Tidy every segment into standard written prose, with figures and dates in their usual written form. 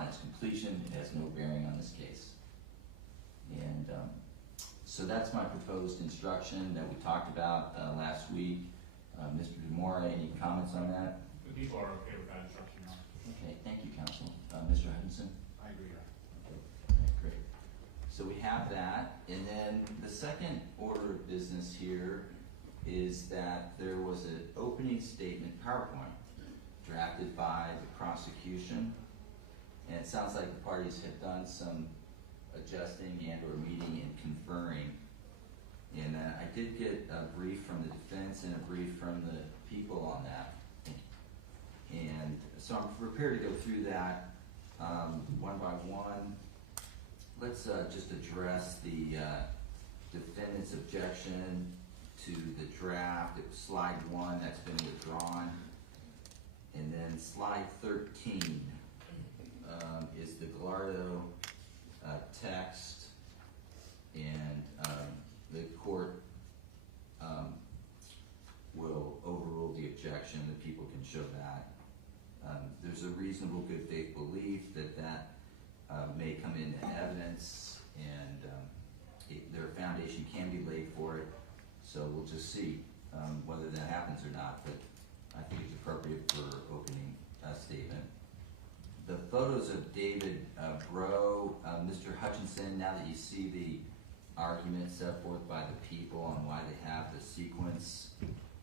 upon its completion, it has no bearing on this case. And so that's my proposed instruction that we talked about last week. Mr. Demora, any comments on that? The people are okay with that instruction now. Okay, thank you, counsel. Mr. Hutchinson? I agree. Okay, all right, great. So we have that, and then the second order of business here is that there was an opening statement PowerPoint drafted by the prosecution, and it sounds like the parties have done some adjusting and or meeting and conferring. And I did get a brief from the defense and a brief from the people on that. And so I'm prepared to go through that one by one. Let's just address the defendant's objection to the draft. It was slide 1, that's been withdrawn. And then slide 13 is the Gallardo text, and the court will overrule the objection. The people can show that. There's a reasonable good faith belief that may come into evidence, and their foundation can be laid for it. So we'll just see whether that happens or not, but I think it's appropriate for opening statement. The photos of David Breaux, Mr. Hutchinson, now that you see the argument set forth by the people on why they have the sequence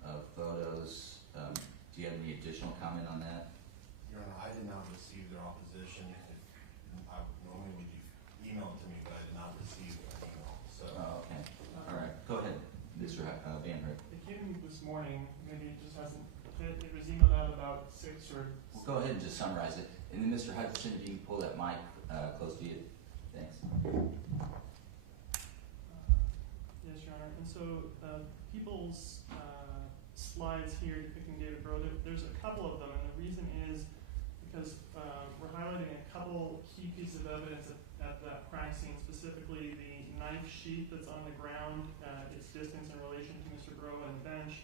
of photos, do you have any additional comment on that? Your Honor, I did not receive their opposition. I normally would email it to me, but I did not receive their email. So. Oh, okay. All right. Go ahead, Mr. Van Hert. It came this morning. Maybe it just hasn't hit. It was emailed out about 6 or. Well, go ahead and just summarize it. And then, Mr. Hutchinson, if you can pull that mic close to you. Thanks. Yes, Your Honor. And so people's slides here depicting David Breaux, there's a couple of them, and the reason is because we're highlighting a couple key pieces of evidence at that crime scene, specifically the knife sheath that's on the ground, its distance in relation to Mr. Breaux and the bench,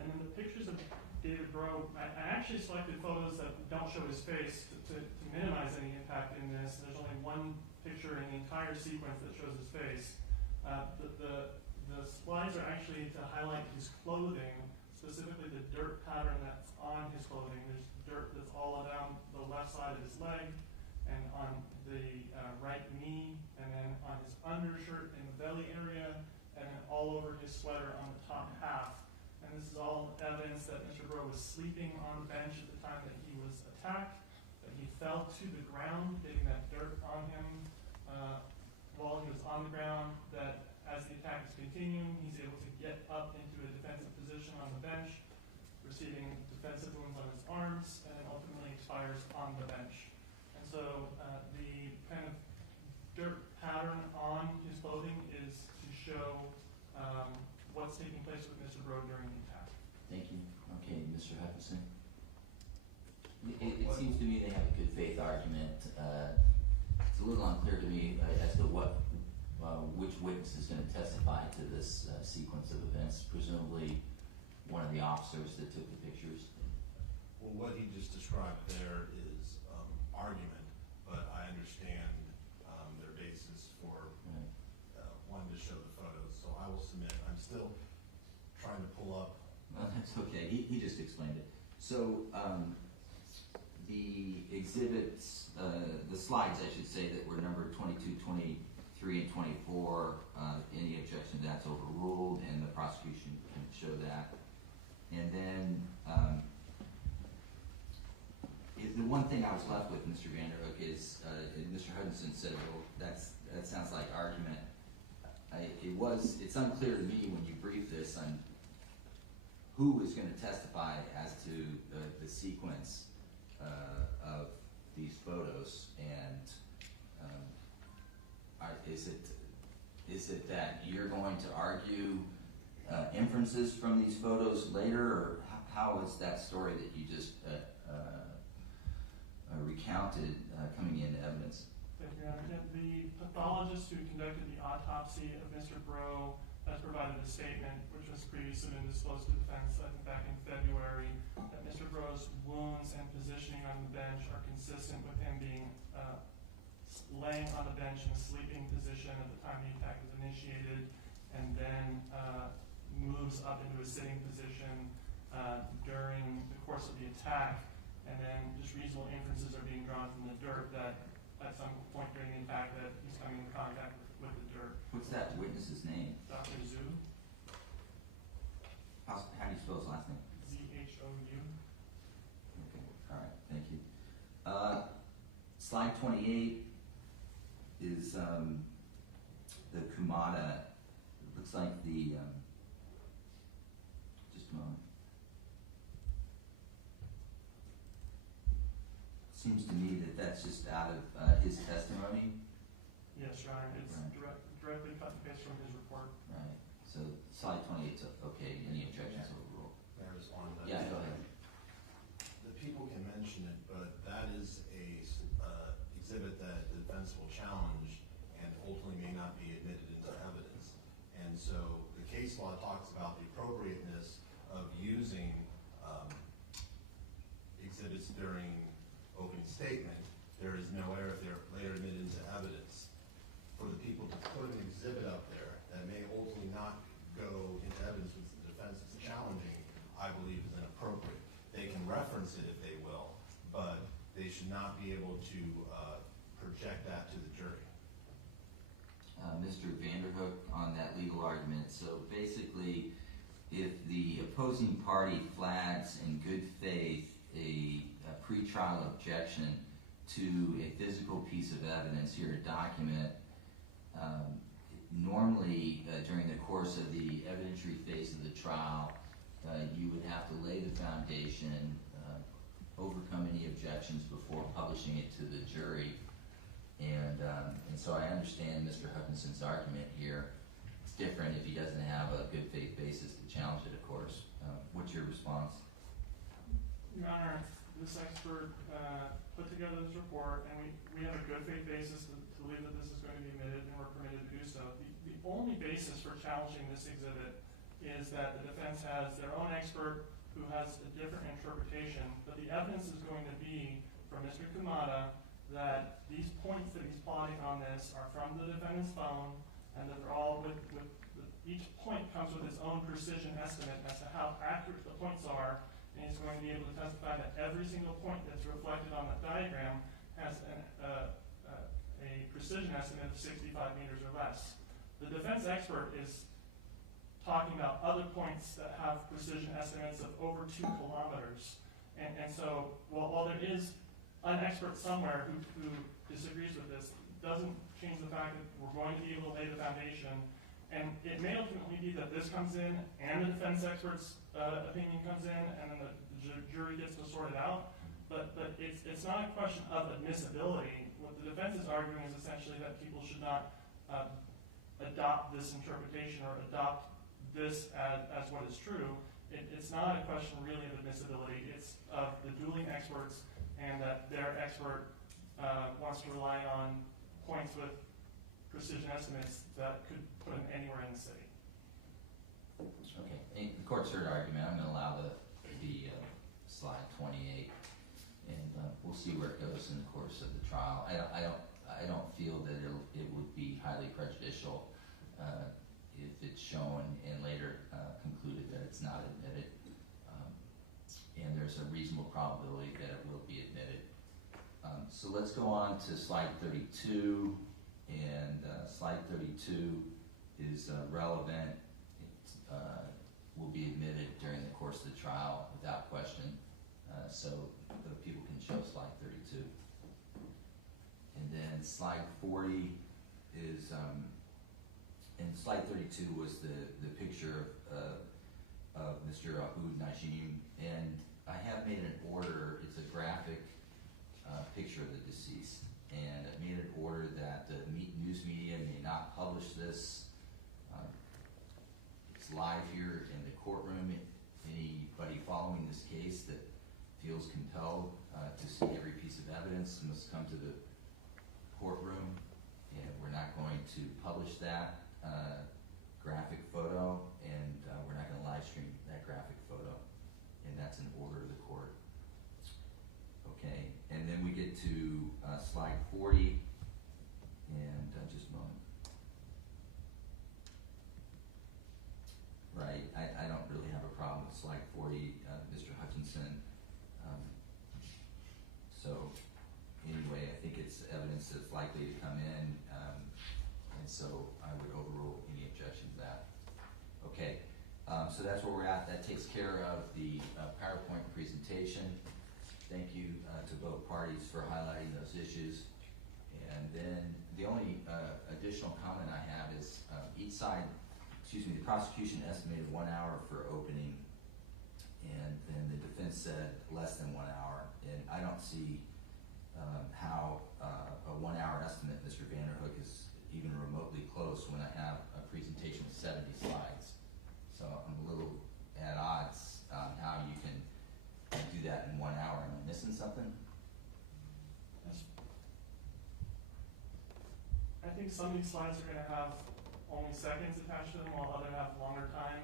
and then the pictures of David Breaux. I actually selected photos that don't show his face to minimize any impact in this. There's only one picture in the entire sequence that shows his face. The slides are actually to highlight his clothing, specifically the dirt pattern that's on his clothing. There's dirt that's all around the left side of his leg and on the right knee, and then on his undershirt in the belly area, and then all over his sweater on the top half. And this is all evidence that Mr. Breaux was sleeping on the bench at the time that he was attacked, that he fell to the ground, getting that dirt on him while he was on the ground, that as the attack is continuing, he's able to get up into a defensive position on the bench, receiving defensive wounds on his arms, and then ultimately expires on the bench. And so the kind of dirt pattern on his clothing is to show what's taking place with Mr. Breaux during the attack. Thank you. Okay, Mr. Hutchinson. It seems to me they have a good faith argument. It's a little unclear to me as to which witness is going to testify to this sequence of events. Presumably, one of the officers that took the pictures. Well, what he just described there is argument, but I understand their basis for wanting to show the photos. So I will submit. I'm still trying to pull up. That's okay. He just explained it. So the exhibits, the slides, I should say, that were numbered 22, 23, and 24, any objection to that's overruled, and the prosecution can show that. And then the one thing I was left with, Mr. Vanderhook, is Mr. Hutchinson said, well, that sounds like argument. It's unclear to me when you brief this on who is going to testify as to the sequence of these photos, and is it that you're going to argue inferences from these photos later, or how is that story that you just recounted coming into evidence? Thank you, Your Honor. The pathologist who conducted the autopsy of Mr. Breaux has provided a statement, which was previously been disclosed to defense, I think back in February, that Mr. Breaux's wounds and positioning on the bench are consistent with him being laying on the bench in a sleeping position at the time the attack was initiated, and then moves up into a sitting position during the course of the attack, and then just reasonable inferences are being drawn from the dirt that at some point during the attack that he's coming in contact with the dirt. What's that witness's name? Dr. Zhu, How do you spell his last name? Z-H-O-U. Okay, all right, thank you. Slide 28 is the Kumada. It looks like the, just a moment. Seems to me that that's just out of his testimony. Yes, Your Honor, it's Right. directly cut and paste from his report. Right, so slide 28's okay, any objections overruled? May I respond to that? Yeah, go ahead. The people can mention it, but that is a exhibit that the defense will challenge and ultimately may not be admitted into evidence. And so the case law talks about the appropriateness of using exhibits during opening statement. There is no error if they're later admitted into evidence. For the people to put an exhibit up there that may ultimately not go into evidence which the defense is challenging, I believe is inappropriate. They can reference it if they will, but they should not be able to project that to the jury. Mr. Vanderhook on that legal argument. So basically, if the opposing party flags in good faith a pretrial objection to a physical piece of evidence, here a document, normally during the course of the evidentiary phase of the trial, you would have to lay the foundation, overcome any objections before publishing it to the jury. And so I understand Mr. Hutchinson's argument here. It's different if he doesn't have a good faith basis to challenge it, of course. What's your response? Your Honor, this expert put together this report, and we have a good faith basis to believe that this is going to be admitted, and we're permitted to do so. The only basis for challenging this exhibit is that the defense has their own expert who has a different interpretation, but the evidence is going to be from Mr. Kumada that these points that he's plotting on this are from the defendant's phone, and that they're all with each point comes with its own precision estimate as to how accurate the points are. And he's going to be able to testify that every single point that's reflected on that diagram has a precision estimate of 65 meters or less. The defense expert is talking about other points that have precision estimates of over 2 kilometers. And so while there is an expert somewhere who disagrees with this, doesn't change the fact that we're going to be able to lay the foundation. And it may ultimately be that this comes in and the defense expert's opinion comes in, and then the jury gets to sort it out. But it's not a question of admissibility. What the defense is arguing is essentially that people should not adopt this interpretation or adopt this as what is true. It's not a question really of admissibility. It's of the dueling experts, and that their expert wants to rely on points with precision estimates that could put them anywhere in the city. Okay, the court's heard argument. I'm going to allow the slide 28, and we'll see where it goes in the course of the trial. I don't feel that it would be highly prejudicial if it's shown and later concluded that it's not admitted, and there's a reasonable probability that it will be admitted. So let's go on to slide 32, and slide 32 is relevant. It will be admitted during the course of the trial without question, so the people can show slide 32. And then slide 40 is, and slide 32 was the picture of Mr. Najim, and I have made an order. It's a graphic picture of the deceased, and I've made an order that the news media may not publish this. It's live here in the courtroom. Anybody following this case that feels compelled to see every piece of evidence must come to the courtroom, and we're not going to publish that graphic photo, and we're not going to live stream that graphic photo, and that's an order of the court. Okay, and then we get to slide 40, And, just a moment. Right, I don't really have a problem with slide 40, Mr. Hutchinson. So, anyway, I think it's evidence that's likely to come in, and so I would overrule any objection to that. Okay, so that's where we're at. That takes care of the PowerPoint presentation. Thank you to both parties for highlighting those issues. And then the only additional comment I have is each side, the prosecution estimated 1 hour for opening, and then the defense said less than 1 hour. And I don't see how a 1 hour estimate, Mr. Vanderhook, is even remotely close when I have a presentation with 70 slides. So I'm a little at odds on how you can do that in 1 hour. Am I missing something? I think some of these slides are going to have only seconds attached to them, while others have longer time.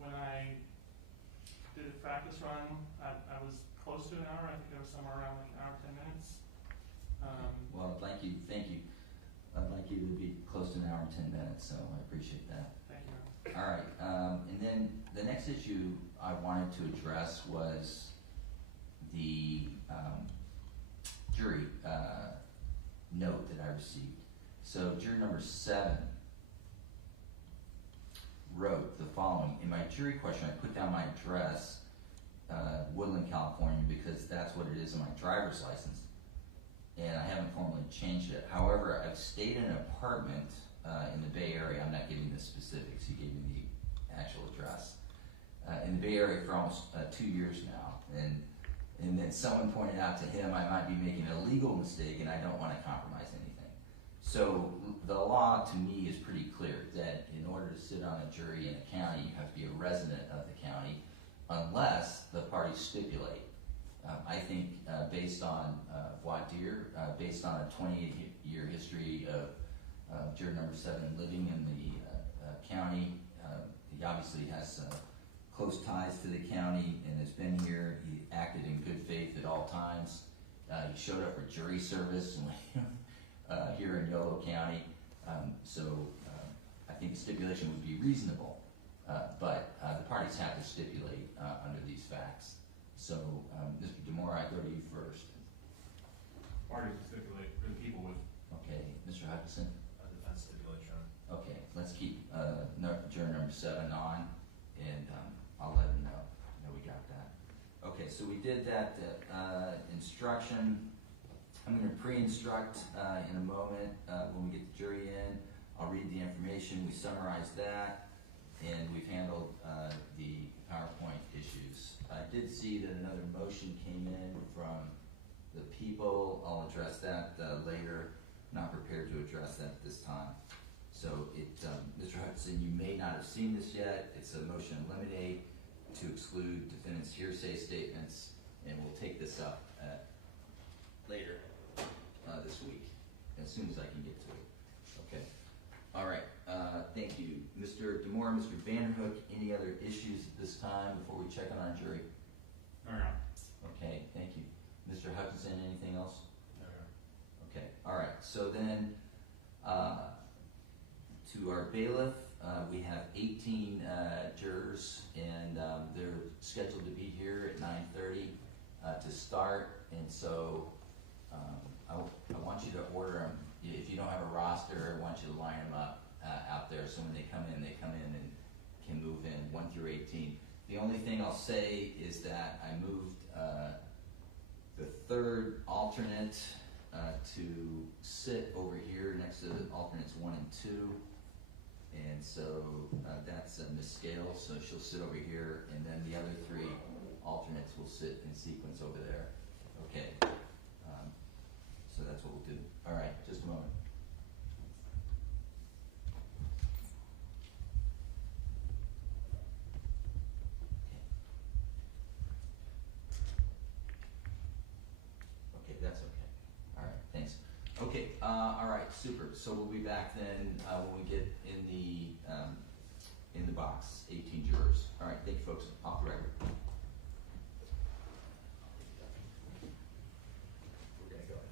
When I did a practice run, I was close to an hour. I think it was somewhere around like an hour, 10 minutes. Well, thank you. I'd like you to be close to an hour and 10 minutes, so I appreciate that. Thank you. All right, and then the next issue I wanted to address was the jury note that I received. So jury number 7 wrote the following. In my jury question, I put down my address, Woodland, California, because that's what it is in my driver's license. And I haven't formally changed it. However, I've stayed in an apartment in the Bay Area. I'm not giving the specifics. He gave me the actual address. In the Bay Area for almost 2 years now. And then someone pointed out to him I might be making a legal mistake, and I don't want to compromise anything. So the law to me is pretty clear that in order to sit on a jury in a county, you have to be a resident of the county, unless the parties stipulate. I think based on voir dire, based on a 28-year history of juror number 7 living in the county, he obviously has close ties to the county and has been here. He acted in good faith at all times. He showed up for jury service here in Yolo County. So I think stipulation would be reasonable, but the parties have to stipulate under these facts. So, Mr. DeMore, I go to you first. Parties to stipulate for the people with. Okay, Mr. Hutchinson? Defense stipulation. Okay, let's keep juror number 7 on, and I'll let him know that we got that. Okay, so we did that instruction. I'm going to pre-instruct in a moment when we get the jury in. I'll read the information. We summarize that, and we've handled the PowerPoint issues. I did see that another motion came in from the people. I'll address that later. Not prepared to address that this time. So, Mr. Hudson, you may not have seen this yet. It's a motion to eliminate to exclude defendant's hearsay statements, and we'll take this up later this week, as soon as I can get to it. Okay. All right. Thank you, Mr. DeMore, Mr. Vanderhook. Any other issues at this time before we check on our jury? No, Your Honor. Okay. Thank you, Mr. Hutchinson. Anything else? No, Your Honor. Okay, all right, so then, to our bailiff, we have 18 jurors, and they're scheduled to be here at 9:30 to start, and so I want you to order them. If you don't have a roster, I want you to line them up out there, so when they come in and can move in 1 through 18. The only thing I'll say is that I moved the third alternate to sit over here next to the alternates 1 and 2, and so that's Miss Scales, so she'll sit over here, and then the other 3 alternates will sit in sequence over there. Okay, so that's what we'll do. All right, just a moment. Okay, that's okay. All right, thanks. Okay, all right, super. So we'll be back then when we get in the box, 18 jurors. All right, thank you, folks. Off the record. We're gonna go ahead.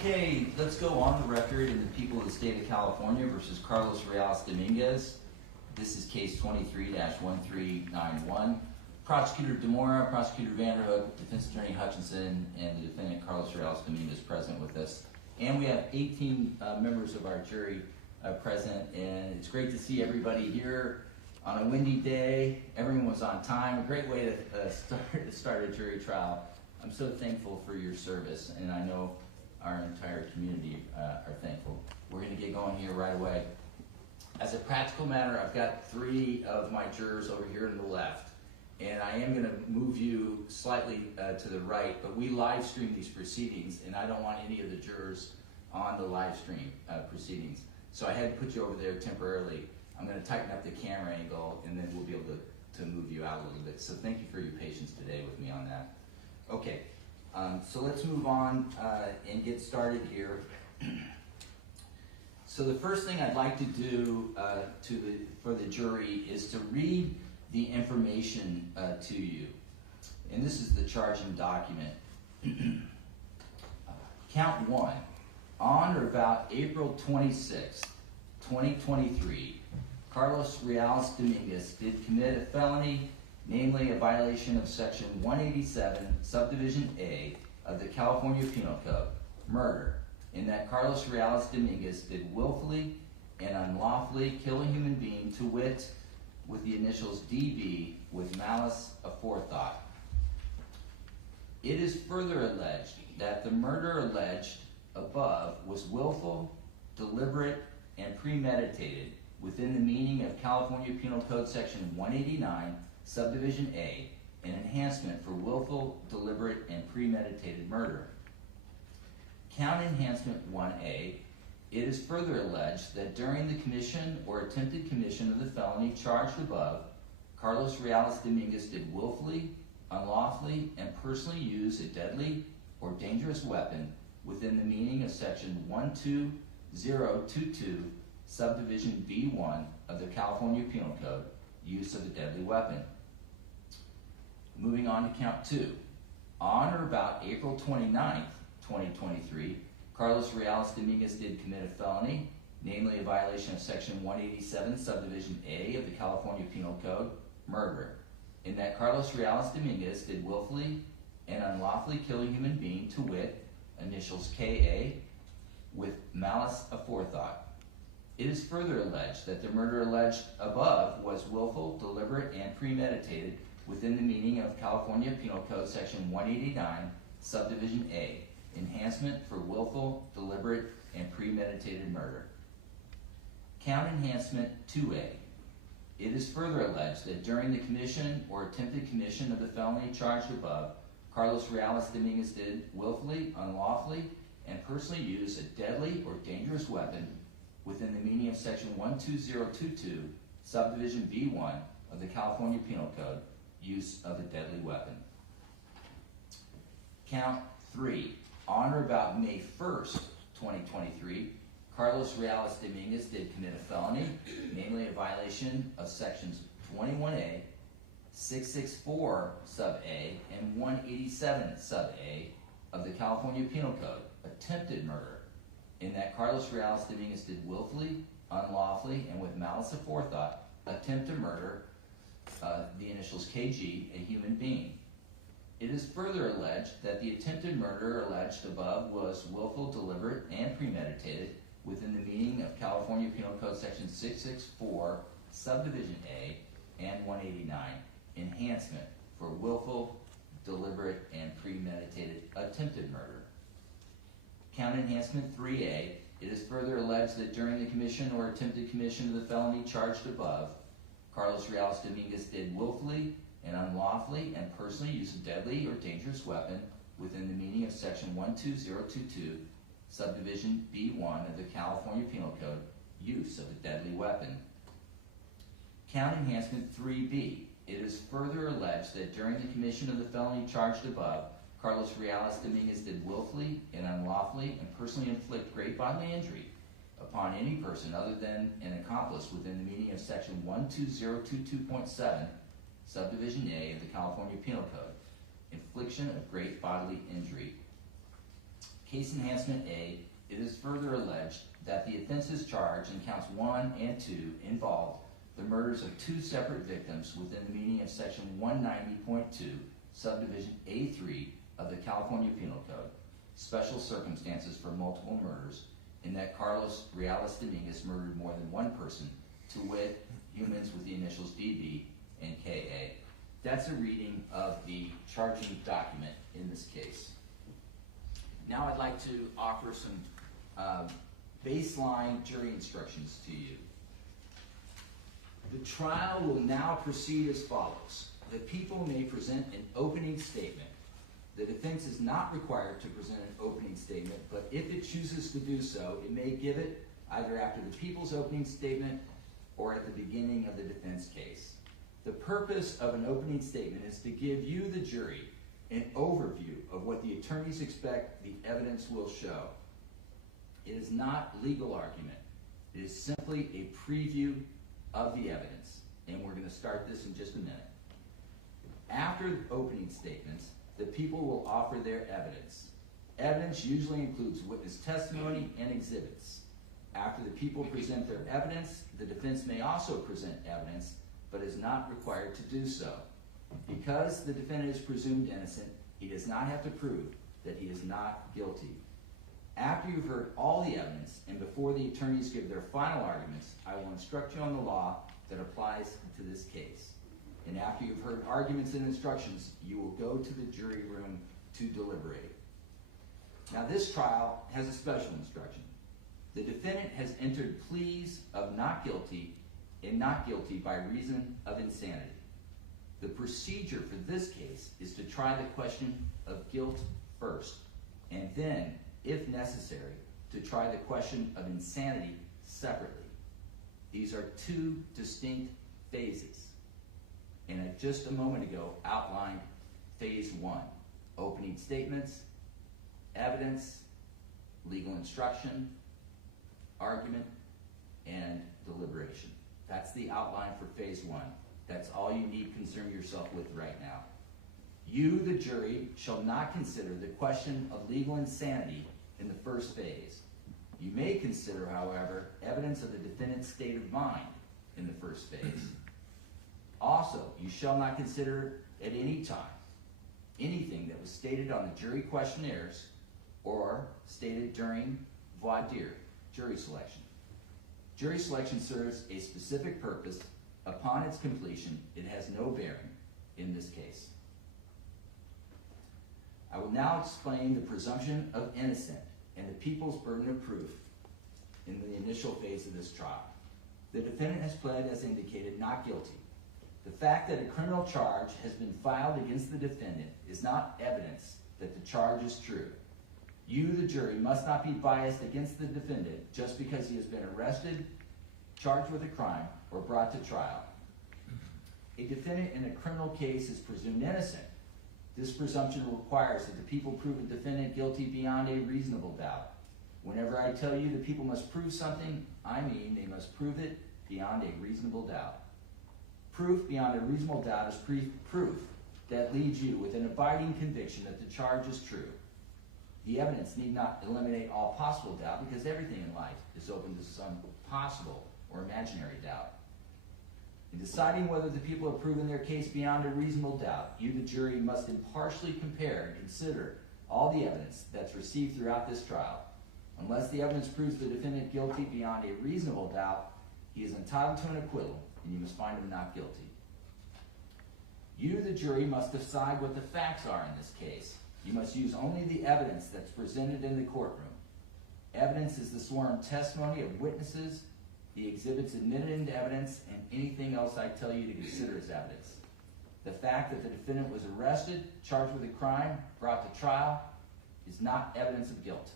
Okay, let's go on the record in the people of the state of California versus Carlos Reales Dominguez. This is case 23-1391. Prosecutor DeMora, Prosecutor Vanderhook, Defense Attorney Hutchinson, and the defendant Carlos Reales Dominguez present with us. And we have 18 members of our jury present, and it's great to see everybody here on a windy day. Everyone was on time. A great way to start a jury trial. I'm so thankful for your service, and I know our entire community are thankful. We're going to get going here right away. As a practical matter, I've got 3 of my jurors over here on the left, and I am going to move you slightly to the right, but we live stream these proceedings, and I don't want any of the jurors on the live stream proceedings. So I had to put you over there temporarily. I'm going to tighten up the camera angle, and then we'll be able to move you out a little bit. So thank you for your patience today with me on that. Okay, so let's move on and get started here. So the first thing I'd like to do for the jury is to read the information to you. And this is the charging document. Count 1. On or about April 26, 2023, Carlos Reales Dominguez did commit a felony, namely a violation of Section 187, Subdivision A of the California Penal Code, murder, in that Carlos Reales Dominguez did willfully and unlawfully kill a human being, to wit, with the initials DB, with malice aforethought. It is further alleged that the murder alleged above was willful, deliberate, and premeditated within the meaning of California Penal Code Section 189, Subdivision A, an enhancement for willful, deliberate, and premeditated murder. Count enhancement 1A, it is further alleged that during the commission or attempted commission of the felony charged above, Carlos Reales Dominguez did willfully, unlawfully, and personally use a deadly or dangerous weapon within the meaning of Section 12022, Subdivision B1 of the California Penal Code, use of a deadly weapon. Moving on to count 2. On or about April 29th, 2023, Carlos Reales Dominguez did commit a felony, namely a violation of Section 187, Subdivision A of the California Penal Code, murder, in that Carlos Reales Dominguez did willfully and unlawfully kill a human being, to wit, initials KA, with malice aforethought. It is further alleged that the murder alleged above was willful, deliberate, and premeditated within the meaning of California Penal Code Section 189, Subdivision A, enhancement for willful, deliberate, and premeditated murder. Count enhancement 2A. It is further alleged that during the commission or attempted commission of the felony charged above, Carlos Reales Dominguez did willfully, unlawfully, and personally use a deadly or dangerous weapon within the meaning of Section 12022, Subdivision B1 of the California Penal Code, use of a deadly weapon. Count 3. On or about May 1st, 2023, Carlos Reales Dominguez did commit a felony, namely a violation of Sections 21A, 664 sub A, and 187 sub A of the California Penal Code, attempted murder, in that Carlos Reales Dominguez did willfully, unlawfully, and with malice aforethought attempt to murder the initials KG, a human being. It is further alleged that the attempted murder alleged above was willful, deliberate, and premeditated within the meaning of California Penal Code Section 664, Subdivision A, and 189, enhancement for willful, deliberate, and premeditated attempted murder. Count enhancement 3A, it is further alleged that during the commission or attempted commission of the felony charged above, Carlos Reales Dominguez did willfully and unlawfully and personally use a deadly or dangerous weapon within the meaning of Section 12022, Subdivision B1 of the California Penal Code, use of a deadly weapon. Count enhancement 3B, it is further alleged that during the commission of the felony charged above, Carlos Reales Dominguez did willfully and unlawfully and personally inflict great bodily injury upon any person other than an accomplice within the meaning of Section 12022.7, Subdivision A of the California Penal Code, infliction of great bodily injury. Case Enhancement A, it is further alleged that the offenses charged in counts 1 and 2 involved the murders of 2 separate victims within the meaning of section 190.2, subdivision A3 of the California Penal Code, special circumstances for multiple murders, in that Carlos Reales Dominguez murdered more than one person, to wit, humans with the initials DB and KA. That's a reading of the charging document in this case. Now I'd like to offer some baseline jury instructions to you. The trial will now proceed as follows. The people may present an opening statement. The defense is not required to present an opening statement, but if it chooses to do so, it may give it either after the people's opening statement or at the beginning of the defense case. The purpose of an opening statement is to give you, the jury, an overview of what the attorneys expect the evidence will show. It is not legal argument. It is simply a preview of the evidence, and we're going to start this in just a minute. After the opening statements, the people will offer their evidence. Evidence usually includes witness testimony and exhibits. After the people present their evidence, the defense may also present evidence, but is not required to do so. Because the defendant is presumed innocent, he does not have to prove that he is not guilty. After you've heard all the evidence, and before the attorneys give their final arguments, I will instruct you on the law that applies to this case. And after you've heard arguments and instructions, you will go to the jury room to deliberate. Now, this trial has a special instruction. The defendant has entered pleas of not guilty and not guilty by reason of insanity. The procedure for this case is to try the question of guilt first, and then, if necessary, to try the question of insanity separately. These are 2 distinct phases. And I just a moment ago outlined phase 1, opening statements, evidence, legal instruction, argument, and deliberation. That's the outline for phase 1. That's all you need to concern yourself with right now. You, the jury, shall not consider the question of legal insanity in the first phase. You may consider, however, evidence of the defendant's state of mind in the first phase. Also, you shall not consider at any time anything that was stated on the jury questionnaires or stated during voir dire, jury selection. Jury selection serves a specific purpose. Upon its completion, it has no bearing in this case. I will now explain the presumption of innocence and the people's burden of proof in the initial phase of this trial. The defendant has pled as indicated not guilty. The fact that a criminal charge has been filed against the defendant is not evidence that the charge is true. You, the jury, must not be biased against the defendant just because he has been arrested, charged with a crime, or brought to trial. A defendant in a criminal case is presumed innocent. This presumption requires that the people prove a defendant guilty beyond a reasonable doubt. Whenever I tell you the people must prove something, I mean they must prove it beyond a reasonable doubt. Proof beyond a reasonable doubt is proof that leaves you with an abiding conviction that the charge is true. The evidence need not eliminate all possible doubt because everything in life is open to some possible or imaginary doubt. In deciding whether the people have proven their case beyond a reasonable doubt, you, the jury, must impartially compare and consider all the evidence that's received throughout this trial. Unless the evidence proves the defendant guilty beyond a reasonable doubt, he is entitled to an acquittal, and you must find him not guilty. You, the jury, must decide what the facts are in this case. You must use only the evidence that's presented in the courtroom. Evidence is the sworn testimony of witnesses, the exhibits admitted into evidence, and anything else I tell you to consider as evidence. The fact that the defendant was arrested, charged with a crime, brought to trial, is not evidence of guilt.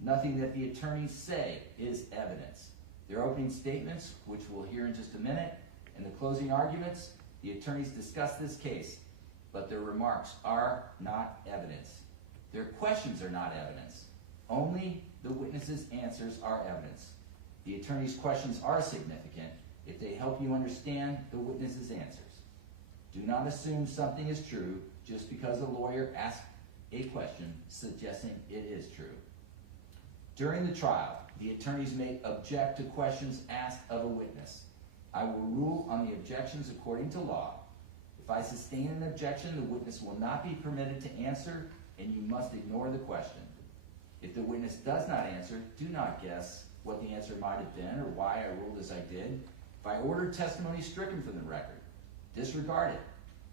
Nothing that the attorneys say is evidence. Their opening statements, which we'll hear in just a minute, and the closing arguments, the attorneys discuss this case, but their remarks are not evidence. Their questions are not evidence. Only the witnesses' answers are evidence. The attorney's questions are significant if they help you understand the witness's answers. Do not assume something is true just because a lawyer asked a question suggesting it is true. During the trial, the attorneys may object to questions asked of a witness. I will rule on the objections according to law. If I sustain an objection, the witness will not be permitted to answer, and you must ignore the question. If the witness does not answer, do not guess what the answer might have been or why I ruled as I did. If I ordered testimony stricken from the record, disregard it.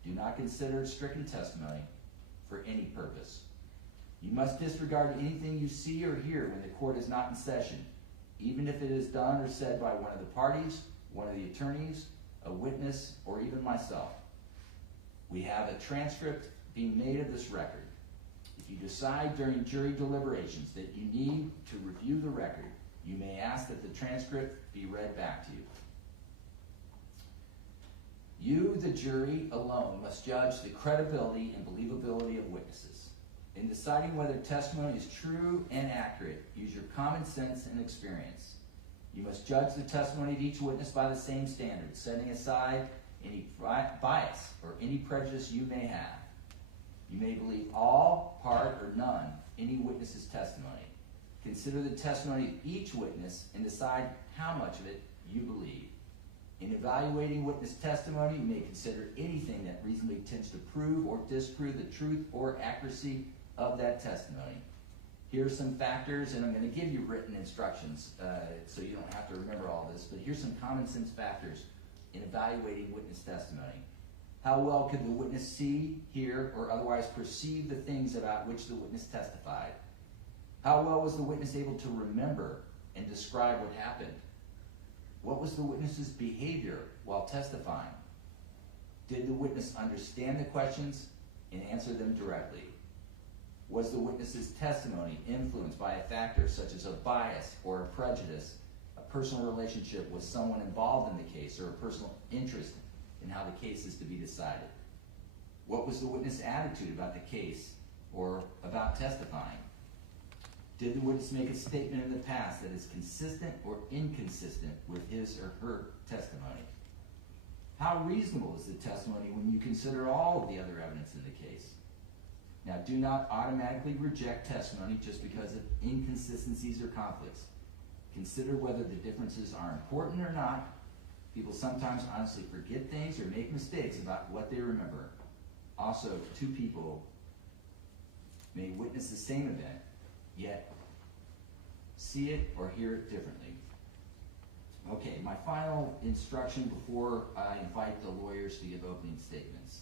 Do not consider it stricken testimony for any purpose. You must disregard anything you see or hear when the court is not in session, even if it is done or said by one of the parties, one of the attorneys, a witness, or even myself. We have a transcript being made of this record. If you decide during jury deliberations that you need to review the record, you may ask that the transcript be read back to you. You, the jury, alone must judge the credibility and believability of witnesses. In deciding whether testimony is true and accurate, use your common sense and experience. You must judge the testimony of each witness by the same standards, setting aside any bias or any prejudice you may have. You may believe all, part, or none any witness's testimony. Consider the testimony of each witness and decide how much of it you believe. In evaluating witness testimony, you may consider anything that reasonably tends to prove or disprove the truth or accuracy of that testimony. Here are some factors, and I'm going to give you written instructions so you don't have to remember all this, but here's some common sense factors in evaluating witness testimony. How well could the witness see, hear, or otherwise perceive the things about which the witness testified? How well was the witness able to remember and describe what happened? What was the witness's behavior while testifying? Did the witness understand the questions and answer them directly? Was the witness's testimony influenced by a factor such as a bias or a prejudice, a personal relationship with someone involved in the case, or a personal interest in how the case is to be decided? What was the witness' attitude about the case or about testifying? Did the witness make a statement in the past that is consistent or inconsistent with his or her testimony? How reasonable is the testimony when you consider all of the other evidence in the case? Now, do not automatically reject testimony just because of inconsistencies or conflicts. Consider whether the differences are important or not. People sometimes honestly forget things or make mistakes about what they remember. Also, two people may witness the same event, yet see it or hear it differently. Okay, my final instruction before I invite the lawyers to give opening statements.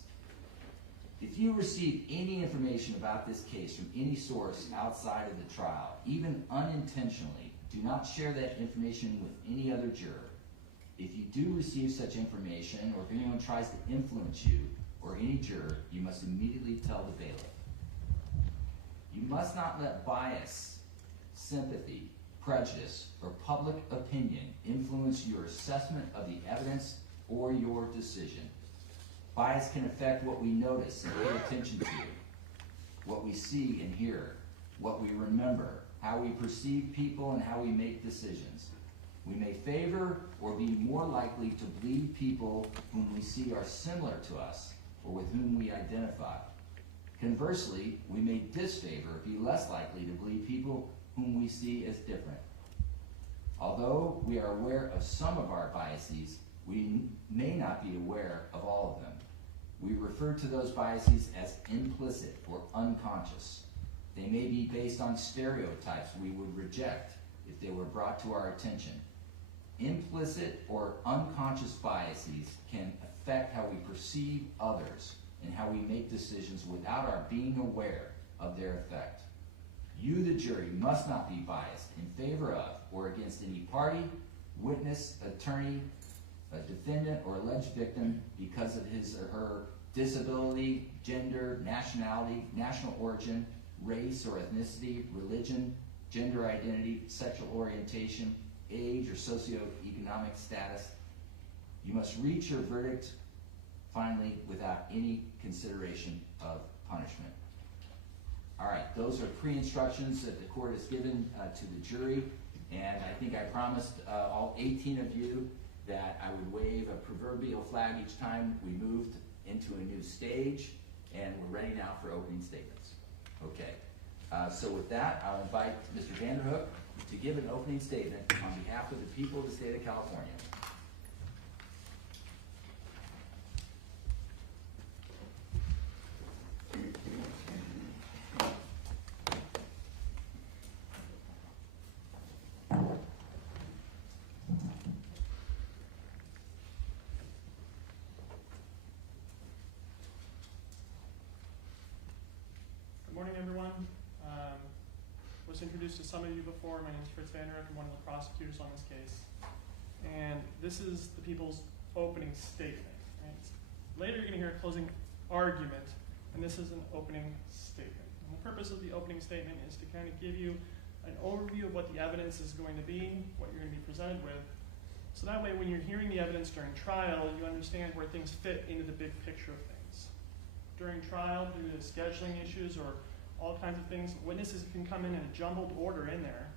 If you receive any information about this case from any source outside of the trial, even unintentionally, do not share that information with any other juror. If you do receive such information, or if anyone tries to influence you or any juror, you must immediately tell the bailiff. You must not let bias, sympathy, prejudice, or public opinion influence your assessment of the evidence or your decision. Bias can affect what we notice and pay attention to, what we see and hear, what we remember, how we perceive people, and how we make decisions. We may favor or be more likely to believe people whom we see are similar to us or with whom we identify. Conversely, we may disfavor or be less likely to believe people whom we see as different. Although we are aware of some of our biases, we may not be aware of all of them. We refer to those biases as implicit or unconscious. They may be based on stereotypes we would reject if they were brought to our attention. Implicit or unconscious biases can affect how we perceive others and how we make decisions without our being aware of their effect. You, the jury, must not be biased in favor of or against any party, witness, attorney, a defendant, or alleged victim because of his or her disability, gender, nationality, national origin, race or ethnicity, religion, gender identity, sexual orientation, age, or socioeconomic status. You must reach your verdict, finally, without any consideration of punishment. All right, those are pre-instructions that the court has given to the jury, and I think I promised all 18 of you that I would wave a proverbial flag each time we moved into a new stage, and we're ready now for opening statements. Okay. So with that, I'll invite Mr. Vanderhook to give an opening statement on behalf of the people of the state of California. Good morning, everyone. Was introduced to some of you before. My name is Fritz Vanderhook. I'm one of the prosecutors on this case. And this is the people's opening statement. Right? Later you're going to hear a closing argument, and this is an opening statement. And the purpose of the opening statement is to kind of give you an overview of what the evidence is going to be, what you're going to be presented with. So that way when you're hearing the evidence during trial, you understand where things fit into the big picture of things. During trial, due to scheduling issues or all kinds of things, witnesses can come in a jumbled order in there.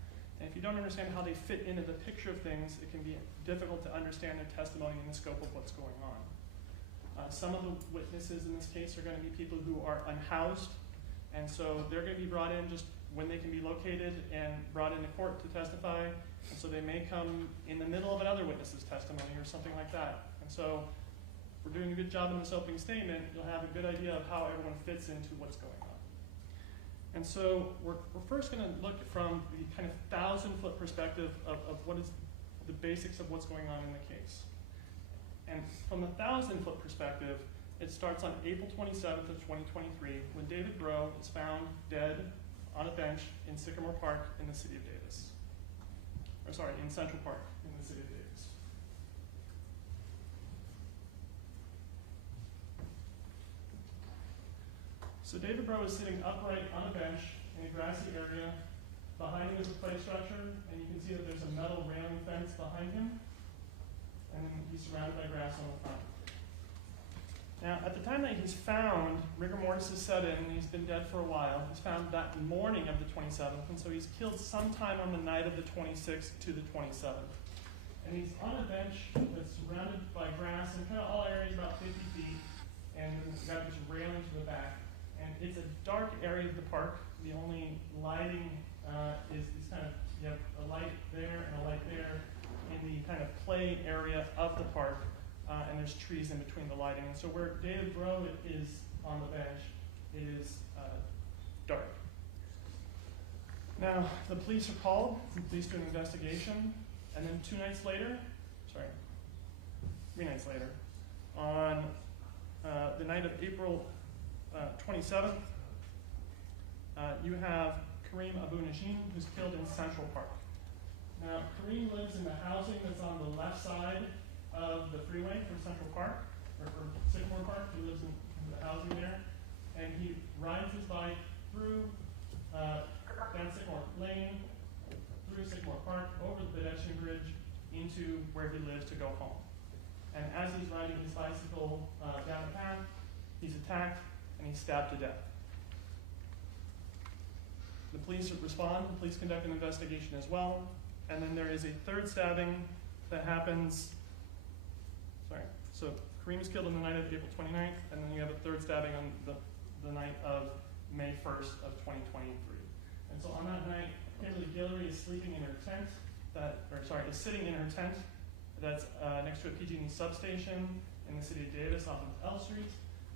And if you don't understand how they fit into the picture of things, it can be difficult to understand their testimony and the scope of what's going on. Some of the witnesses in this case are going to be people who are unhoused, and so they're going to be brought in just when they can be located and brought into court to testify. And so they may come in the middle of another witness's testimony or something like that. And so if we're doing a good job in this opening statement, you'll have a good idea of how everyone fits into what's going on. And so we're first going to look from the kind of 1,000-foot perspective of what is the basics of what's going on in the case. And from the 1,000-foot perspective, it starts on April 27th of 2023 when David Breaux is found dead on a bench in Sycamore Park in the city of Davis. Or sorry, in Central Park in the city of Davis. So David Breaux is sitting upright on a bench in a grassy area. Behind him is a play structure, and you can see that there's a metal railing fence behind him. And then he's surrounded by grass on the front. Now, at the time that he's found, rigor mortis is set in, and he's been dead for a while. He's found that morning of the 27th, and so he's killed sometime on the night of the 26th to the 27th. And he's on a bench that's surrounded by grass in kind of all areas about 50 feet, and he's got this railing to the back. And it's a dark area of the park. The only lighting is these kind of, you have a light there and a light there in the kind of play area of the park, and there's trees in between the lighting. And so where David Breaux is on the bench is dark. Now, the police are called. The police do an investigation, and then 3 nights later, on the night of April 27th, you have Karim Najim, who's killed in Central Park. Now, Karim lives in the housing that's on the left side of the freeway from Central Park, or from Sycamore Park. He lives in the housing there, and he rides his bike through down Sycamore Lane, through Sycamore Park, over the pedestrian bridge, into where he lives to go home. And as he's riding his bicycle down the path, he's attacked and he's stabbed to death. The police respond, the police conduct an investigation as well, and then there is a third stabbing that happens, so Karim is killed on the night of April 29th, and then you have a third stabbing on the night of May 1st of 2023. And so on that night, Kimberlee Guillory is sleeping in her tent, is sitting in her tent that's next to a PG&E substation in the city of Davis off of L Street.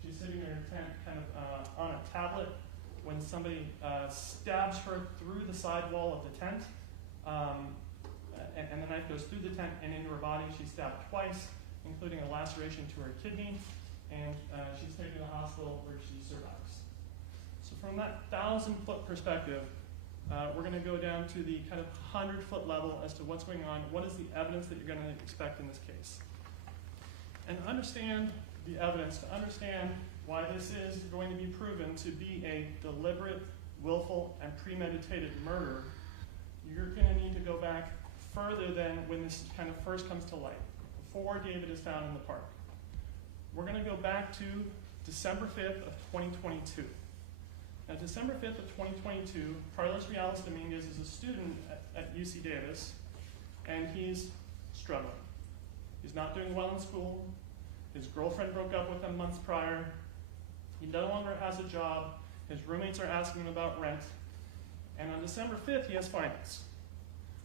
She's sitting in her tent kind of on a tablet when somebody stabs her through the side wall of the tent, and the knife goes through the tent and into her body. She's stabbed twice, including a laceration to her kidney, and she's taken to the hospital where she survives. So from that 1,000-foot perspective, we're going to go down to the kind of 100-foot level as to what's going on, what is the evidence that you're going to expect in this case. And understand the evidence, to understand why this is going to be proven to be a deliberate, willful, and premeditated murder, you're going to need to go back further than when this kind of first comes to light, before David is found in the park. We're going to go back to December 5th of 2022. Now, December 5th of 2022, Carlos Reales Dominguez is a student at UC Davis, and he's struggling. He's not doing well in school. His girlfriend broke up with him months prior. He no longer has a job, His roommates are asking him about rent. And on December 5th, he has finals.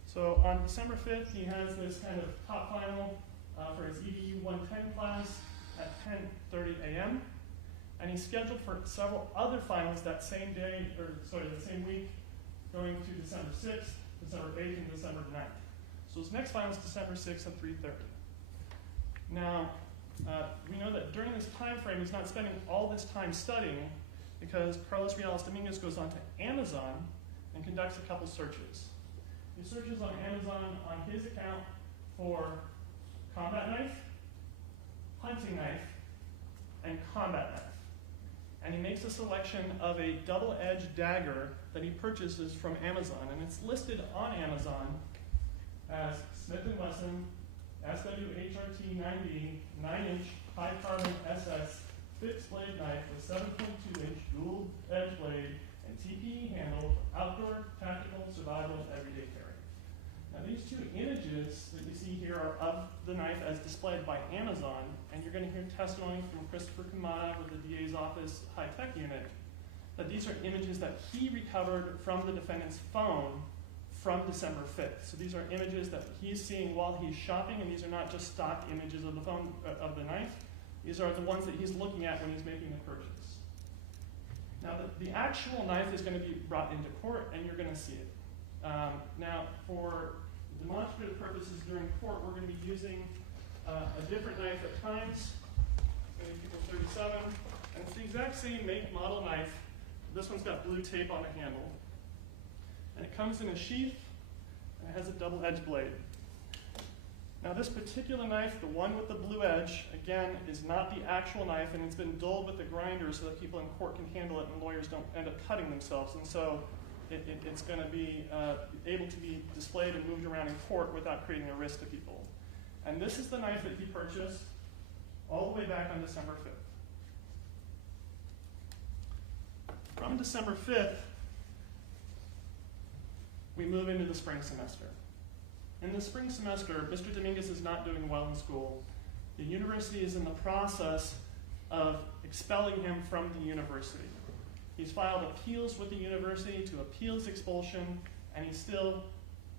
So on December 5th, he has this kind of top final for his EDU 110 class at 10:30 a.m. And he's scheduled for several other finals that same day, that same week, going to December 6th, December 8th, and December 9th. So his next final is December 6th at 3:30. Now, we know that during this time frame, he's not spending all this time studying because Carlos Reales Dominguez goes on to Amazon and conducts a couple searches. He searches on Amazon on his account for combat knife, hunting knife, and combat knife. And he makes a selection of a double-edged dagger that he purchases from Amazon. And it's listed on Amazon as Smith & Wesson SWHRT 9D 9-inch high-carbon SS fixed blade knife with 7.2-inch dual-edge blade and TPE handle for outdoor, tactical, survival, and everyday carry. Now these two images that you see here are of the knife as displayed by Amazon, and you're going to hear testimony from Christopher Kamada with the DA's office high-tech unit, that these are images that he recovered from the defendant's phone from December 5th. So these are images that he's seeing while he's shopping, and these are not just stock images of the phone, of the knife. These are the ones that he's looking at when he's making the purchase. Now the actual knife is going to be brought into court, and you're going to see it. Now, for demonstrative purposes during court, we're going to be using a different knife at times. It's going to be 37, and it's the exact same make, model knife. This one's got blue tape on the handle. And it comes in a sheath, and it has a double-edged blade. Now this particular knife, the one with the blue edge, again, is not the actual knife, and it's been dulled with the grinder so that people in court can handle it and lawyers don't end up cutting themselves. And so it's going to be able to be displayed and moved around in court without creating a risk to people. And this is the knife that he purchased all the way back on December 5th. From December 5th, we move into the spring semester. In the spring semester, Mr. Dominguez is not doing well in school. The university is in the process of expelling him from the university. He's filed appeals with the university to appeal his expulsion, and he's still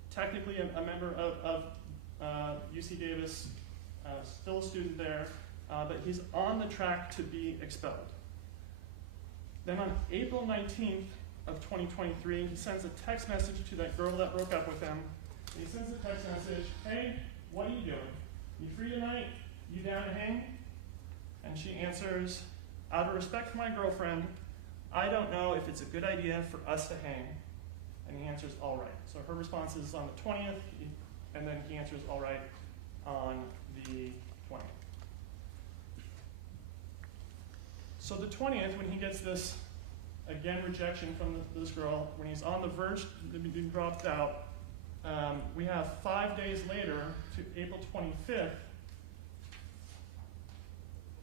technically a member of UC Davis, still a student there, but he's on the track to be expelled. Then on April 19th of 2023, he sends a text message to that girl that broke up with him. And he sends a text message, "Hey, what are you doing? You free tonight? You down to hang?" And she answers, "Out of respect for my girlfriend, I don't know if it's a good idea for us to hang." And he answers, "All right." So her response is on the 20th, and then he answers, "All right," on the 20th. So the 20th, when he gets this, again, rejection from this girl, when he's on the verge to be dropped out, we have 5 days later to April 25th,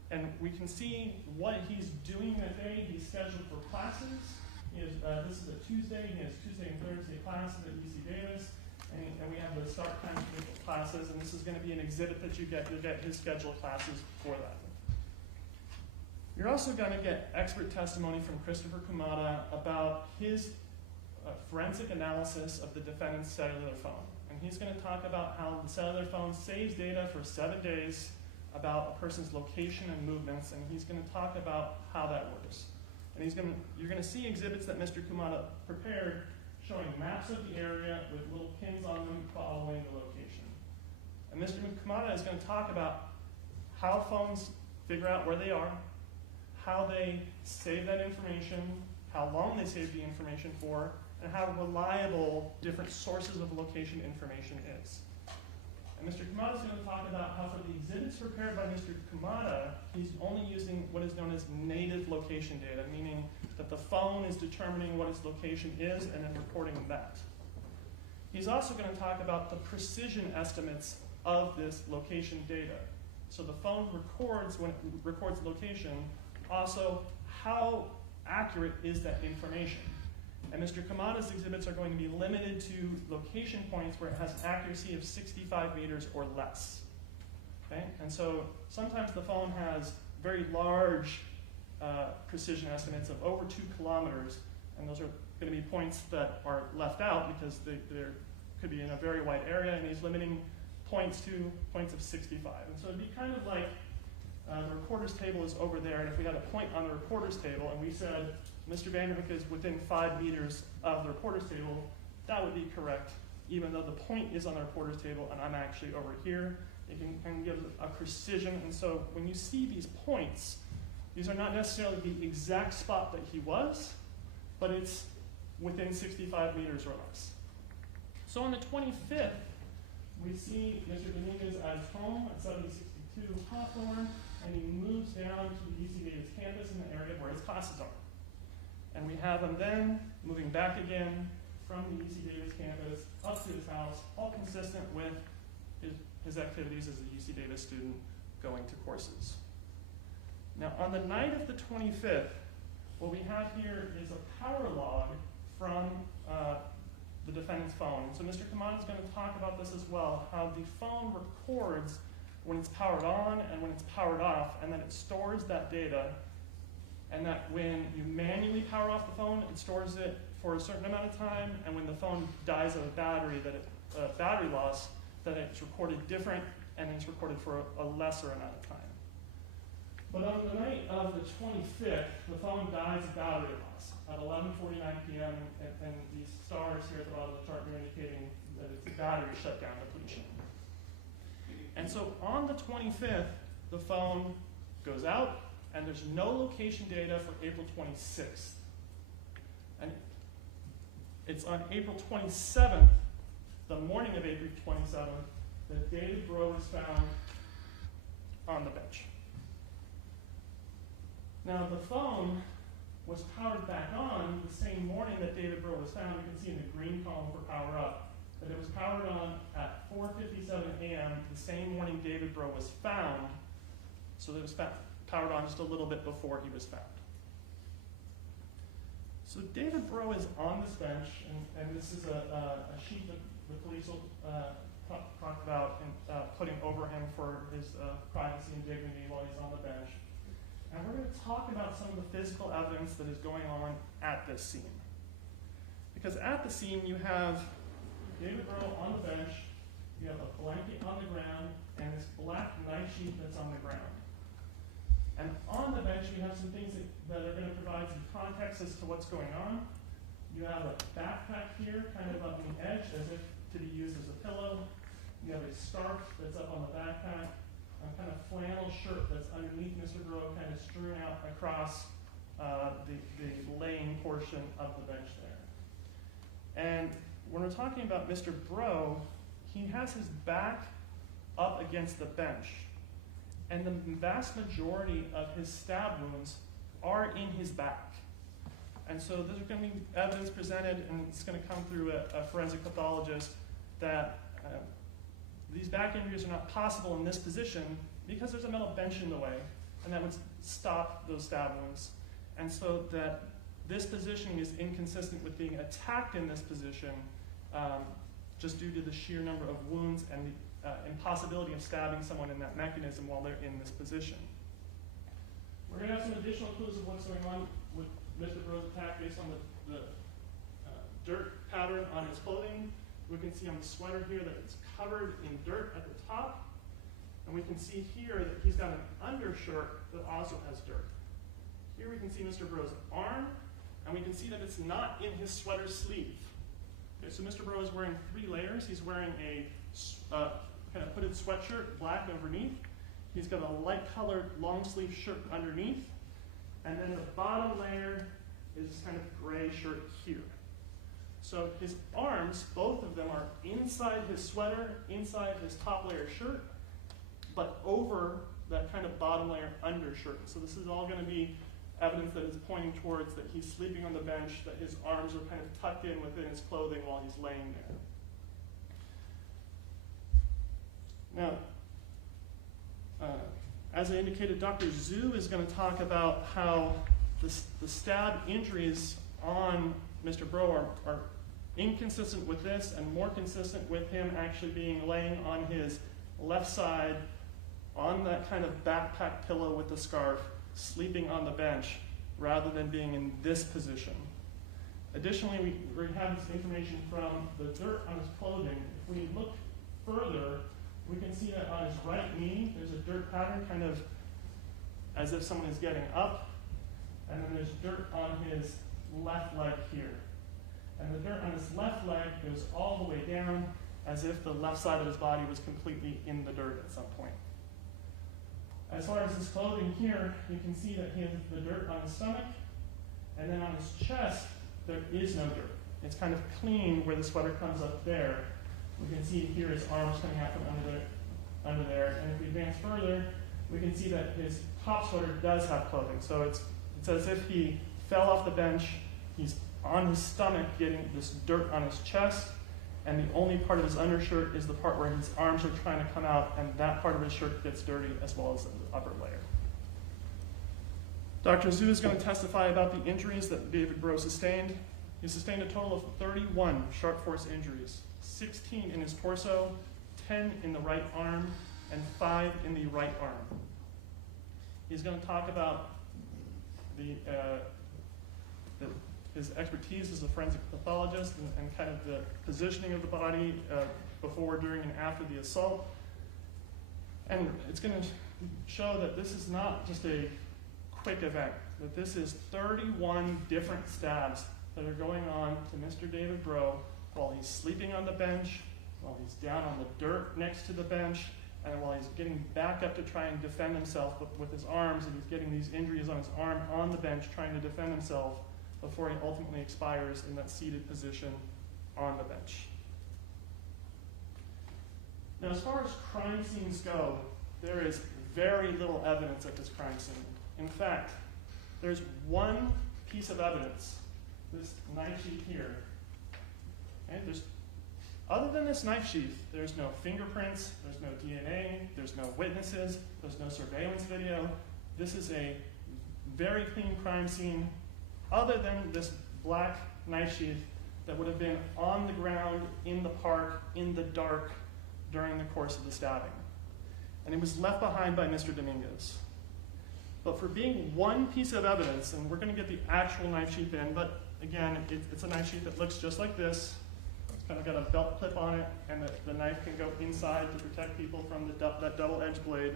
and we can see what he's doing that day. He's scheduled for classes. He has, this is a Tuesday. He has Tuesday and Thursday classes at UC Davis, and we have the start time for classes, and this is going to be an exhibit that you get. You'll get his scheduled classes for that. You're also going to get expert testimony from Christopher Kamada about his forensic analysis of the defendant's cellular phone. And he's going to talk about how the cellular phone saves data for 7 days about a person's location and movements, and he's going to talk about how that works. And you're going to see exhibits that Mr. Kamada prepared showing maps of the area with little pins on them following the location. And Mr. Kamada is going to talk about how phones figure out where they are, how they save that information, how long they save the information for, and how reliable different sources of location information is. And Mr. Kamada is going to talk about how for the exhibits prepared by Mr. Kamada, he's only using what is known as native location data, meaning that the phone is determining what its location is and then reporting that. He's also going to talk about the precision estimates of this location data. So the phone records, when it records location, also how accurate is that information. And Mr. Kamada's exhibits are going to be limited to location points where it has an accuracy of 65 meters or less. Okay? And so sometimes the phone has very large precision estimates of over 2 kilometers, and those are going to be points that are left out because they could be in a very wide area, and he's limiting points to points of 65. And so it'd be kind of like the reporter's table is over there, and if we had a point on the reporter's table and we said Mr. Vanderhook is within 5 meters of the reporter's table, that would be correct, even though the point is on the reporter's table and I'm actually over here. It can give a precision, and so when you see these points, these are not necessarily the exact spot that he was, but it's within 65 meters or less. So on the 25th, we see Mr. Dominguez at his home at 7062 Hawthorne, and he moves down to the UC Davis campus in the area where his classes are. And we have him then moving back again from the UC Davis campus up to his house, all consistent with his activities as a UC Davis student going to courses. Now, on the night of the 25th, what we have here is a power log from the defendant's phone. So Mr. Kamada is going to talk about this as well, how the phone records when it's powered on and when it's powered off, and then it stores that data, and that when you manually power off the phone, it stores it for a certain amount of time, and when the phone dies of a battery, battery loss, that it's recorded different, and it's recorded for a lesser amount of time. But on the night of the 25th, the phone dies of battery loss at 11:49 p.m., and these stars here at the bottom of the chart are indicating that it's battery shutdown depletion. And so on the 25th, the phone goes out, and there's no location data for April 26th. And it's on April 27th, the morning of April 27th, that David Breaux was found on the bench. Now, the phone was powered back on the same morning that David Breaux was found. You can see in the green column for power up that it was powered on at 4:57 a.m. the same morning David Breaux was found. So it was powered on just a little bit before he was found. So David Breaux is on this bench, and this is a sheet that the police will talk about and putting over him for his privacy and dignity while he's on the bench. And we're going to talk about some of the physical evidence that is going on at this scene. Because at the scene, you have David Breaux on the bench, you have a blanket on the ground, and this black knife sheath that's on the ground. And on the bench, you have some things that are going to provide some context as to what's going on. You have a backpack here, kind of on the edge, as if to be used as a pillow. You have a scarf that's up on the backpack, a kind of flannel shirt that's underneath Mr. Breaux, kind of strewn out across the laying portion of the bench there. And when we're talking about Mr. Breaux, he has his back up against the bench, and the vast majority of his stab wounds are in his back. And so there's going to be evidence presented, and it's going to come through a forensic pathologist, that these back injuries are not possible in this position because there's a metal bench in the way, and that would stop those stab wounds. And so that this positioning is inconsistent with being attacked in this position just due to the sheer number of wounds and the impossibility of stabbing someone in that mechanism while they're in this position. We're going to have some additional clues of what's going on with Mr. Breaux's attack based on the dirt pattern on his clothing. We can see on the sweater here that it's covered in dirt at the top. And we can see here that he's got an undershirt that also has dirt. Here we can see Mr. Breaux's arm, and we can see that it's not in his sweater sleeve. Okay, so Mr. Breaux is wearing 3 layers. He's wearing a kind of hooded sweatshirt, black underneath. He's got a light-colored long-sleeve shirt underneath. And then the bottom layer is this kind of gray shirt here. So his arms, both of them, are inside his sweater, inside his top layer shirt, but over that kind of bottom layer undershirt. So this is all going to be evidence that is pointing towards that he's sleeping on the bench, that his arms are kind of tucked in within his clothing while he's laying there. Now, as I indicated, Dr. Zhu is going to talk about how the stab injuries on Mr. Breaux are inconsistent with this and more consistent with him actually being laying on his left side on that kind of backpack pillow with the scarf sleeping on the bench rather than being in this position. Additionally, we have this information from the dirt on his clothing. If we look further, we can see that on his right knee, there's a dirt pattern, kind of as if someone is getting up, and then there's dirt on his left leg here. And the dirt on his left leg goes all the way down, as if the left side of his body was completely in the dirt at some point. As far as his clothing here, you can see that he has the dirt on his stomach, and then on his chest, there is no dirt. It's kind of clean where the sweater comes up there. We can see here his arms coming out from under there. And if we advance further, we can see that his top sweater does have clothing. So it's as if he fell off the bench, he's on his stomach getting this dirt on his chest, and the only part of his undershirt is the part where his arms are trying to come out, and that part of his shirt gets dirty as well as the upper layer. Dr. Zhu is going to testify about the injuries that David Breaux sustained. He sustained a total of 31 sharp force injuries, 16 in his torso, 10 in the right arm, and 5 in the right arm. He's going to talk about his expertise as a forensic pathologist and kind of the positioning of the body before, during, and after the assault. And it's going to show that this is not just a quick event, that this is 31 different stabs that are going on to Mr. David Breaux while he's sleeping on the bench, while he's down on the dirt next to the bench, and while he's getting back up to try and defend himself with his arms, and he's getting these injuries on his arm on the bench trying to defend himself before he ultimately expires in that seated position on the bench. Now, as far as crime scenes go, there is very little evidence at this crime scene. In fact, there's one piece of evidence, this knife sheath here. Okay, other than this knife sheath, there's no fingerprints, there's no DNA, there's no witnesses, there's no surveillance video. This is a very clean crime scene, other than this black knife sheath that would have been on the ground in the park in the dark during the course of the stabbing. And it was left behind by Mr. Dominguez. But for being one piece of evidence, and we're going to get the actual knife sheath in, but again, it's a knife sheath that looks just like this. It's kind of got a belt clip on it, and the knife can go inside to protect people from that double-edged blade.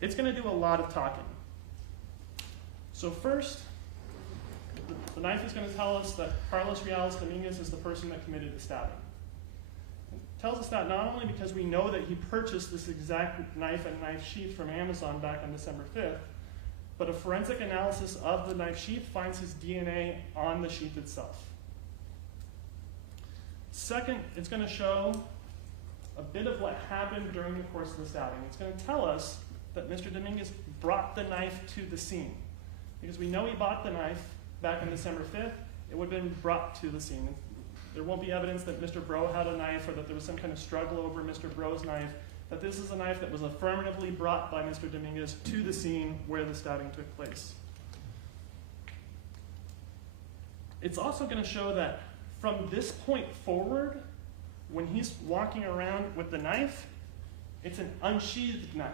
It's going to do a lot of talking. So first, the knife is going to tell us that Carlos Reales Dominguez is the person that committed the stabbing. It tells us that not only because we know that he purchased this exact knife and knife sheath from Amazon back on December 5th, but a forensic analysis of the knife sheath finds his DNA on the sheath itself. Second, it's going to show a bit of what happened during the course of the stabbing. It's going to tell us that Mr. Dominguez brought the knife to the scene. Because we know he bought the knife back on December 5th, it would have been brought to the scene. There won't be evidence that Mr. Breaux had a knife or that there was some kind of struggle over Mr. Breaux's knife, that this is a knife that was affirmatively brought by Mr. Dominguez to the scene where the stabbing took place. It's also going to show that from this point forward, when he's walking around with the knife, it's an unsheathed knife.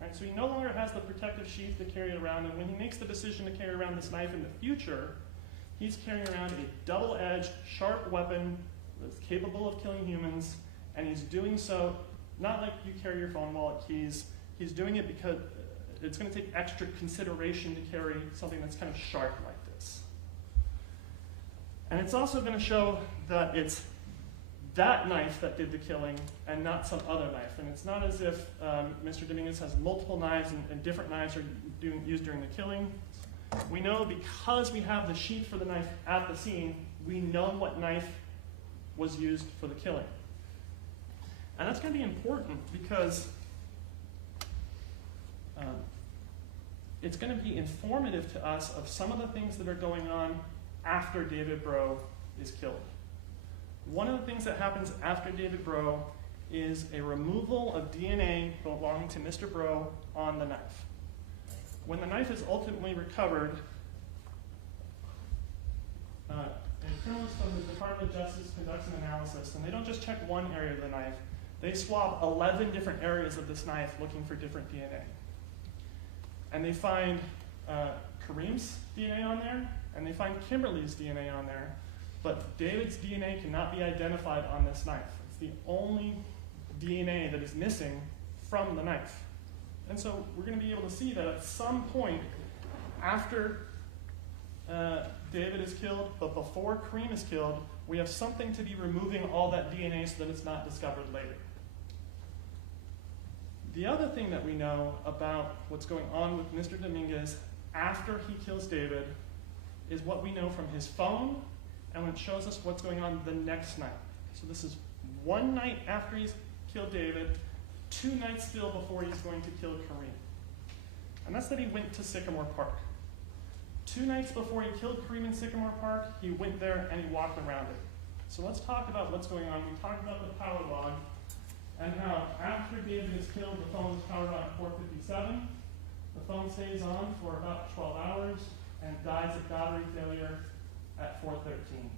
Right? So he no longer has the protective sheath to carry it around, and when he makes the decision to carry around this knife in the future, he's carrying around a double-edged, sharp weapon that's capable of killing humans, and he's doing so not like you carry your phone, wallet, keys. He's doing it because it's going to take extra consideration to carry something that's kind of sharp like this. And it's also going to show that it's that knife that did the killing and not some other knife. And it's not as if Mr. Dominguez has multiple knives and different knives are used during the killing. We know because we have the sheath for the knife at the scene, we know what knife was used for the killing. And that's going to be important because it's going to be informative to us of some of the things that are going on after David Breaux is killed. One of the things that happens after David Breaux is a removal of DNA belonging to Mr. Breaux on the knife. When the knife is ultimately recovered, a criminalist from the Department of Justice conducts an analysis, and they don't just check one area of the knife, they swab 11 different areas of this knife looking for different DNA. and they find Karim's DNA on there, and they find Kimberlee's DNA on there, but David's DNA cannot be identified on this knife. It's the only DNA that is missing from the knife. And so we're going to be able to see that at some point after David is killed, but before Karim is killed, we have something to be removing all that DNA so that it's not discovered later. The other thing that we know about what's going on with Mr. Dominguez after he kills David is what we know from his phone, and it shows us what's going on the next night. So this is one night after he's killed David, 2 nights still before he's going to kill Karim. And that's that he went to Sycamore Park. 2 nights before he killed Karim in Sycamore Park, he went there and he walked around it. So let's talk about what's going on. We talked about the power log and how after David is killed, the phone is powered on at 4:57. The phone stays on for about 12 hours and dies of battery failure at 4:13.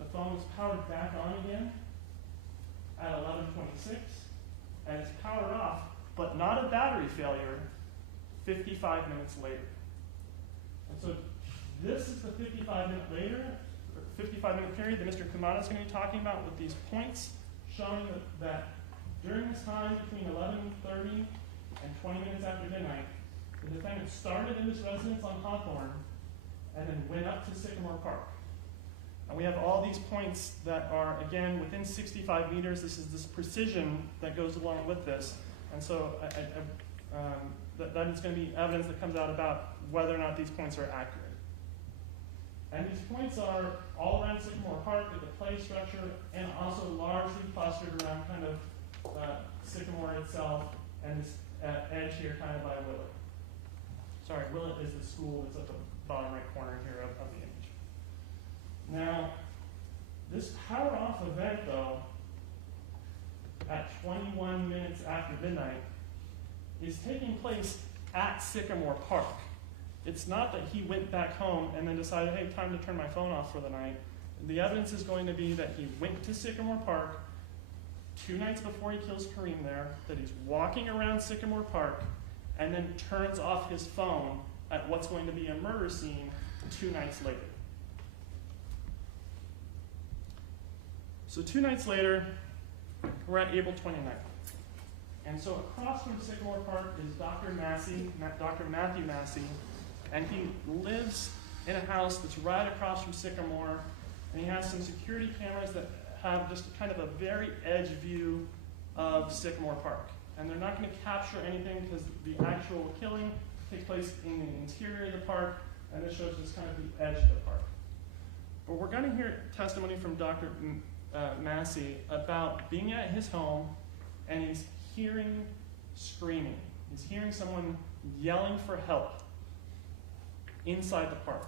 The phone is powered back on again at 11:26, and it's powered off, but not a battery failure, 55 minutes later. And so this is the 55-minute period that Mr. Kamada is going to be talking about with these points showing that during this time between 11:30 and 20 minutes after midnight, the defendant started in his residence on Hawthorne and then went up to Sycamore Park. And we have all these points that are, again, within 65 meters. This is this precision that goes along with this. And so that is going to be evidence that comes out about whether or not these points are accurate. And these points are all around Sycamore Park at the play structure and also largely clustered around kind of Sycamore itself and this edge here kind of by Willett. Sorry, Willett is the school that's at the bottom right corner here of the image. Now, this power off event, though, at 21 minutes after midnight, is taking place at Sycamore Park. It's not that he went back home and then decided, hey, time to turn my phone off for the night. The evidence is going to be that he went to Sycamore Park 2 nights before he kills Karim there, that he's walking around Sycamore Park, and then turns off his phone at what's going to be a murder scene 2 nights later. So 2 nights later, we're at April 29th. And so across from Sycamore Park is Dr. Matthew Massey, and he lives in a house that's right across from Sycamore, and he has some security cameras that have just kind of a very edge view of Sycamore Park. And they're not going to capture anything because the actual killing takes place in the interior of the park, and this shows just kind of the edge of the park. But we're going to hear testimony from Dr. Massey about being at his home, and he's hearing screaming. He's hearing someone yelling for help inside the park.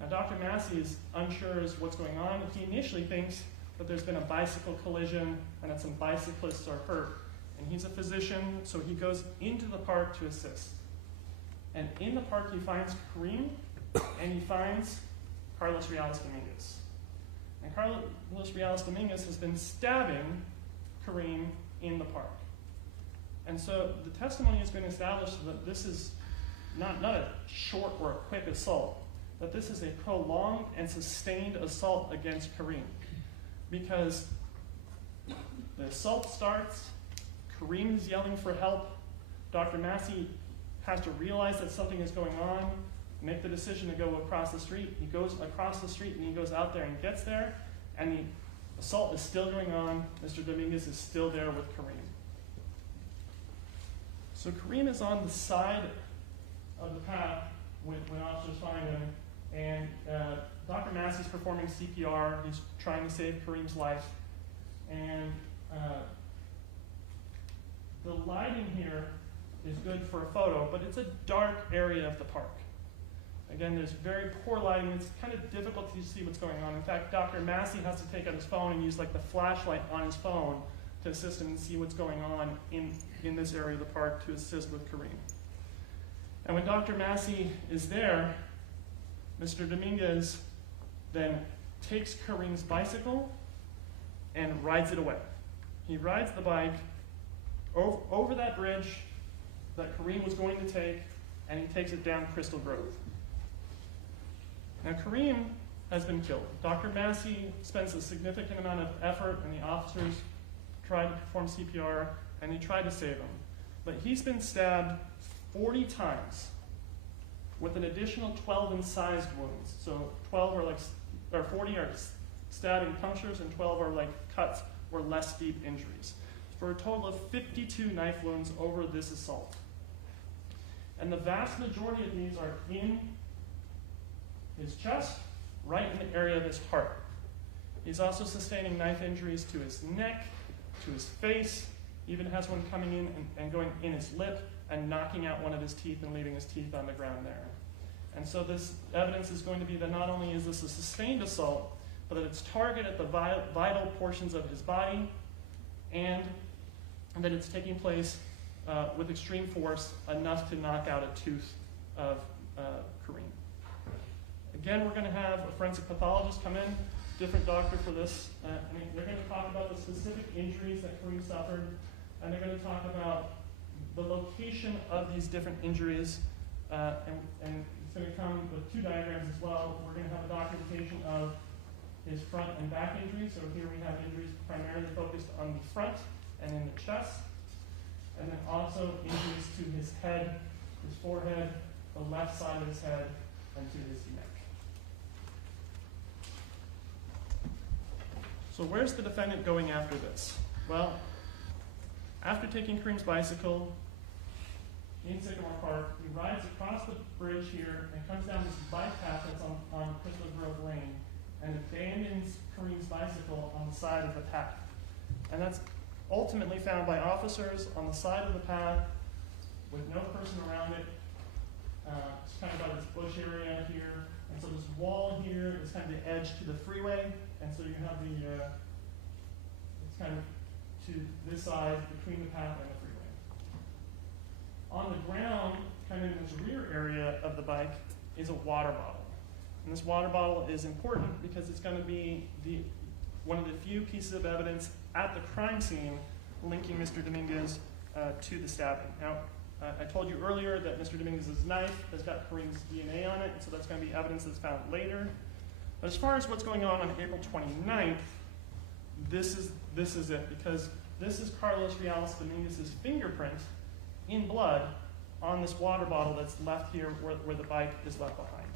Now, Dr. Massey is unsure as what's going on. He initially thinks that there's been a bicycle collision and that some bicyclists are hurt. And he's a physician, so he goes into the park to assist. And in the park, he finds Karim, and he finds Carlos Reales Dominguez. And Carlos Reales Dominguez has been stabbing Karim in the park. And so the testimony is going to establish that this is not a short or a quick assault, that this is a prolonged and sustained assault against Karim. Because the assault starts, Karim is yelling for help, Dr. Massey has to realize that something is going on, make the decision to go across the street. He goes across the street and he goes out there and gets there, and the assault is still going on. Mr. Dominguez is still there with Karim. So Karim is on the side of the path when officers find him, and Dr. Massey's performing CPR. He's trying to save Karim's life. And the lighting here is good for a photo, but it's a dark area of the park. Again, there's very poor lighting. It's kind of difficult to see what's going on. In fact, Dr. Massey has to take out his phone and use like the flashlight on his phone to assist him and see what's going on in this area of the park to assist with Karim. And when Dr. Massey is there, Mr. Dominguez then takes Karim's bicycle and rides it away. He rides the bike over that bridge that Karim was going to take, and he takes it down Crystal Grove. Now Karim has been killed. Dr. Massey spends a significant amount of effort, and the officers tried to perform CPR, and they tried to save him. But he's been stabbed 40 times with an additional 12 incised wounds. So 40 are stabbing punctures, and 12 are like cuts or less deep injuries, for a total of 52 knife wounds over this assault. And the vast majority of these are in his chest, right in the area of his heart. He's also sustaining knife injuries to his neck, to his face, even has one coming in and going in his lip and knocking out one of his teeth and leaving his teeth on the ground there. And so this evidence is going to be that not only is this a sustained assault, but that it's targeted at the vital portions of his body, and that it's taking place with extreme force, enough to knock out a tooth of Karim. Again, we're going to have a forensic pathologist come in, different doctor for this. They're going to talk about the specific injuries that Karim suffered, and they're going to talk about the location of these different injuries, and it's going to come with two diagrams as well. We're going to have a documentation of his front and back injuries. So here we have injuries primarily focused on the front and in the chest, and then also injuries to his head, his forehead, the left side of his head, and to his neck. So where's the defendant going after this? Well, after taking Karim's bicycle in Sycamore Park, he rides across the bridge here and comes down this bike path that's on Crystal Grove Lane and abandons Karim's bicycle on the side of the path. And that's ultimately found by officers on the side of the path with no person around it. It's kind of by this bush area here. And so this wall here is kind of the edge to the freeway. And so you have it's kind of to this side between the path and the freeway. On the ground, kind of in this rear area of the bike, is a water bottle. And this water bottle is important because it's going to be one of the few pieces of evidence at the crime scene linking Mr. Dominguez to the stabbing. Now, I told you earlier that Mr. Dominguez's knife has got Karim's DNA on it, and so that's going to be evidence that's found later. But as far as what's going on April 29th, this is it, because this is Carlos Reales Dominguez's fingerprint in blood on this water bottle that's left here where the bike is left behind.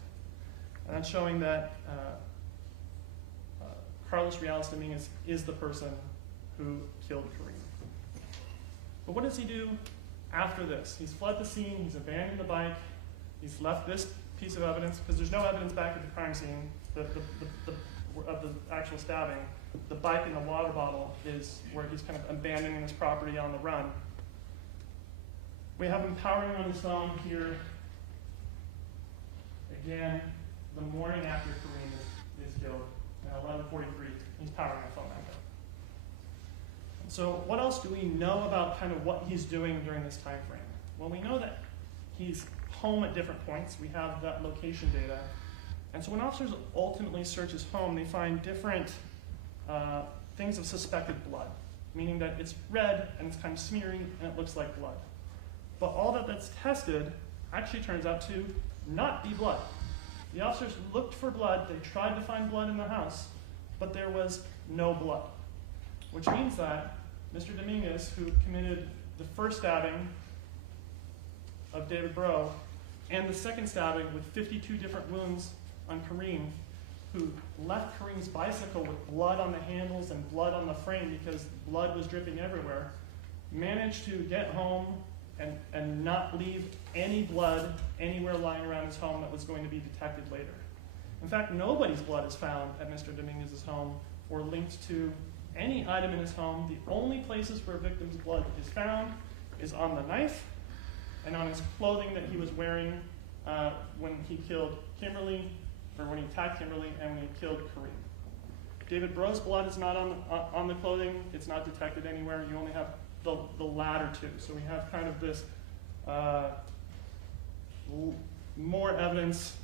And that's showing that Carlos Reales Dominguez is the person who killed Karim. But what does he do after this? He's fled the scene, he's abandoned the bike, he's left this piece of evidence, because there's no evidence back at the crime scene of the actual stabbing. The bike and the water bottle is where he's kind of abandoning his property on the run. We have him powering on his phone here. Again, the morning after Karim is killed, at 11:43, he's powering the phone back up. So what else do we know about kind of what he's doing during this time frame? Well, we know that he's home at different points. We have that location data. And so when officers ultimately search his home, they find different things of suspected blood, meaning that it's red and it's kind of smeary and it looks like blood. But all that's tested actually turns out to not be blood. The officers looked for blood, they tried to find blood in the house, but there was no blood. Which means that Mr. Dominguez, who committed the first stabbing of David Breaux and the second stabbing with 52 different wounds on Karim, who left Karim's bicycle with blood on the handles and blood on the frame because blood was dripping everywhere, managed to get home and not leave any blood anywhere lying around his home that was going to be detected later. In fact, nobody's blood is found at Mr. Dominguez's home or linked to any item in his home. The only places where victim's blood is found is on the knife and on his clothing that he was wearing when he killed Kimberlee, or when he attacked Kimberlee, and when he killed Karim. David Breaux's blood is not on the clothing. It's not detected anywhere. You only have the latter two. So we have kind of this more evidence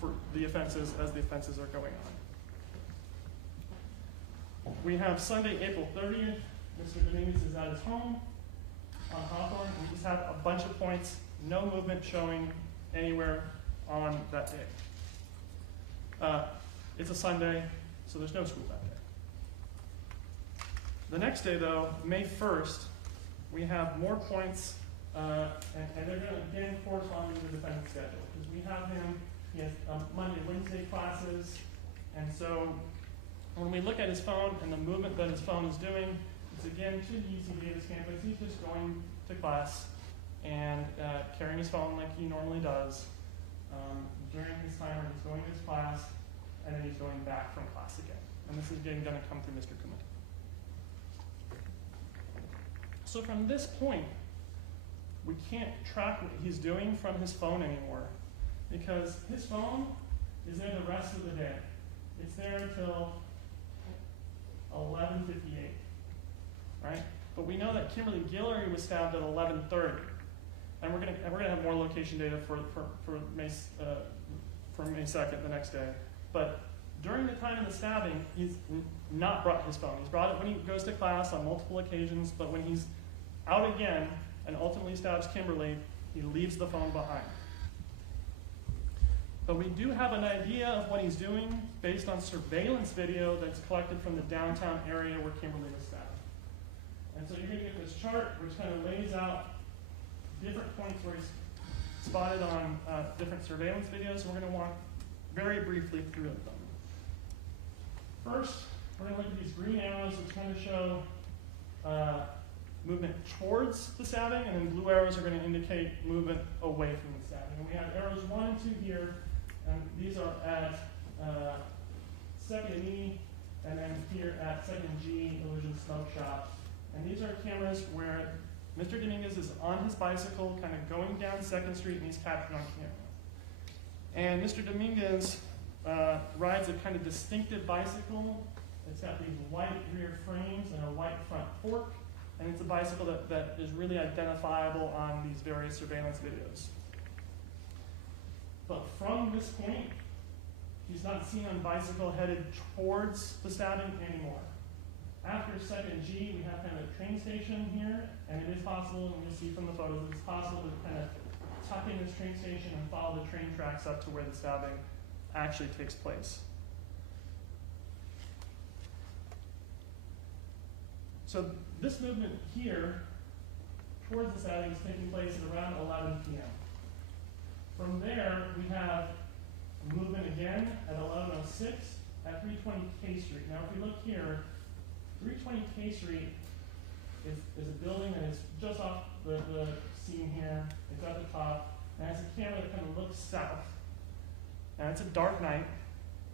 for the offenses as the offenses are going on. We have Sunday, April 30th. Mr. Dominguez is at his home. on Hawthorne. We just have a bunch of points, no movement showing anywhere on that day. It's a Sunday, so there's no school that day. The next day, though, May 1st, we have more points, and they're going to again correspond to the defendant's schedule. Because we have him, he has Monday, Wednesday classes, and so when we look at his phone and the movement that his phone is doing, it's again to UC Davis campus. He's just going to class and carrying his phone like he normally does during his time when he's going to his class, and then he's going back from class again. And this is again going to come through Mr. Kumar. So from this point, we can't track what he's doing from his phone anymore, because his phone is there the rest of the day. It's there until 11:58, right? But we know that Kimberlee Guillory was stabbed at 11:30, and we're gonna have more location data for May 2nd, the next day. But during the time of the stabbing, he's not brought his phone. He's brought it when he goes to class on multiple occasions, but when he's out again and ultimately stabs Kimberlee, he leaves the phone behind. But we do have an idea of what he's doing based on surveillance video that's collected from the downtown area where Kimberlee was stabbed. And so you're going to get this chart which kind of lays out different points where he's spotted on different surveillance videos. We're going to walk very briefly through them. First, we're going to look at these green arrows which kind of show movement towards the stabbing, and then blue arrows are going to indicate movement away from the stabbing. And we have arrows 1 and 2 here, and these are at 2nd E, and then here at 2nd G, Illusion Smoke Shop. And these are cameras where Mr. Dominguez is on his bicycle, kind of going down 2nd Street, and he's captured on camera. And Mr. Dominguez rides a kind of distinctive bicycle. It's got these white rear frames and a white front fork. And it's a bicycle that is really identifiable on these various surveillance videos. But from this point, he's not seen on bicycle headed towards the stabbing anymore. After 2nd G, we have kind of a train station here, and it is possible, and you'll see from the photos, it's possible to kind of tuck in this train station and follow the train tracks up to where the stabbing actually takes place. So this movement here towards the stabbing is taking place at around 11 p.m. From there, we have movement again at 11:06 at 320 K Street. Now, if we look here, 320 K Street is a building that is just off the scene here. It's at the top, and it's a camera that kind of looks south. And it's a dark night,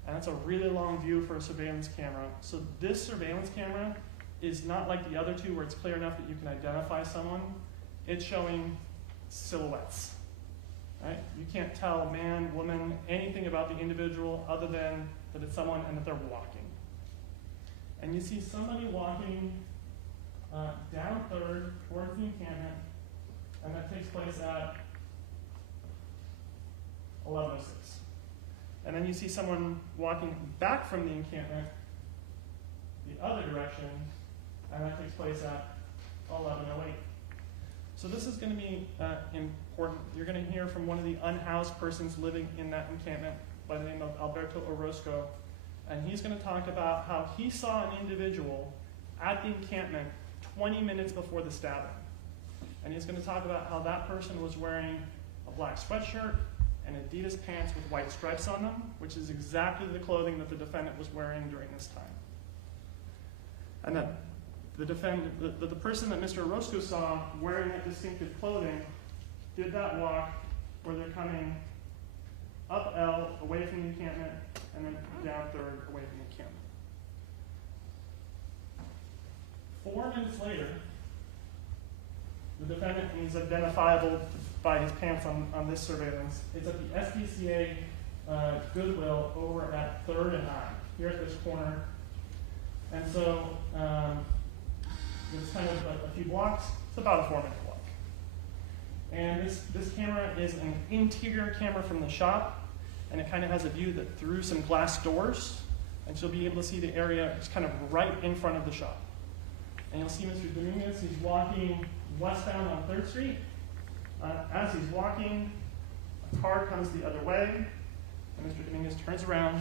and it's a really long view for a surveillance camera. So this surveillance camera is not like the other two where it's clear enough that you can identify someone. It's showing silhouettes, right? You can't tell man, woman, anything about the individual other than that it's someone and that they're walking. And you see somebody walking down 3rd towards the encampment, and that takes place at 11:06. And then you see someone walking back from the encampment the other direction, and that takes place at 11:08. So this is going to be important. You're going to hear from one of the unhoused persons living in that encampment by the name of Alberto Orozco, and he's going to talk about how he saw an individual at the encampment 20 minutes before the stabbing. And he's going to talk about how that person was wearing a black sweatshirt and Adidas pants with white stripes on them, which is exactly the clothing that the defendant was wearing during this time. And that the person that Mr. Orozco saw wearing that distinctive clothing did that walk where they're coming up L, away from the encampment, and then down 3rd, away from the encampment. 4 minutes later, the defendant is identifiable by his pants on this surveillance. It's at the SPCA Goodwill over at 3rd and I, here at this corner. And so it's kind of a few blocks. It's about a 4-minute walk. And this camera is an interior camera from the shop, and it kind of has a view that through some glass doors, and so you'll be able to see the area. It's kind of right in front of the shop. And you'll see Mr. Dominguez, he's walking westbound on 3rd Street. As he's walking, a car comes the other way, and Mr. Dominguez turns around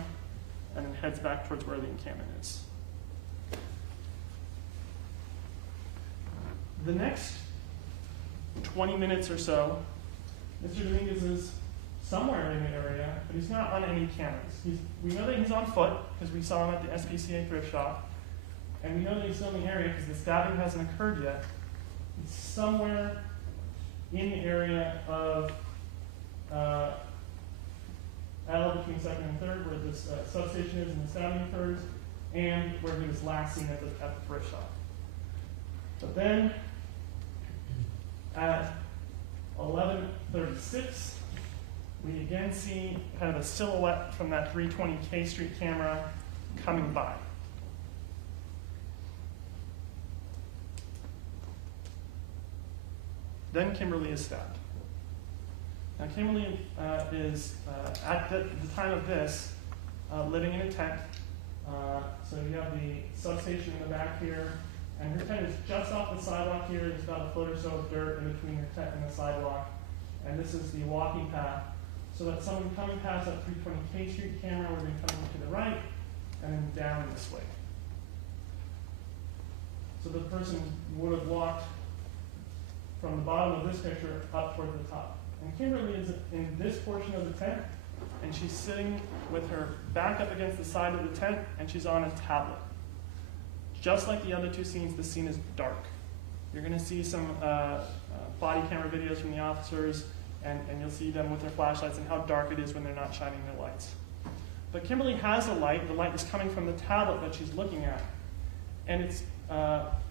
and then heads back towards where the encampment is. The next 20 minutes or so, Mr. Dominguez is somewhere in the area, but he's not on any cameras. We know that he's on foot because we saw him at the SPCA thrift shop, and we know that he's still in the area because the stabbing hasn't occurred yet. He's somewhere in the area of L between 2nd and 3rd, where this substation is and the stabbing occurs, and where he was last seen at the thrift shop. But then, at 11:36, we again see kind of a silhouette from that 320 K Street camera coming by. Then Kimberlee is stabbed. Now Kimberlee is, at the time of this, living in a tent. So you have the substation in the back here, and her tent is just off the sidewalk here. There's about a foot or so of dirt in between her tent and the sidewalk. And this is the walking path, so that someone coming past that 320 K Street camera would be coming to the right, and then down this way. So the person would have walked from the bottom of this picture up toward the top. And Kimberlee is in this portion of the tent, and she's sitting with her back up against the side of the tent, and she's on a tablet. Just like the other two scenes, the scene is dark. You're going to see some body camera videos from the officers, and you'll see them with their flashlights and how dark it is when they're not shining their lights. But Kimberlee has a light. The light is coming from the tablet that she's looking at, and it's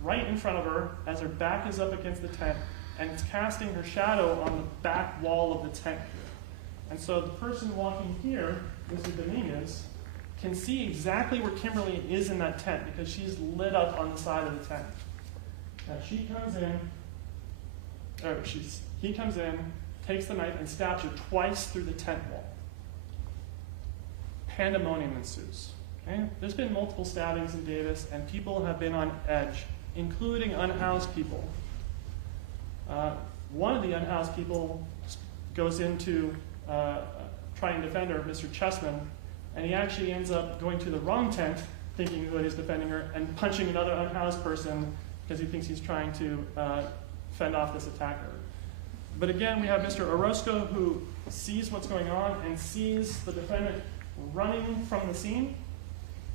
right in front of her as her back is up against the tent, and it's casting her shadow on the back wall of the tent. And so the person walking here, Mr. Dominguez, can see exactly where Kimberlee is in that tent because she's lit up on the side of the tent. Now he comes in, takes the knife and stabs her twice through the tent wall. Pandemonium ensues. Okay? There's been multiple stabbings in Davis, and people have been on edge, including unhoused people. One of the unhoused people goes in to try and defend her, Mr. Chessman, and he actually ends up going to the wrong tent, thinking that he's defending her, and punching another unhoused person because he thinks he's trying to fend off this attacker. But again, we have Mr. Orozco, who sees what's going on and sees the defendant running from the scene,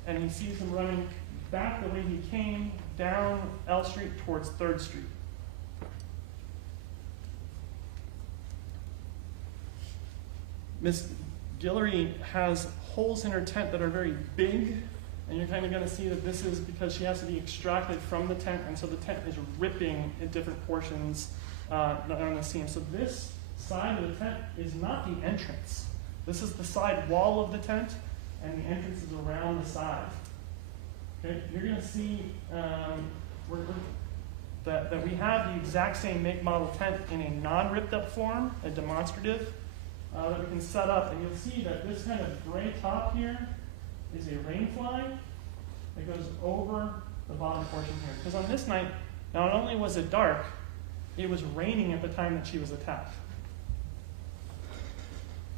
and he sees him running back the way he came down L Street towards 3rd Street. Ms. Guillory has holes in her tent that are very big, and you're kind of going to see that this is because she has to be extracted from the tent, and so the tent is ripping in different portions on the seam. So this side of the tent is not the entrance. This is the side wall of the tent, and the entrance is around the side. Okay? You're going to see that we have the exact same make model tent in a non-ripped up form, a demonstrative, that we can set up, and you'll see that this kind of gray top here is a rain fly that goes over the bottom portion here. Because on this night, not only was it dark, it was raining at the time that she was attacked.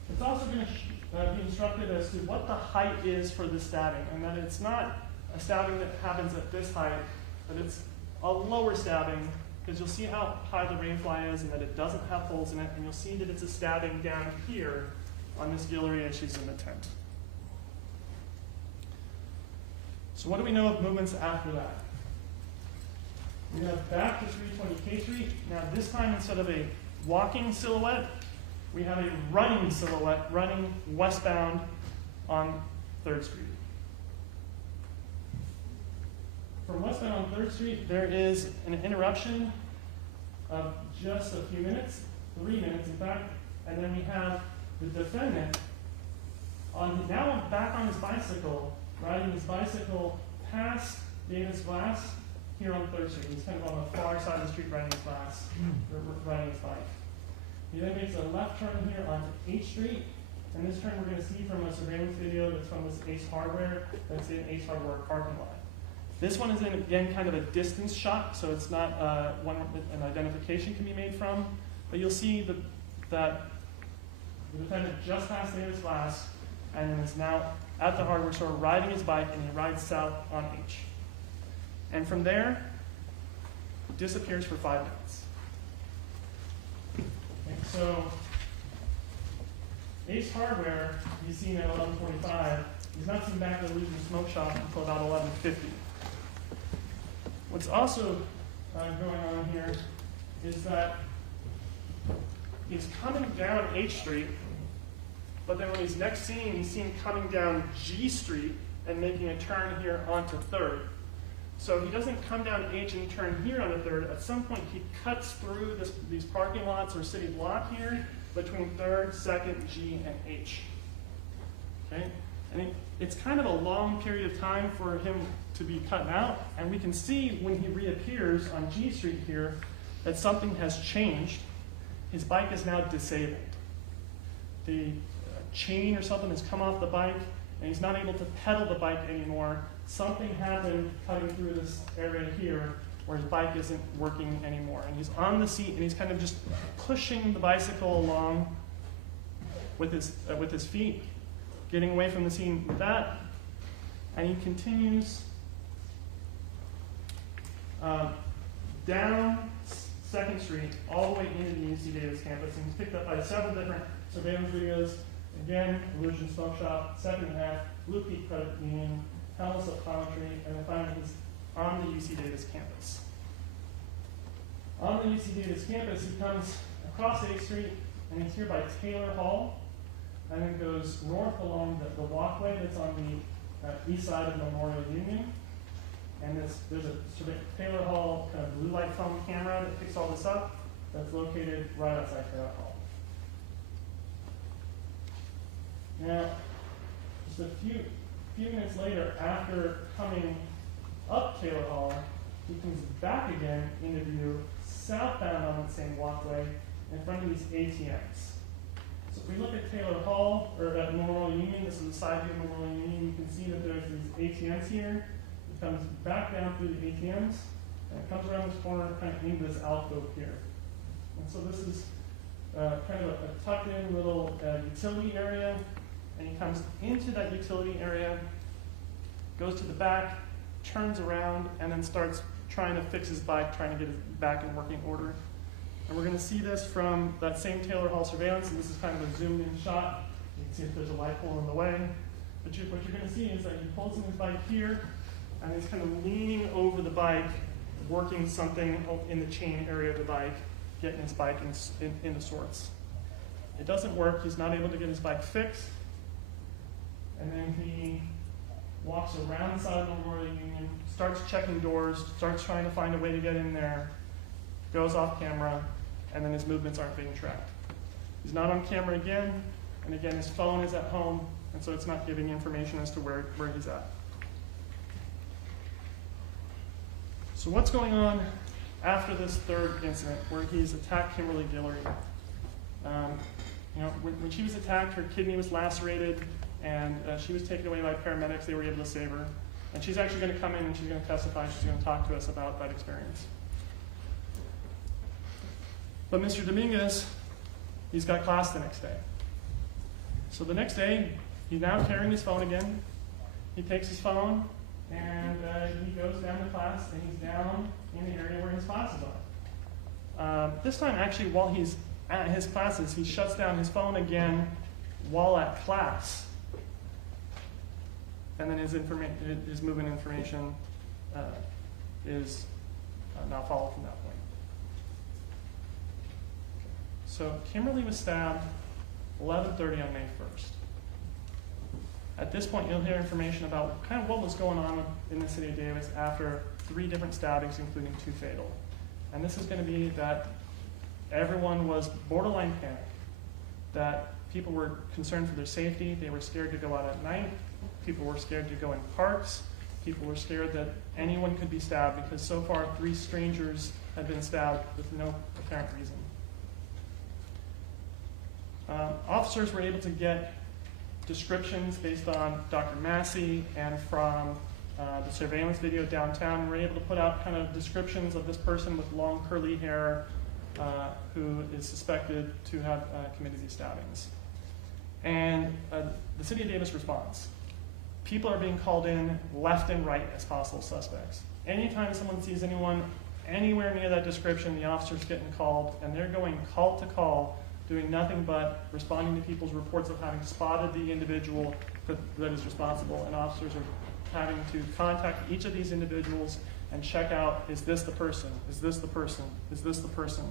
It's also going to be instructed as to what the height is for this stabbing, and that it's not a stabbing that happens at this height, but it's a lower stabbing, because you'll see how high the rain fly is and that it doesn't have holes in it, and you'll see that it's a stabbing down here on Miss Guillory as she's in the tent. So what do we know of movements after that? We have back to 320 K Street. Now this time, instead of a walking silhouette, we have a running silhouette running westbound on 3rd Street. From westbound on 3rd Street, there is an interruption of just a few minutes, 3 minutes in fact, and then we have the defendant now back on his bicycle, riding his bicycle past Davis Glass here on 3rd Street. He's kind of on the far side of the street riding his glass, riding his bike. He then makes a left turn here onto H Street, and this turn we're going to see from a surveillance video that's from this Ace Hardware, that's in Ace Hardware parking lot. This one is, again, kind of a distance shot, so it's not one an identification can be made from. But you'll see that the defendant just passed David's glass and then is now at the hardware store riding his bike, and he rides south on H. And from there, disappears for 5 minutes. Okay, so Ace Hardware, he's seen at 11:45. He's not seen back at the Illusion Smoke Shop until about 11:50. What's also going on here is that he's coming down H Street, but then when he's next seen, he's seen coming down G Street and making a turn here onto 3rd. So he doesn't come down H and turn here on the 3rd. At some point, he cuts through these parking lots or city block here between 3rd, 2nd, G, and H. Okay? And it's kind of a long period of time for him to be cut out, and we can see when he reappears on G Street here that something has changed. His bike is now disabled. The chain or something has come off the bike, and he's not able to pedal the bike anymore. Something happened cutting through this area here where his bike isn't working anymore. And he's on the seat, and he's kind of just pushing the bicycle along with his feet, getting away from the scene with that. And he continues down 2nd Street all the way into the UC Davis campus. And he's picked up by several different surveillance videos. Again, Illusion Smoke Shop, 2nd Ave, Blue Peak Credit Union, Palace Optometry, and then finally he's on the UC Davis campus. On the UC Davis campus, he comes across 8th Street, and he's here by Taylor Hall, and then goes north along the walkway that's on the east side of Memorial Union. And there's a Taylor Hall kind of blue light phone camera that picks all this up that's located right outside Taylor Hall. Now, just a few minutes later, after coming up Taylor Hall, he comes back again into view, southbound on that same walkway, in front of these ATMs. So if we look at Taylor Hall, or at Memorial Union, this is the side view of Memorial Union, you can see that there's these ATMs here. It comes back down through the ATMs, and it comes around this corner, kind of into this alcove here. And so this is kind of a tucked-in little utility area, and he comes into that utility area, goes to the back, turns around, and then starts trying to fix his bike, trying to get it back in working order. And we're going to see this from that same Taylor Hall surveillance, and this is kind of a zoomed-in shot. You can see if there's a light pole in the way. But what you're going to see is that he pulls in his bike here, and he's kind of leaning over the bike, working something in the chain area of the bike, getting his bike into sorts. It doesn't work. He's not able to get his bike fixed. And then he walks around the side of Memorial Union, starts checking doors, starts trying to find a way to get in there, goes off camera, and then his movements aren't being tracked. He's not on camera again, and again, his phone is at home, and so it's not giving information as to where he's at. So what's going on after this 3rd incident, where he's attacked Kimberlee Guillory? When she was attacked, her kidney was lacerated, and she was taken away by paramedics. They were able to save her. And she's actually going to come in and she's going to testify. She's going to talk to us about that experience. But Mr. Dominguez, he's got class the next day. So the next day, he's now carrying his phone again. He takes his phone, and he goes down to class, and he's down in the area where his classes are. This time, actually, while he's at his classes, he shuts down his phone again while at class. And then his movement information is not followed from that point. So Kimberlee was stabbed 11:30 on May 1st. At this point, you'll hear information about kind of what was going on in the city of Davis after 3 different stabbings, including 2 fatal. And this is going to be that everyone was borderline panicked, that people were concerned for their safety. They were scared to go out at night. People were scared to go in parks. People were scared that anyone could be stabbed, because so far 3 strangers had been stabbed with no apparent reason. Officers were able to get descriptions based on Dr. Massey and from the surveillance video downtown. We're able to put out kind of descriptions of this person with long curly hair who is suspected to have committed these stabbings. And the city of Davis responds. People are being called in left and right as possible suspects. Anytime someone sees anyone anywhere near that description, the officer's getting called, and they're going call to call, doing nothing but responding to people's reports of having spotted the individual that is responsible, and officers are having to contact each of these individuals and check out, is this the person? Is this the person? Is this the person?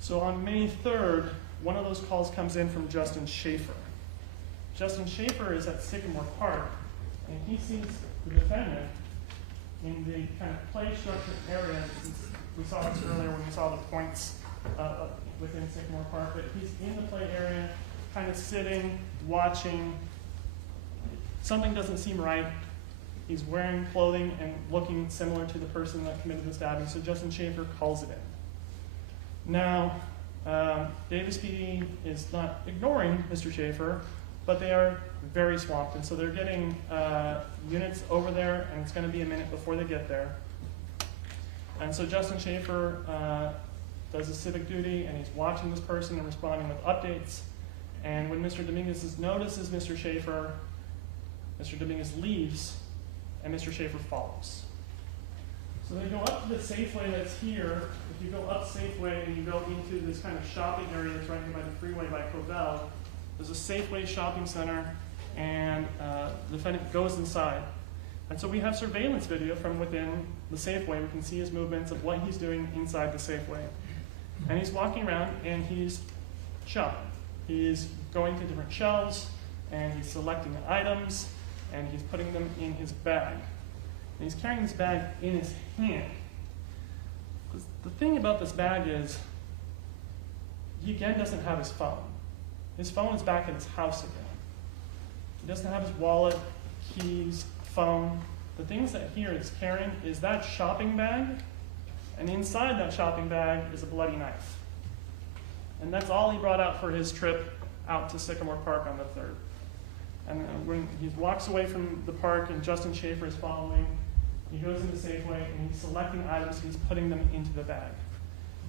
So on May 3rd, one of those calls comes in from Justin Schaefer. Justin Schaefer is at Sycamore Park, and he sees the defendant in the kind of play structure area. We saw this earlier when we saw the points within Sycamore Park, but he's in the play area, kind of sitting, watching. Something doesn't seem right. He's wearing clothing and looking similar to the person that committed the stabbing, so Justin Schaefer calls it in. Now, Davis PD is not ignoring Mr. Schaefer, but they are very swamped, and so they're getting units over there, and it's going to be a minute before they get there. And so Justin Schaefer does his civic duty, and he's watching this person and responding with updates. And when Mr. Dominguez notices Mr. Schaefer, Mr. Dominguez leaves, and Mr. Schaefer follows. So they go up to the Safeway that's here. If you go up Safeway and you go into this kind of shopping area that's right here by the freeway by Covell, there's a Safeway shopping center, and the defendant goes inside. And so we have surveillance video from within the Safeway. We can see his movements of what he's doing inside the Safeway. And he's walking around and he's shopping. He's going to different shelves, and he's selecting items, and he's putting them in his bag. And he's carrying this bag in his hand. The thing about this bag is, he again doesn't have his phone. His phone is back at his house again. He doesn't have his wallet, keys, phone. The things that he is carrying is that shopping bag, and inside that shopping bag is a bloody knife. And that's all he brought out for his trip out to Sycamore Park on the 3rd. And when he walks away from the park and Justin Schaefer is following, he goes into Safeway and he's selecting items, he's putting them into the bag.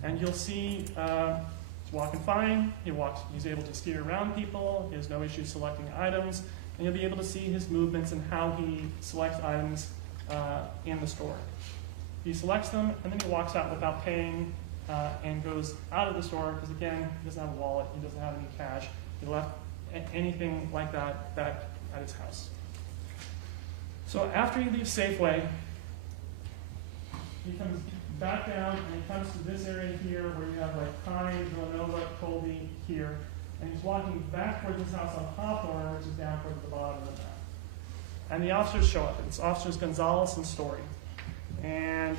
And you'll see he's walking fine, he's able to steer around people, he has no issue selecting items, and you'll be able to see his movements and how he selects items in the store. He selects them, and then he walks out without paying and goes out of the store, because again, he doesn't have a wallet, he doesn't have any cash, he left anything like that back at his house. So after he leaves Safeway, he comes back down and he comes to this area here where you have like Karim, Villanova, Colby here, and he's walking back towards his house on Hawthorne, which is down towards the bottom of the map. And the officers show up. It's Officers Gonzalez and Story. And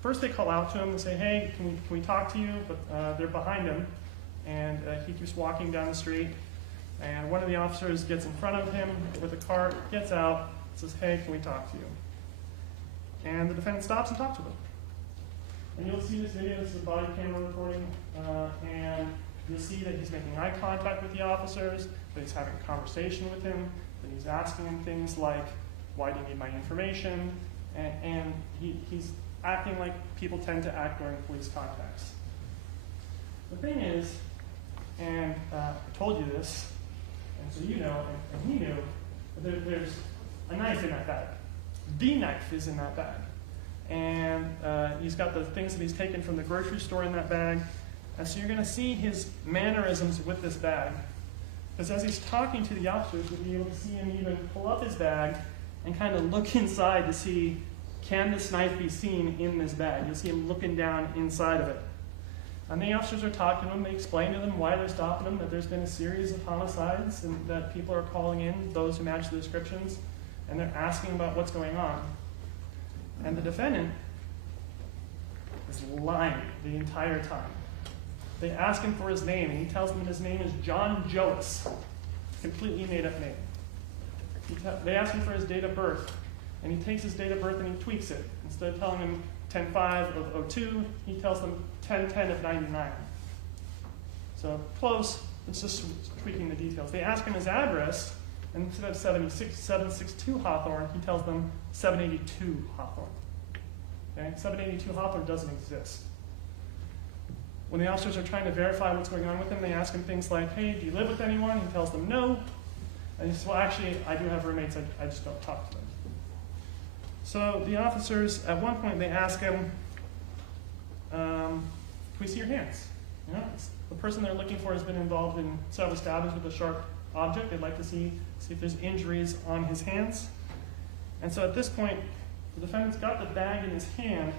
first they call out to him and say, hey, can we talk to you? But they're behind him, and he keeps walking down the street. And one of the officers gets in front of him with a cart, gets out, says, hey, can we talk to you? And the defendant stops and talks with him. And you'll see this video, this is a body camera recording, and you'll see that he's making eye contact with the officers, that he's having a conversation with him, that he's asking him things like, why do you need my information? And he's acting like people tend to act during police contacts. The thing is, and I told you this, and so you know, and he knew, that there's a knife in that bag. The knife is in that bag. And he's got the things that he's taken from the grocery store in that bag. And so you're going to see his mannerisms with this bag. Because as he's talking to the officers, you'll be able to see him even pull up his bag and kind of look inside to see, can this knife be seen in this bag? You'll see him looking down inside of it. And the officers are talking to him. They explain to them why they're stopping him, that there's been a series of homicides and that people are calling in, those who match the descriptions, and they're asking about what's going on. And the defendant is lying the entire time. They ask him for his name, and he tells them his name is John Joas, completely made-up name. They ask him for his date of birth, and he takes his date of birth and he tweaks it. Instead of telling them 10/5 of 02, he tells them 10/10 of 99. So close, it's just tweaking the details. They ask him his address, And instead of 762 Hawthorne, he tells them 782 Hawthorne. Okay? 782 Hawthorne doesn't exist. When the officers are trying to verify what's going on with him, they ask him things like, hey, do you live with anyone? He tells them no. And he says, well, actually, I do have roommates. I just don't talk to them. So the officers, at one point, they ask him, can we see your hands? You know, the person they're looking for has been involved in several stabbings with a sharp object. They'd like to see if there's injuries on his hands. And so at this point, the defendant's got the bag in his hand,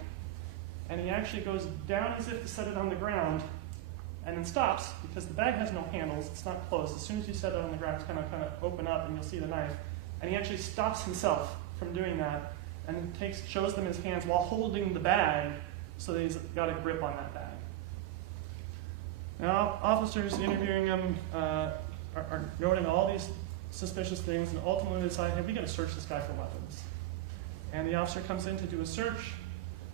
and he actually goes down as if to set it on the ground, and then stops, because the bag has no handles, it's not closed. As soon as you set it on the ground, it's kind of open up, and you'll see the knife. And he actually stops himself from doing that, and shows them his hands while holding the bag, so that he's got a grip on that bag. Now, officers interviewing him are noting all these suspicious things, and ultimately decide, hey, we got to search this guy for weapons. And the officer comes in to do a search.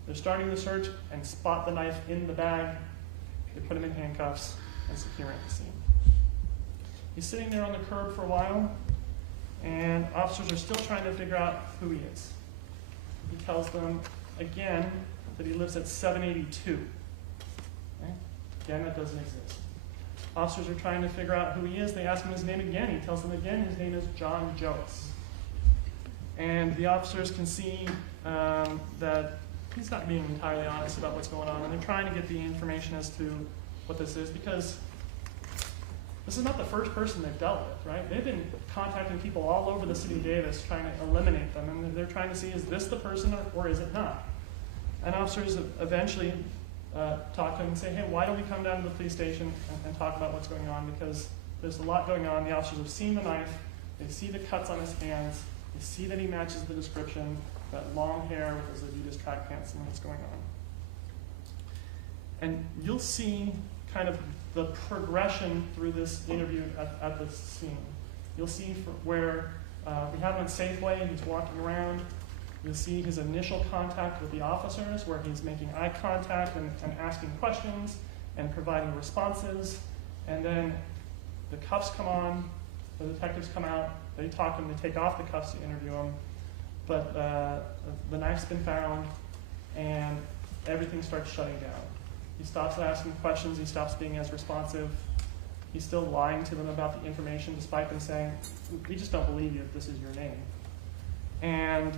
They're starting the search and spot the knife in the bag. They put him in handcuffs and secure him at the scene. He's sitting there on the curb for a while, and officers are still trying to figure out who he is. He tells them, again, that he lives at 782. Okay? Again, that doesn't exist. Officers are trying to figure out who he is. They ask him his name again. He tells them again his name is John Jones. And the officers can see that he's not being entirely honest about what's going on, and they're trying to get the information as to what this is, because this is not the first person they've dealt with, right? They've been contacting people all over the city of Davis trying to eliminate them, and they're trying to see, is this the person or is it not? And officers eventually talk to him and say, hey, why don't we come down to the police station and talk about what's going on, because there's a lot going on. The officers have seen the knife, they see the cuts on his hands, they see that he matches the description, that long hair with his Adidas track pants, and what's going on. And you'll see kind of the progression through this interview at the scene. You'll see where we have him at Safeway, he's walking around. You'll see his initial contact with the officers, where he's making eye contact and asking questions and providing responses. And then the cuffs come on, the detectives come out, they talk to him, they take off the cuffs to interview him. But the knife's been found, and everything starts shutting down. He stops asking questions, he stops being as responsive. He's still lying to them about the information, despite them saying, we just don't believe you if this is your name. And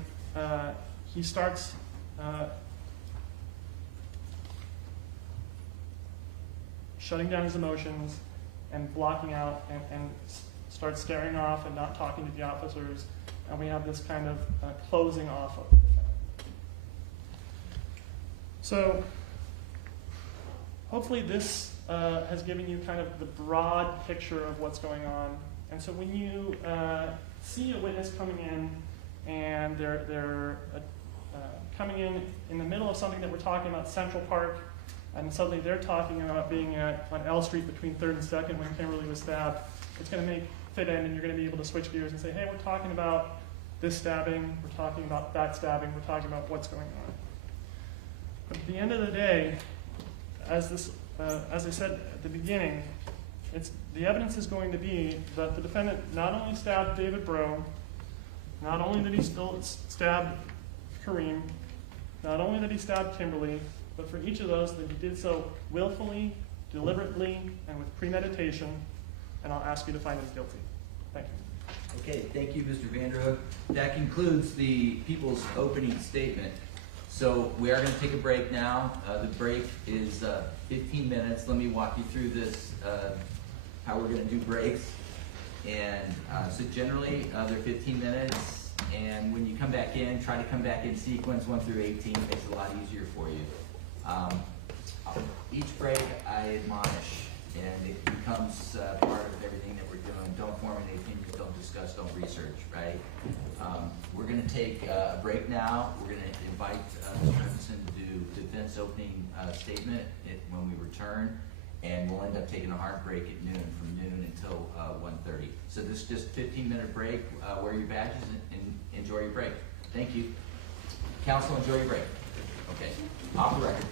he starts shutting down his emotions and blocking out and starts staring off and not talking to the officers. And we have this kind of closing off of the defendant. So hopefully this has given you kind of the broad picture of what's going on. And so when you see a witness coming in, and they're coming in the middle of something that we're talking about, Central Park, and suddenly they're talking about being on L Street between 3rd and 2nd when Kimberlee was stabbed, it's going to fit in, and you're going to be able to switch gears and say, hey, we're talking about this stabbing, we're talking about that stabbing, we're talking about what's going on. But at the end of the day, as I said at the beginning, the evidence is going to be that the defendant not only stabbed David Breaux, not only did he still stab Karim, not only did he stab Kimberlee, but for each of those that he did so willfully, deliberately, and with premeditation, and I'll ask you to find him guilty. Thank you. Okay, thank you, Mr. Vanderhook. That concludes the people's opening statement. So we are going to take a break now. The break is 15 minutes. Let me walk you through this, how we're going to do breaks. And so generally, they're 15 minutes. And when you come back in, try to come back in sequence 1 through 18. It makes it a lot easier for you. Each break, I admonish, and it becomes part of everything that we're doing. Don't form any opinions, don't discuss, don't research, right? We're going to take a break now. We're going to invite Mr. Hutchinson to do defense opening statement when we return, and we'll end up taking a hard break at noon, from noon until 1:30. So this is just a 15-minute break. Wear your badges and enjoy your break. Thank you. Counsel, enjoy your break. Okay, off the record.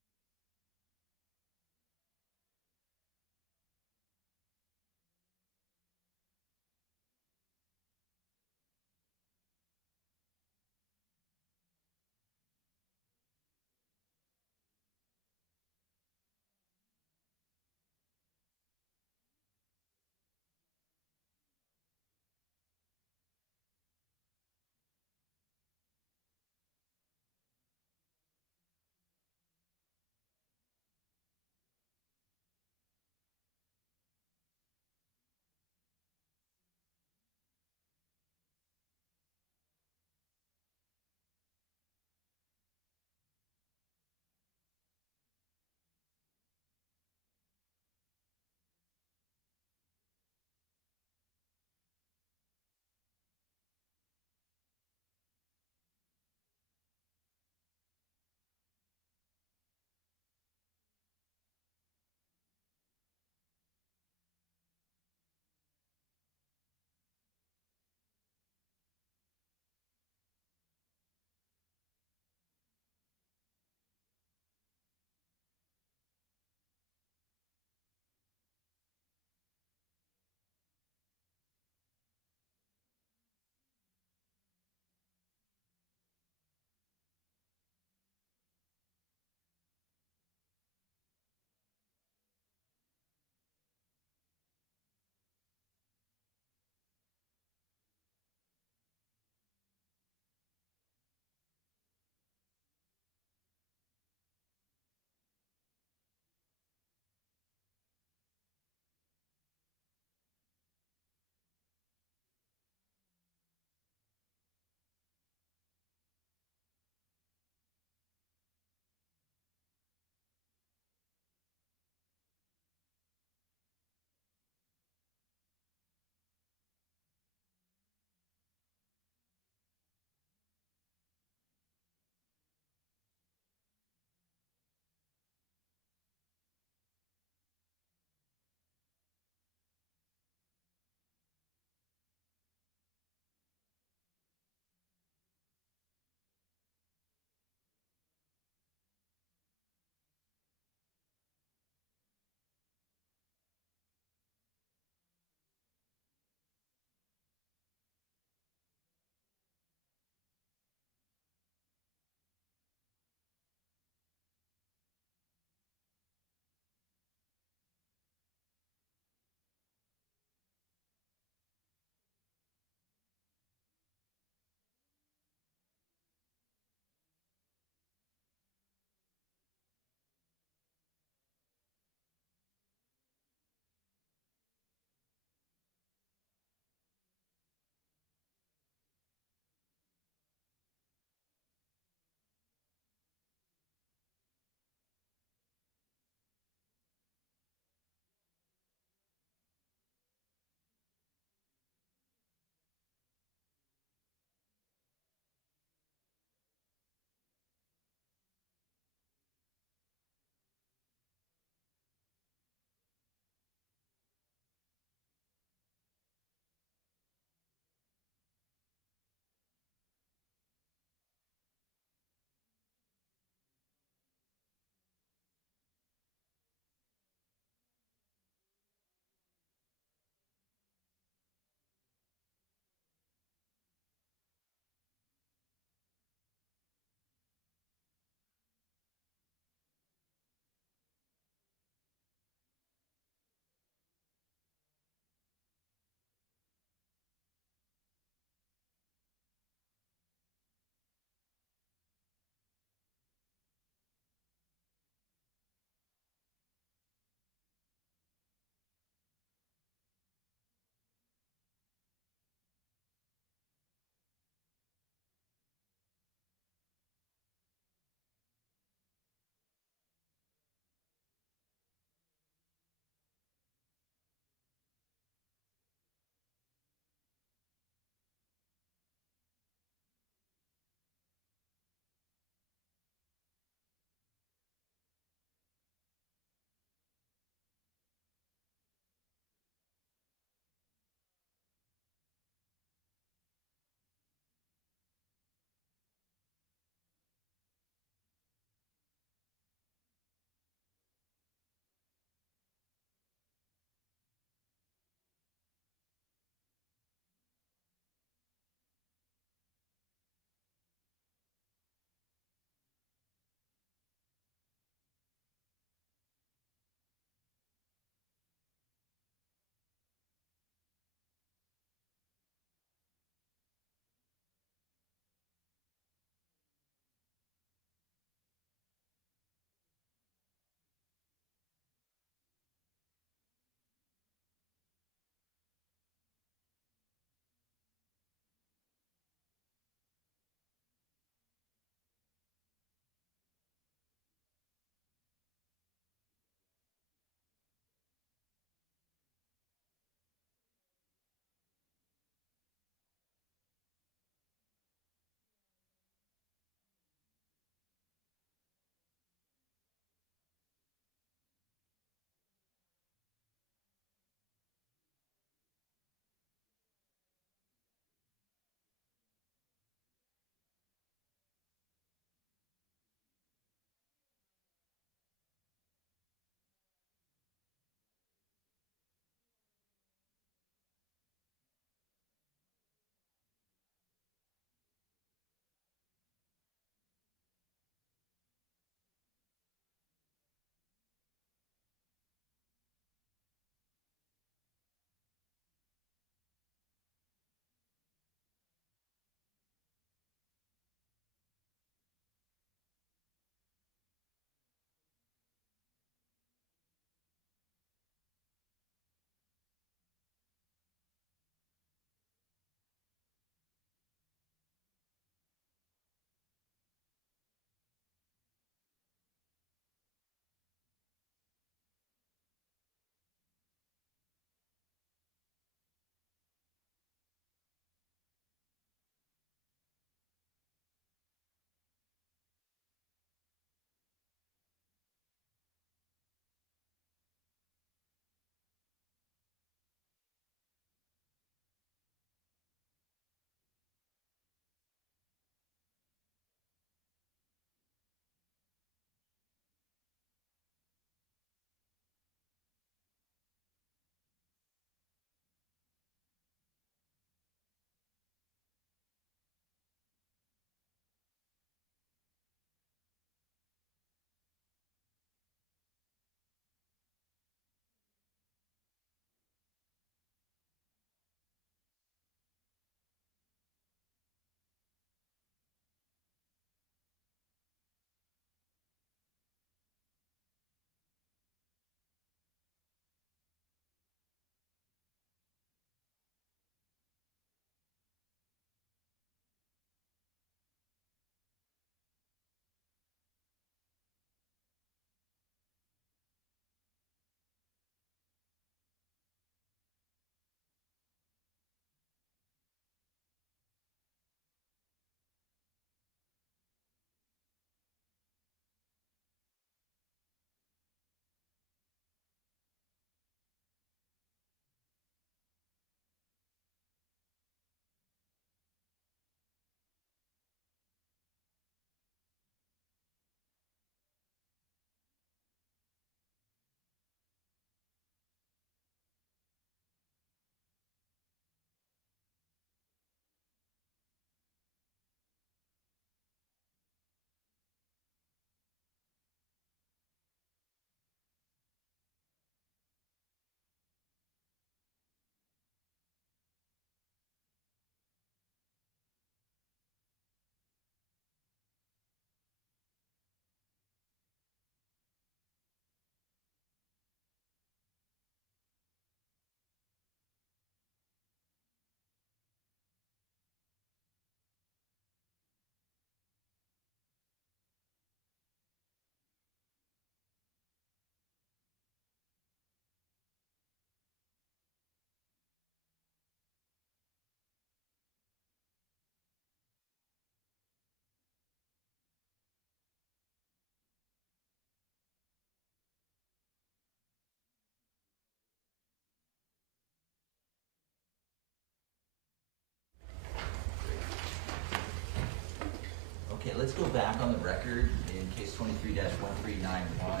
Okay, let's go back on the record in case 23-1391,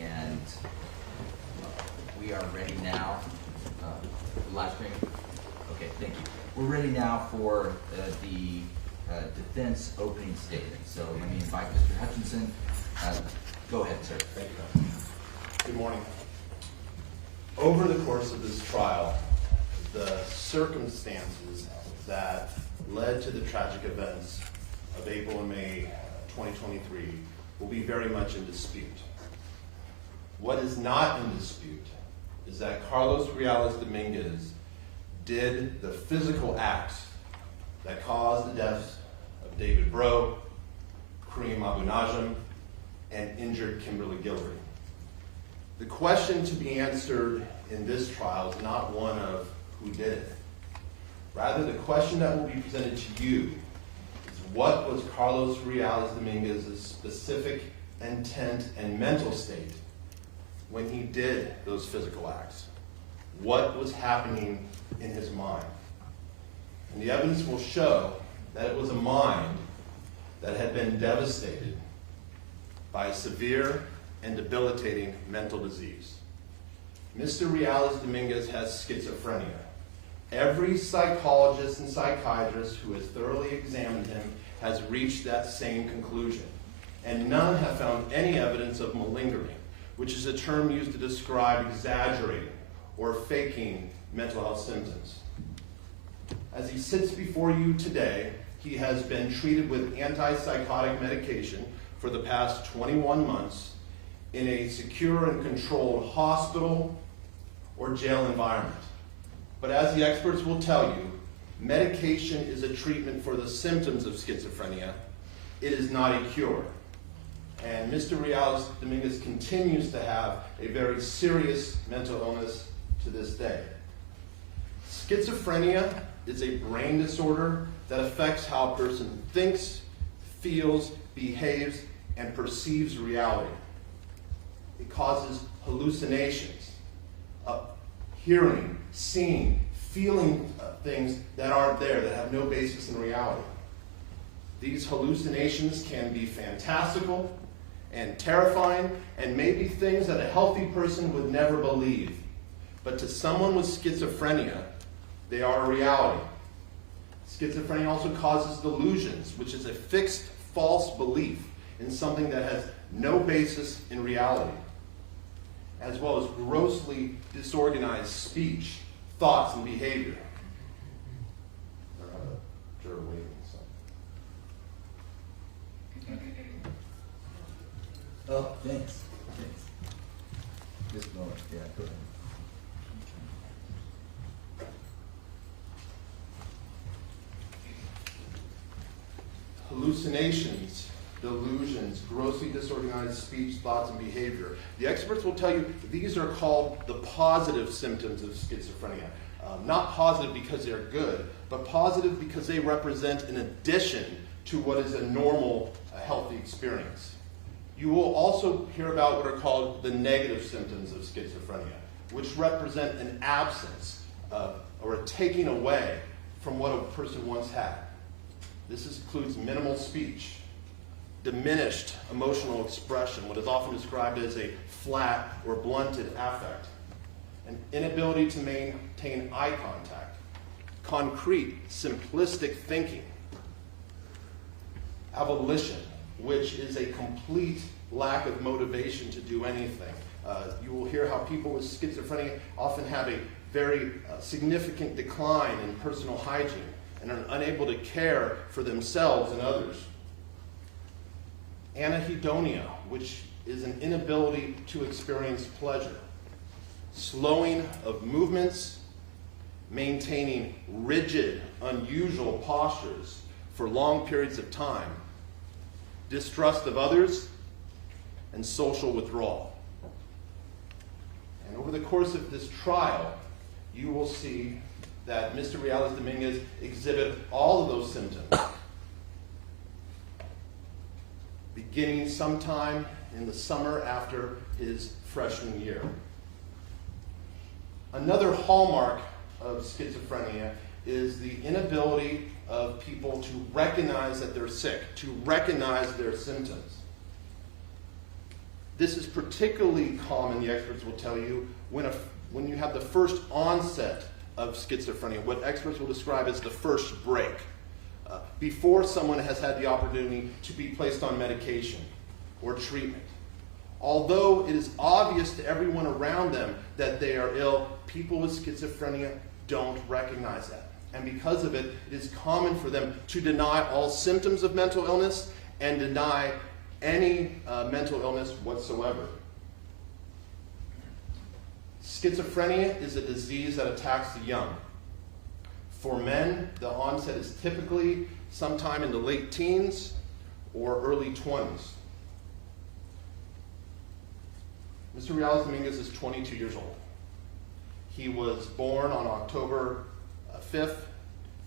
and we are ready now. Live stream? Okay, thank you. We're ready now for the defense opening statement. So let me invite Mr. Hutchinson. Go ahead, sir. Thank you. Good morning. Over the course of this trial, the circumstances that led to the tragic events of April and May 2023 will be very much in dispute. What is not in dispute is that Carlos Reales Dominguez did the physical acts that caused the deaths of David Breaux, Karim Najim, and injured Kimberlee Guillory. The question to be answered in this trial is not one of who did it. Rather, the question that will be presented to you is what was Carlos Reales Dominguez's specific intent and mental state when he did those physical acts? What was happening in his mind? And the evidence will show that it was a mind that had been devastated by a severe and debilitating mental disease. Mr. Reales Dominguez has schizophrenia. Every psychologist and psychiatrist who has thoroughly examined him has reached that same conclusion, and none have found any evidence of malingering, which is a term used to describe exaggerating or faking mental health symptoms. As he sits before you today, he has been treated with antipsychotic medication for the past 21 months in a secure and controlled hospital or jail environment. But as the experts will tell you, medication is a treatment for the symptoms of schizophrenia. It is not a cure. And Mr. Reales Dominguez continues to have a very serious mental illness to this day. Schizophrenia is a brain disorder that affects how a person thinks, feels, behaves, and perceives reality. It causes hallucinations, hearing, seeing, feeling things that aren't there, that have no basis in reality. These hallucinations can be fantastical and terrifying, and maybe things that a healthy person would never believe. But to someone with schizophrenia, they are a reality. Schizophrenia also causes delusions, which is a fixed false belief in something that has no basis in reality, as well as grossly disorganized speech, thoughts, and behavior. Juror waiting, so. Oh, thanks. Just a moment. Yeah, go ahead. Hallucinations, delusions, grossly disorganized speech, thoughts, and behavior. The experts will tell you these are called the positive symptoms of schizophrenia. Not positive because they're good, but positive because they represent an addition to what is a normal, healthy experience. You will also hear about what are called the negative symptoms of schizophrenia, which represent an absence or a taking away from what a person once had. This includes minimal speech, diminished emotional expression, what is often described as a flat or blunted affect, an inability to maintain eye contact, concrete, simplistic thinking, avolition, which is a complete lack of motivation to do anything. You will hear how people with schizophrenia often have a very significant decline in personal hygiene and are unable to care for themselves and others. Anhedonia, which is an inability to experience pleasure. Slowing of movements, maintaining rigid, unusual postures for long periods of time, distrust of others, and social withdrawal. And over the course of this trial, you will see that Mr. Reales Dominguez exhibited all of those symptoms, beginning sometime in the summer after his freshman year. Another hallmark of schizophrenia is the inability of people to recognize that they're sick, to recognize their symptoms. This is particularly common, the experts will tell you, when you have the first onset of schizophrenia, what experts will describe as the first break, before someone has had the opportunity to be placed on medication or treatment. Although it is obvious to everyone around them that they are ill, people with schizophrenia don't recognize that. And because of it, it is common for them to deny all symptoms of mental illness and deny any mental illness whatsoever. Schizophrenia is a disease that attacks the young. For men, the onset is typically sometime in the late teens or early 20s. Mr. Reales Dominguez is 22 years old. He was born on October 5th,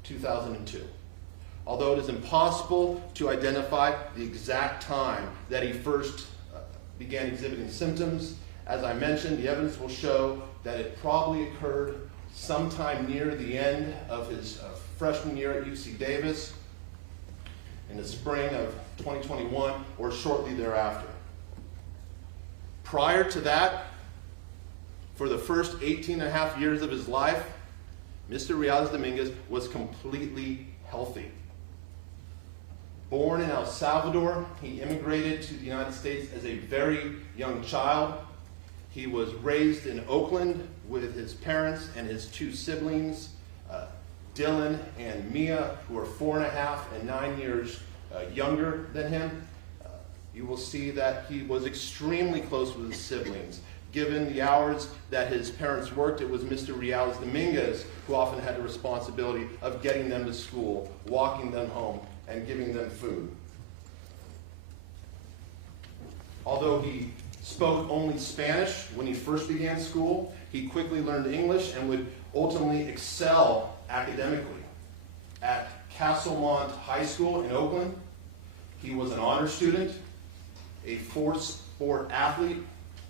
2002. Although it is impossible to identify the exact time that he first began exhibiting symptoms, as I mentioned, the evidence will show that it probably occurred sometime near the end of his freshman year at UC Davis, in the spring of 2021, or shortly thereafter. Prior to that, for the first 18 and a half years of his life, Mr. Reales Dominguez was completely healthy. Born in El Salvador, he immigrated to the United States as a very young child. He was raised in Oakland with his parents and his two siblings, Dylan and Mia, who are 4.5 and 9 years younger than him. You will see that he was extremely close with his siblings. Given the hours that his parents worked, it was Mr. Reales Dominguez who often had the responsibility of getting them to school, walking them home, and giving them food. Although he spoke only Spanish when he first began school, he quickly learned English and would ultimately excel academically. At Castlemont High School in Oakland, he was an honor student, a four-sport athlete,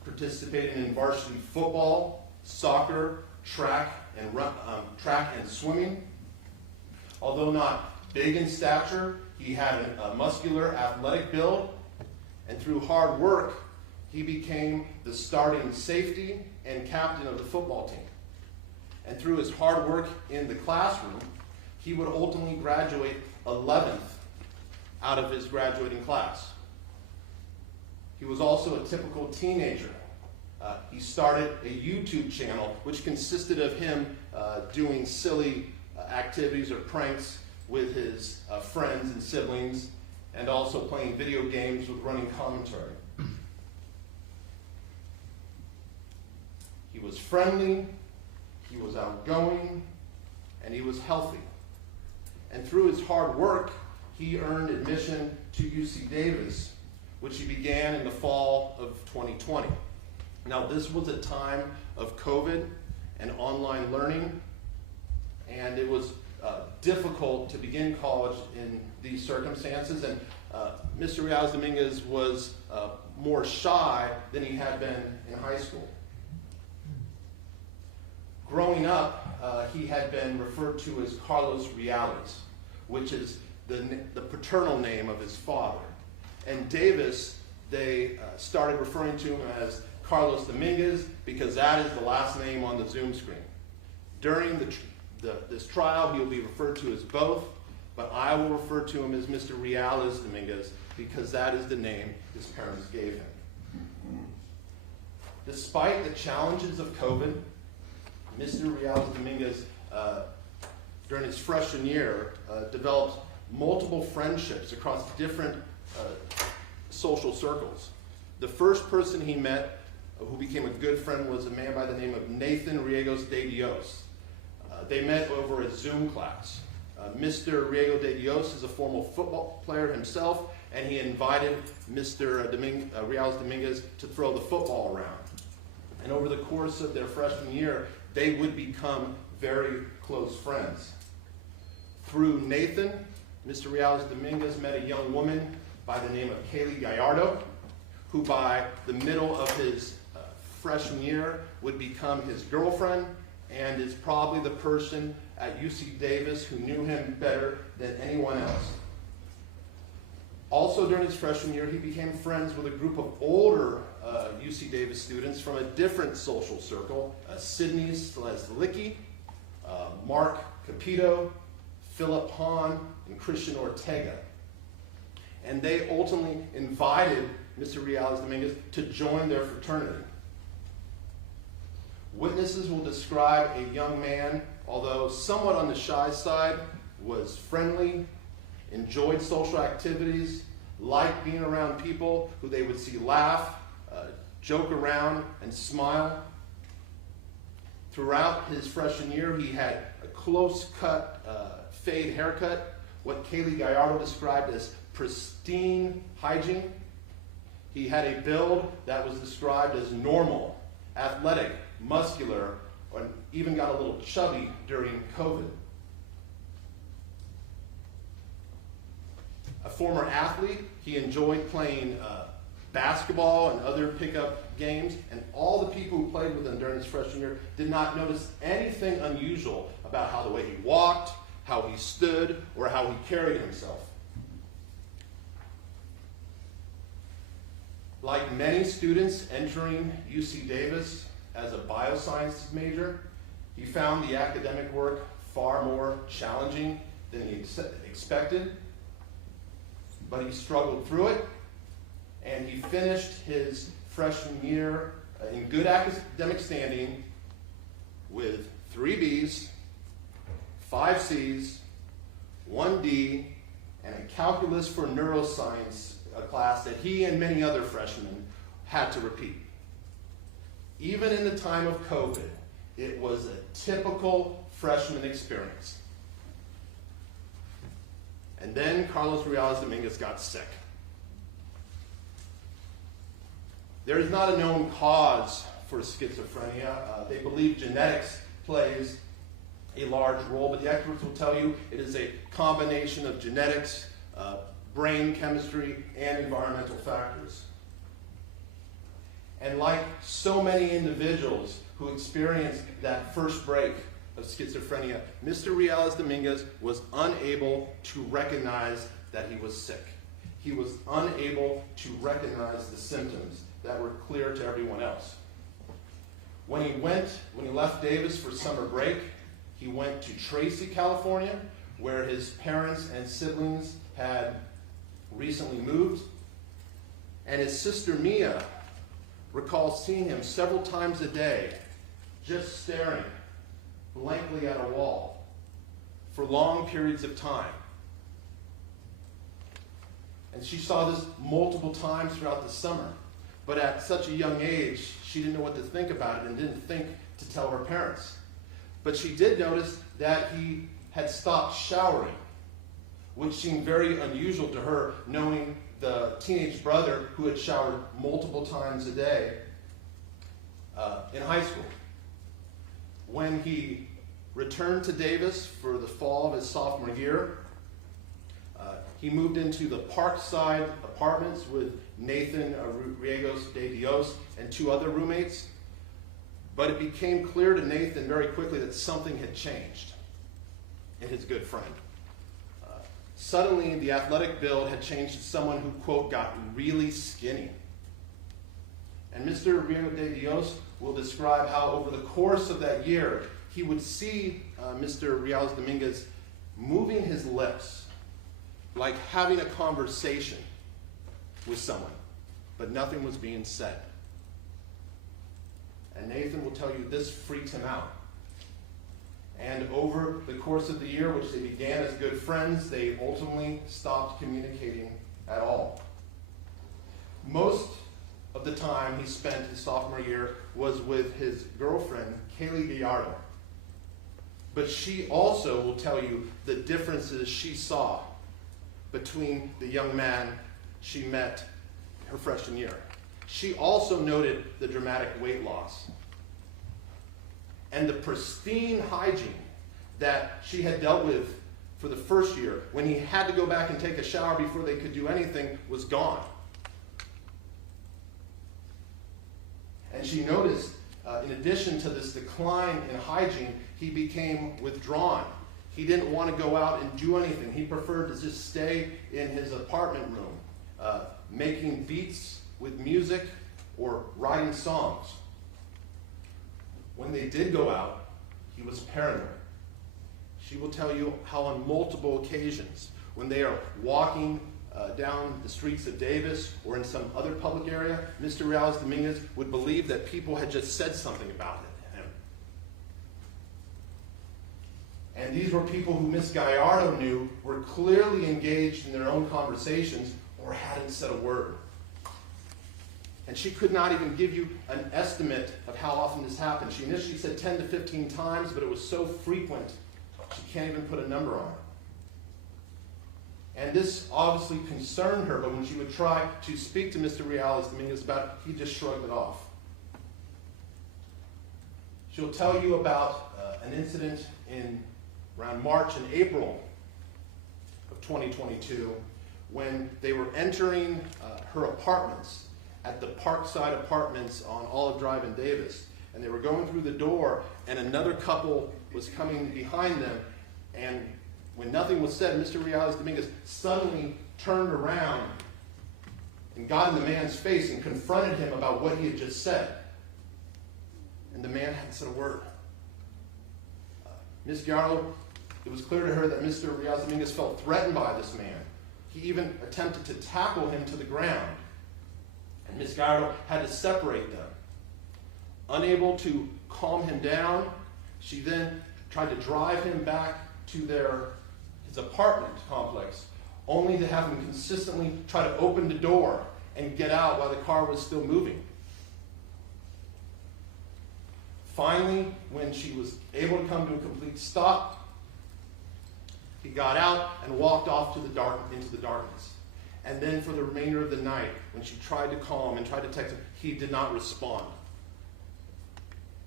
participating in varsity football, soccer, track and swimming. Although not big in stature, he had a muscular, athletic build, and through hard work, he became the starting safety and captain of the football team. And through his hard work in the classroom, he would ultimately graduate 11th out of his graduating class. He was also a typical teenager. He started a YouTube channel which consisted of him doing silly activities or pranks with his friends and siblings, and also playing video games with running commentary. He was friendly, he was outgoing, and he was healthy. And through his hard work, he earned admission to UC Davis, which he began in the fall of 2020. Now, this was a time of COVID and online learning, and it was difficult to begin college in these circumstances, and Mr. Reales Dominguez was more shy than he had been in high school. Growing up, he had been referred to as Carlos Reales, which is the paternal name of his father. And Davis, they started referring to him as Carlos Dominguez because that is the last name on the Zoom screen. During this trial, he will be referred to as both, but I will refer to him as Mr. Reales Dominguez because that is the name his parents gave him. Despite the challenges of COVID, Mr. Reales Dominguez, during his freshman year, developed multiple friendships across different social circles. The first person he met who became a good friend was a man by the name of Nathan Riegos de Dios. They met over a Zoom class. Mr. Riego de Dios is a former football player himself, and he invited Mr. Reales Dominguez to throw the football around. And over the course of their freshman year, they would become very close friends. Through Nathan, Mr. Reales Dominguez met a young woman by the name of Kaylee Gallardo, who by the middle of his freshman year would become his girlfriend and is probably the person at UC Davis who knew him better than anyone else. Also during his freshman year, he became friends with a group of older UC Davis students from a different social circle, Sidney Slezlicki, Mark Capito, Philip Hahn, and Christian Ortega. And they ultimately invited Mr. Reales Dominguez to join their fraternity. Witnesses will describe a young man, although somewhat on the shy side, was friendly, enjoyed social activities, liked being around people who they would see laugh, joke around, and smile. Throughout his freshman year, he had a close-cut, fade haircut, what Kimberlee Guillory described as pristine hygiene. He had a build that was described as normal, athletic, muscular, and even got a little chubby during COVID. A former athlete, he enjoyed playing basketball and other pickup games, and all the people who played with him during his freshman year did not notice anything unusual about how the way he walked, how he stood, or how he carried himself. Like many students entering UC Davis as a biosciences major, he found the academic work far more challenging than he expected, but he struggled through it, and he finished his freshman year in good academic standing with 3 Bs, 5 Cs, 1 D, and a calculus for neuroscience, a class that he and many other freshmen had to repeat. Even in the time of COVID, it was a typical freshman experience. And then Carlos Reales Dominguez got sick. There is not a known cause for schizophrenia. They believe genetics plays a large role, but the experts will tell you it is a combination of genetics, brain chemistry, and environmental factors. And like so many individuals who experienced that first break of schizophrenia, Mr. Reales Dominguez was unable to recognize that he was sick. He was unable to recognize the symptoms that were clear to everyone else. When he left Davis for summer break, he went to Tracy, California, where his parents and siblings had recently moved. And his sister Mia recalls seeing him several times a day, just staring blankly at a wall for long periods of time. And she saw this multiple times throughout the summer. But at such a young age, she didn't know what to think about it and didn't think to tell her parents. But she did notice that he had stopped showering, which seemed very unusual to her, knowing the teenage brother who had showered multiple times a day in high school. When he returned to Davis for the fall of his sophomore year, he moved into the Parkside apartments with Nathan Riegos de Dios and 2 other roommates. But it became clear to Nathan very quickly that something had changed in his good friend. Suddenly, the athletic build had changed to someone who, quote, got really skinny. And Mr. Riegos de Dios will describe how over the course of that year, he would see Mr. Reales Dominguez moving his lips, like having a conversation with someone, but nothing was being said. And Nathan will tell you this freaked him out. And over the course of the year, which they began as good friends, they ultimately stopped communicating at all. Most of the time he spent his sophomore year was with his girlfriend, Kimberlee Guillory. But she also will tell you the differences she saw between the young man she met her freshman year. She also noted the dramatic weight loss and the pristine hygiene that she had dealt with for the first year, when he had to go back and take a shower before they could do anything, was gone. And she noticed in addition to this decline in hygiene, he became withdrawn. He didn't want to go out and do anything. He preferred to just stay in his apartment room, making beats with music or writing songs. When they did go out, he was paranoid. She will tell you how on multiple occasions, when they are walking down the streets of Davis or in some other public area, Mr. Reales Dominguez would believe that people had just said something about him. And these were people who Ms. Gallardo knew were clearly engaged in their own conversations or hadn't said a word. And she could not even give you an estimate of how often this happened. She initially said 10 to 15 times, but it was so frequent, she can't even put a number on it. And this obviously concerned her, but when she would try to speak to Mr. Reales Dominguez about it, he just shrugged it off. She'll tell you about an incident in around March and April of 2022 when they were entering her apartments at the Parkside Apartments on Olive Drive in Davis. And they were going through the door, and another couple was coming behind them, and when nothing was said, Mr. Reales Dominguez suddenly turned around and got in the man's face and confronted him about what he had just said. And the man hadn't said a word. Ms. Gallardo, it was clear to her that Mr. Reales Dominguez felt threatened by this man. He even attempted to tackle him to the ground. And Ms. Gallardo had to separate them. Unable to calm him down, she then tried to drive him back to his apartment complex, only to have him consistently try to open the door and get out while the car was still moving. Finally, when she was able to come to a complete stop, he got out and walked off into the darkness. And then for the remainder of the night, when she tried to call him and tried to text him, he did not respond.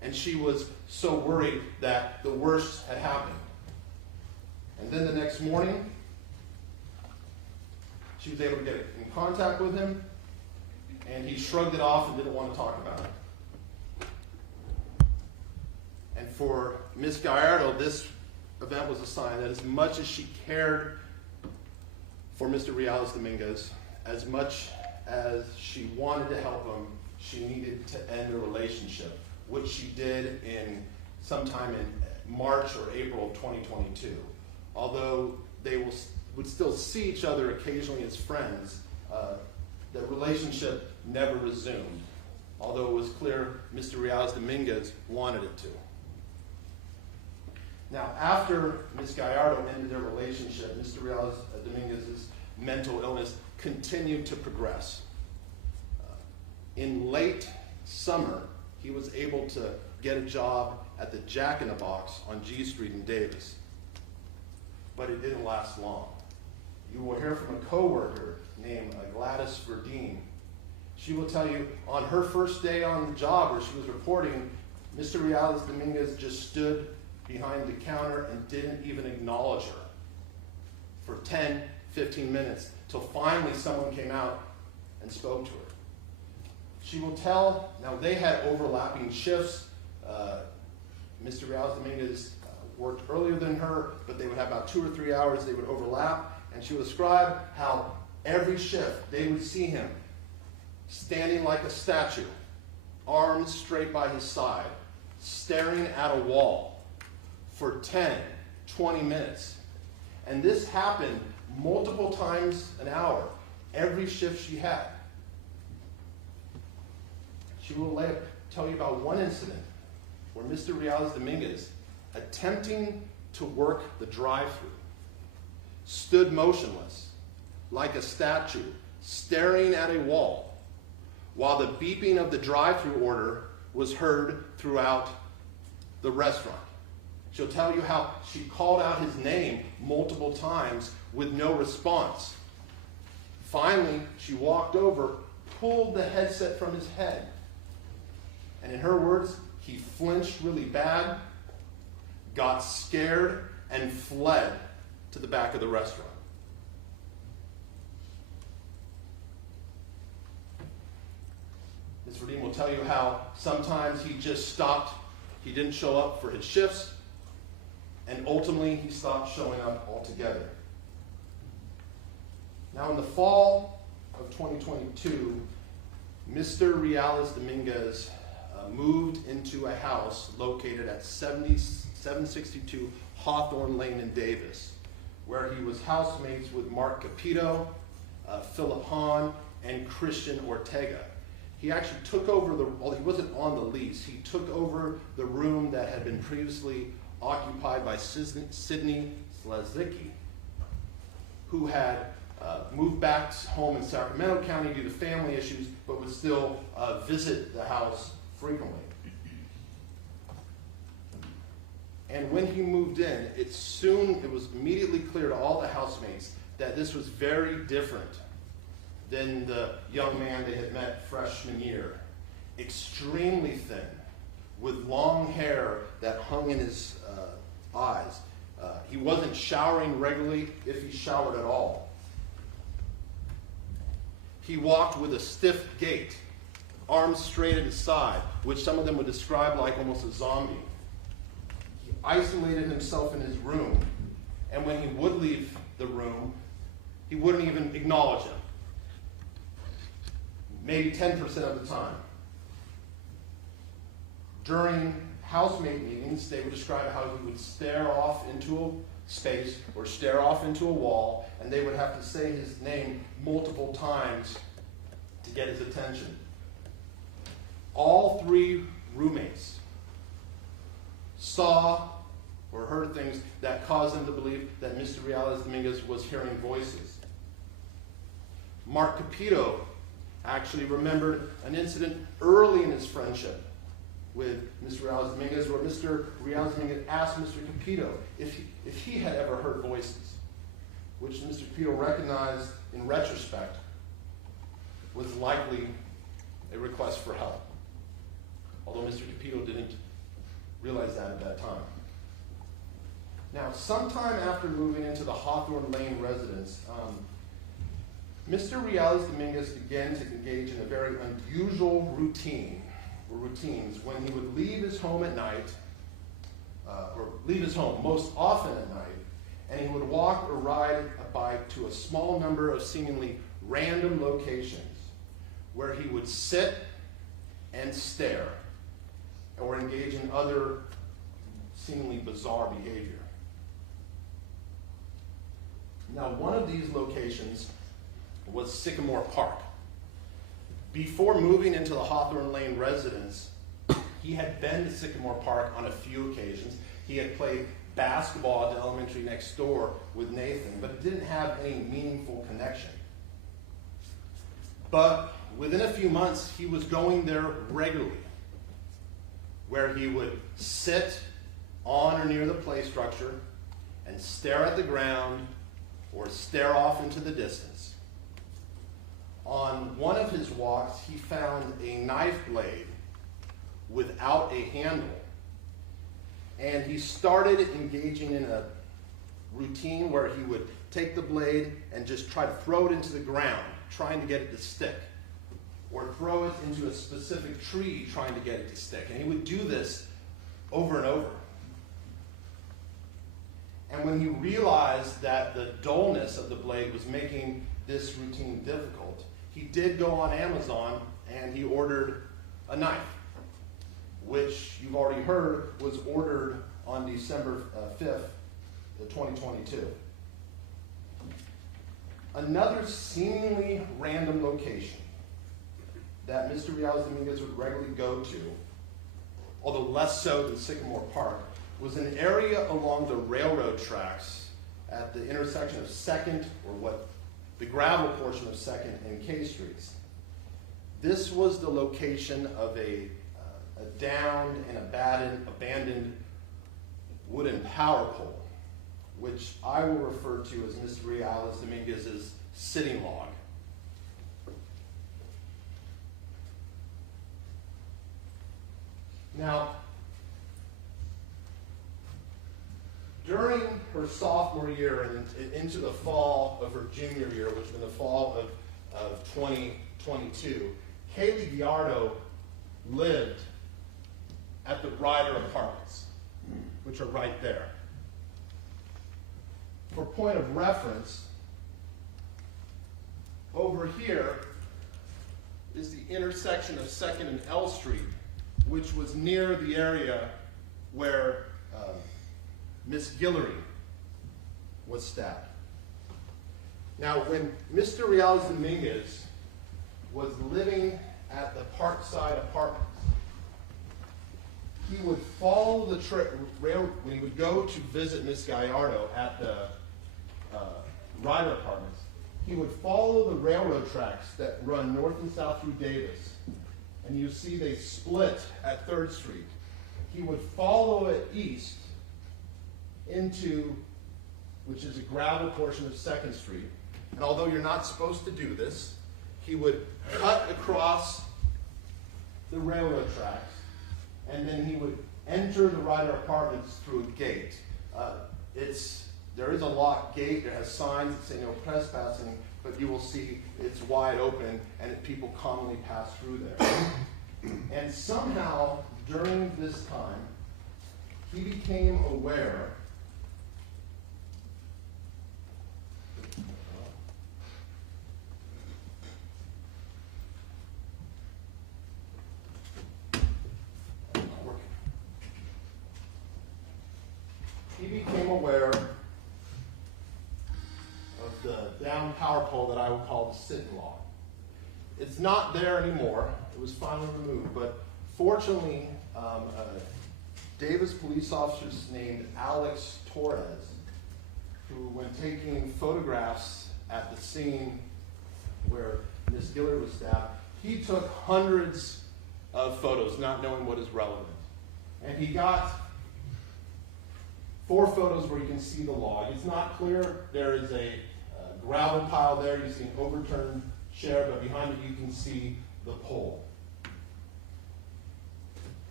And she was so worried that the worst had happened. And then the next morning, she was able to get in contact with him, and he shrugged it off and didn't want to talk about it. And for Ms. Gallardo, this event was a sign that as much as she cared for Mr. Reales Dominguez, as much as she wanted to help him, she needed to end the relationship, which she did sometime in March or April of 2022. Although they would still see each other occasionally as friends, the relationship never resumed, although it was clear Mr. Reales Dominguez wanted it to. Now, after Ms. Gallardo ended their relationship, Mr. Reales Dominguez's mental illness continued to progress. In late summer, he was able to get a job at the Jack in the Box on G Street in Davis. But it didn't last long. You will hear from a coworker named Gladys Verdeen. She will tell you on her first day on the job where she was reporting, Mr. Reales Dominguez just stood behind the counter and didn't even acknowledge her for 10, 15 minutes, till finally someone came out and spoke to her. She will tell, now they had overlapping shifts. Mr. Reales Dominguez worked earlier than her, but they would have about 2 or 3 hours they would overlap, and she would describe how every shift they would see him standing like a statue, arms straight by his side, staring at a wall for 10, 20 minutes. And this happened multiple times an hour, every shift she had. She will tell you about one incident where Mr. Reales Dominguez, attempting to work the drive-thru, stood motionless like a statue, staring at a wall, while the beeping of the drive-thru order was heard throughout the restaurant. She'll tell you how she called out his name multiple times with no response. Finally, she walked over, pulled the headset from his head, and in her words, he flinched really bad, got scared, and fled to the back of the restaurant. Ms. Ms. Redeem will tell you how sometimes he just stopped, he didn't show up for his shifts, and ultimately he stopped showing up altogether. Now in the fall of 2022, Mr. Reales Dominguez moved into a house located at 762 Hawthorne Lane in Davis, where he was housemates with Mark Capito, Philip Hahn, and Christian Ortega. He actually took over well, he wasn't on the lease, he took over the room that had been previously occupied by Sidney Slazicki, who had moved back home in Sacramento County due to family issues, but would still visit the house frequently. And when he moved in, it was immediately clear to all the housemates that this was very different than the young man they had met freshman year. Extremely thin, with long hair that hung in his eyes. He wasn't showering regularly, if he showered at all. He walked with a stiff gait, arms straight at his side, which some of them would describe like almost a zombie. He isolated himself in his room, and when he would leave the room, he wouldn't even acknowledge him. Maybe 10% of the time. During housemate meetings, they would describe how he would stare off into a space or stare off into a wall, and they would have to say his name multiple times to get his attention. All three roommates saw or heard things that caused them to believe that Mr. Reales Dominguez was hearing voices. Mark Capito actually remembered an incident early in his friendship with Mr. Reales Dominguez, where Mr. Reales Dominguez asked Mr. Capito if he had ever heard voices, which Mr. Capito recognized in retrospect was likely a request for help, although Mr. Capito didn't realize that at that time. Now, sometime after moving into the Hawthorne Lane residence, Mr. Reales Dominguez began to engage in a very unusual routines when he would leave his home at night, or leave his home most often at night, and he would walk or ride a bike to a small number of seemingly random locations where he would sit and stare or engage in other seemingly bizarre behavior. Now, one of these locations was Sycamore Park. Before moving into the Hawthorne Lane residence, he had been to Sycamore Park on a few occasions. He had played basketball at the elementary next door with Nathan, but it didn't have any meaningful connection. But within a few months, he was going there regularly, where he would sit on or near the play structure and stare at the ground or stare off into the distance. On one of his walks, he found a knife blade without a handle, and he started engaging in a routine where he would take the blade and just try to throw it into the ground, trying to get it to stick, or throw it into a specific tree, trying to get it to stick. And he would do this over and over. And when he realized that the dullness of the blade was making this routine difficult, he did go on Amazon and he ordered a knife, which you've already heard was ordered on December 5th, 2022. Another seemingly random location that Mr. Reales Dominguez would regularly go to, although less so than Sycamore Park, was an area along the railroad tracks at the intersection of 2nd, or the gravel portion of 2nd and K Streets. This was the location of a downed and abandoned wooden power pole, which I will refer to as Mr. Reales Dominguez's sitting log. Now, during her sophomore year and into the fall of her junior year, which was in the fall of 2022, Kimberlee Guillory lived at the Ryder Apartments, which are right there. For point of reference, over here is the intersection of 2nd and L Street, which was near the area where Miss Guillory was stabbed. Now, when Mr. Reales Dominguez was living at the Parkside Apartments, he would follow the rail when he would go to visit Miss Gallardo at the Ryder Apartments. He would follow the railroad tracks that run north and south through Davis, and you see they split at 3rd Street. He would follow it east into, which is a gravel portion of 2nd Street, and although you're not supposed to do this, he would cut across the railroad tracks, and then he would enter the Ryder Apartments through a gate. There is a locked gate. It has signs that say no trespassing, but you will see it's wide open, and people commonly pass through there. And somehow, during this time, he became aware of the down power pole that I would call the sitting log. It's not there anymore. It was finally removed, but fortunately, Davis police officers named Alex Torres, who, when taking photographs at the scene where Miss Guillory was stabbed, he took hundreds of photos, not knowing what is relevant. And he got 4 photos where you can see the log. It's not clear. There is a gravel pile there. You see an overturned chair, but behind it you can see the pole.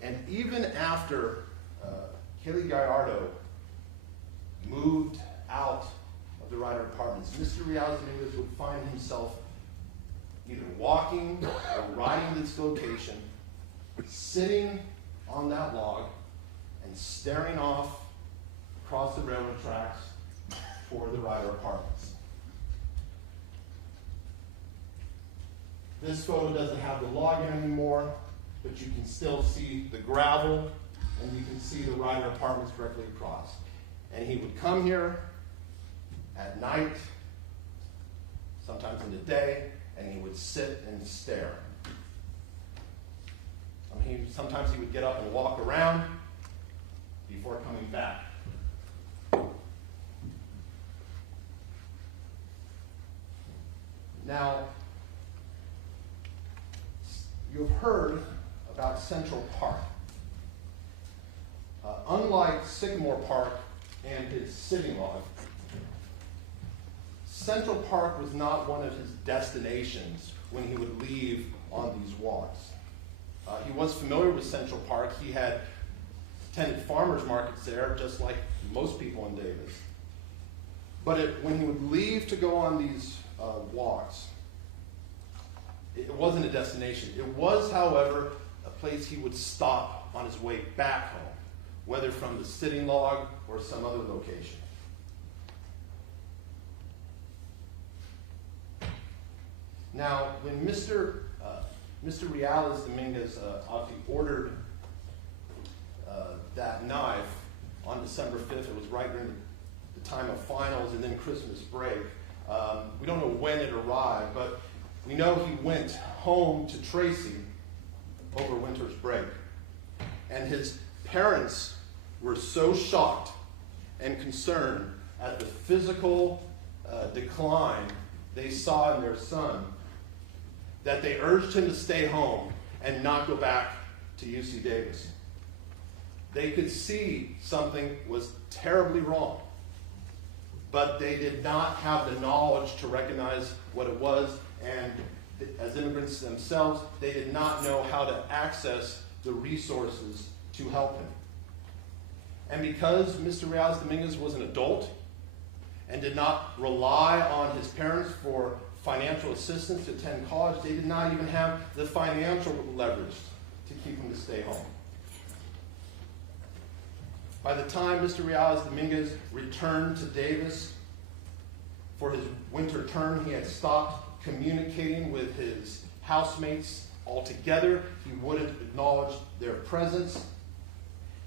And even after Kimberlee Guillory moved out of the Ryder Apartments, Mr. Reales Dominguez would find himself either walking or riding to this location, sitting on that log and staring off across the railroad tracks for the Ryder Apartments. This photo doesn't have the log in anymore, but you can still see the gravel, and you can see the Ryder Apartments directly across. And he would come here at night, sometimes in the day, and he would sit and stare. Sometimes he would get up and walk around before coming back. Now, you've heard about Central Park. Unlike Sycamore Park and his sitting log, Central Park was not one of his destinations when he would leave on these walks. He was familiar with Central Park. He had attended farmers markets there, just like most people in Davis. But when he would leave to go on these walks, it wasn't a destination. It was, however, a place he would stop on his way back home, whether from the sitting log or some other location. Now, when Mr. Reales Dominguez obviously ordered that knife on December 5th, it was right during the time of finals and then Christmas break. We don't know when it arrived, but we know he went home to Tracy over winter's break. And his parents were so shocked and concerned at the physical decline they saw in their son that they urged him to stay home and not go back to UC Davis. They could see something was terribly wrong, but they did not have the knowledge to recognize what it was, and as immigrants themselves, they did not know how to access the resources to help him. And because Mr. Reales Dominguez was an adult and did not rely on his parents for financial assistance to attend college, they did not even have the financial leverage to keep him to stay home. By the time Mr. Reales Dominguez returned to Davis for his winter term, he had stopped communicating with his housemates altogether. He wouldn't acknowledge their presence.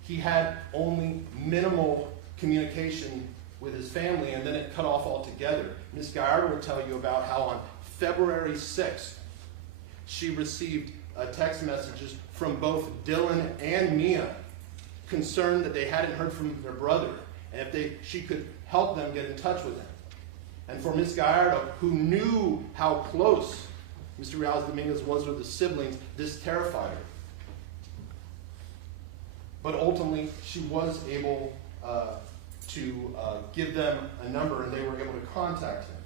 He had only minimal communication with his family, and then it cut off altogether. Ms. Guillory will tell you about how on February 6th, she received text messages from both Dylan and Mia, concerned that they hadn't heard from their brother, and if she could help them get in touch with him. And for Ms. Guillory, who knew how close Mr. Reales Dominguez was with his siblings, this terrified her. But ultimately, she was able to give them a number, and they were able to contact him.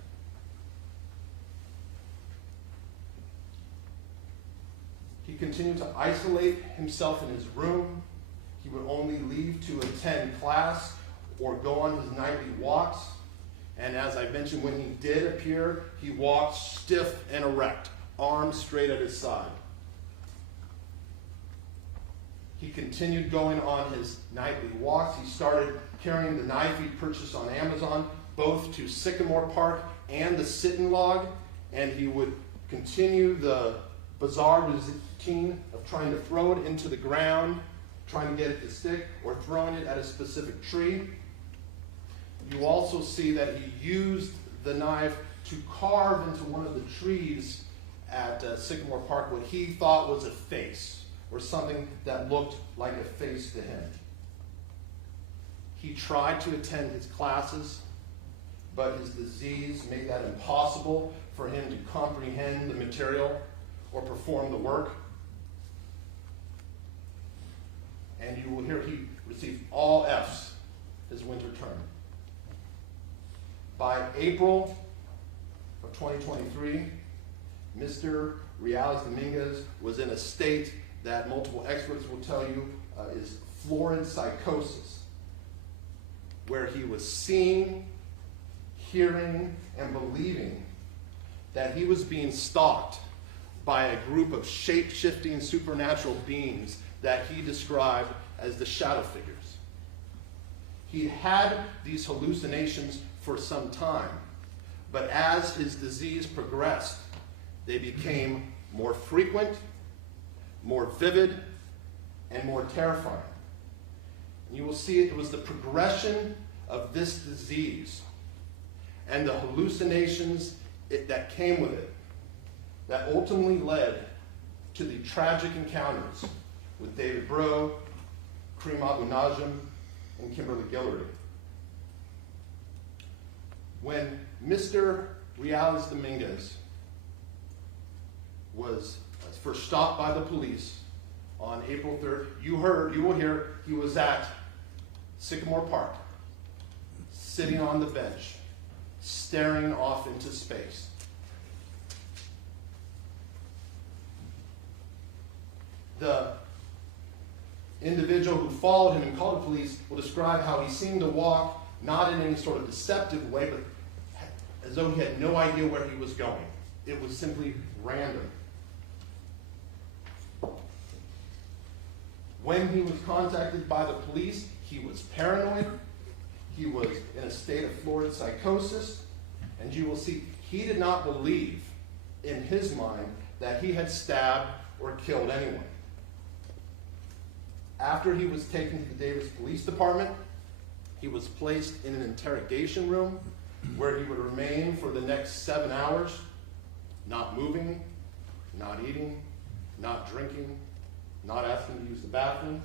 He continued to isolate himself in his room. He would only leave to attend class or go on his nightly walks. And as I mentioned, when he did appear, he walked stiff and erect, arms straight at his side. He continued going on his nightly walks. He started carrying the knife he purchased on Amazon, both to Sycamore Park and the sit-in log, and he would continue the bizarre routine of trying to throw it into the ground, trying to get it to stick, or throwing it at a specific tree. You also see that he used the knife to carve into one of the trees at Sycamore Park what he thought was a face, or something that looked like a face to him. He tried to attend his classes, but his disease made that impossible for him to comprehend the material or perform the work. And you will hear he received all Fs his winter term. By April of 2023, Mr. Reales Dominguez was in a state that multiple experts will tell you is florid psychosis, where he was seeing, hearing, and believing that he was being stalked by a group of shape-shifting supernatural beings that he described as the shadow figures. He had these hallucinations for some time, but as his disease progressed, they became more frequent, more vivid, and more terrifying. And you will see it was the progression of this disease and the hallucinations that came with it that ultimately led to the tragic encounters with David Breaux, Karim Najim, and Kimberlee Guillory. When Mr. Reales Dominguez was first stopped by the police on April 3rd, you will hear he was at Sycamore Park, sitting on the bench, staring off into space. The individual who followed him and called the police will describe how he seemed to walk not in any sort of deceptive way, but as though he had no idea where he was going. It was simply random. When he was contacted by the police, he was paranoid. He was in a state of florid psychosis. And you will see he did not believe in his mind that he had stabbed or killed anyone. After he was taken to the Davis Police Department, he was placed in an interrogation room where he would remain for the next 7 hours, not moving, not eating, not drinking, not asking to use the bathroom.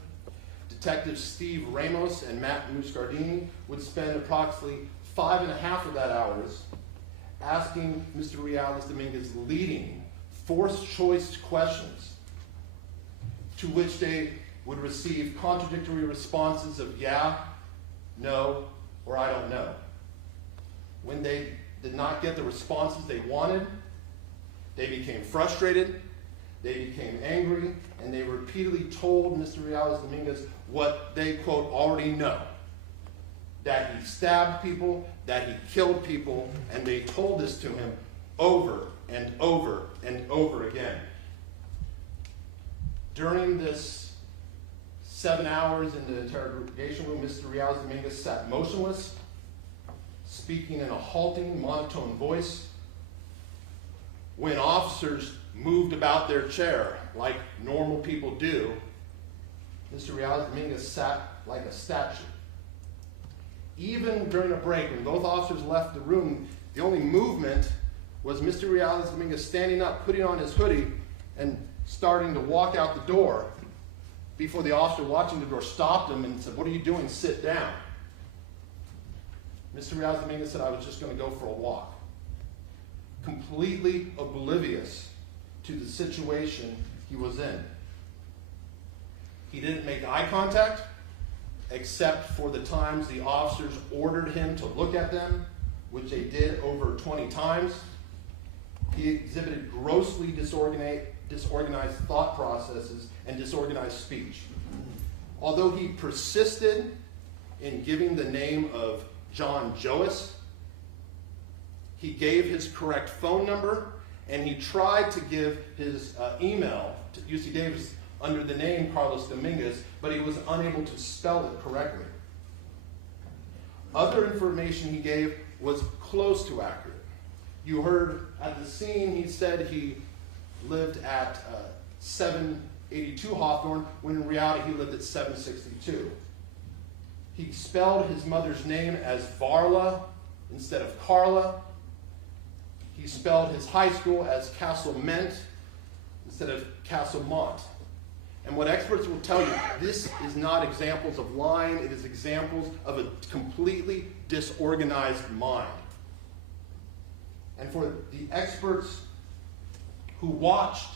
Detectives Steve Ramos and Matt Muscardini would spend approximately 5.5 of that hours asking Mr. Reales Dominguez leading, forced choice questions to which they would receive contradictory responses of yeah, no, or I don't know. When they did not get the responses they wanted, they became frustrated, they became angry, and they repeatedly told Mr. Reales Dominguez what they, quote, already know. That he stabbed people, that he killed people, and they told this to him over and over and over again. During this 7 hours in the interrogation room, Mr. Reales Dominguez sat motionless, speaking in a halting, monotone voice. When officers moved about their chair like normal people do, Mr. Reales Dominguez sat like a statue. Even during a break, when both officers left the room, the only movement was Mr. Reales Dominguez standing up, putting on his hoodie, and starting to walk out the door before the officer watching the door stopped him and said, "What are you doing? Sit down." Mr. Reales Dominguez said, "I was just going to go for a walk." Completely oblivious to the situation he was in. He didn't make eye contact, except for the times the officers ordered him to look at them, which they did over 20 times. He exhibited grossly disorganized thought processes and disorganized speech. Although he persisted in giving the name of John Joas, he gave his correct phone number, and he tried to give his email to UC Davis under the name Carlos Dominguez, but he was unable to spell it correctly. Other information he gave was close to accurate. You heard at the scene he said he lived at 782 Hawthorne, when in reality he lived at 762. He spelled his mother's name as Varla instead of Carla. He spelled his high school as Castlement instead of Castlemont. And what experts will tell you, this is not examples of lying, it is examples of a completely disorganized mind. And for the experts who watched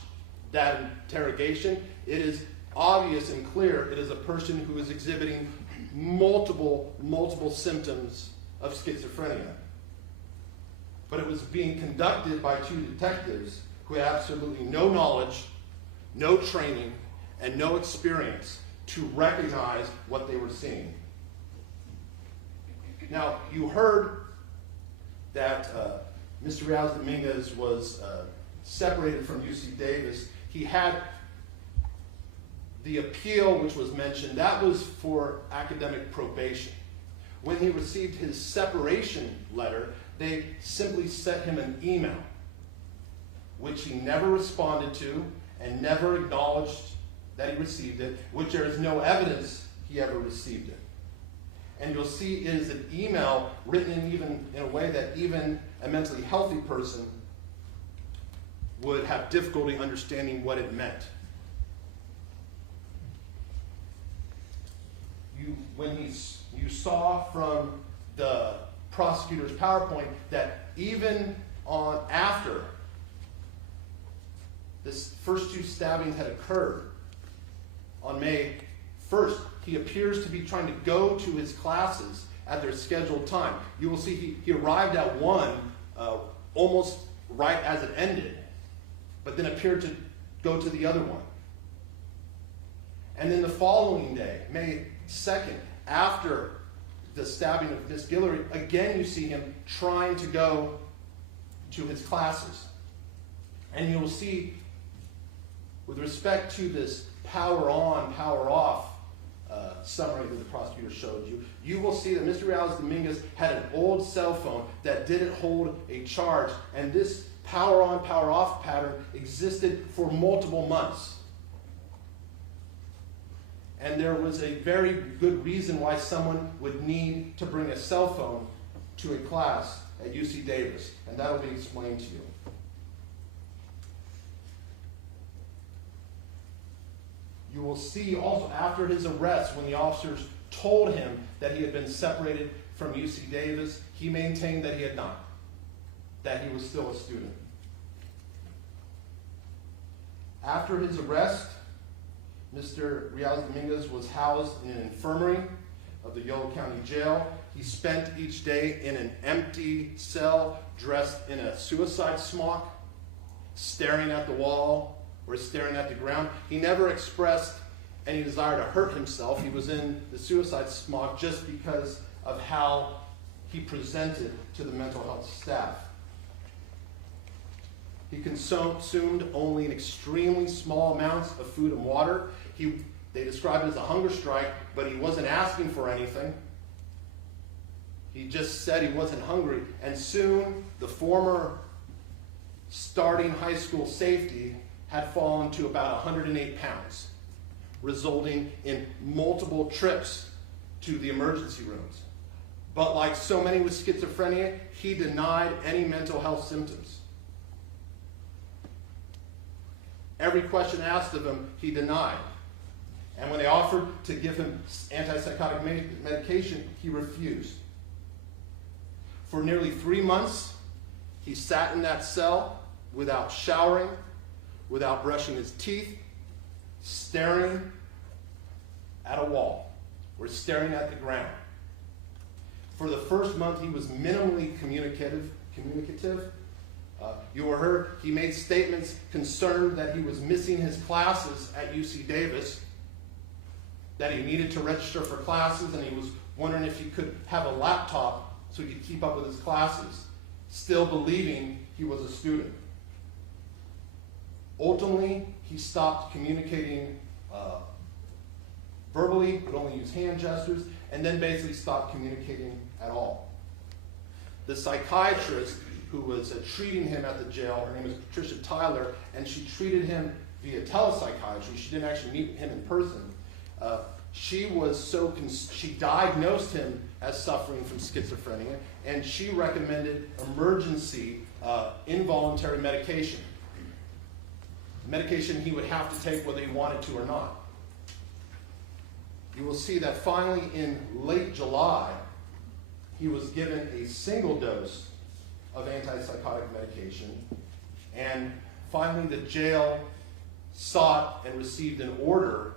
that interrogation, it is obvious and clear it is a person who is exhibiting multiple symptoms of schizophrenia. But it was being conducted by two detectives who had absolutely no knowledge, no training, and no experience to recognize what they were seeing. Now, you heard that Mr. Reales Dominguez was separated from UC Davis. He had the appeal, which was mentioned, that was for academic probation. When he received his separation letter, they simply sent him an email, which he never responded to and never acknowledged that he received it, which there is no evidence he ever received it. And you'll see it is an email written even in a way that even a mentally healthy person would have difficulty understanding what it meant. You saw from the prosecutor's PowerPoint that even after this first two stabbings had occurred on May 1st, he appears to be trying to go to his classes at their scheduled time. You will see he arrived at one almost right as it ended, but then appeared to go to the other one. And then the following day, May 2nd, after the stabbing of Miss Guillory, again you see him trying to go to his classes. And you will see, with respect to this power on, power off summary that the prosecutor showed you, you will see that Mr. Reales Dominguez had an old cell phone that didn't hold a charge, and this power on, power off pattern existed for multiple months. And there was a very good reason why someone would need to bring a cell phone to a class at UC Davis, and that will be explained to you. You will see also after his arrest, when the officers told him that he had been separated from UC Davis, he maintained that he had not, that he was still a student. After his arrest, Mr. Reales Dominguez was housed in an infirmary of the Yolo County Jail. He spent each day in an empty cell, dressed in a suicide smock, staring at the wall or staring at the ground. He never expressed any desire to hurt himself. He was in the suicide smock just because of how he presented to the mental health staff. He consumed only in extremely small amounts of food and water. They described it as a hunger strike, but he wasn't asking for anything. He just said he wasn't hungry. And soon, the former starting high school safety had fallen to about 108 pounds, resulting in multiple trips to the emergency rooms. But like so many with schizophrenia, he denied any mental health symptoms. Every question asked of him, he denied. And when they offered to give him antipsychotic medication, he refused. For nearly 3 months, he sat in that cell without showering, without brushing his teeth, staring at a wall or staring at the ground. For the first month, he was minimally communicative. You were heard, he made statements concerned that he was missing his classes at UC Davis, that he needed to register for classes, and he was wondering if he could have a laptop so he could keep up with his classes, still believing he was a student. Ultimately, he stopped communicating verbally, would only use hand gestures, and then basically stopped communicating at all. The psychiatrist who was treating him at the jail, her name is Patricia Tyler, and she treated him via telepsychiatry. She didn't actually meet him in person. She diagnosed him as suffering from schizophrenia, and she recommended emergency involuntary medication. Medication he would have to take whether he wanted to or not. You will see that finally in late July, he was given a single dose of antipsychotic medication, and finally the jail sought and received an order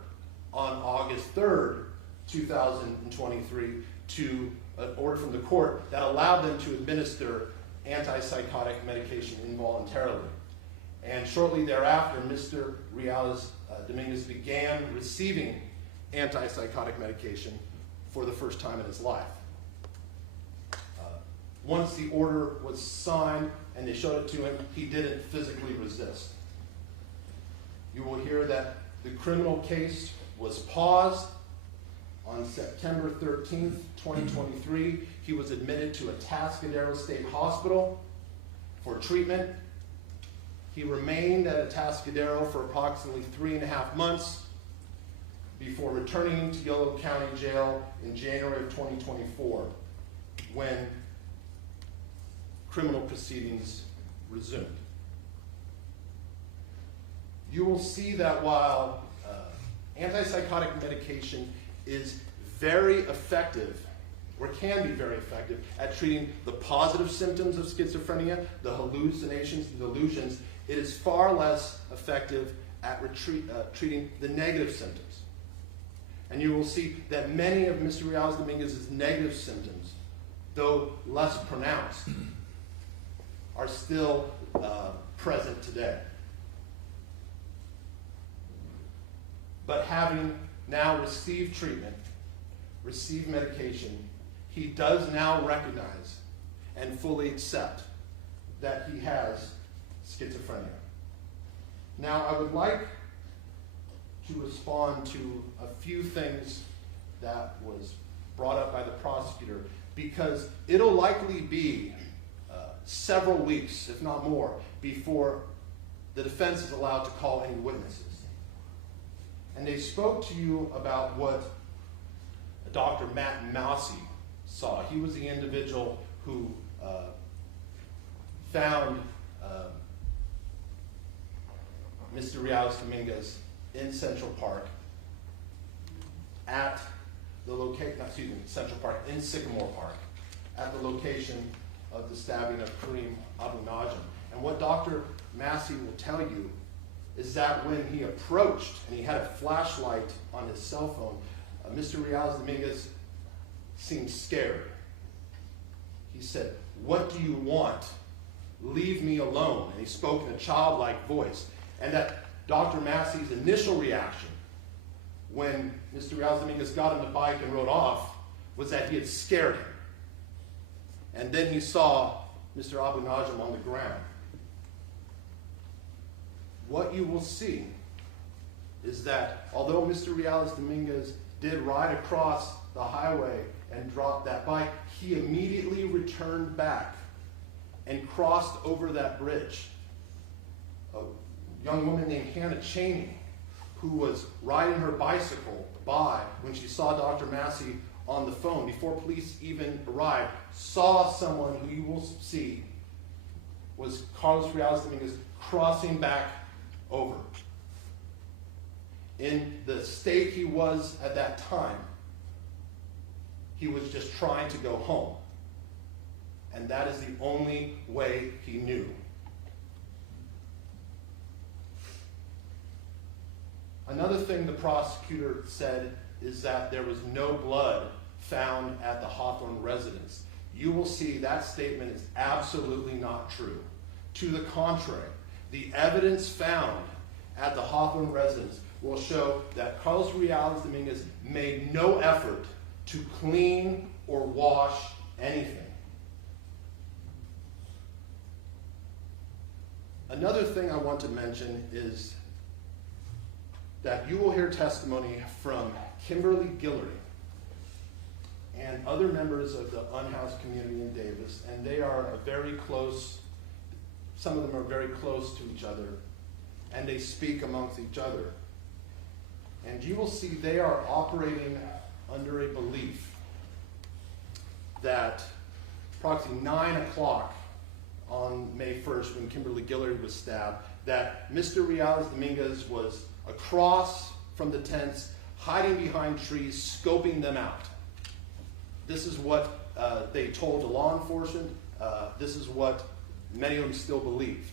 on August 3rd, 2023, an order from the court that allowed them to administer antipsychotic medication involuntarily. And shortly thereafter, Mr. Reales Dominguez began receiving antipsychotic medication for the first time in his life. Once the order was signed and they showed it to him, he didn't physically resist. You will hear that the criminal case was paused on September 13th, 2023. He was admitted to Atascadero State Hospital for treatment. He remained at Atascadero for approximately 3.5 months before returning to Yolo County Jail in January of 2024, when criminal proceedings resumed. You will see that while antipsychotic medication is very effective, or can be very effective, at treating the positive symptoms of schizophrenia, the hallucinations, the delusions, it is far less effective at treating the negative symptoms. And you will see that many of Mr. Reales Dominguez's negative symptoms, though less pronounced, are still present today. But having now received treatment, received medication, he does now recognize and fully accept that he has schizophrenia. Now, I would like to respond to a few things that was brought up by the prosecutor, because it'll likely be several weeks, if not more, before the defense is allowed to call any witnesses. And they spoke to you about what Dr. Matt Massey saw. He was the individual who found Mr. Reales Dominguez in Central Park at the location, Central Park, in Sycamore Park, at the location of the stabbing of Karim Abu Najim. And what Dr. Massey will tell you is that when he approached and he had a flashlight on his cell phone, Mr. Reales Dominguez seemed scared. He said, "What do you want? Leave me alone." And he spoke in a childlike voice. And that Dr. Massey's initial reaction when Mr. Reales Dominguez got on the bike and rode off was that he had scared him. And then he saw Mr. Abu Najim on the ground. what you will see is that although Mr. Reales Dominguez did ride across the highway and drop that bike, he immediately returned back and crossed over that bridge. A young woman named Hannah Cheney, who was riding her bicycle by when she saw Dr. Massey on the phone before police even arrived, saw someone who you will see was Carlos Reales Dominguez crossing back over. In the state he was at that time, he was just trying to go home. And that is the only way he knew. Another thing the prosecutor said is that there was no blood found at the Hawthorne residence. You will see that statement is absolutely not true. To the contrary, the evidence found at the Hawthorne residence will show that Carlos Reales Dominguez made no effort to clean or wash anything. Another thing I want to mention is that you will hear testimony from Kimberlee Guillory and other members of the unhoused community in Davis, and they are very close, some of them are very close to each other, and they speak amongst each other. And you will see they are operating under a belief that approximately 9 o'clock on May 1st, when Kimberlee Guillory was stabbed, that Mr. Reales Dominguez was across from the tents, hiding behind trees, scoping them out. This is what they told the law enforcement. This is what many of them still believe.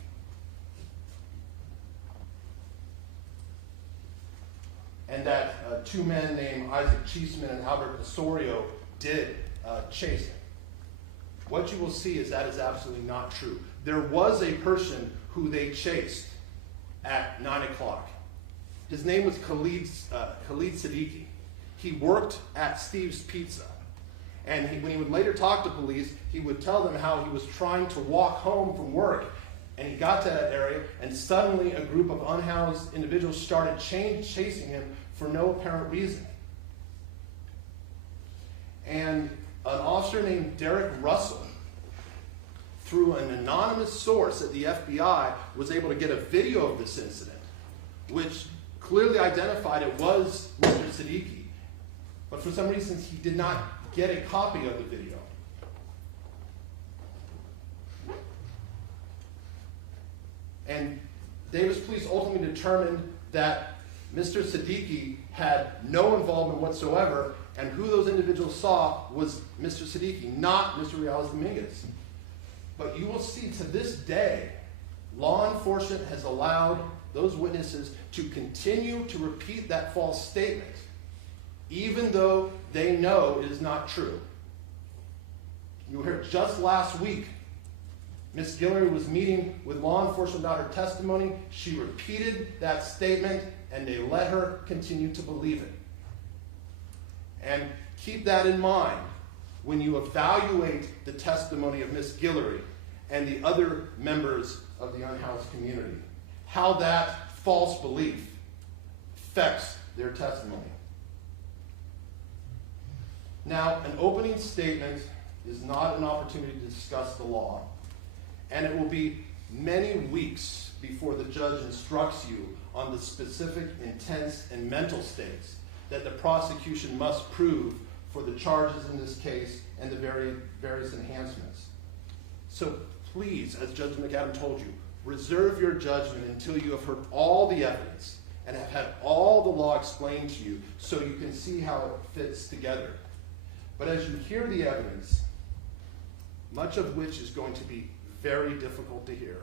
And that two men named Isaac Cheeseman and Albert Osorio did chase him. What you will see is that is absolutely not true. There was a person who they chased at 9 o'clock. His name was Khalid Siddiqui. He worked at Steve's Pizza. And when he would later talk to police, he would tell them how he was trying to walk home from work. And he got to that area, and suddenly a group of unhoused individuals started chasing him for no apparent reason. And an officer named Derek Russell, through an anonymous source at the FBI, was able to get a video of this incident, which clearly identified it was Mr. Siddiqui. But for some reason, he did not get a copy of the video. And Davis police ultimately determined that Mr. Siddiqui had no involvement whatsoever, and who those individuals saw was Mr. Siddiqui, not Mr. Reales Dominguez. But you will see to this day, law enforcement has allowed those witnesses to continue to repeat that false statement, even though they know it is not true. You heard just last week, Ms. Guillory was meeting with law enforcement about her testimony. She repeated that statement, and they let her continue to believe it. And keep that in mind when you evaluate the testimony of Ms. Guillory and the other members of the unhoused community, how that false belief affects their testimony. Now, an opening statement is not an opportunity to discuss the law, and it will be many weeks before the judge instructs you on the specific intents and mental states that the prosecution must prove for the charges in this case and the various enhancements. So please, as Judge McAdam told you, reserve your judgment until you have heard all the evidence and have had all the law explained to you so you can see how it fits together. But as you hear the evidence, much of which is going to be very difficult to hear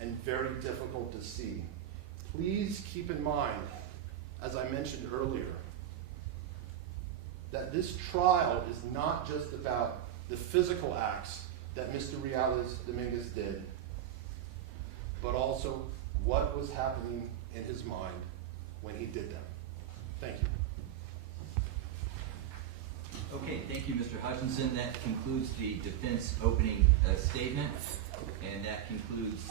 and very difficult to see, please keep in mind, as I mentioned earlier, that this trial is not just about the physical acts that Mr. Reales Dominguez did, but also what was happening in his mind when he did them. Thank you. Okay, thank you, Mr. Hutchinson. That concludes the defense opening statement. And that concludes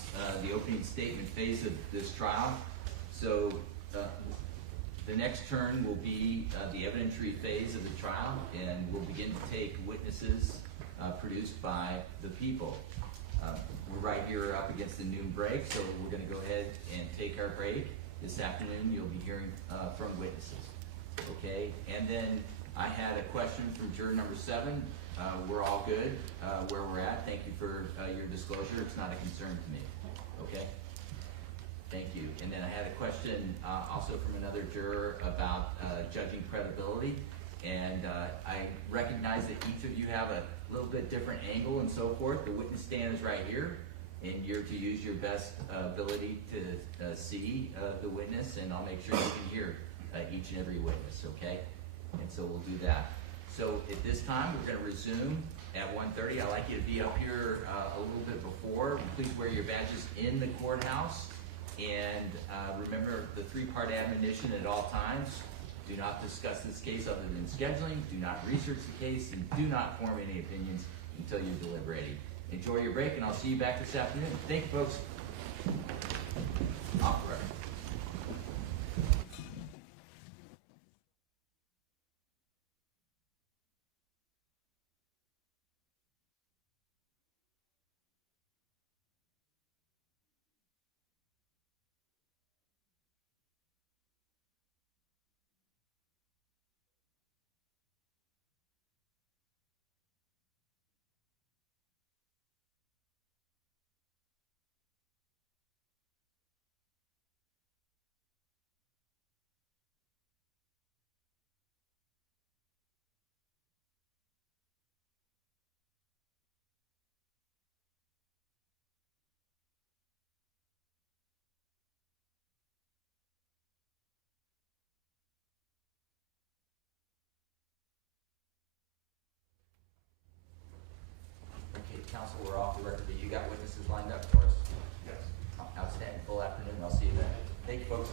the opening statement phase of this trial. So the next turn will be the evidentiary phase of the trial, and we'll begin to take witnesses produced by the people. We're right here up against the noon break, so we're going to go ahead and take our break. This afternoon you'll be hearing from witnesses. Okay, and then I had a question from juror number 7. We're all good where we're at. Thank you for your disclosure. It's not a concern to me. Okay? Thank you. And then I had a question also from another juror about judging credibility. And I recognize that each of you have a little bit different angle and so forth. The witness stand is right here, and you're to use your best ability to see the witness, and I'll make sure you can hear each and every witness, okay? And so we'll do that. So at this time, we're going to resume at 1:30. I'd like you to be up here a little bit before. Please wear your badges in the courthouse. And remember the 3-part admonition at all times. Do not discuss this case other than scheduling. Do not research the case. And do not form any opinions until you're deliberating. Enjoy your break, and I'll see you back this afternoon. Thank you, folks. Off the record. Okay, counsel, we're off the record, but you got witnesses lined up for us? Yes. Outstanding. Full afternoon. I'll see you then. Thank you, folks.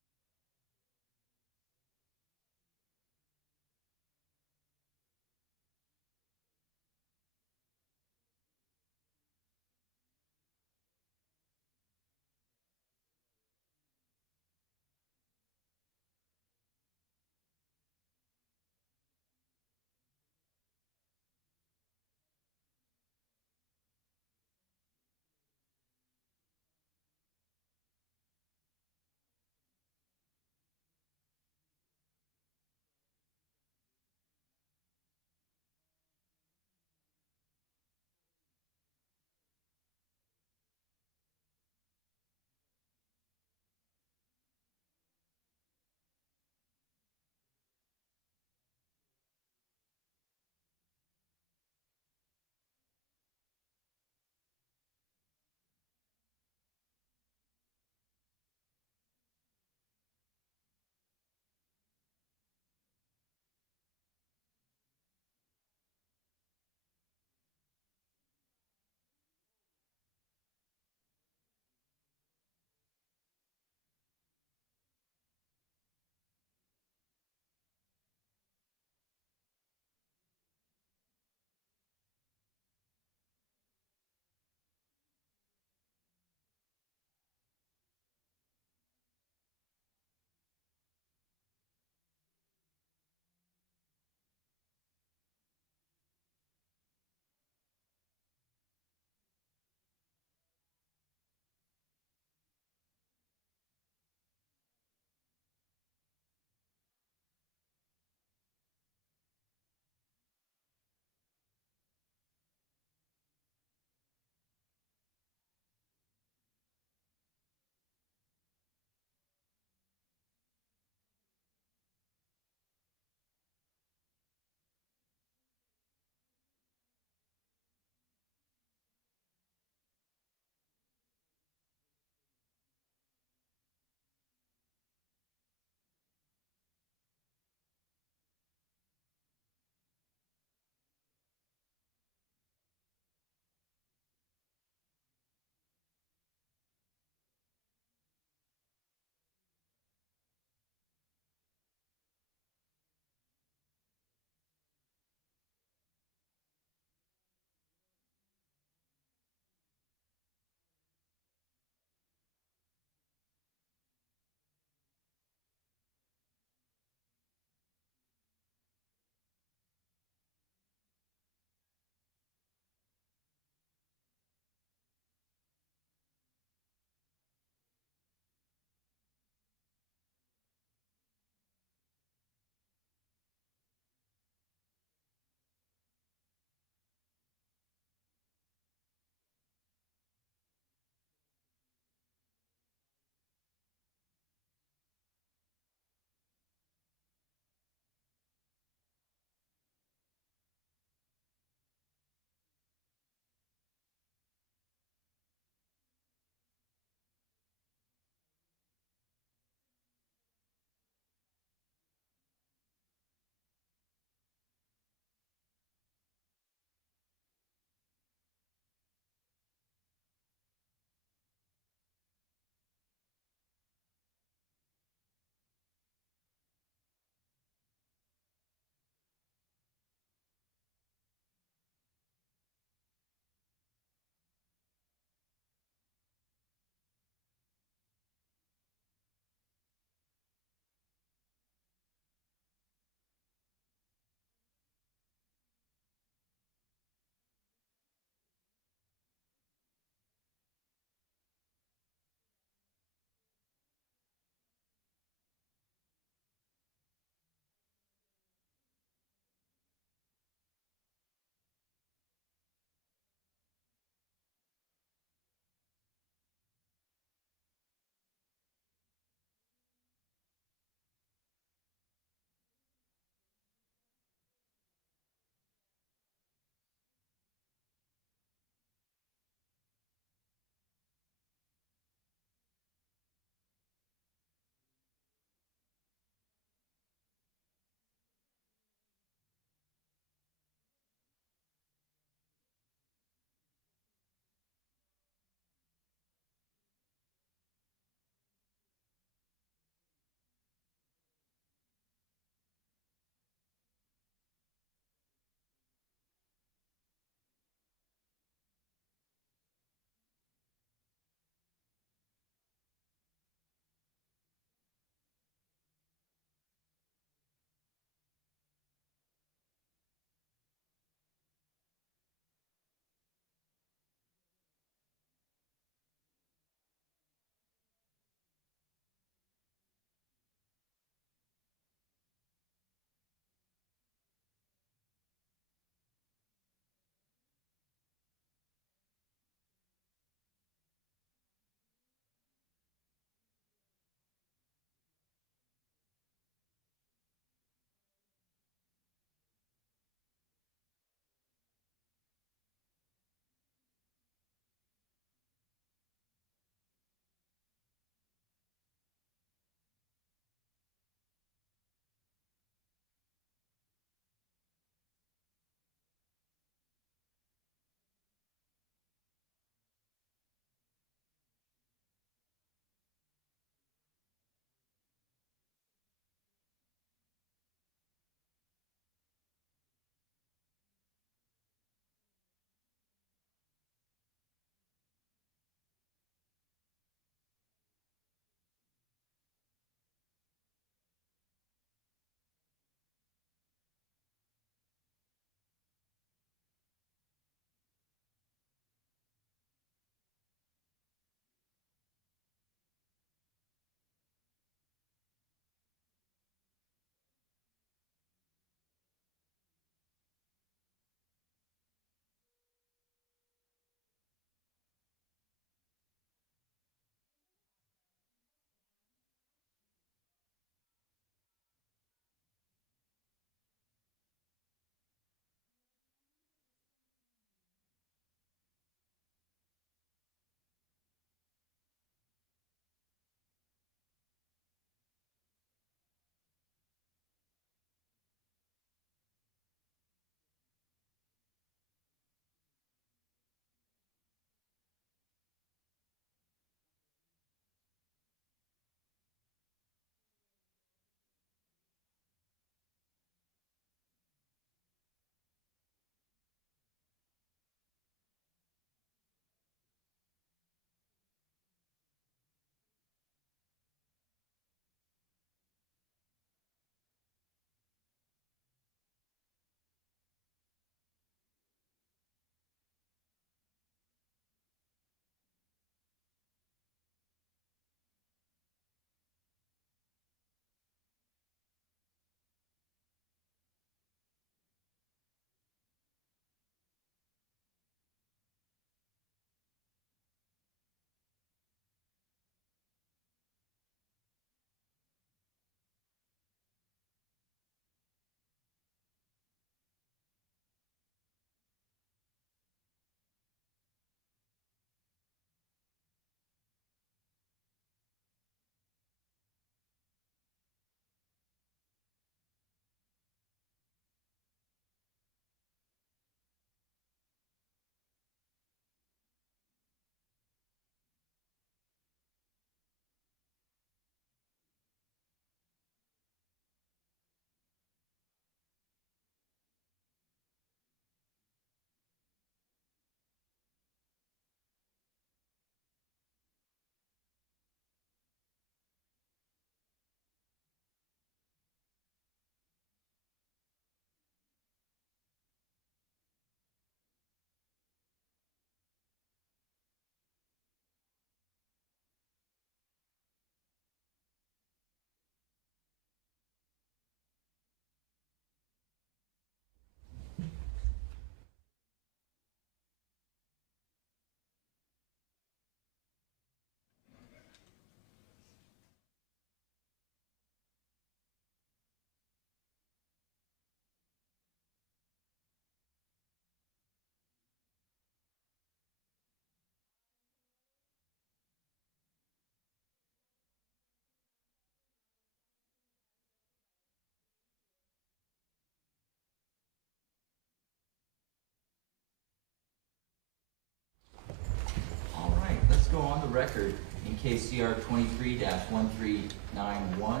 record, in case CR 23-1391,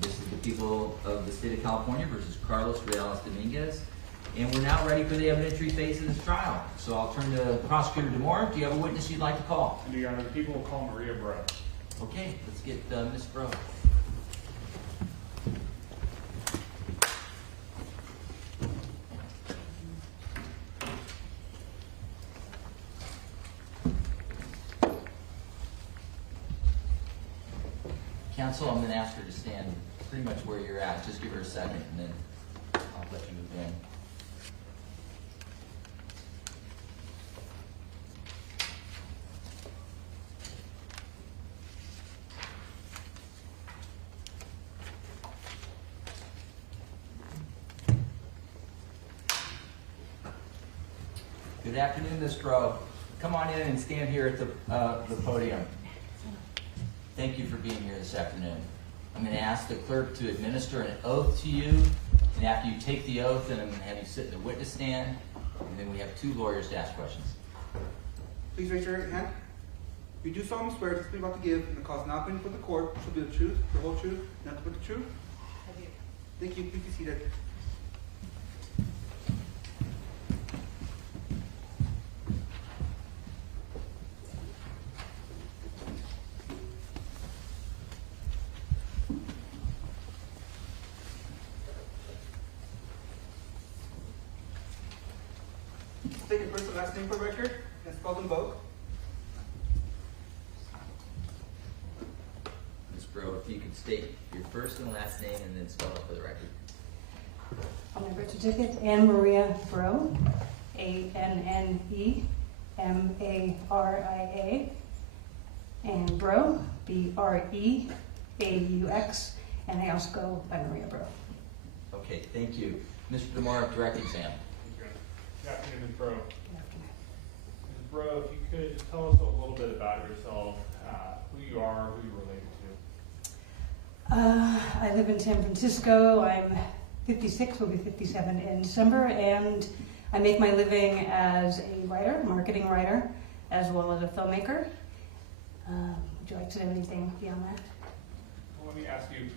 this is the people of the state of California versus Carlos Reales Dominguez. And we're now ready for the evidentiary phase of this trial. So I'll turn to Prosecutor DeMora. Do you have a witness you'd like to call? Your Honor, the people will call Maria Breaux. Okay, let's get Ms. Breaux. Counsel, I'm going to ask her to stand pretty much where you're at. Just give her a second, and then I'll let you move in. Good afternoon, Ms. Breaux. Come on in and stand here at the podium. Thank you for being here this afternoon. I'm going to ask the clerk to administer an oath to you, and after you take the oath, then I'm going to have you sit in the witness stand, and then we have 2 lawyers to ask questions. Please raise your right hand. You do solemnly swear that the plea you're about to give and the cause not been before the court shall be the truth, the whole truth, nothing but the truth? I do. Thank you. Please be seated. Take your first and last name for record and spell them both. Ms. Breaux, if you could state your first and last name and then spell it for the record. On my birth certificate, Anne Maria Breaux, A-N-N-E-M-A-R-I-A, and Breaux, B-R-E-A-U-X, and I also go by Maria Breaux. Okay, thank you. Mr. DeMora, direct exam. Good afternoon, Ms. Breaux. Good afternoon. Ms. Breaux, if you could tell us a little bit about yourself, who you are, who you're related to. I live in San Francisco. I'm 56, will be 57 in December, and I make my living as a writer, marketing writer, as well as a filmmaker. Would you like to know anything beyond that? Well, let me ask you,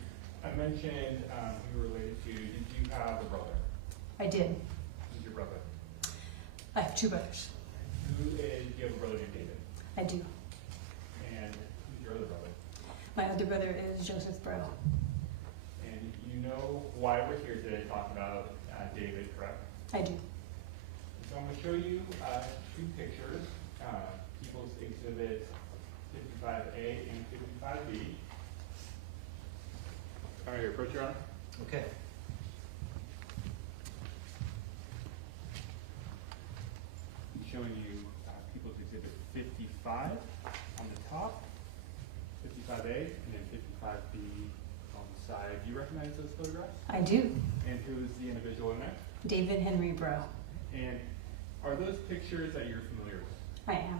I mentioned who you're related to. Did you have a brother? I did. Who's your brother? I have 2 brothers. Do you have a brother named David? I do. And who's your other brother? My other brother is Joseph Breaux. And you know why we're here today talking about David, correct? I do. So I'm going to show you 2 pictures, People's Exhibit 55A and 55B. All right, approach, Your Honor. Okay. I'm showing you People's Exhibit 55 on the top, 55A, and then 55B on the side. Do you recognize those photographs? I do. And who's the individual in there? David Henry Breaux. And are those pictures that you're familiar with? I am.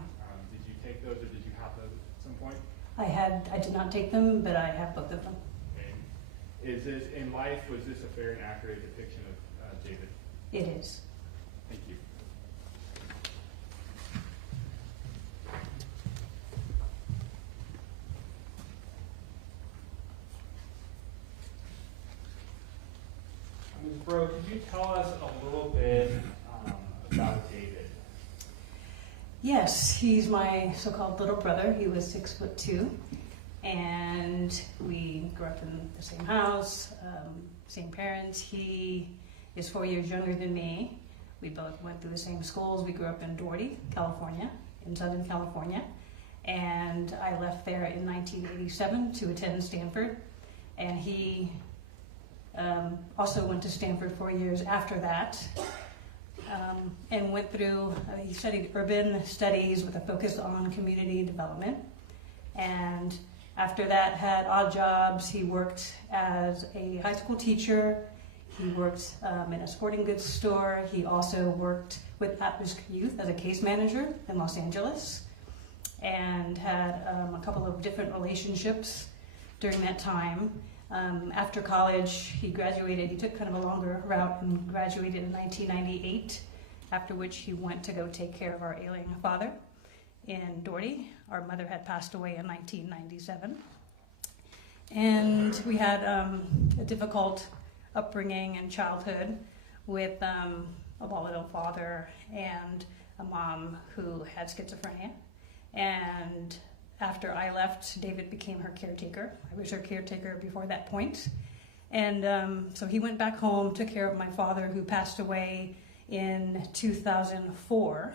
Did you take those or did you have those at some point? I did not take them, but I have both of them. And is this, in life, was this a fair and accurate depiction of David? It is. Thank you. Ms. Breaux, could you tell us a little bit about David? Yes, he's my so-called little brother. He was 6'2", and we grew up in the same house, same parents. He is 4 years younger than me. We both went through the same schools. We grew up in Doherty, California, in Southern California, and I left there in 1987 to attend Stanford, and he also went to Stanford 4 years after that. And went through, he studied urban studies with a focus on community development. And after that had odd jobs. He worked as a high school teacher. He worked in a sporting goods store. He also worked with at-risk youth as a case manager in Los Angeles, and had a couple of different relationships during that time. After college, he graduated. He took kind of a longer route and graduated in 1998, after which he went to go take care of our ailing father. in Doherty. Our mother had passed away in 1997. And we had a difficult upbringing and childhood with a volatile father and a mom who had schizophrenia. And after I left, David became her caretaker. I was her caretaker before that point. And so he went back home, took care of my father, who passed away in 2004.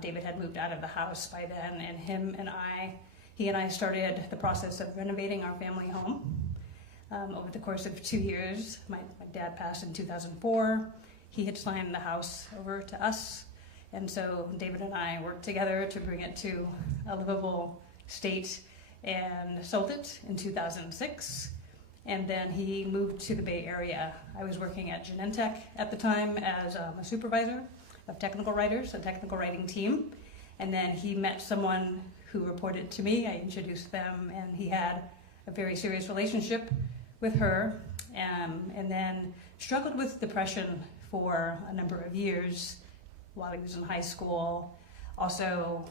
David had moved out of the house by then, and he and I started the process of renovating our family home. Over the course of 2 years, my dad passed in 2004. He had signed the house over to us, and so David and I worked together to bring it to a livable state and sold it in 2006. And then he moved to the Bay Area. I was working at Genentech at the time as a supervisor of technical writers, a technical writing team. And then he met someone who reported to me. I introduced them, and he had a very serious relationship with her, and then struggled with depression for a number of years while he was in high school. Also,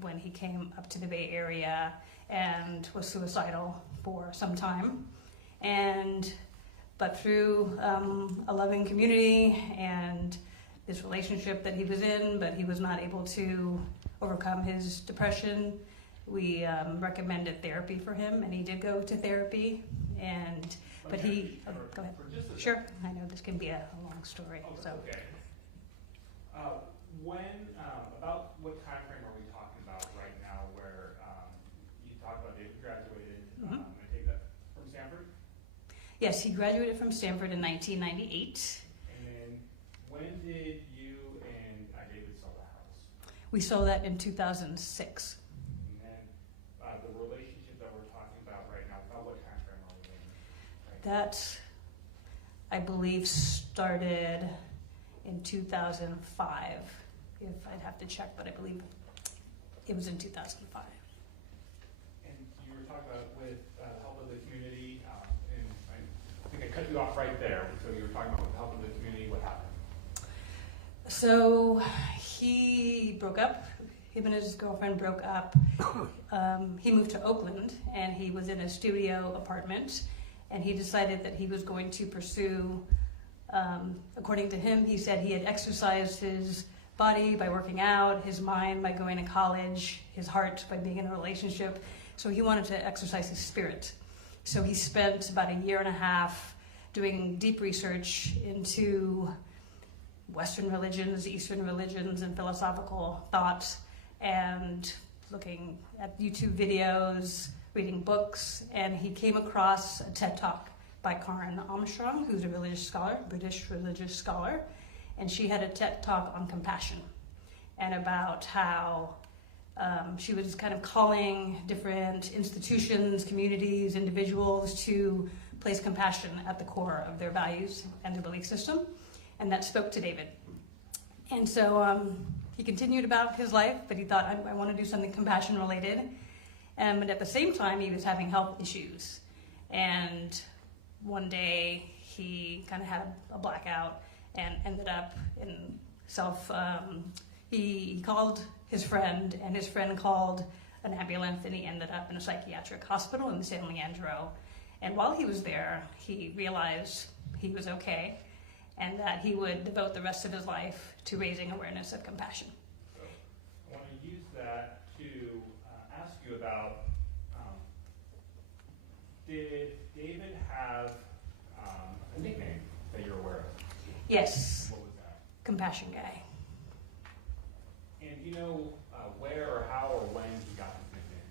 when he came up to the Bay Area, and was suicidal for some time. But through a loving community and this relationship that he was in, but he was not able to overcome his depression, we recommended therapy for him, and he did go to therapy. But he, go ahead. Sure, I know this can be a long story. Oh, so. Okay. About what time frame are we talking about right now where you talked about David graduated, I take that from Stanford? Yes, he graduated from Stanford in 1998. And then when did you and David sell the house? We sold that in 2006. And then the relationship that we're talking about right now, about what time frame are we in? Right? That, I believe, started in 2005. If I'd have to check, but I believe it was in 2005. And you were talking about with the help of the community, and I think I cut you off right there. So you were talking about with the help of the community, what happened? So he broke up. Him and his girlfriend broke up. He moved to Oakland, and he was in a studio apartment, and he decided that he was going to pursue, according to him, he said he had exercised his body by working out, his mind by going to college, his heart by being in a relationship. So he wanted to exercise his spirit. So he spent about a year and a half doing deep research into Western religions, Eastern religions, and philosophical thought, and looking at YouTube videos, reading books, and he came across a TED Talk by Karen Armstrong, who's a religious scholar, British religious scholar, and she had a TED Talk on compassion and about how she was kind of calling different institutions, communities, individuals to place compassion at the core of their values and their belief system, and that spoke to David. And so he continued about his life, but he thought, I want to do something compassion related. But at the same time, he was having health issues. And one day he kind of had a blackout and ended up in he called his friend, and his friend called an ambulance, and he ended up in a psychiatric hospital in San Leandro. And while he was there, he realized he was okay, and that he would devote the rest of his life to raising awareness of compassion. So I want to use that to ask you about, did David have a nickname that you're aware of? Yes, What was that? Compassion Guy. And do you know where or how or when he got his nickname?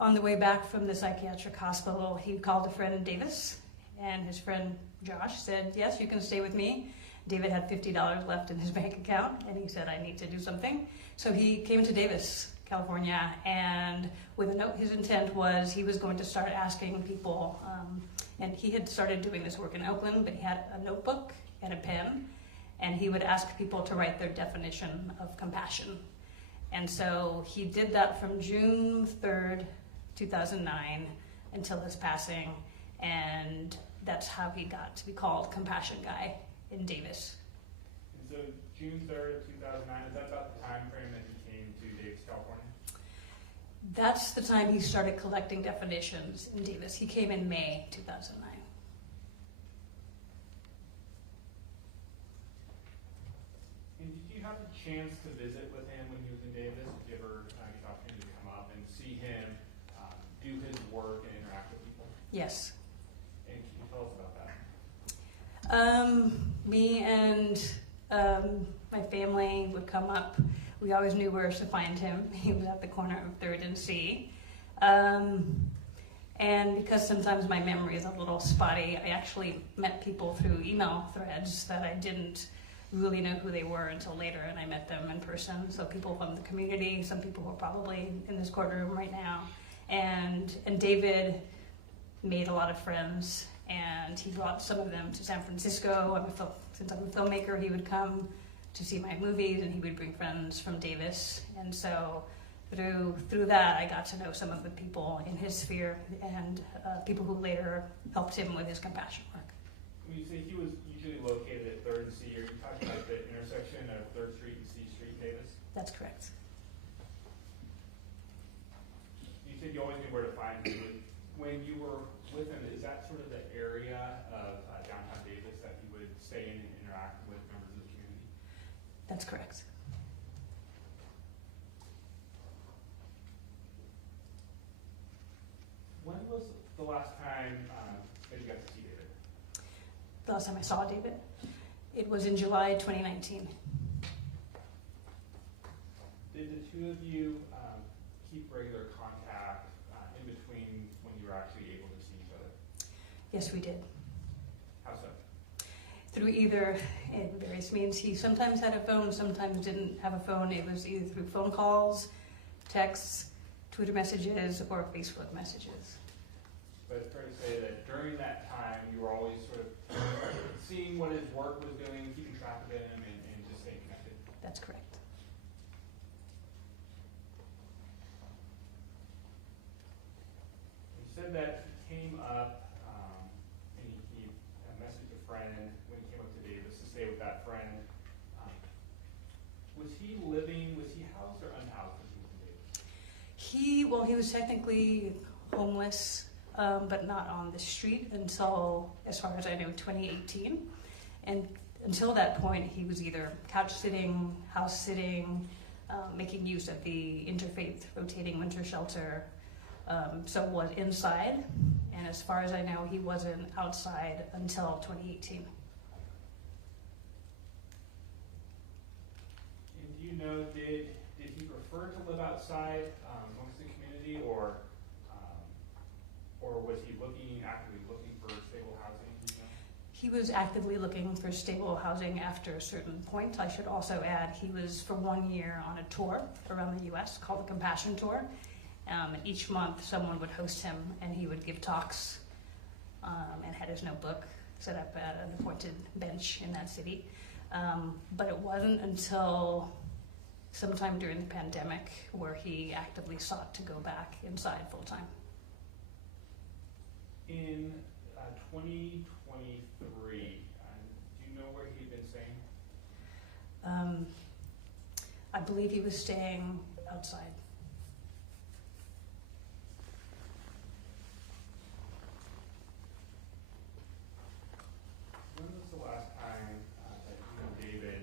On the way back from the psychiatric hospital, he called a friend, Davis, and his friend Josh said, yes, you can stay with me. David had $50 left in his bank account, and he said, I need to do something. So he came to Davis, California, and with a note, his intent was he was going to start asking people, and he had started doing this work in Oakland, but he had a notebook and a pen, and he would ask people to write their definition of compassion. And so he did that from June 3rd, 2009 until his passing, and that's how he got to be called Compassion Guy in Davis. And so June 3rd of 2009, is that about the time frame that he came to California? That's the time he started collecting definitions in Davis. He came in May 2009. And did you have the chance to visit with him when he was in Davis? Did you ever get the opportunity to come up and see him do his work and interact with people? Yes. And can you tell us about that? Me and my family would come up. We always knew where to find him. He was at the corner of 3rd and C. And because sometimes my memory is a little spotty, I actually met people through email threads that I didn't really know who they were until later, and I met them in person. So people from the community, some people who are probably in this courtroom right now. And David made a lot of friends, and he brought some of them to San Francisco. Since I'm a filmmaker, he would come to see my movies, and he would bring friends from Davis. And so through that, I got to know some of the people in his sphere and people who later helped him with his compassion work. When you say he was usually located at 3rd and C, are you talking about the intersection of 3rd Street and C Street in Davis? That's correct. You said you always knew where to find him. When you were with him, is that sort of the area of downtown Davis that you would stay in and interact with members of the community? That's correct. When was the last time that you got to see David? The last time I saw David, it was in July 2019. Did the two of you keep regular contact in between when you were actually able to see each other? Yes, we did. How so? Through either, in various means, he sometimes had a phone, sometimes didn't have a phone. It was either through phone calls, texts, Twitter messages, or Facebook messages. But it's fair to say that during that time, you were always sort of seeing what his work was doing, keeping track of him, and just staying connected. That's correct. You said that he came up and he messaged a friend when he came up to Davis to stay with that friend. Was he housed or unhoused when he was in Davis? He was technically homeless, but not on the street until, as far as I know, 2018. And until that point, he was either couch sitting, house sitting, making use of the interfaith rotating winter shelter. So was inside, and as far as I know, he wasn't outside until 2018. And do you know, did he prefer to live outside amongst the community, or was he actively looking for stable housing? You know? He was actively looking for stable housing after a certain point. I should also add he was for 1 year on a tour around the U.S. called the Compassion Tour. Each month someone would host him and he would give talks and had his notebook set up at an appointed bench in that city. But it wasn't until sometime during the pandemic where he actively sought to go back inside full time. In 2023, do you know where he'd been staying? I believe he was staying outside. When was the last time that you and David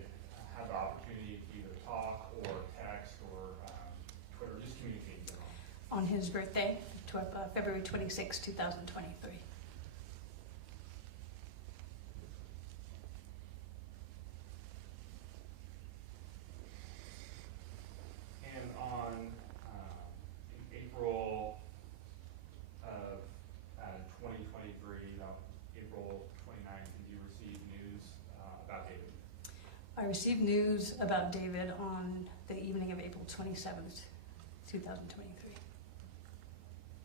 had the opportunity to either talk or text or Twitter, just communicate in general? On his birthday, February 26, 2023. And on April of 2023, April 29th, did you receive news about David? I received news about David on the evening of April 27th, 2023.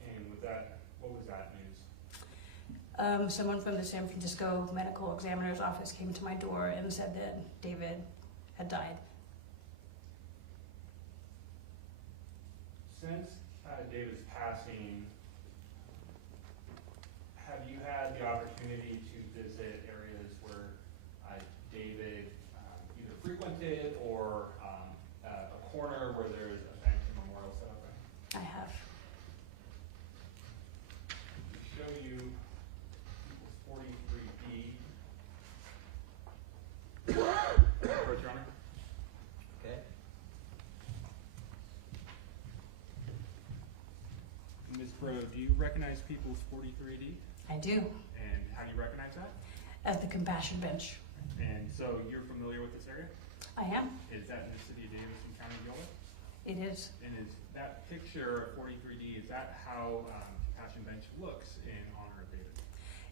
And what was that news? Someone from the San Francisco Medical Examiner's Office came to my door and said that David had died. Since David's passing, have you had the opportunity to visit areas where David either frequented or a corner where there's a bench and Breaux, do you recognize People's 43D? I do, And how do you recognize that? at the compassion bench. And so you're familiar with this area? I am. Is that in the city of Davis and County Gilbert? It is. And is that picture of 43D, is that how Compassion Bench looks in honor of David?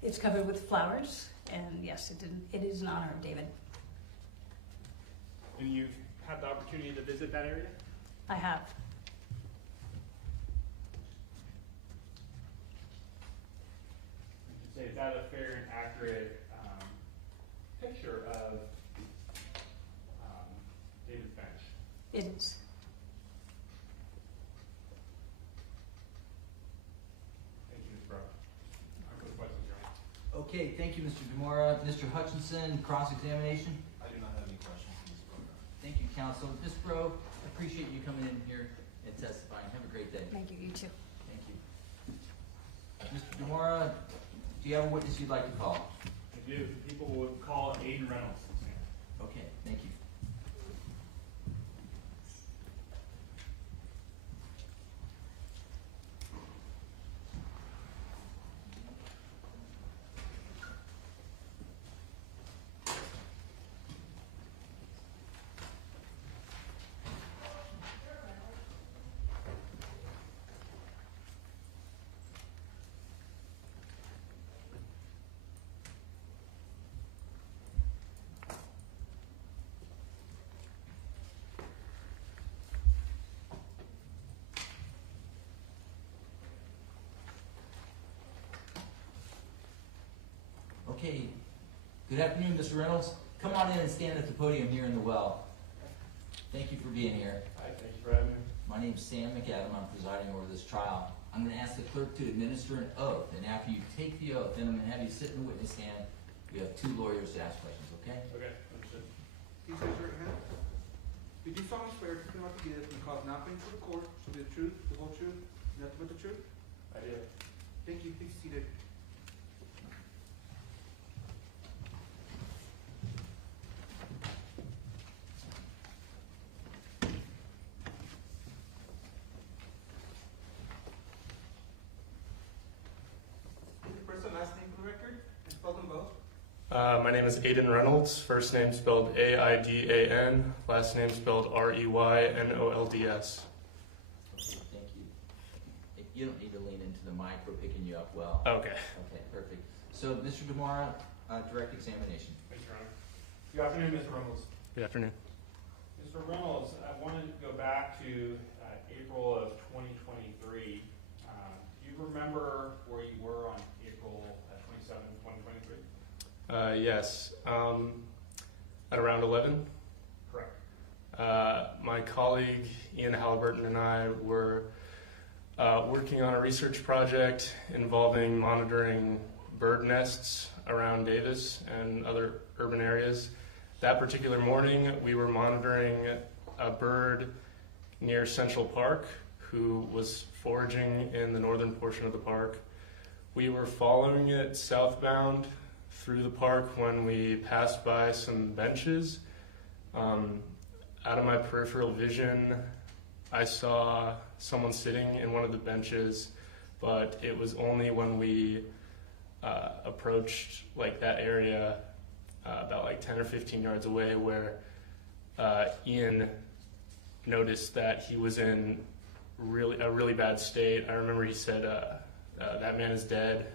It's covered with flowers, and yes, it is in honor of David. And you've had the opportunity to visit that area? I have. Would you say, is that a fair and accurate picture of David's bench? It is. Thank you, Ms. Breaux. Further questions, Your Honor? Okay, thank you, Mr. Demora. Mr. Hutchinson, cross-examination. I do not have any questions for this program. Thank you, counsel. Ms. Breaux, appreciate you coming in here and testifying. Have a great day. Thank you, you too. Thank you. Mr. Demora, do you have a witness you'd like to call? I do. People would call Aiden Reynolds. Okay, thank you. Okay, good afternoon, Mr. Reynolds. Come on in and stand at the podium here in the well. Thank you for being here. Hi, thanks for having me. My name's Sam McAdam. I'm presiding over this trial. I'm going to ask the clerk to administer an oath, and after you take the oath, then I'm going to have you sit in the witness stand. We have 2 lawyers to ask questions, okay? Okay, understood. Please raise your right hand. You do solemnly swear to what you give and cause nothing to the court shall be the truth, the whole truth, and nothing but the truth? I do. Thank you. Please be seated. First and last name for the record, and spell them both. My name is Aiden Reynolds. First name spelled A-I-D-A-N. Last name spelled R-E-Y-N-O-L-D-S. Okay, thank you. You don't need to lean into the mic. We're picking you up well. Okay. Okay, perfect. So, Mr. Demora, direct examination. Thanks, Your Honor. Good afternoon, Mr. Reynolds. Good afternoon. Mr. Reynolds, I wanted to go back to April of 2023. Do you remember where you were on April 27, 2023? Yes. At around 11. Correct. My colleague Ian Halliburton and I were working on a research project involving monitoring bird nests around Davis and other urban areas. That particular morning, we were monitoring a bird near Central Park who was foraging in the northern portion of the park. We were following it southbound through the park when we passed by some benches. Out of my peripheral vision, I saw someone sitting in one of the benches, but it was only when we approached like that area about like 10 or 15 yards away where Ian noticed that he was in a really bad state. I remember he said, that man is dead.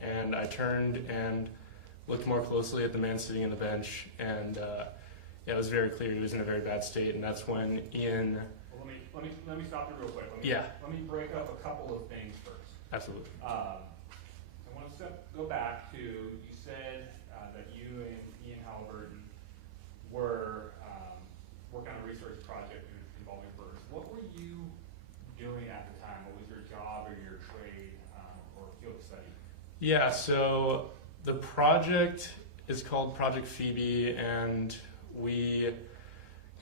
And I turned and looked more closely at the man sitting on the bench, and yeah, it was very clear he was in a very bad state. And that's when Ian. Well, let me stop you real quick. Let me break up a couple of things first. Absolutely. I want to go back to, you said that you and Ian Halliburton were working on a research project involving birds. What were you doing at the time? What was your job or your trade or field of study? Yeah, so the project is called Project Phoebe, and we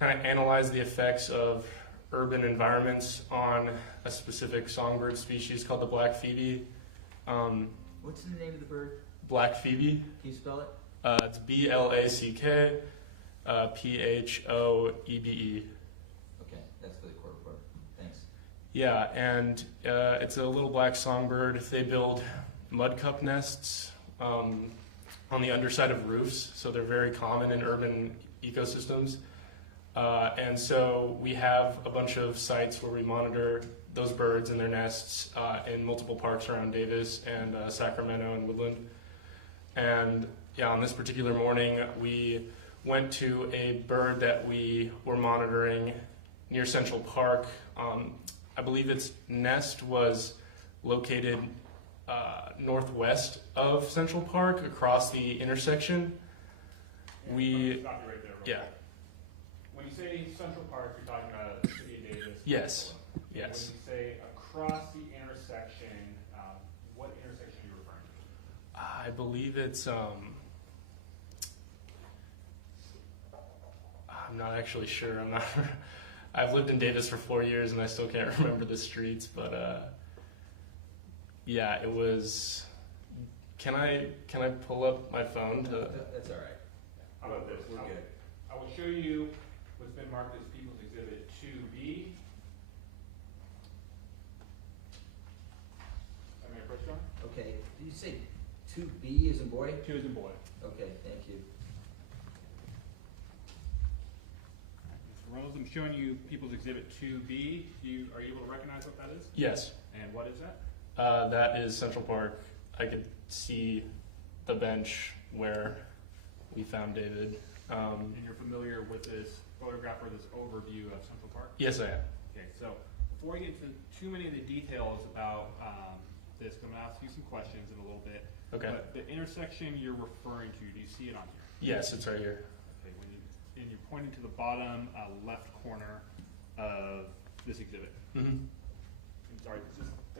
kind of analyze the effects of urban environments on a specific songbird species called the black phoebe. What's the name of the bird? Black phoebe. Can you spell it? It's B-L-A-C-K P-H-O-E-B-E. Okay, that's for the court report. Thanks. Yeah, and it's a little black songbird. They build mud cup nests on the underside of roofs, so they're very common in urban ecosystems. And so we have a bunch of sites where we monitor those birds and their nests in multiple parks around Davis and Sacramento and Woodland. And yeah, on this particular morning, we went to a bird that we were monitoring near Central Park. I believe its nest was located northwest of Central Park, across the intersection. Let me stop you right there. Yeah. When you say Central Park, you're talking about the city of Davis. Yes. And Yes. when you say across the intersection, what intersection are you referring to? I believe it's I'm not actually sure. I'm not. I've lived in Davis for 4 years and I still can't remember the streets, but yeah, it was. Can I pull up my phone to? That's all right. How about this? We're good. I will show you what's been marked as People's Exhibit 2B. Am I approach, John? Okay, did you say 2B as in boy? 2 as in boy. Okay, thank you. Mr. Reynolds, I'm showing you People's Exhibit 2B. Are you able to recognize what that is? Yes. And what is that? That is Central Park. I could see the bench where we found David. And you're familiar with this photograph or this overview of Central Park? Yes, I am. Okay, so before we get into too many of the details about this, I'm going to ask you some questions in a little bit. Okay. But the intersection you're referring to, do you see it on here? Yes, it's right here. Okay, and you're pointing to the bottom left corner of this exhibit. Mm-hmm. I'm sorry,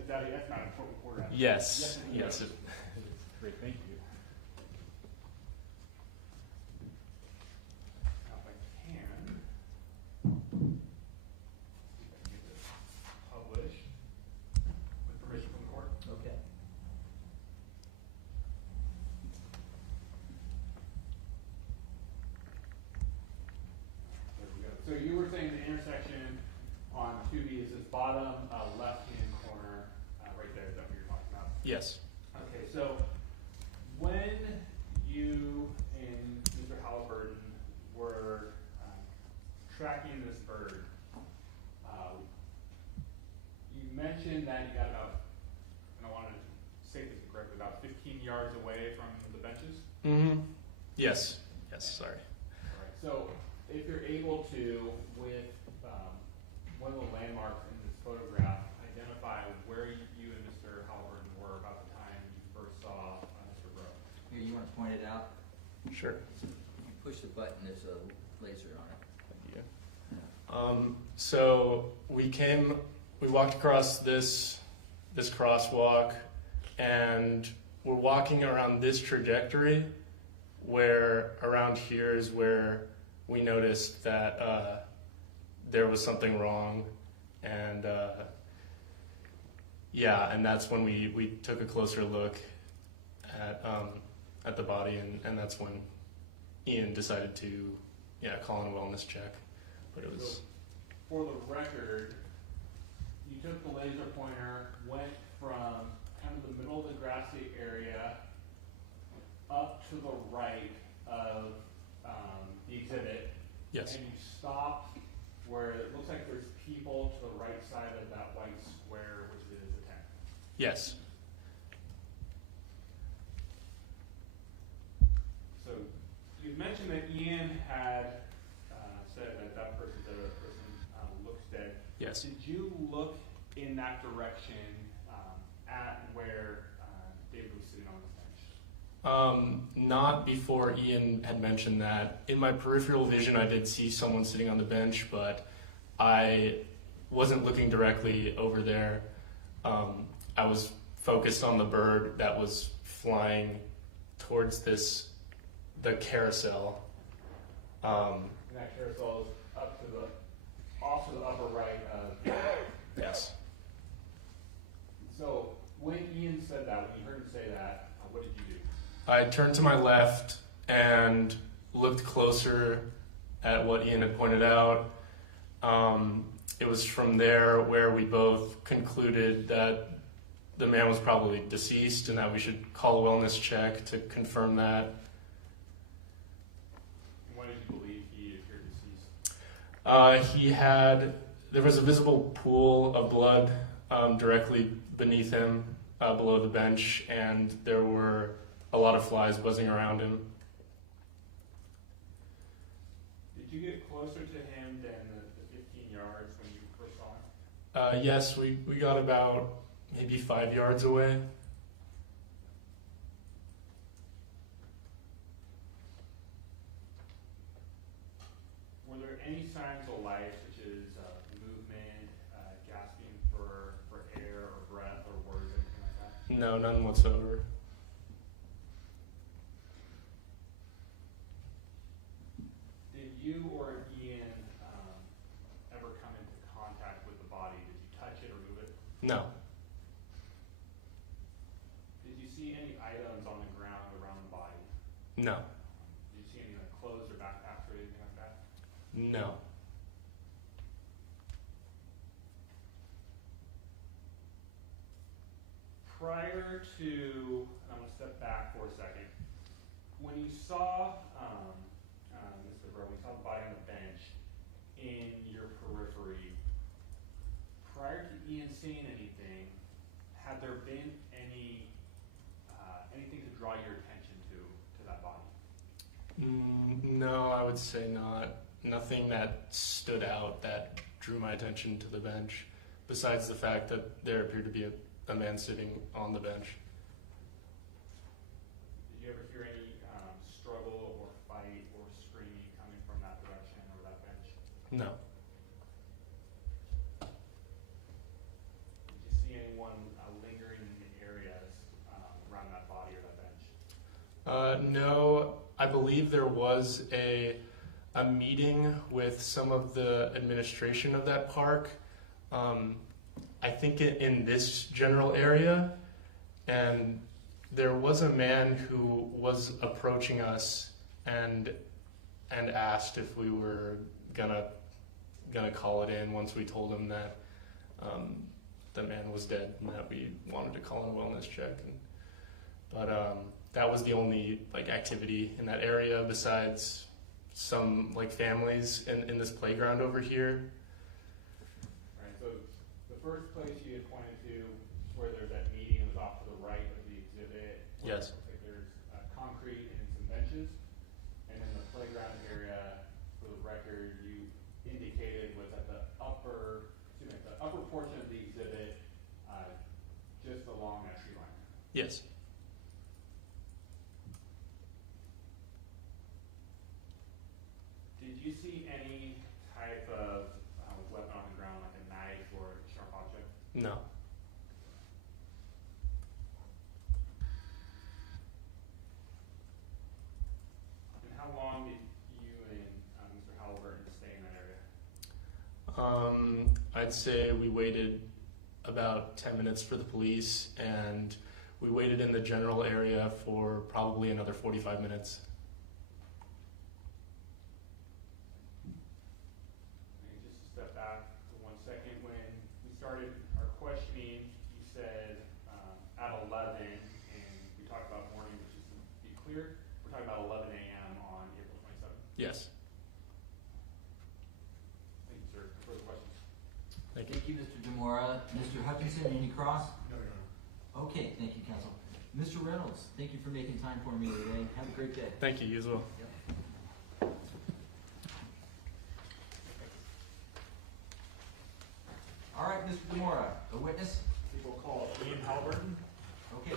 that's not an important quarter. Yes. Yes. Great, thank you. Now if I can, see if I can get this published with permission from the court. Okay. There we go. So you were saying the intersection on 2B is this bottom left-hand corner right there. Is that what you're talking about? Yes. Okay, so when you and Mr. Halliburton were tracking this bird, you mentioned that you got about, and I wanted to say this correctly, about 15 yards away from the benches. Mm-hmm. Yes. Yes. Sorry. All right. So if you're able to, with one of the landmarks in this photograph, identify where you and Mr. Halliburton were about the time you first saw Mr. Breaux. Here, you want to point it out? Sure. You push the button, there's a laser on it. So we walked across this crosswalk, and we're walking around this trajectory, where around here is where we noticed that there was something wrong, and yeah, and that's when we took a closer look at the body, and that's when Ian decided to call in a wellness check. But it was. So, for the record, you took the laser pointer, went from kind of the middle of the grassy area up to the right of the exhibit. Yes. And you stopped where it looks like there's people to the right side of that white square, which is the tent. Yes. So you mentioned that Ian had said that that person looks dead. Yes. Did you look in that direction at where David was sitting on the bench? Not before Ian had mentioned that. In my peripheral vision, I did see someone sitting on the bench, but I wasn't looking directly over there. I was focused on the bird that was flying towards the carousel. And that carousel is off to the upper right of. Yes. So when Ian said that, when you heard him say that, what did you do? I turned to my left and looked closer at what Ian had pointed out. it was from there where we both concluded that the man was probably deceased and that we should call a wellness check to confirm that. Why did you believe he appeared deceased? There was a visible pool of blood directly beneath him, below the bench, and there were a lot of flies buzzing around him. Did you get closer to him than the 15 yards when you first saw him? Yes, we got about maybe 5 yards away. Were there any signs of life, such as movement, gasping for air or breath or words, anything like that? No, none whatsoever. Did you or Ian ever come into contact with the body? Did you touch it or move it? No. Did you see any items on the ground around the body? No. Did you see any like clothes or backpacks or anything like that? No. Prior to, and I'm going to step back for a second. When you saw Mr. Breaux, when you saw the body on the bench in your periphery, prior to Ian seeing anything, had there been anything to draw your attention to that body? No, I would say not. Nothing that stood out that drew my attention to the bench, besides the fact that there appeared to be a man sitting on the bench. Did you ever hear any struggle or fight or screaming coming from that direction or that bench? No. Did you see anyone lingering in the areas around that body or that bench? No, I believe there was a meeting with some of the administration of that park. I think in this general area, and there was a man who was approaching us and asked if we were gonna call it in once we told him that the man was dead and that we wanted to call in a wellness check. But that was the only activity in that area besides some families in this playground over here. Right, so the first place you had pointed to where there's that meeting was off to the right of the exhibit. Yes. It looks like there's concrete and some benches. And then the playground area, for the record, you indicated was at the upper portion of the exhibit, just along that tree line. Yes. Did you see any type of weapon on the ground, like a knife or a sharp object? No. And how long did you and Mr. Halliburton stay in that area? I'd say we waited about 10 minutes for the police, and we waited in the general area for probably another 45 minutes. Just to step back for 1 second, when we started our questioning, you said at 11, and we talked about morning, which is to be clear, we're talking about 11 a.m. on April 27th. Yes. Thank you, sir. Further questions? Thank you. Thank you, Mr. Demora. Mr. Hutchinson, any cross? No, Your Honor. Okay, thank you, counsel. Mr. Reynolds, thank you for making time for me today. Have a great day. Thank you, you as well. All right, Mr. Demora, a witness? People call Ian Halliburton. Okay.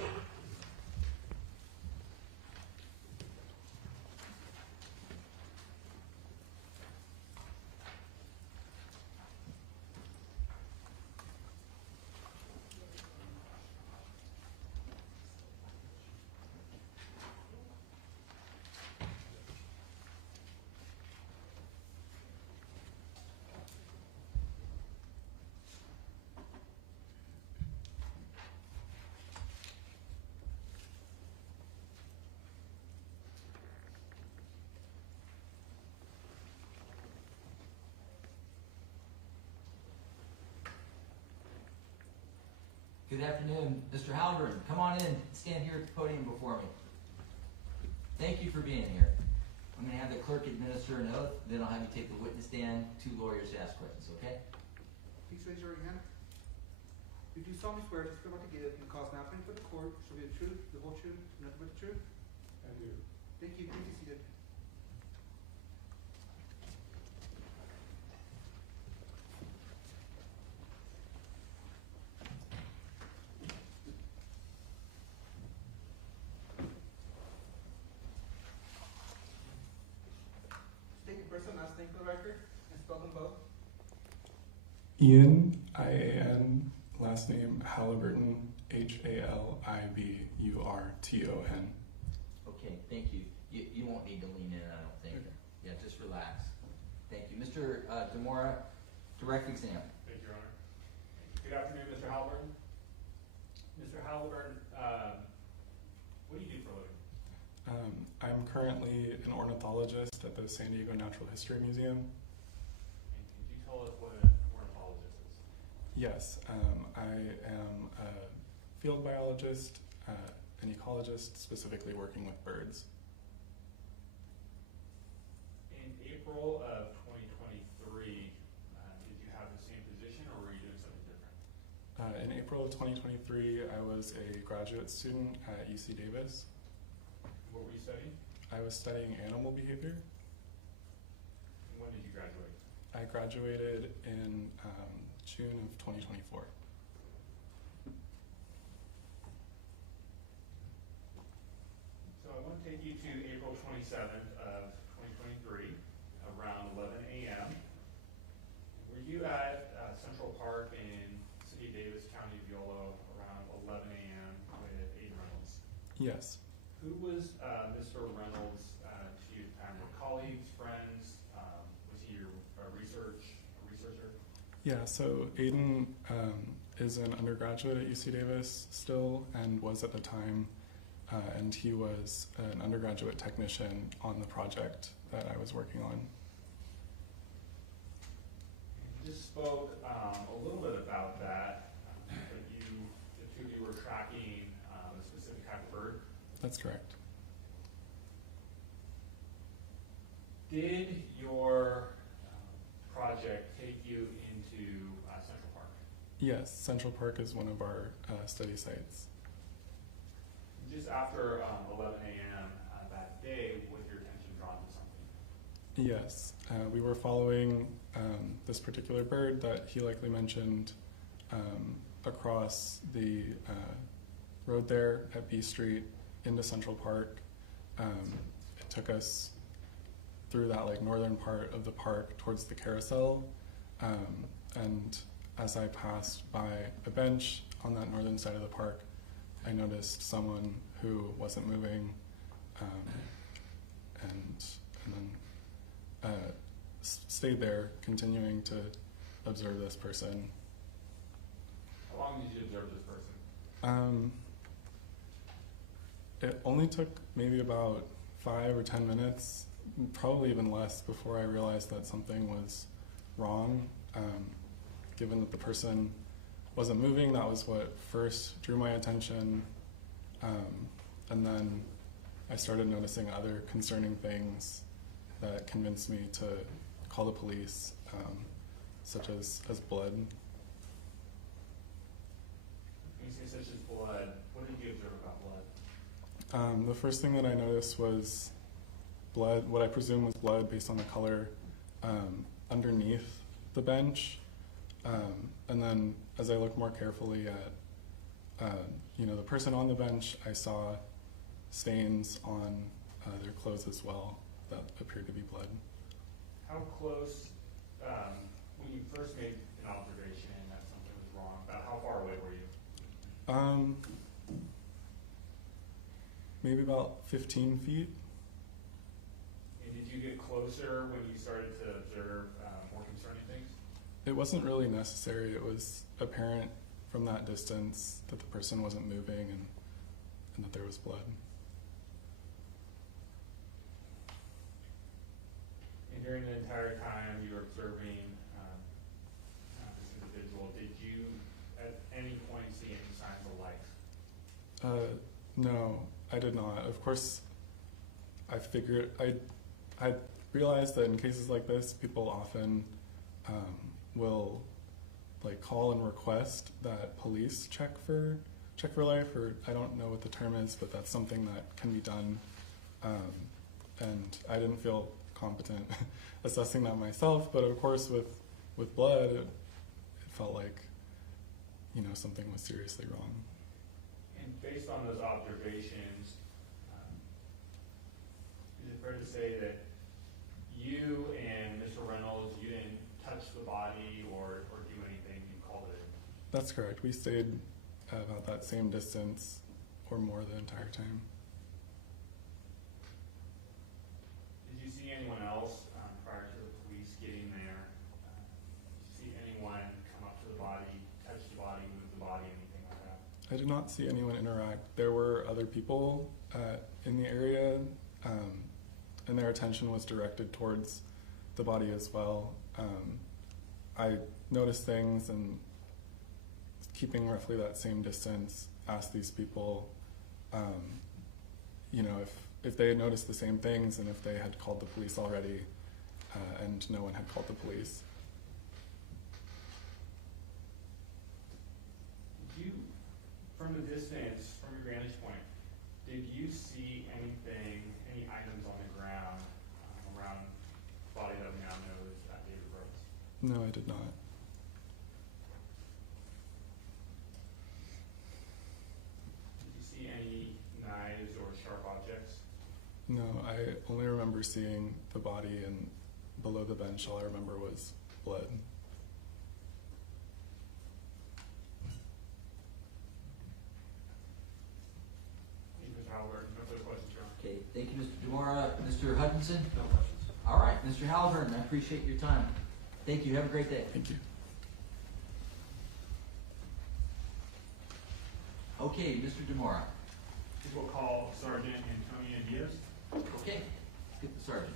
Good afternoon, Mr. Halliburton. Come on in, stand here at the podium before me. Thank you for being here. I'm going to have the clerk administer an oath, then I'll have you take the witness stand, 2 lawyers to ask questions, okay? Please raise your right hand. You do solemnly swear that the testimony you're about to give and the cause now pending for the court shall be the truth, the whole truth, and nothing but the truth? I do. Thank you. Please be seated. State your first and last name for the record and spell them both. Ian, I-A-N, last name Halliburton, H-A-L-I-B-U-R-T-O-N. Okay, thank you. You won't need to lean in, I don't think. Yeah, just relax. Thank you. Mr. Demora, direct exam. Thank you, Your Honor. Good afternoon, Mr. Halliburton. Mr. Halliburton, what do you do for a living? I'm currently an ornithologist at the San Diego Natural History Museum. And could you tell us what an ornithologist is? Yes, I am a field biologist, an ecologist, specifically working with birds. In April of 2023, did you have the same position or were you doing something different? In April of 2023, I was a graduate student at UC Davis. What were you studying? I was studying animal behavior. And when did you graduate? I graduated in June of 2024. So I want to take you to April 27th of 2023, around 11 a.m. Were you at Central Park in City of Davis, County of Yolo, around 11 a.m. with Aiden Reynolds? Yes. Who was Mr. Reynolds to you at the time? Were colleagues, friends? Was he your researcher? Yeah, so Aiden is an undergraduate at UC Davis still and was at the time, and he was an undergraduate technician on the project that I was working on. You just spoke a little bit about that, but the two of you were tracking a specific type of bird. That's correct. Did your project take you into Central Park? Yes, Central Park is one of our study sites. Just after 11 a.m. That day, was your attention drawn to something? Yes, we were following this particular bird that he likely mentioned across the road there at B Street into Central Park. It took us through that like northern part of the park towards the carousel, and as I passed by a bench on that northern side of the park, I noticed someone who wasn't moving, and then stayed there, continuing to observe this person. How long did you observe this person? It only took maybe about 5 or 10 minutes, probably even less, before I realized that something was wrong. Given that the person wasn't moving, that was what first drew my attention. And then I started noticing other concerning things that convinced me to call the police, such as blood. When you say such as blood, what did you observe about blood? The first thing that I noticed was blood, what I presume was blood based on the color, underneath the bench. And then as I looked more carefully at the person on the bench, I saw stains on their clothes as well that appeared to be blood. How close, when you first made an observation that something was wrong, about how far away were you? Maybe about 15 feet. And did you get closer when you started to observe more concerning things? It wasn't really necessary. It was apparent from that distance that the person wasn't moving and that there was blood. And during the entire time you were observing this individual, did you at any point see any signs No, I did not. Of course, I realized that in cases like this, people often will like call and request that police check for life, or I don't know what the term is, but that's something that can be done. And I didn't feel competent assessing that myself, but of course with blood, it felt like, you know, something was seriously wrong. And based on those observations, is it fair to say that you and Mr. Reynolds, you didn't touch the body or do anything, you called it in? That's correct. We stayed about that same distance or more the entire time. Did you see anyone else prior to the police getting there? Did you see anyone come up to the body, touch the body, move the body, anything like that? I did not see anyone interact. There were other people in the area, and their attention was directed towards the body as well. I noticed things, and keeping roughly that same distance, asked these people, you know, if they had noticed the same things and if they had called the police already, and no one had called the police. Did you, from the distance, from your vantage point, did you see anything, any items on the ground around the body that we now know is David Breaux? No, I did not. Did you see any knives or sharp objects? No, I only remember seeing the body, and below the bench all I remember was blood. Okay, thank you, Mr. DeMora. Mr. Hutchinson? No questions. All right, Mr. Halliburton, I appreciate your time. Thank you. Have a great day. Thank you. Okay, Mr. DeMora. We'll call Sergeant Antonia Diaz. Okay, get the sergeant.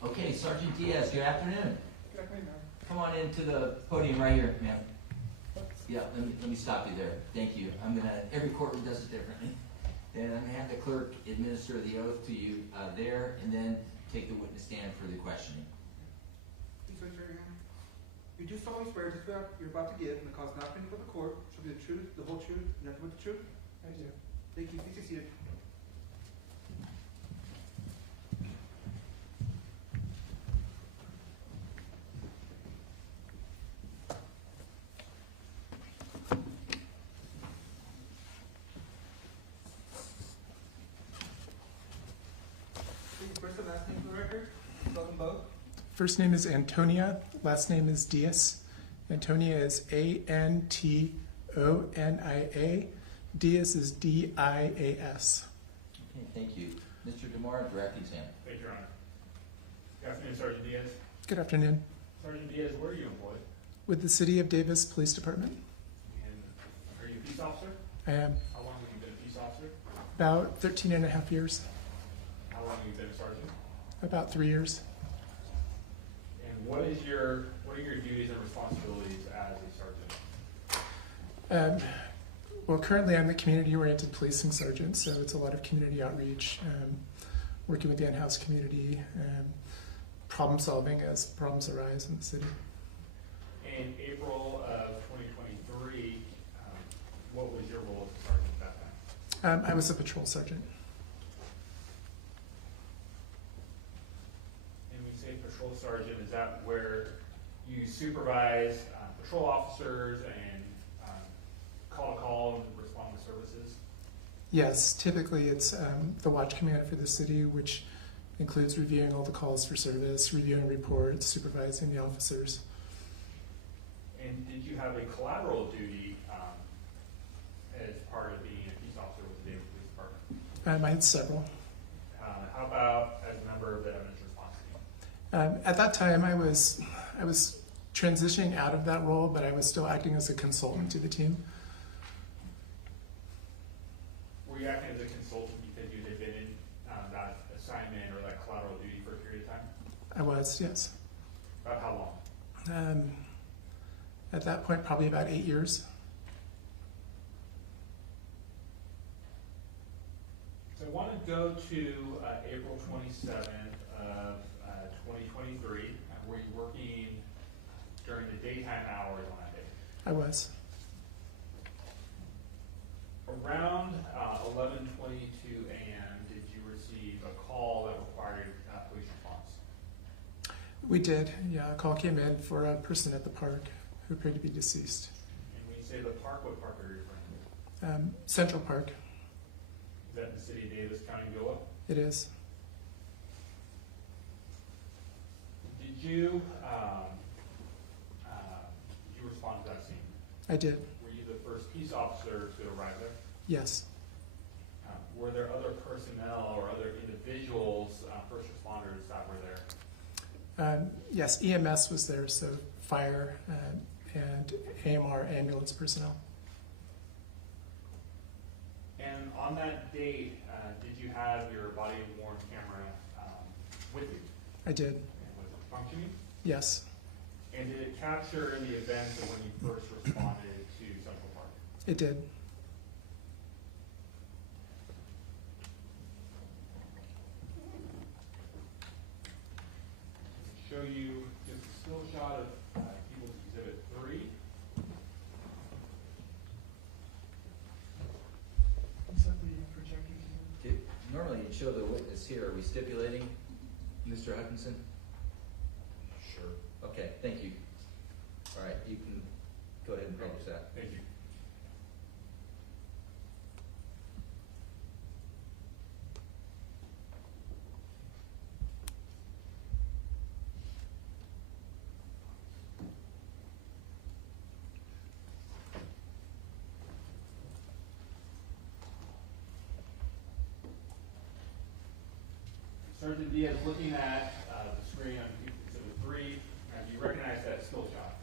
Okay, Sergeant Diaz, good afternoon. Good afternoon, ma'am. Come on into the podium right here, ma'am. Yeah, let me stop you there. Thank you. Every courtroom does it differently. And I'm gonna have the clerk administer the oath to you there, and then take the witness stand for the questioning. Please raise your hand. You do solemnly swear that what you're about to give and the cause not pending before the court shall be the truth, the whole truth, and nothing but the truth? I do. Thank you. Please be seated. Please first and last name for the record. Spell them both. First name is Antonia, last name is Diaz. Antonia is Antonia. Diaz is Dias. Okay, thank you. Mr. DeMora, direct exam. Thank you, Your Honor. Good afternoon, Sergeant Diaz. Good afternoon. Sergeant Diaz, where are you employed? With the City of Davis Police Department. And are you a peace officer? I am How long have you been a peace officer? about 13 and a half years, How long have you been a sergeant? about 3 years. And what are your duties and responsibilities as a sergeant? Well, currently I'm the community-oriented policing sergeant, so it's a lot of community outreach, working with the in-house community, problem solving as problems arise in the city. In April of 2023, what was your role as a sergeant at that time? I was a patrol sergeant. And when you say patrol sergeant, is that where you supervise patrol officers and call and respond to services? Yes, typically it's the watch command for the city, which includes reviewing all the calls for service, reviewing reports, supervising the officers. And did you have a collateral duty as part of being a peace officer with the Davis Police Department? I had several. How about as a member of the evidence response team? At that time, I was transitioning out of that role, but I was still acting as a consultant to the team. Were you acting as a consultant because you had been in that assignment or that collateral duty for a period of time? I was, yes. About how long? At that point, probably about 8 years. So I want to go to April 27th of 2023. Were you working during the daytime hours on that day? I was. Around 11:22 a.m., did you receive a call that required police response? We did, yeah. A call came in for a person at the park who appeared to be deceased. And when you say the park, what park are you referring to? Central Park. Is that in the city of Davis, County of Guillory? It is. Did you respond to that scene? I did, Were you the first peace officer to arrive there? yes. Were there other personnel or other individuals, first responders that were there? Yes, EMS was there, so fire and AMR ambulance personnel. And on that date, did you have your body-worn camera with you? I did, And was it functioning? yes. And did it capture the events of when you first responded to Central Park? It did. Show you just a still shot of People's Exhibit 3. Is that the projector? Normally you'd show the witness here. Are we stipulating, Mr. Hutchinson? Sure. Okay, thank you. All right, you can go ahead and publish that. Thank you. Sergeant Diaz, looking at the screen on Exhibit 3, do you recognize that still shot?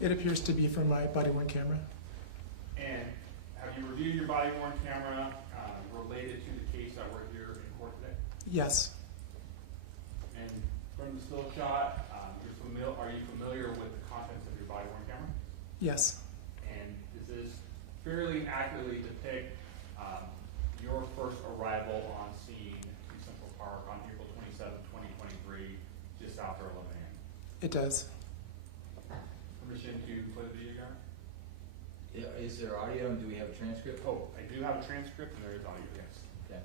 It appears to be from my body-worn camera. And have you reviewed your body-worn camera related to the case that we're here in court today? Yes, And from the still shot, are you familiar with the contents of your body-worn camera? yes, And does this fairly accurately depict your first arrival on scene to Central Park on April 27, 2023, just after 11 a.m.? it does. Permission to play the video camera? Is there audio and do we have a transcript? Oh, I do have a transcript and there is audio, yes. Okay.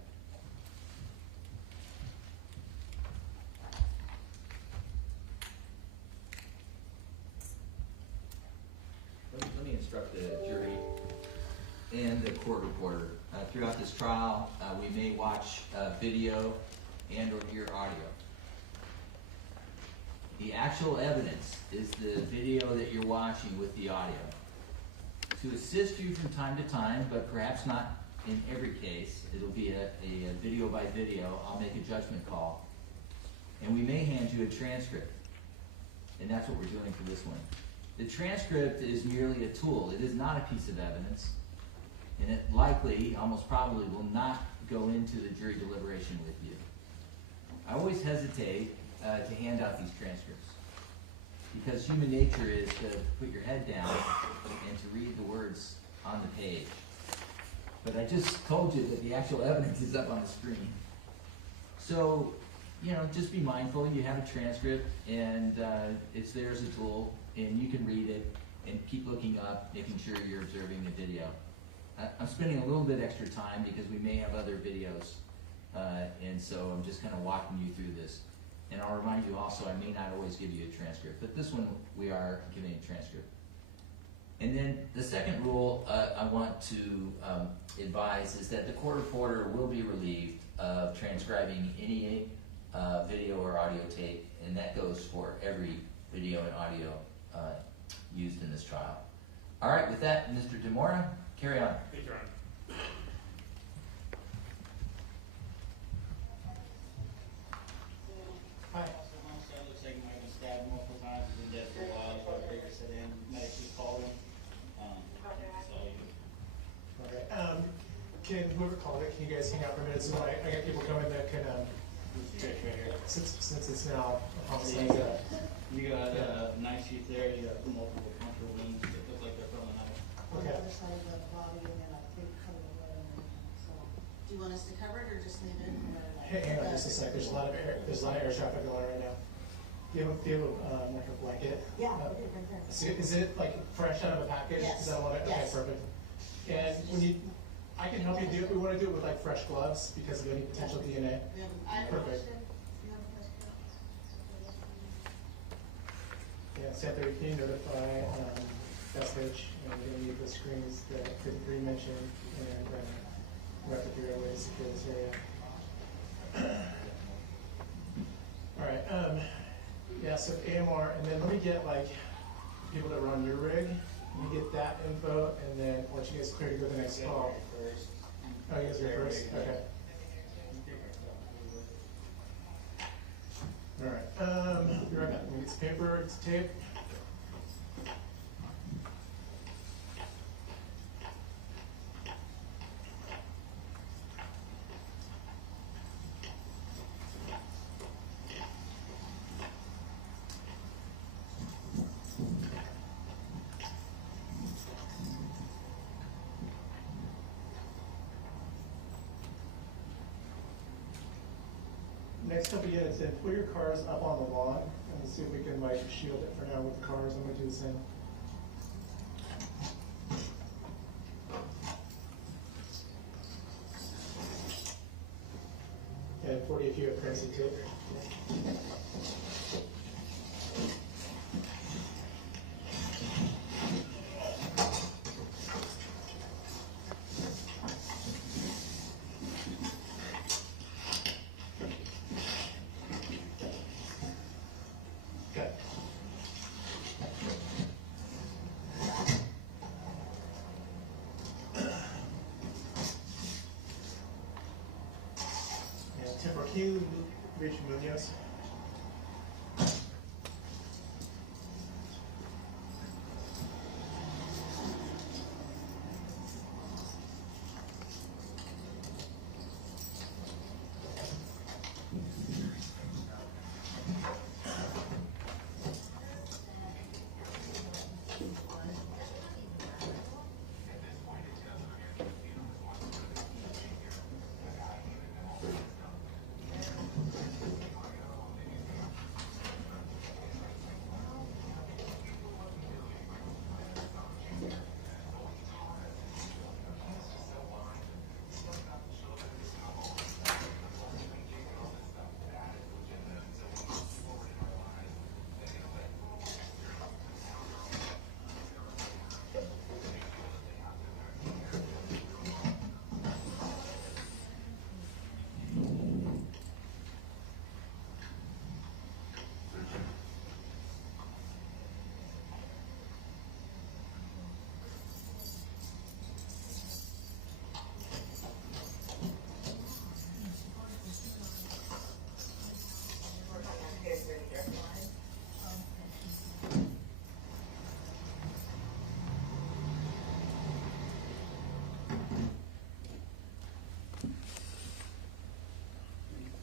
Let me instruct the jury and the court reporter. Throughout this trial, we may watch video and or hear audio. The actual evidence is the video that you're watching with the audio. To assist you from time to time, but perhaps not in every case, it'll be a video by video. I'll make a judgment call. And we may hand you a transcript. And that's what we're doing for this one. The transcript is merely a tool. It is not a piece of evidence. And it likely, almost probably, will not go into the jury deliberation with you. I always hesitate to hand out these transcripts because human nature is to put your head down and to read the words on the page. But I just told you that the actual evidence is up on the screen. So, just be mindful. You have a transcript and it's there as a tool and you can read it and keep looking up, making sure you're observing the video. I'm spending a little bit extra time because we may have other videos, and so I'm just kind of walking you through this. And I'll remind you also, I may not always give you a transcript, but this one we are giving a transcript. And then the second rule I want to advise is that the court reporter will be relieved of transcribing any video or audio tape, and that goes for every video and audio used in this trial. All right, with that, Mr. DeMora, Carry on. Thank you, Your Honor. Hi. Looks like you might have been stabbed multiple times, been dead for a while, you got a bigger sedan, medically called him. Okay. Can whoever called it, can you guys hang out for a minute? So I got people coming that can, since it's now a homicide. You got a knife sheath there, you got multiple puncture wounds that look like they're from a knife. On the other side of the body, and then I think cover the blood and everything. So, do you want us to cover it or just leave it? Hang on just a sec. There's a lot of air traffic going on right now. Do you have like a blanket? Yeah, I did right there. Is it like fresh out of a package? Yes. Is that what Yes. Okay, perfect. And when I can help you do it. We want to do it with like fresh gloves because of any potential DNA. I have a Perfect. question. Do you have a question? Yeah, Santa, can you notify SH, and we're going to need the screens that Karim mentioned, and wrap up your airways, secure this area. All right, yeah, so AMR, and then let me get like people that run your rig, let me get that info, and then once you guys clear to go to the next call. Oh, you guys are first? Okay. All right, be right back. Let me get some paper, some tape. Next up again, it's pull your cars up on the lawn, and let's see if we can like shield it for now with the cars. I'm gonna do the same. And 40 if you have currency too. Can you reach Munoz?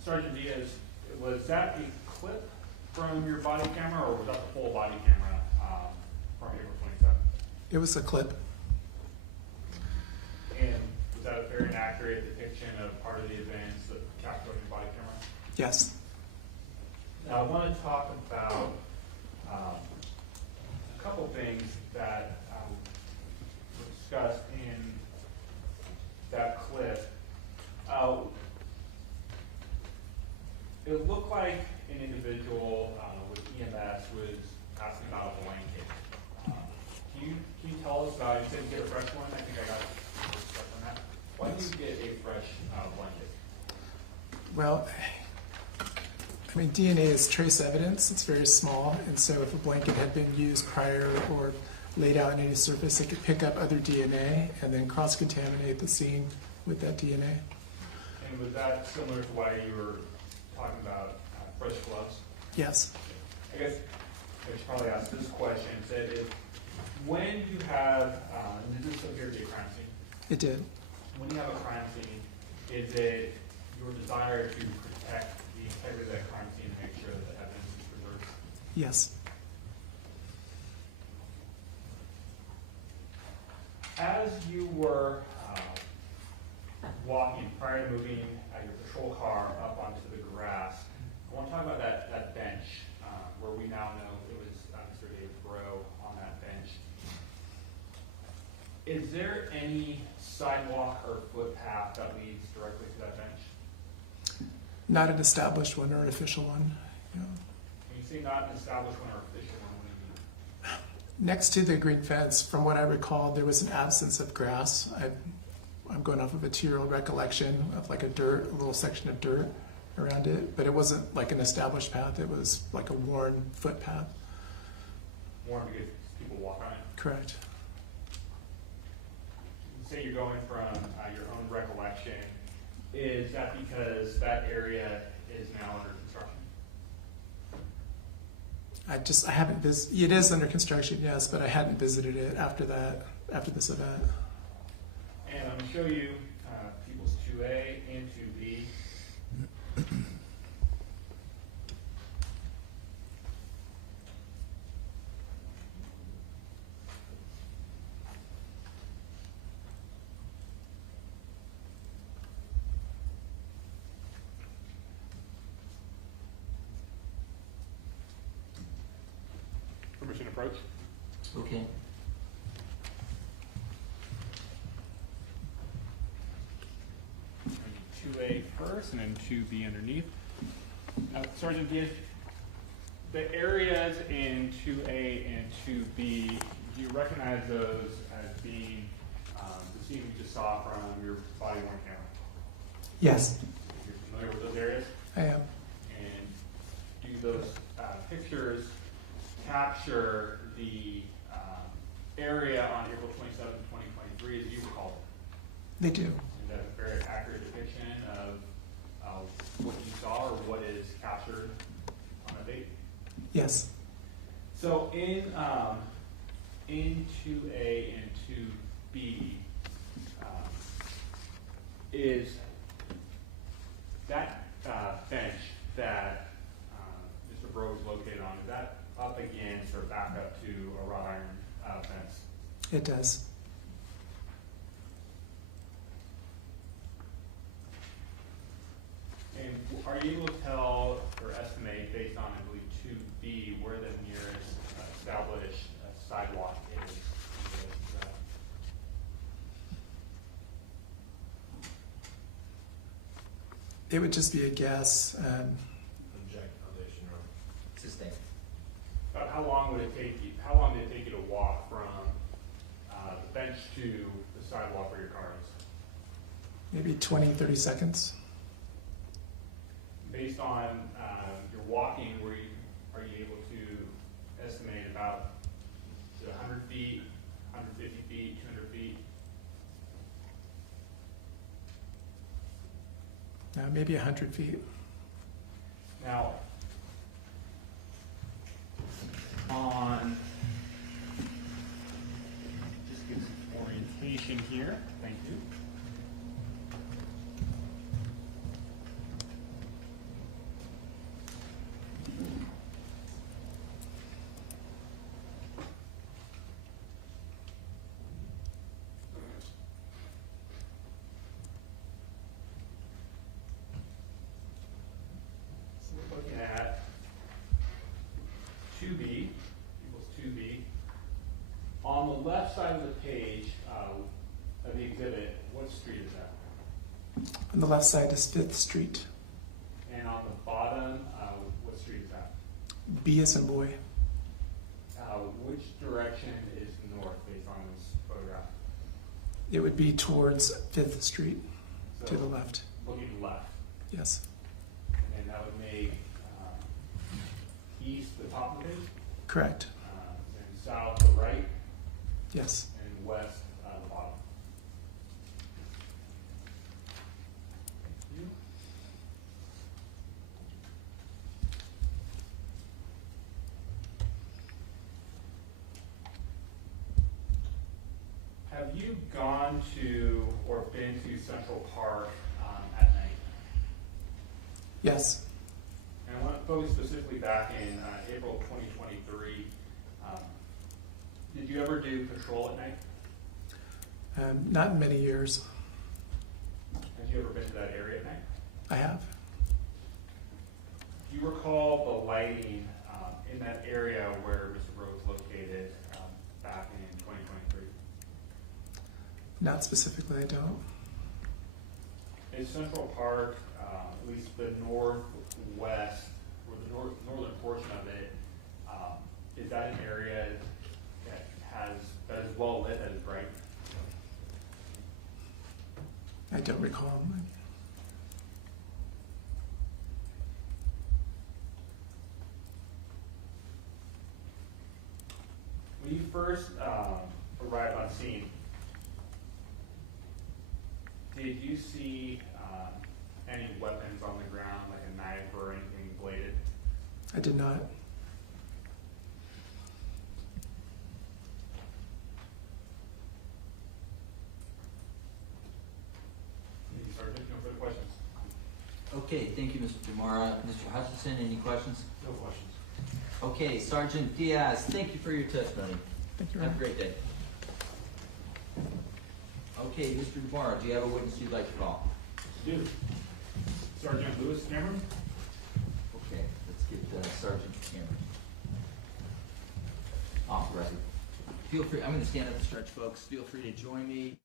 Sergeant Diaz, was that a clip from your body camera, or was that the full body camera from April 27th? It was a clip. And was that a fair and accurate depiction of part of the events that captured on your body camera? Yes. Now, I want to talk about a couple things that were discussed in that clip. It looked like an individual with EMS was asking about a blanket. Can you tell us about, you said you get a fresh one? I think I got stuff on that. Why do you get a fresh blanket? Well, I mean, DNA is trace evidence. It's very small, and so if a blanket had been used prior or laid out in any surface that could pick up other DNA and then cross-contaminate the scene with that DNA. And was that similar to why you were talking about fresh gloves? Yes. I guess I should probably ask this question. That is, when you have, did this appear to be a crime scene? It did. When you have a crime scene, is it your desire to protect the integrity of that crime scene and make sure that the evidence is preserved? Yes. As you were walking prior to moving your patrol car up onto the grass, I want to talk about that bench where we now know it was Mr. David Breaux on that bench. Is there any sidewalk or footpath that leads directly to that bench? Not an established one or an official one. Yeah. When you say not an established one or official one, what do you mean? Next to the green fence, from what I recall, there was an absence of grass. I'm going off of a 2-year-old recollection of like a little section of dirt around it, but it wasn't like an established path. It was like a worn footpath. Worn because people walk on it? Correct. You say you're going from your own recollection. Is that because that area is now under construction? I haven't visited. It is under construction, yes, but I hadn't visited it after this event. And I'm going to show you people's 2A and 2B. Permission to approach? Okay. 2A first and then 2B underneath. Sergeant Diaz, the areas in 2A and 2B, do you recognize those as being the scene we just saw from your body worn camera? Yes, You're familiar with those areas? I am. And do those pictures capture the area on April 27, 2023 as you recall? They do. Is that a very accurate depiction of what you saw or what is captured on a date? Yes. So in 2A and 2B, is that bench that Mr. Breaux is located on, is that up against or back up to a wrought iron fence? It does. And are you able to tell or estimate, based on, I believe, 2B, where the nearest established sidewalk is? It would just be a guess. Object foundation road. Sustain. About how long would it take you? How long did it take you to walk from the bench to the sidewalk where your car is? Maybe 20, 30 seconds. Based on your walking, are you able to estimate about 100 feet, 150 feet, 200 feet? Maybe 100 feet. Now, just give some orientation here. Thank you. So we're looking at 2B, equals 2B. On the left side of the page of the exhibit, what street is that? On the left side is 5th Street. And on the bottom, what street is that? B as in boy. Which direction is north based on this photograph? It would be towards 5th Street, So to the left. looking left. Yes. And then that would make east the top of the page, Correct. then south the right, Yes. and west, the bottom. Thank you. Have you gone to or been to Central Park at night? Yes. And I want to focus specifically back in April 2023. Did you ever do patrol at night? Not in many years. Have you ever been to that area at night? I have. Do you recall the lighting in that area where Mr. Breaux is located back in 2023? Not specifically, I don't. Is Central Park, at least the northwest, or the northern portion of it, is that an area that is well lit, that is bright? I don't recall. When you first arrived on scene, did you see any weapons on the ground, like a knife or anything bladed? I did not. Thank you, Sergeant. No further questions? Okay, thank you, Mr. Demara. Mr. Hutchinson, any questions? No questions. Okay, Sergeant Diaz, thank you for your testimony. Thank you. Have a great day. Okay, Mr. Demara, do you have a witness you'd like to call? I do. Sergeant Lewis Cameron? Okay, let's get Sergeant Cameron off record. Feel free, I'm going to stand up and stretch, folks. Feel free to join me.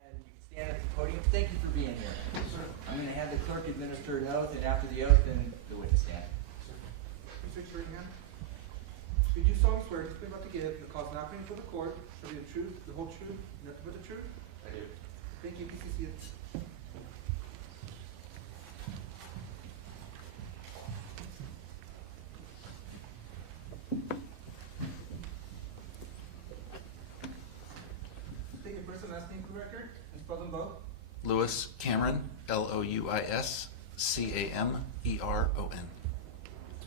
And you can stand at the podium. Thank you for being here. Sir. I'm going to have the clerk administer an oath, and after the oath, then the witness stand. Please raise your right hand. Do you solemnly swear that you're about to give the cause not before the court shall be the truth, the whole truth, and nothing but the truth? I do. Thank you. Please be seated. Take your first and last name for the record and spell them both. Lewis Cameron, Louis Cameron.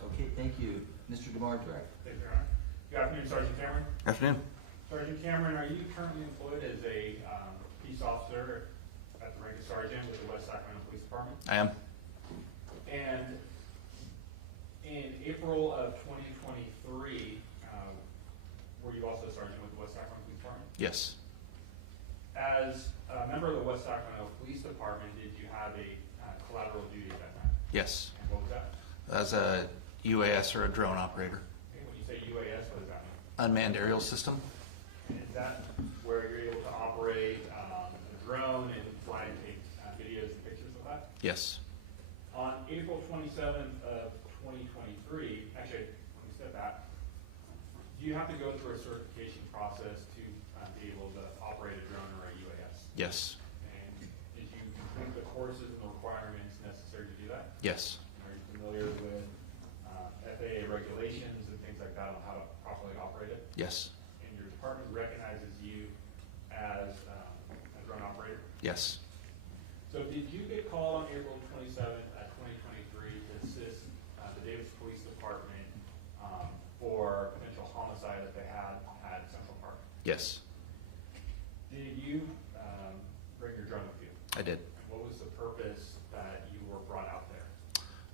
Okay, thank you. Mr. DeMar, direct. Thank you, Your Honor. Good afternoon, Sergeant Cameron. Afternoon. Sergeant Cameron, are you currently employed as a peace officer at the rank of sergeant with the West Sacramento Police Department? I am. And in April of 2023, were you also sergeant with the West Sacramento Police Department? Yes. As a member of the West Sacramento Police Department, did you have a collateral duty at that time? Yes. And what was that? As a UAS or a drone operator. Okay, when you say UAS, what does that mean? Unmanned aerial system. And is that where you're able to operate a drone and fly and take videos and pictures of that? Yes. On April 27th of 2023, actually, let me step back. Do you have to go through a certification process to be able to operate a drone or a UAS? Yes. And did you complete the courses and the requirements necessary to do that? Yes. Are you familiar with FAA regulations and things like that on how to properly operate it? Yes. And your department recognizes you as a drone operator? Yes. So did you get called on April 27th, 2023 to assist the Davis Police Department for potential homicide that they had at Central Park? Yes. Did you bring your drone with you? I did. And what was the purpose that you were brought out there?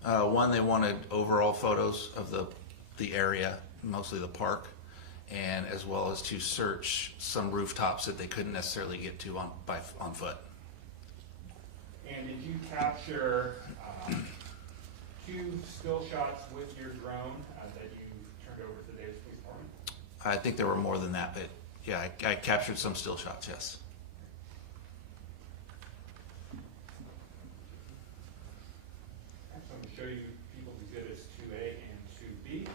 One, they wanted overall photos of the area, mostly the park, and as well as to search some rooftops that they couldn't necessarily get to on foot. And did you capture 2 still shots with your drone that you turned over to the Davis Police Department? I think there were more than that, but yeah, I captured some still shots, yes. So I'm going to show you People's Exhibits 2A and 2B.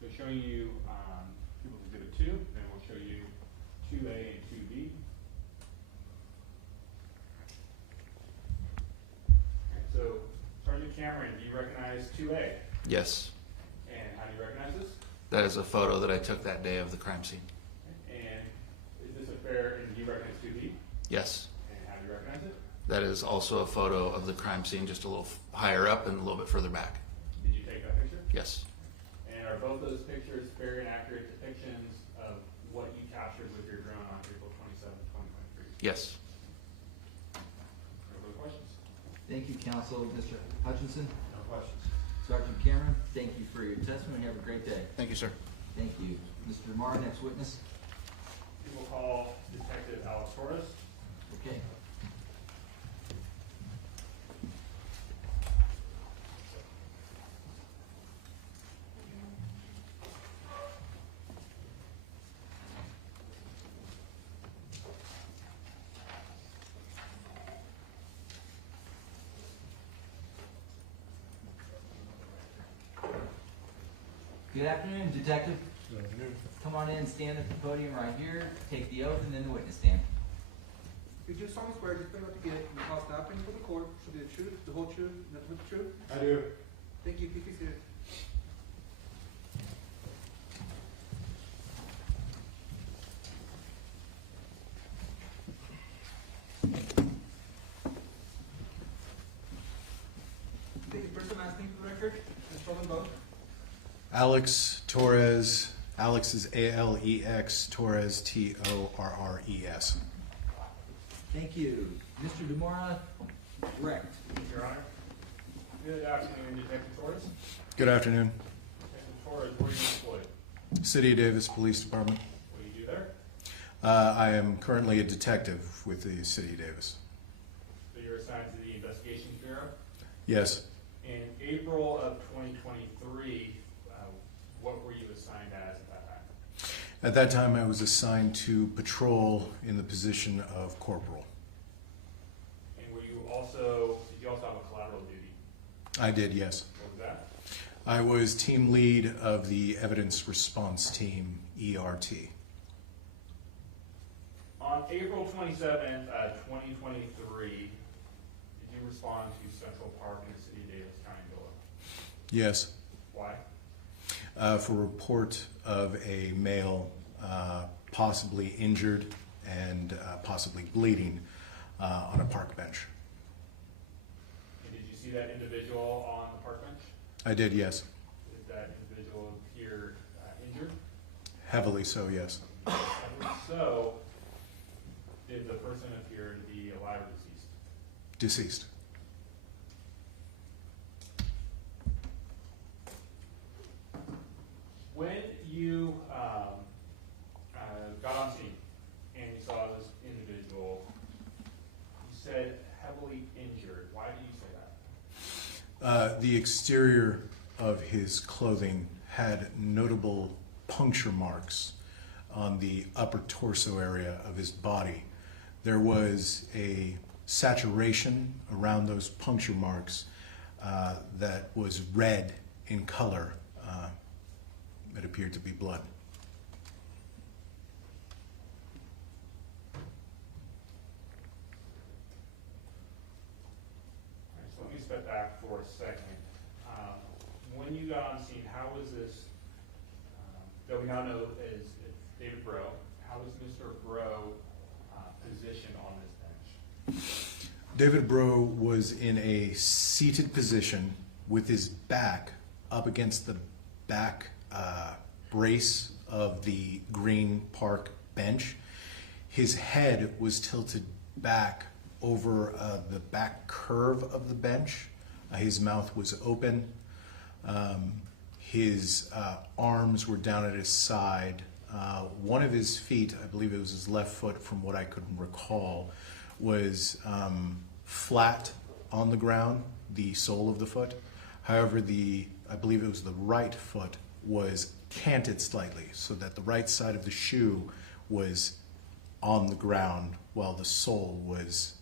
So showing you People's Exhibit 2, then we'll show you 2A and 2B. So, Sergeant Cameron, do you recognize 2A? Yes. And how do you recognize this? That is a photo that I took that day of the crime scene. And is this a fair, and do you recognize 2B? Yes. And how do you recognize it? That is also a photo of the crime scene, just a little higher up and a little bit further back. Did you take that picture? Yes. And are both those pictures fair and accurate depictions of what you captured with your drone on April 27, 2023? Yes. No further questions? Thank you, counsel. Mr. Hutchinson? No questions. Sergeant Cameron, thank you for your testimony. Have a great day. Thank you, sir. Thank you. Mr. DeMar, next witness. We will call Detective Alex Torres. Okay. Good afternoon, Detective. Good afternoon. Come on in, stand at the podium right here, take the oath, and then the witness stand. You do solemnly swear to what to give and the cause nothing for the court, shall be the truth, the whole truth, and nothing but the truth? I do. Thank you. Please be seated. Take your first and last name for the record, and spell them both. Alex Torres. Alex is A-L-E-X, Torres, T-O-R-R-E-S. Thank you. Mr. DeMora, correct. Your Honor. Good afternoon, Detective Torres. Good afternoon. Detective Torres, where are you employed? City of Davis Police Department. What do you do there? I am currently a detective with the City of Davis. So you're assigned to the Investigations Bureau? Yes. In April of 2023, what were you assigned as at that time? At that time, I was assigned to patrol in the position of corporal. And did you also have a collateral duty? I did, yes. What was that? I was team lead of the Evidence Response Team, ERT. On April 27th, 2023, did you respond to Central Park in the city of Davis, County Villa? Yes. Why? For a report of a male possibly injured and possibly bleeding on a park bench. And did you see that individual on the park bench? I did, yes. Did that individual appear injured? Heavily so, yes. So, did the person appear to be alive or deceased? Deceased. When you got on scene and you saw this individual, you said heavily injured. Why did you say that? The exterior of his clothing had notable puncture marks on the upper torso area of his body. There was a saturation around those puncture marks that was red in color. It appeared to be blood. All right, so let me step back for a second. When you got on scene, how was this, that we now know as David Breaux, how was Mr. Breaux positioned on this bench? David Breaux was in a seated position with his back up against the back brace of the Green Park bench. His head was tilted back over the back curve of the bench. His mouth was open. His arms were down at his side. One of his feet, I believe it was his left foot from what I could recall, was flat on the ground, the sole of the foot. However, I believe it was the right foot was canted slightly, so that the right side of the shoe was on the ground while the sole was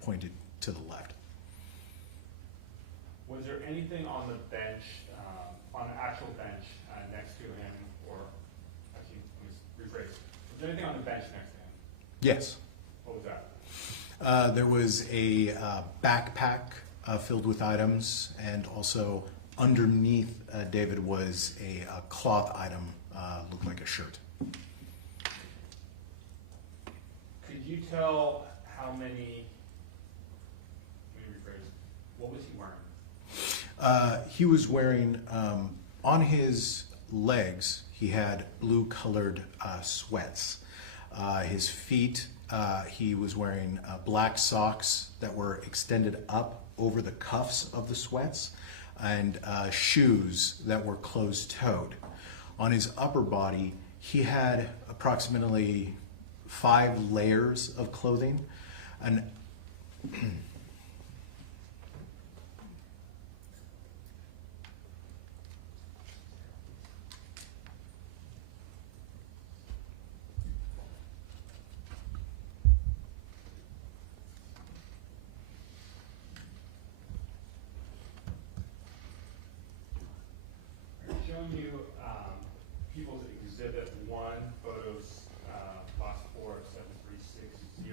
pointed to the left. Was there anything on the bench, on the actual bench next to him, or actually, let me rephrase. Was there anything on the bench next to him? Yes. What was that? There was a backpack filled with items, and also underneath David was a cloth item, looked like a shirt. Could you tell how many, let me rephrase, what was he wearing? He was wearing, on his legs, he had blue-colored sweats. His feet, he was wearing black socks that were extended up over the cuffs of the sweats, and shoes that were closed-toed. On his upper body, he had approximately 5 layers of clothing. And Showing you People's Exhibit 1, photos lost 4 of 7360.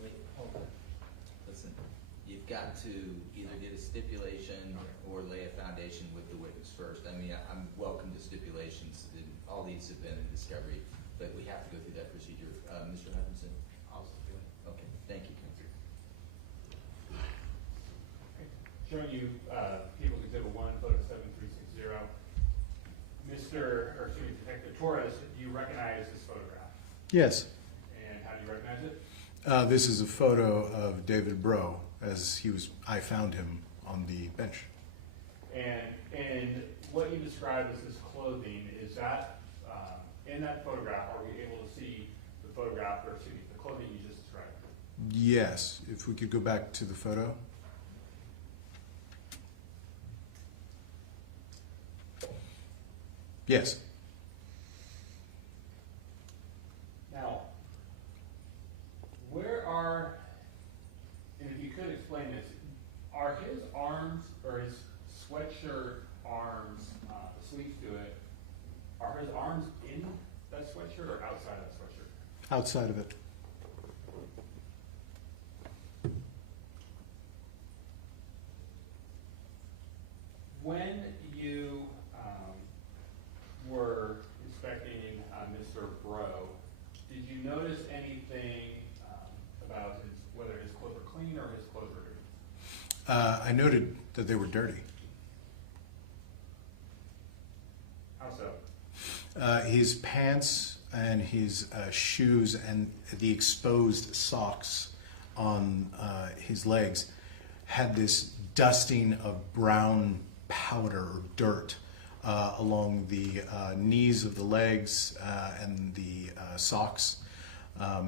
Wait, hold on. Listen, you've got to either get a stipulation or lay a foundation with the witness first. I mean, I'm welcome to stipulations. All these have been in discovery, but we have to go through that procedure. Mr. Hutchinson? I'll stipulate. Okay, thank you, Counselor. Showing you People's Exhibit 1, photo 7360. Detective Torres, do you recognize this photograph? yes, And how do you recognize it? this is a photo of David Breaux as I found him on the bench. And what you described as his clothing, is that in that photograph, are we able to see the photograph, or excuse me, the clothing you just described? Yes, if we could go back to the photo. Yes. Now, and if you could explain this, are his arms, or his sweatshirt arms, the sleeves to it, are his arms in that sweatshirt or outside that sweatshirt? Outside of it. When you were inspecting Mr. Breaux, did you notice anything about whether his clothes were clean or his clothes were dirty? I noted that they were dirty. How so? His pants and his shoes and the exposed socks on his legs had this dusting of brown powder or dirt along the knees of the legs and the socks,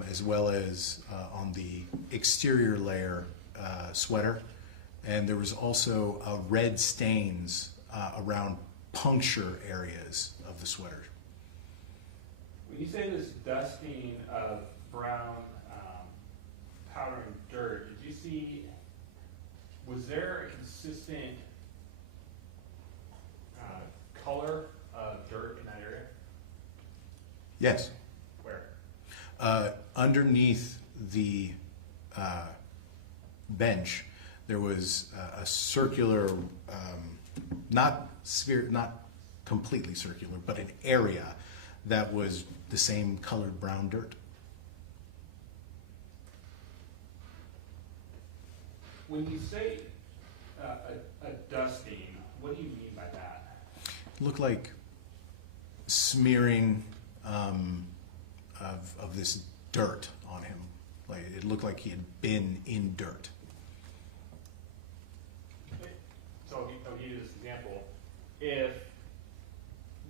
as well as on the exterior layer sweater. And there was also red stains around puncture areas of the sweater. When you say this dusting of brown powder and dirt, did you see, was there a consistent color of dirt in that area? Yes. Where? Underneath the bench, there was a circular, not completely circular, but an area that was the same colored brown dirt. When you say a dusting, what do you mean by that? Looked like smearing of this dirt on him. Like it looked like he had been in dirt. So I'll give you this example. If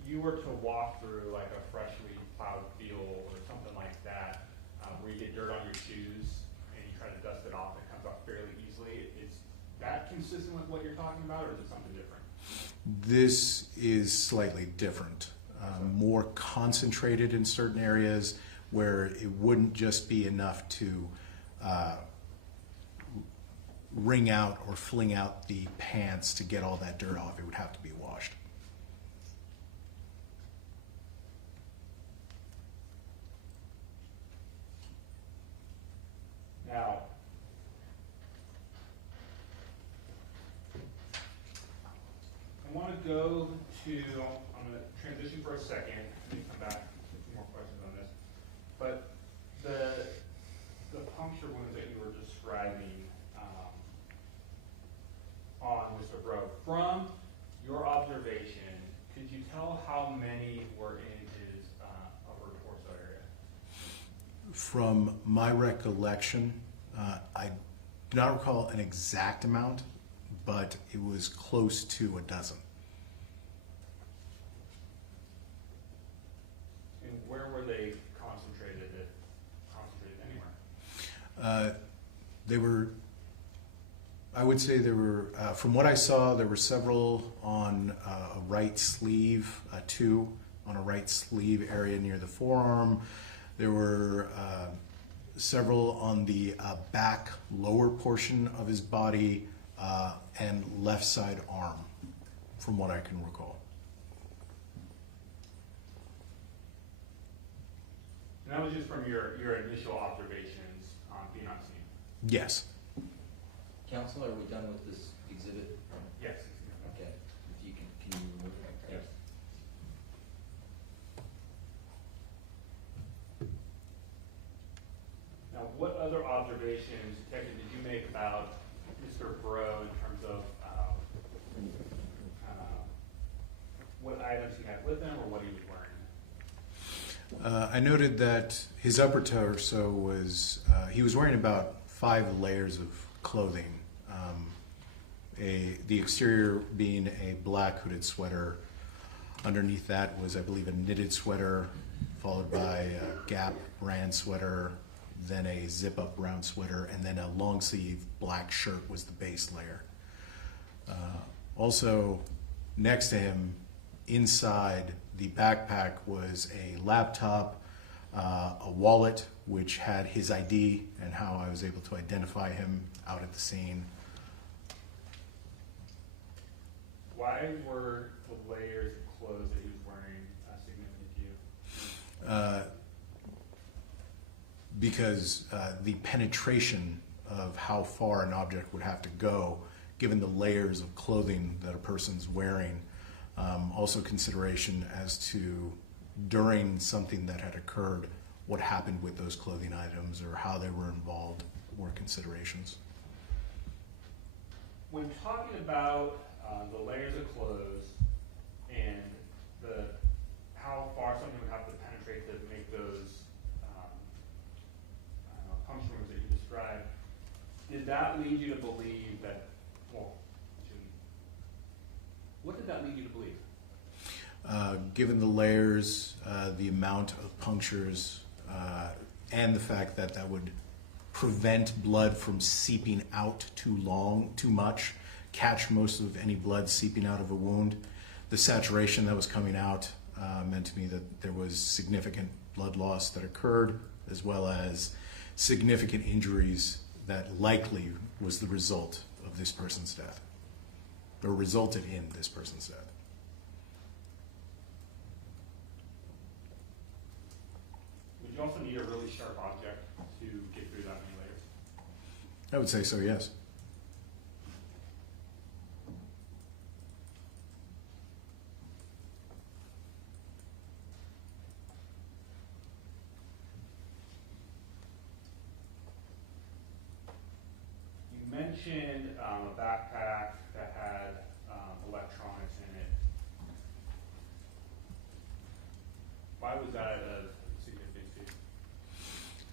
you were to walk through like a freshly plowed field or something like that, where you get dirt on your shoes and you try to dust it off, it comes off fairly easily. Is that consistent with what you're talking about, or is it something different? This is slightly different, more concentrated in certain areas where it wouldn't just be enough to wring out or fling out the pants to get all that dirt off. It would have to be washed. Now, I want to go to, I'm going to transition for a second, let me come back with a few more questions on this. But the puncture wounds that you were describing on Mr. Breaux, from your observation, could you tell how many were in his upper torso area? From my recollection, I do not recall an exact amount, but it was close to a dozen. And where were they concentrated? Concentrated anywhere? They were, I would say there were, from what I saw, there were several on a right sleeve, two on a right sleeve area near the forearm. There were several on the back lower portion of his body and left side arm, from what I can recall. And that was just from your initial observations on being on scene? Yes. Counsel, are we done with this exhibit? Yes. Okay. If you can you remove it? Yes. Now, what other observations, Detective, did you make about Mr. Breaux in terms of what items he had with him or what he was wearing? I noted that his upper torso was, he was wearing about 5 layers of clothing. The exterior being a black hooded sweater. Underneath that was, I believe, a knitted sweater, followed by a Gap brand sweater, then a zip-up brown sweater, and then a long-sleeve black shirt was the base layer. Also, next to him, inside the backpack was a laptop, a wallet, which had his ID and how I was able to identify him out at the scene. Why were the layers of clothes that he was wearing significant to you? Because the penetration of how far an object would have to go, given the layers of clothing that a person's wearing. Also consideration as to, during something that had occurred, what happened with those clothing items or how they were involved were considerations. When talking about the layers of clothes and how far something would have to penetrate to make those puncture wounds that you described, did that lead you to believe that, well, what did that lead you to believe? Given the layers, the amount of punctures, and the fact that that would prevent blood from seeping out too much, catch most of any blood seeping out of a wound. The saturation that was coming out meant to me that there was significant blood loss that occurred, as well as significant injuries that likely was the result of this person's death, or resulted in this person's death. Would you also need a really sharp object to get through that many layers? I would say so, yes. You mentioned a backpack that had electronics in it. Why was that a significant issue?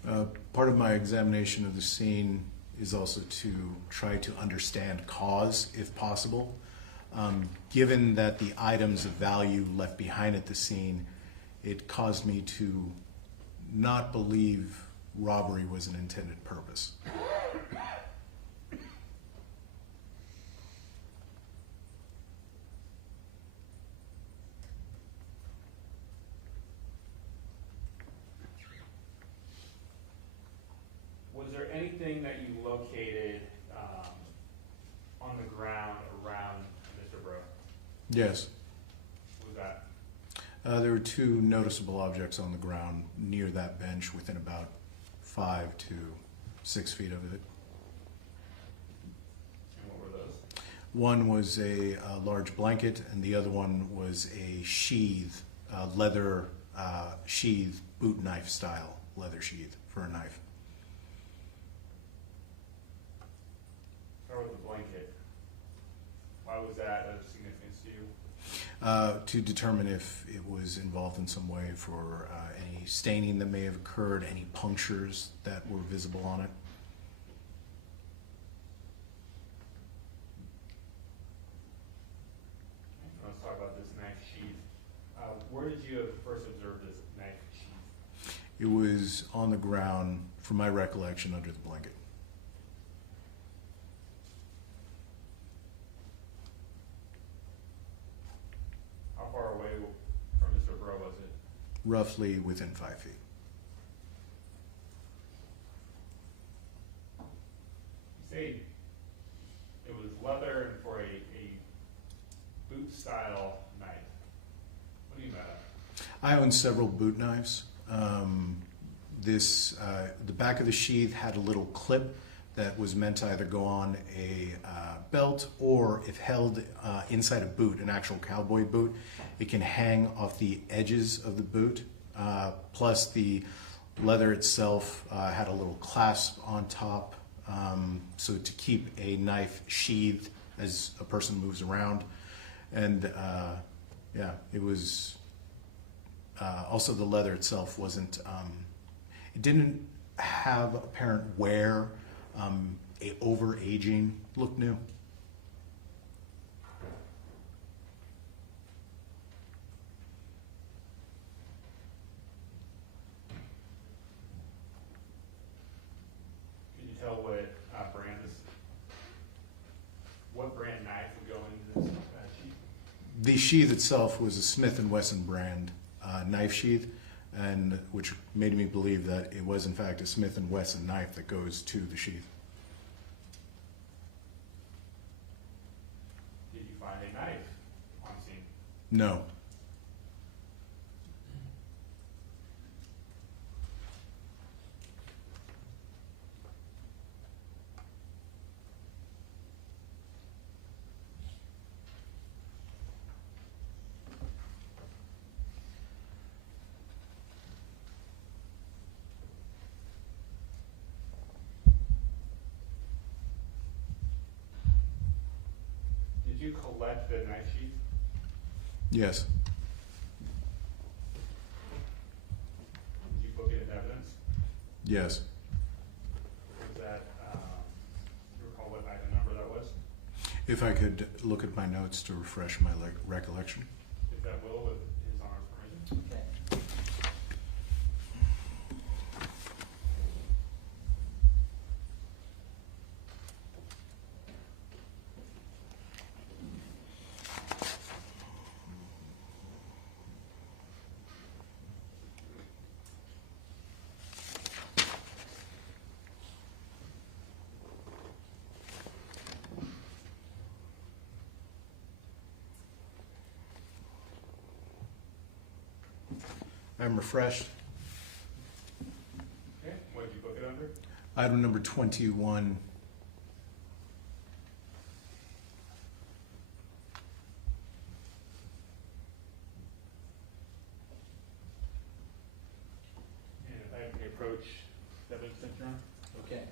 Part of my examination of the scene is also to try to understand cause, if possible. Given that the items of value left behind at the scene, it caused me to not believe robbery was an intended purpose. Was there anything that you located on the ground around Mr. Breaux? Yes. What was that? There were two noticeable objects on the ground near that bench within about 5 to 6 feet of it. And what were those? One was a large blanket, and the other one was a sheath, leather sheath, boot knife style leather sheath for a knife. Start with the blanket. Why was that of significance to you? To determine if it was involved in some way for any staining that may have occurred, any punctures that were visible on it. Let's talk about this knife sheath. Where did you first observe this knife sheath? It was on the ground, from my recollection, under the blanket. How far away from Mr. Breaux was it? Roughly within 5 feet. You say it was leather and for a boot style knife. What do you mean by that? I own several boot knives. The back of the sheath had a little clip that was meant to either go on a belt, or if held inside a boot, an actual cowboy boot, it can hang off the edges of the boot. Plus the leather itself had a little clasp on top, so to keep a knife sheathed as a person moves around. And yeah, it was also the leather itself wasn't, it didn't have apparent wear, a over-aging, looked new. Can you tell what brand knife would go into this sheath? The sheath itself was a Smith & Wesson brand knife sheath, and which made me believe that it was in fact a Smith & Wesson knife that goes to the sheath. Did you find a knife on scene? No. Did you collect the knife sheath? Yes. Did you book it in evidence? Yes. Was that, do you recall what item number that was? If I could look at my notes to refresh my recollection. If that will, with his honor's permission. Okay. I'm refreshed. Okay, what did you book it under? Item number 21. And if I may approach the evidence center, Your Honor? Okay.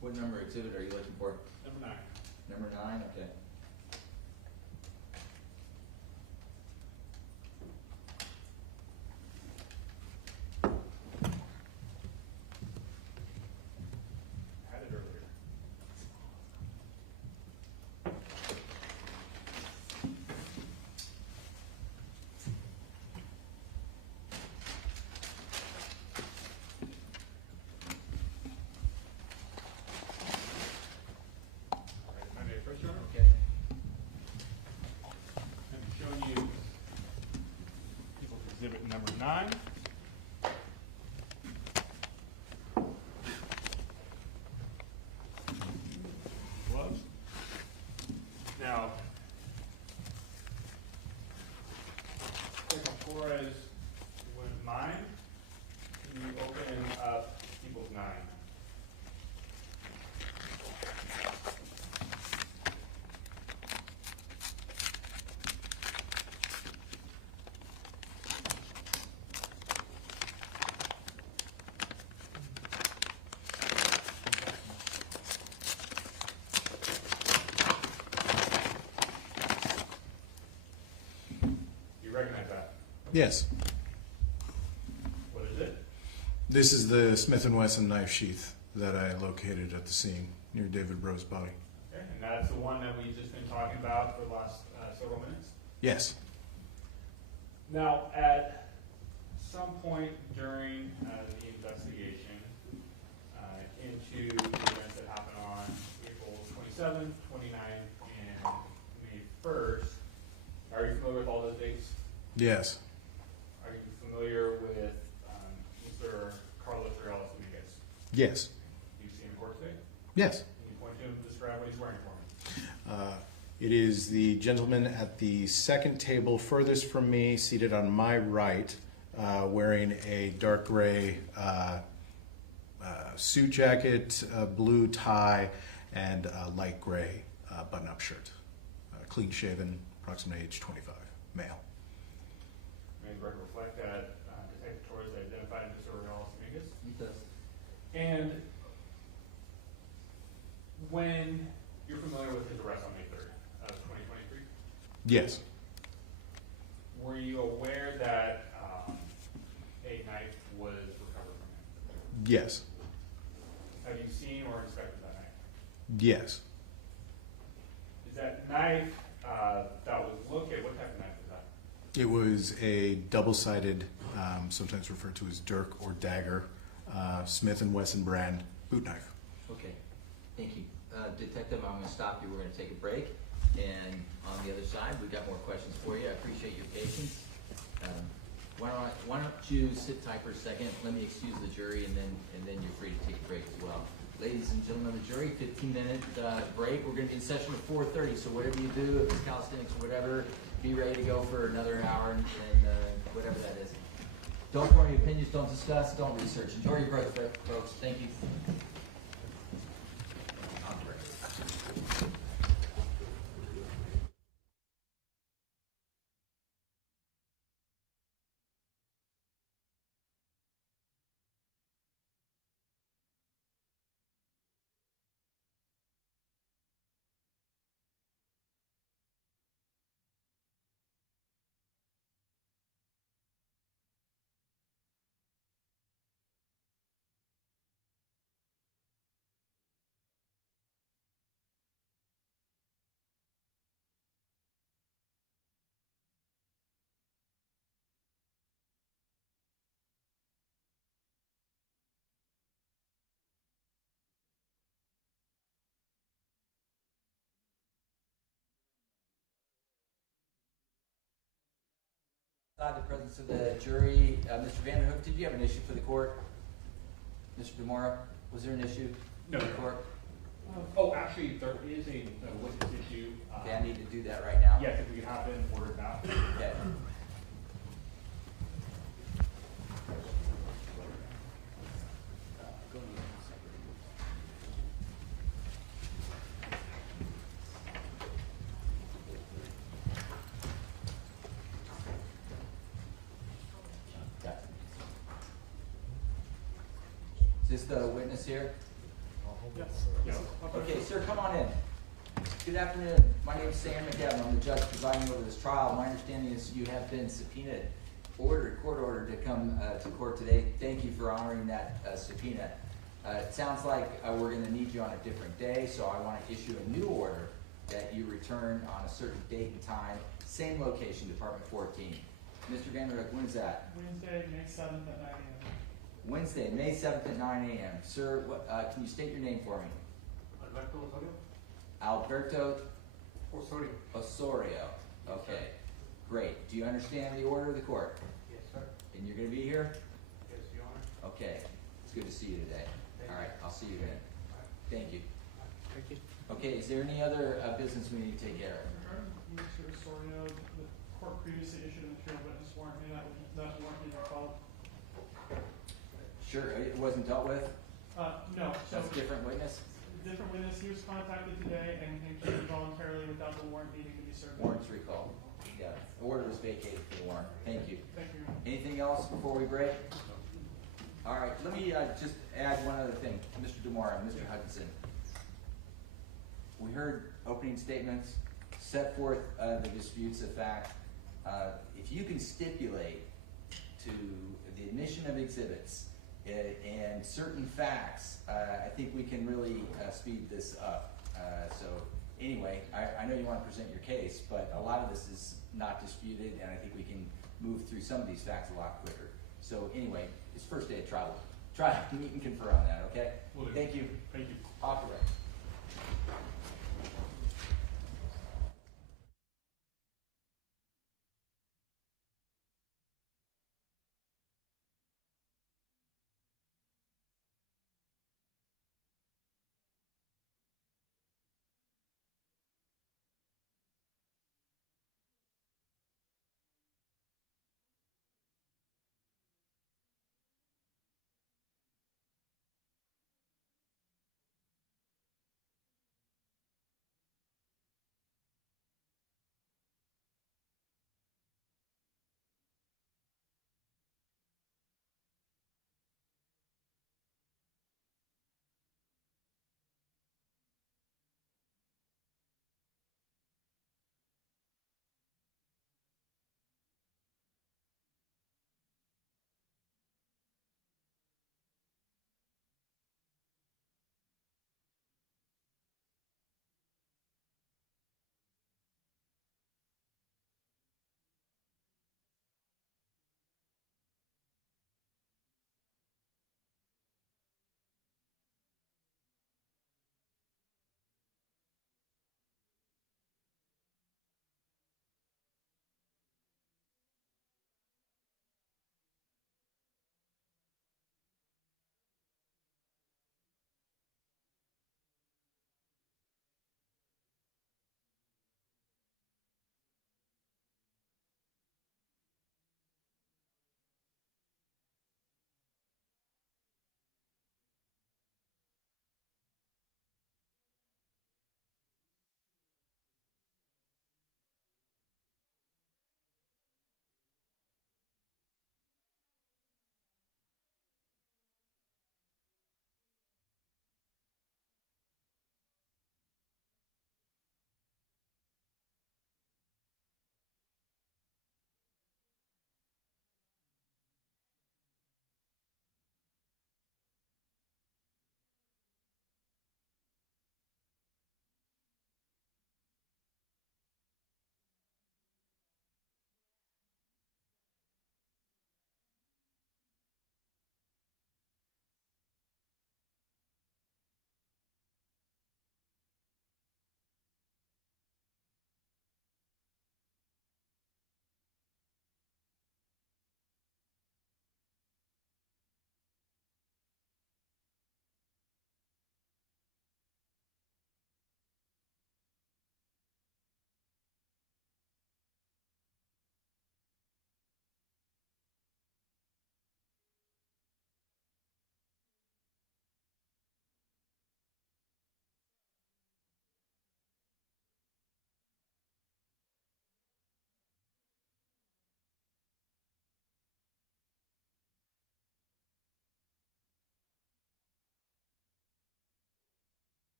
What number exhibit are you looking for? Number 9. Number 9, okay. exhibit number 9. Gloves. Now, Second Torres, you wouldn't mind, can you open up People's 9? You recognize that? Yes. What is it? This is the Smith & Wesson knife sheath that I located at the scene near David Breaux's body. Okay, and that's the one that we've just been talking about for the last several minutes? Yes. Now, at some point during the investigation into the events that happened on April 27th, 29th, and May 1st, are you familiar with all those dates? Yes. Are you familiar with Mr. Carlos Reales Dominguez? Yes. Do you see him in court today? Yes. Can you point to him and describe what he's wearing for me? It is the gentleman at the second table furthest from me, seated on my right, wearing a dark gray suit jacket, blue tie, and a light gray button-up shirt. Clean shaven, approximately age 25, male. May the record reflect that Detective Torres identified Mr. Reales Dominguez? He does. And when you're familiar with his arrest on May 3rd of 2023, Yes. were you aware that a knife was recovered from him? Yes. Have you seen or inspected that knife? Yes. Is that knife that was located, what type of knife is that? It was a double-sided, sometimes referred to as dirk or dagger, Smith & Wesson brand boot knife. Okay, thank you. Detective, I'm going to stop you. We're going to take a break. And on the other side, we've got more questions for you. I appreciate your patience. Why don't you sit tight for a second? Let me excuse the jury, and then you're free to take a break as well. Ladies and gentlemen of the jury, 15-minute break. We're going to be in session at 4:30, so whatever you do, if it's calisthenics or whatever, be ready to go for another hour and whatever that is. Don't form any opinions, don't discuss, don't research. Enjoy your break, folks. Thank you. The presence of the jury. Mr. Vanderhook, did you have an issue for the court? Mr. DeMora, was there an issue No. for the court? Oh, actually, there is a witness issue. Okay, I need to do that right now. Yes, if we could have it in order now. Okay. Is this the witness here? Yes. Yes. Okay, sir, come on in. Good afternoon. My name is Sam McGavin. I'm the judge presiding over this trial. My understanding is you have been subpoenaed, court ordered to come to court today. Thank you for honoring that subpoena. It sounds like we're going to need you on a different day, so I want to issue a new order that you return on a certain date and time, same location, Department 14. Mr. Vanderhook, when's that? Wednesday, May 7th at 9 a.m. Wednesday, May 7th at 9 a.m. Sir, can you state your name for me? Alberto Osorio. Okay, great. Do you understand the order of the court? Yes, sir. And you're gonna be here? Yes, Your Honor. Okay, it's good to see you today. All right, I'll see you then. Thank you. Thank you. Okay, is there any other business we need to take care of? Regarding Mr. Osorio, the court previously issued a material witness warrant, may that warrant be recalled? Sure, it wasn't dealt with? No. So That's a different witness? different witness, he was contacted today and came voluntarily without the warrant needing to be served. Warrant's recalled. Yeah, the order was vacated for the warrant. Thank you. Thank you. Anything else before we break? All right, let me just add one other thing. Mr. DeMora, Mr. Hutchinson. We heard opening statements, set forth the disputes of fact. If you can stipulate to the admission of exhibits and certain facts, I think we can really speed this up. So anyway, I know you want to present your case, but a lot of this is not disputed, and I think we can move through some of these facts a lot quicker. So anyway, it's first day of travel. Try to meet and confer on that, okay? Will do. Thank you. Thank you. Off the record.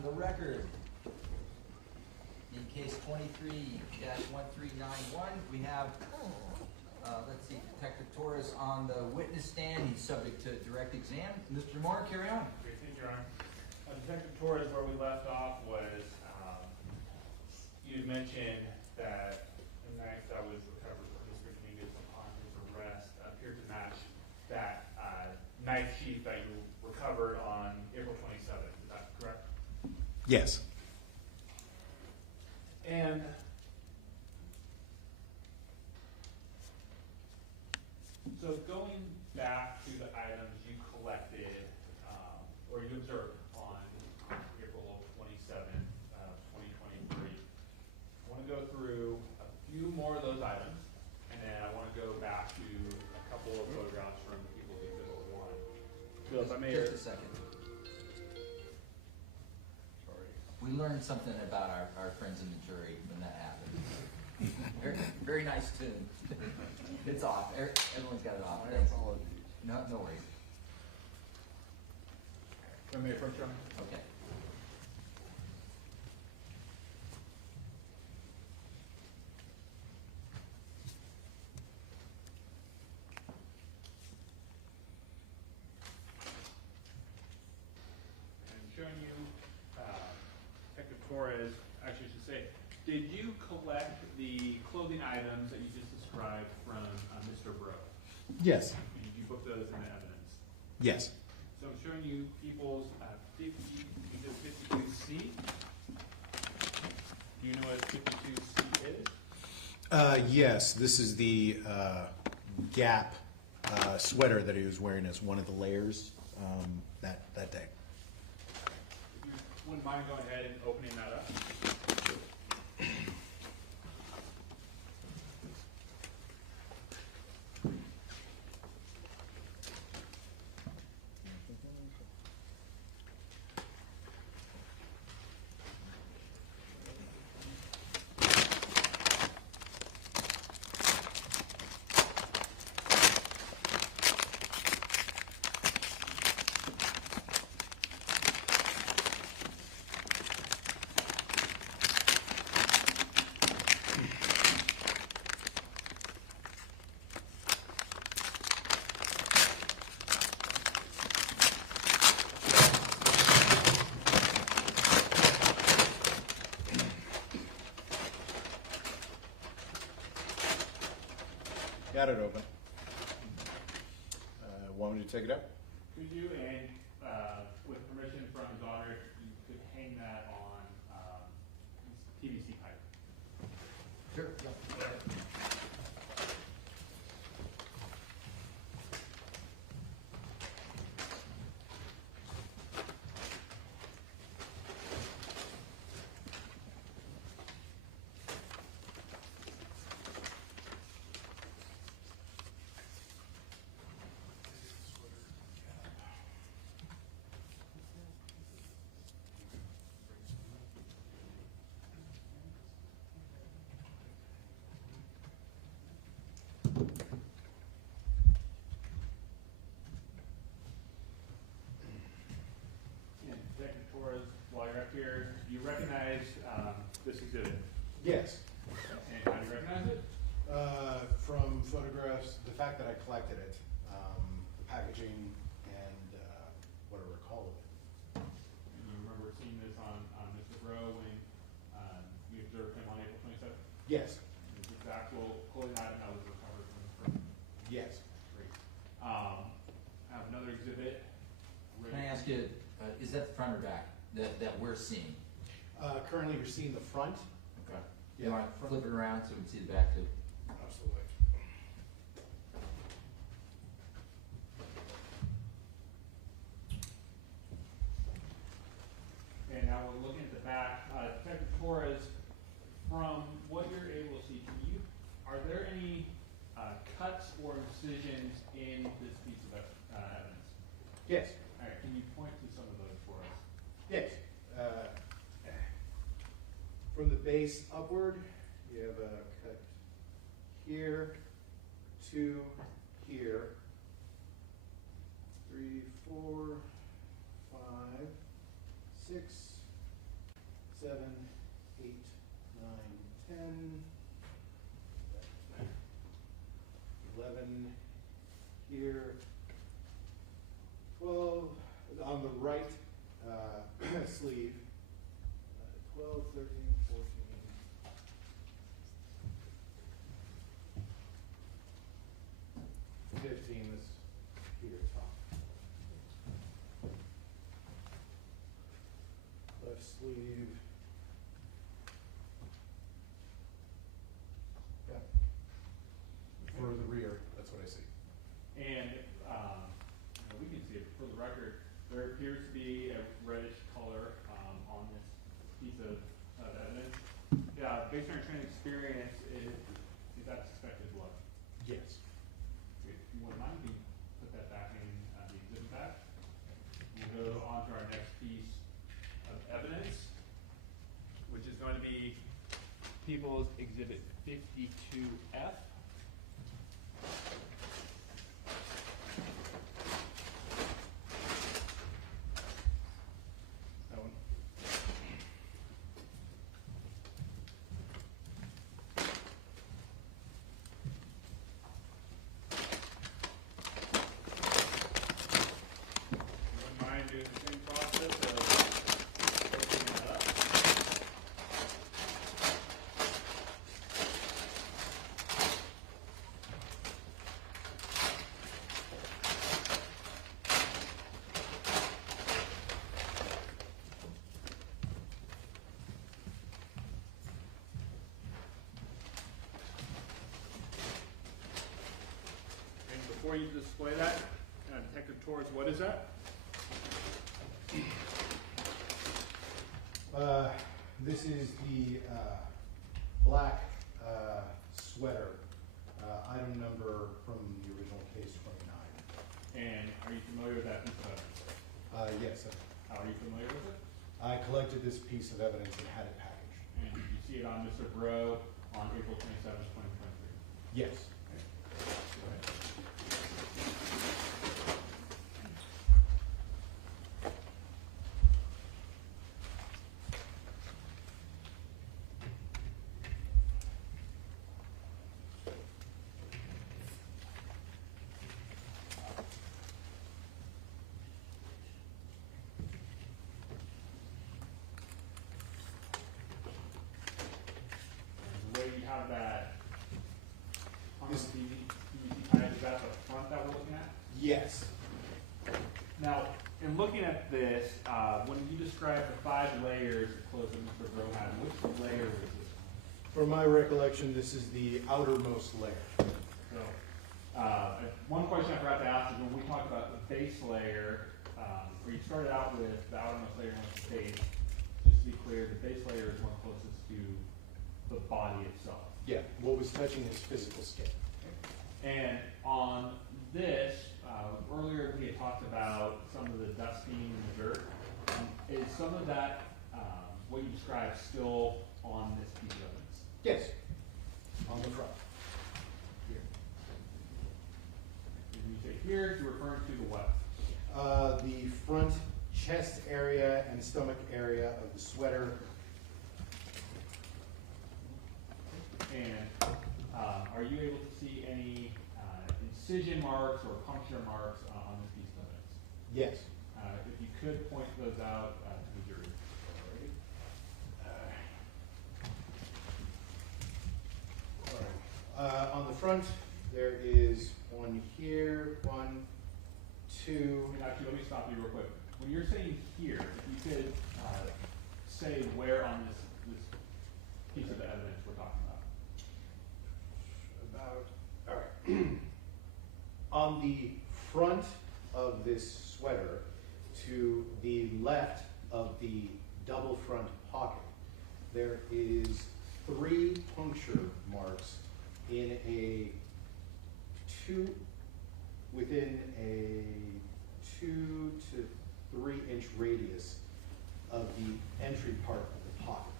on the record. In case 23-1391, we have, let's see, Detective Torres on the witness stand. He's subject to direct exam. Mr. Moore, carry on. Great, thank you, Your Honor. Detective Torres, where we left off was, you had mentioned that the knife that was recovered from Mr. Dominguez upon his arrest appeared to match that knife sheath that you recovered on April 27th. Is that correct? Yes. And so going back to the items you collected or you observed on April 27th, 2023, I want to go through a few more of those items, and then I want to go back to a couple of photographs from people who did one. Bill, if I may. Just a second. We learned something about our friends in the jury when that happened. Very, very nice tune. It's off. Everyone's got it off. No worries. If I may approach, Your Honor. Okay. And showing you Detective Torres, actually I should say, did you collect the clothing items that you just described from Mr. Breaux? Yes. And did you book those in the evidence? Yes. So I'm showing you people's 52C. Do you know what 52C is? Yes, this is the Gap sweater that he was wearing as one of the layers that day. If you wouldn't mind going ahead and opening that up. Got it open. Want me to take it out? Could you, and with permission from His Honor, you could hang that on PVC pipe? Sure. Detective Torres, while you're up here, do you recognize this exhibit? Yes. And how do you recognize it? From photographs, the fact that I collected it, the packaging, and what I recall of it. Do you remember seeing this on Mr. Breaux when you observed him on April 27th? Yes. Is this the actual clothing item that was recovered from his person? Yes. Great. I have another exhibit. Can I ask you, is that the front or back that we're seeing? Currently, you're seeing the front. Okay. Yeah. You want to flip it around so we can see the back too? Absolutely. And now we're looking at the back. Detective Torres, from what you're able to see, are there any cuts or incisions in this piece of evidence? Yes. All right, can you point to some of those for us? Yes. From the base upward, you have a cut here, 2 here, 3, 4, 5, 6, 7, 8, 9, 10, 11 here, 12 on the right sleeve, 12, 13, 14, 15 is here top. Left sleeve. Yeah. For the rear, that's what I see. And we can see it for the record. There appears to be a reddish color on this piece of evidence. Yeah, based on your training experience, is that suspected blood? Yes. If you wouldn't mind, we can put that back in the exhibit bag. We'll go on to our next piece of evidence, which is going to be People's Exhibit 52F. That one. Wouldn't mind doing the same process of opening it up. And before you display that, Detective Torres, what is that? This is the black sweater, item number from the original case 29. And are you familiar with that piece of evidence? Yes, How are you familiar with it? I collected this piece of evidence and had it packaged. And you see it on Mr. Breaux on April 27th, 2023. Yes. Go ahead. And the way you have that on the PVC tie, is that the front that we're looking at? Yes. Now, in looking at this, when you describe the 5 layers of clothes that Mr. Breaux had, which layer was this? For my recollection, this is the outermost layer. So, one question I forgot to ask is when we talked about the base layer, where you started out with the outermost layer and the base, just to be clear, the base layer is one closest to the body itself. Yeah, what was touching his physical skin. And on this, earlier we had talked about some of the dusting and the dirt. Is some of that, what you described, still on this piece of evidence? Yes, on the front. Here. When you say here, you're referring to the what? The front chest area and stomach area of the sweater. And are you able to see any incision marks or puncture marks on this piece of evidence? Yes. If you could point those out to the jury. All right. On the front, there is one here, 1, 2. Actually, let me stop you real quick. When you're saying here, if you could say where on this piece of evidence we're talking about. All right. On the front of this sweater, to the left of the double front pocket, there is 3 puncture marks in within a 2 to 3 inch radius of the entry part of the pocket.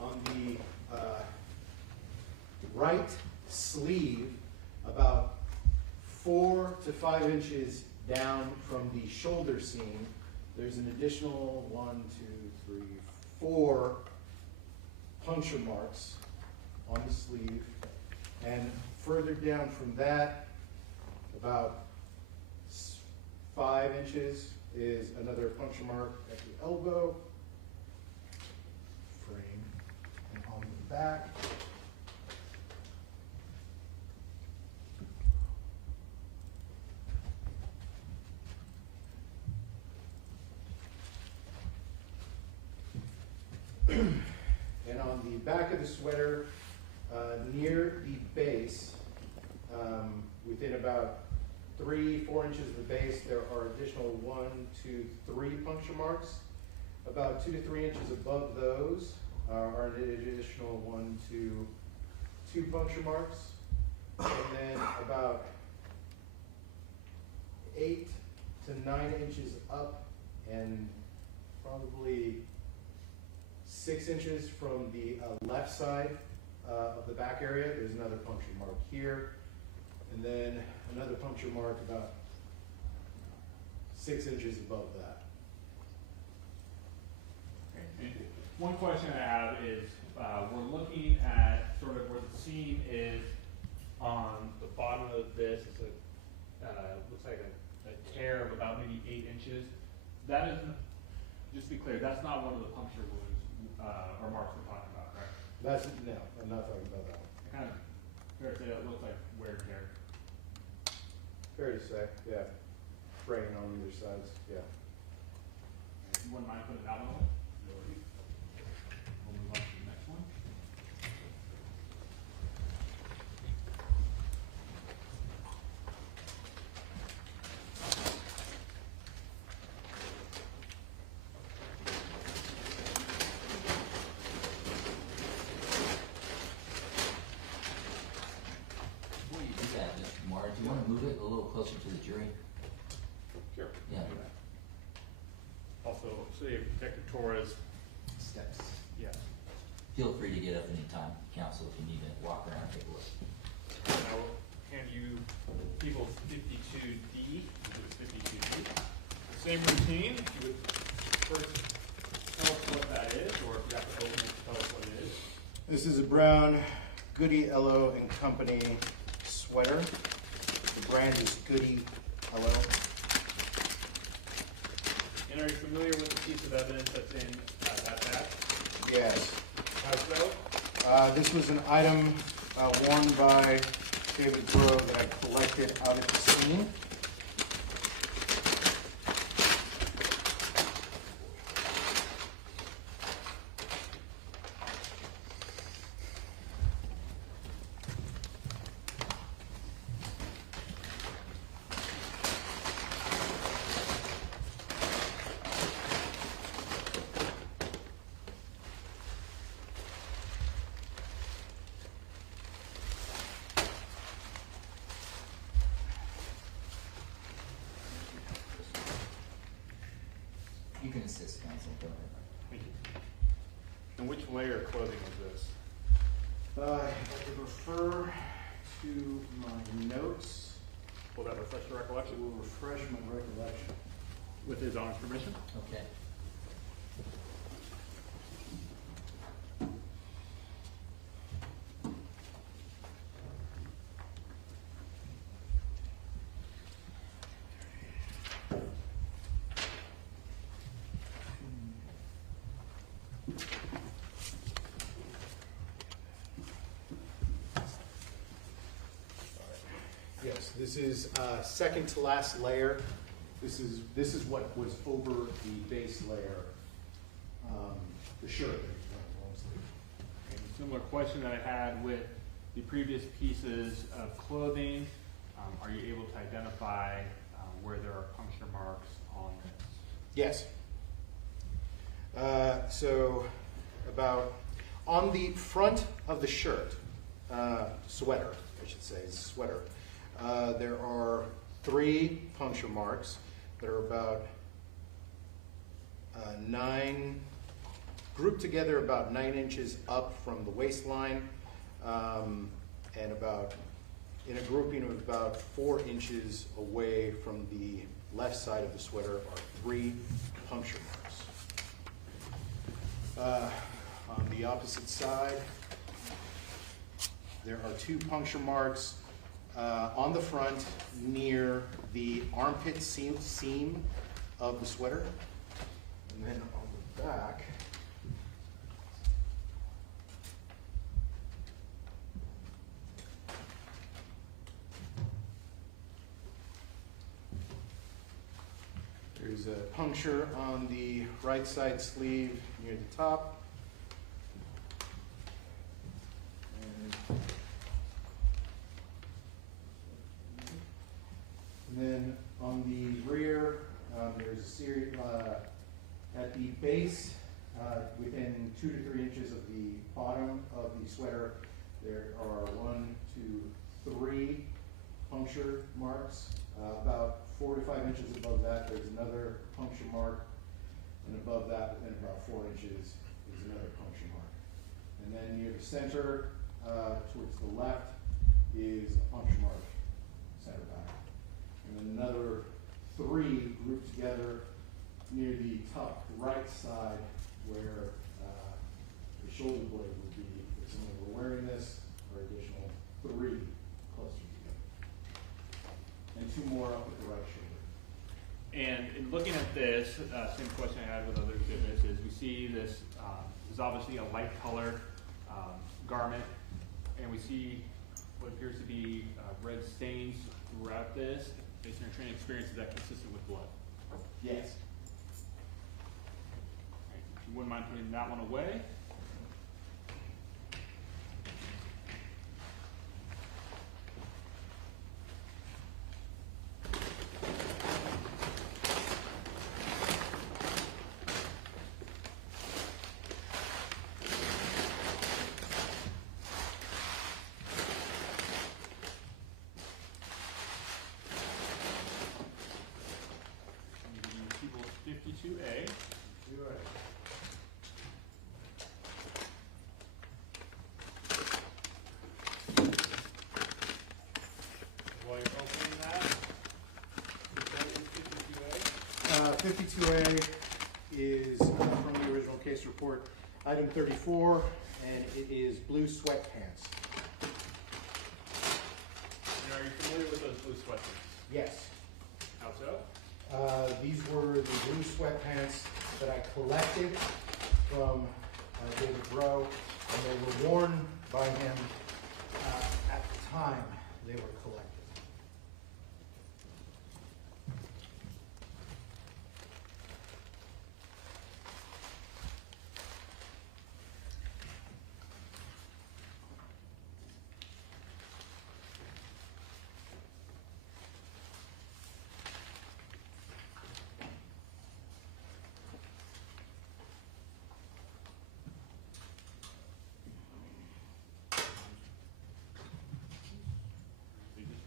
On the right sleeve, about 4 to 5 inches down from the shoulder seam, there's an additional 1, 2, 3, 4 puncture marks on the sleeve. And further down from that, about 5 inches is another puncture mark at the elbow, frame, and on the back. And on the back of the sweater, near the base, within about 3-4 inches of the base, there are additional 1, 2, 3 puncture marks. About 2 to 3 inches above those are an additional 1, 2 puncture marks. And then about 8 to 9 inches up and probably 6 inches from the left side of the back area, there's another puncture mark here. And then another puncture mark about 6 inches above that. And one question I have is, we're looking at sort of where the seam is on the bottom of this. It's looks like a tear of about maybe 8 inches. That isn't, just to be clear, that's not one of the puncture wounds or marks we're talking about, correct? No, I'm not talking about that one. Kind of fair to say that looks like wear and tear. Fair to say, yeah. Spraying on either sides, yeah. You wouldn't mind putting that one on? We'll move on to the next one. Before you do that, Mr. Moore, do you want to move it a little closer to the jury? Sure. Yeah. Also, City Detective Torres. Steps. Yes. Feel free to get up anytime, counsel, if you need to walk around and take a look. I will hand you People's 52D, which is 52D. The same routine. You would first tell us what that is, or if you have to open it, tell us what it is. This is a brown Goody Ello and Company sweater. The brand is Goody Ello. And are you familiar with the piece of evidence that's in that bag? Yes. How so? This was an item worn by David Breaux that I collected out at the scene. You can assist, counsel. Go ahead. Thank you. And which layer of clothing was this? If I could refer to my notes, Will that refresh your it recollection? will refresh my recollection. With his honor's permission? Okay. Yes, this is second to last layer. This is what was over the base layer, the shirt. And a similar question that I had with the previous pieces of clothing, are you able to identify where there are puncture marks on this? Yes. So about on the front of the shirt, sweater, I should say, sweater, there are 3 puncture marks that are about 9, grouped together about 9 inches up from the waistline, and about in a grouping of about 4 inches away from the left side of the sweater are 3 puncture marks. On the opposite side, there are 2 puncture marks on the front near the armpit seam of the sweater. And then on the back, there's a puncture on the right side sleeve near the top. And then on the rear, there's a series, at the base, within 2 to 3 inches of the bottom of the sweater, there are 1, 2, 3 puncture marks. About 4 to 5 inches above that, there's another puncture mark. And above that, within about 4 inches, is another puncture mark. And then near the center, towards the left, is a puncture mark, center back. And then another 3 grouped together near the top right side where the shoulder blade would be. If someone were wearing this, or additional 3 closer together. And 2 more up at the right shoulder. And in looking at this, same question I had with other exhibits is we see this is obviously a light color garment, and we see what appears to be red stains throughout this. Based on your training experience, is that consistent with blood? Yes. If you wouldn't mind putting that one away. Equals 52A. While you're opening that, what is 52A? 52A is from the original case report, item 34, and it is blue sweatpants. And are you familiar with those blue sweatpants? Yes. How so? These were the blue sweatpants that I collected from David Breaux, and they were worn by him at the time they were collected.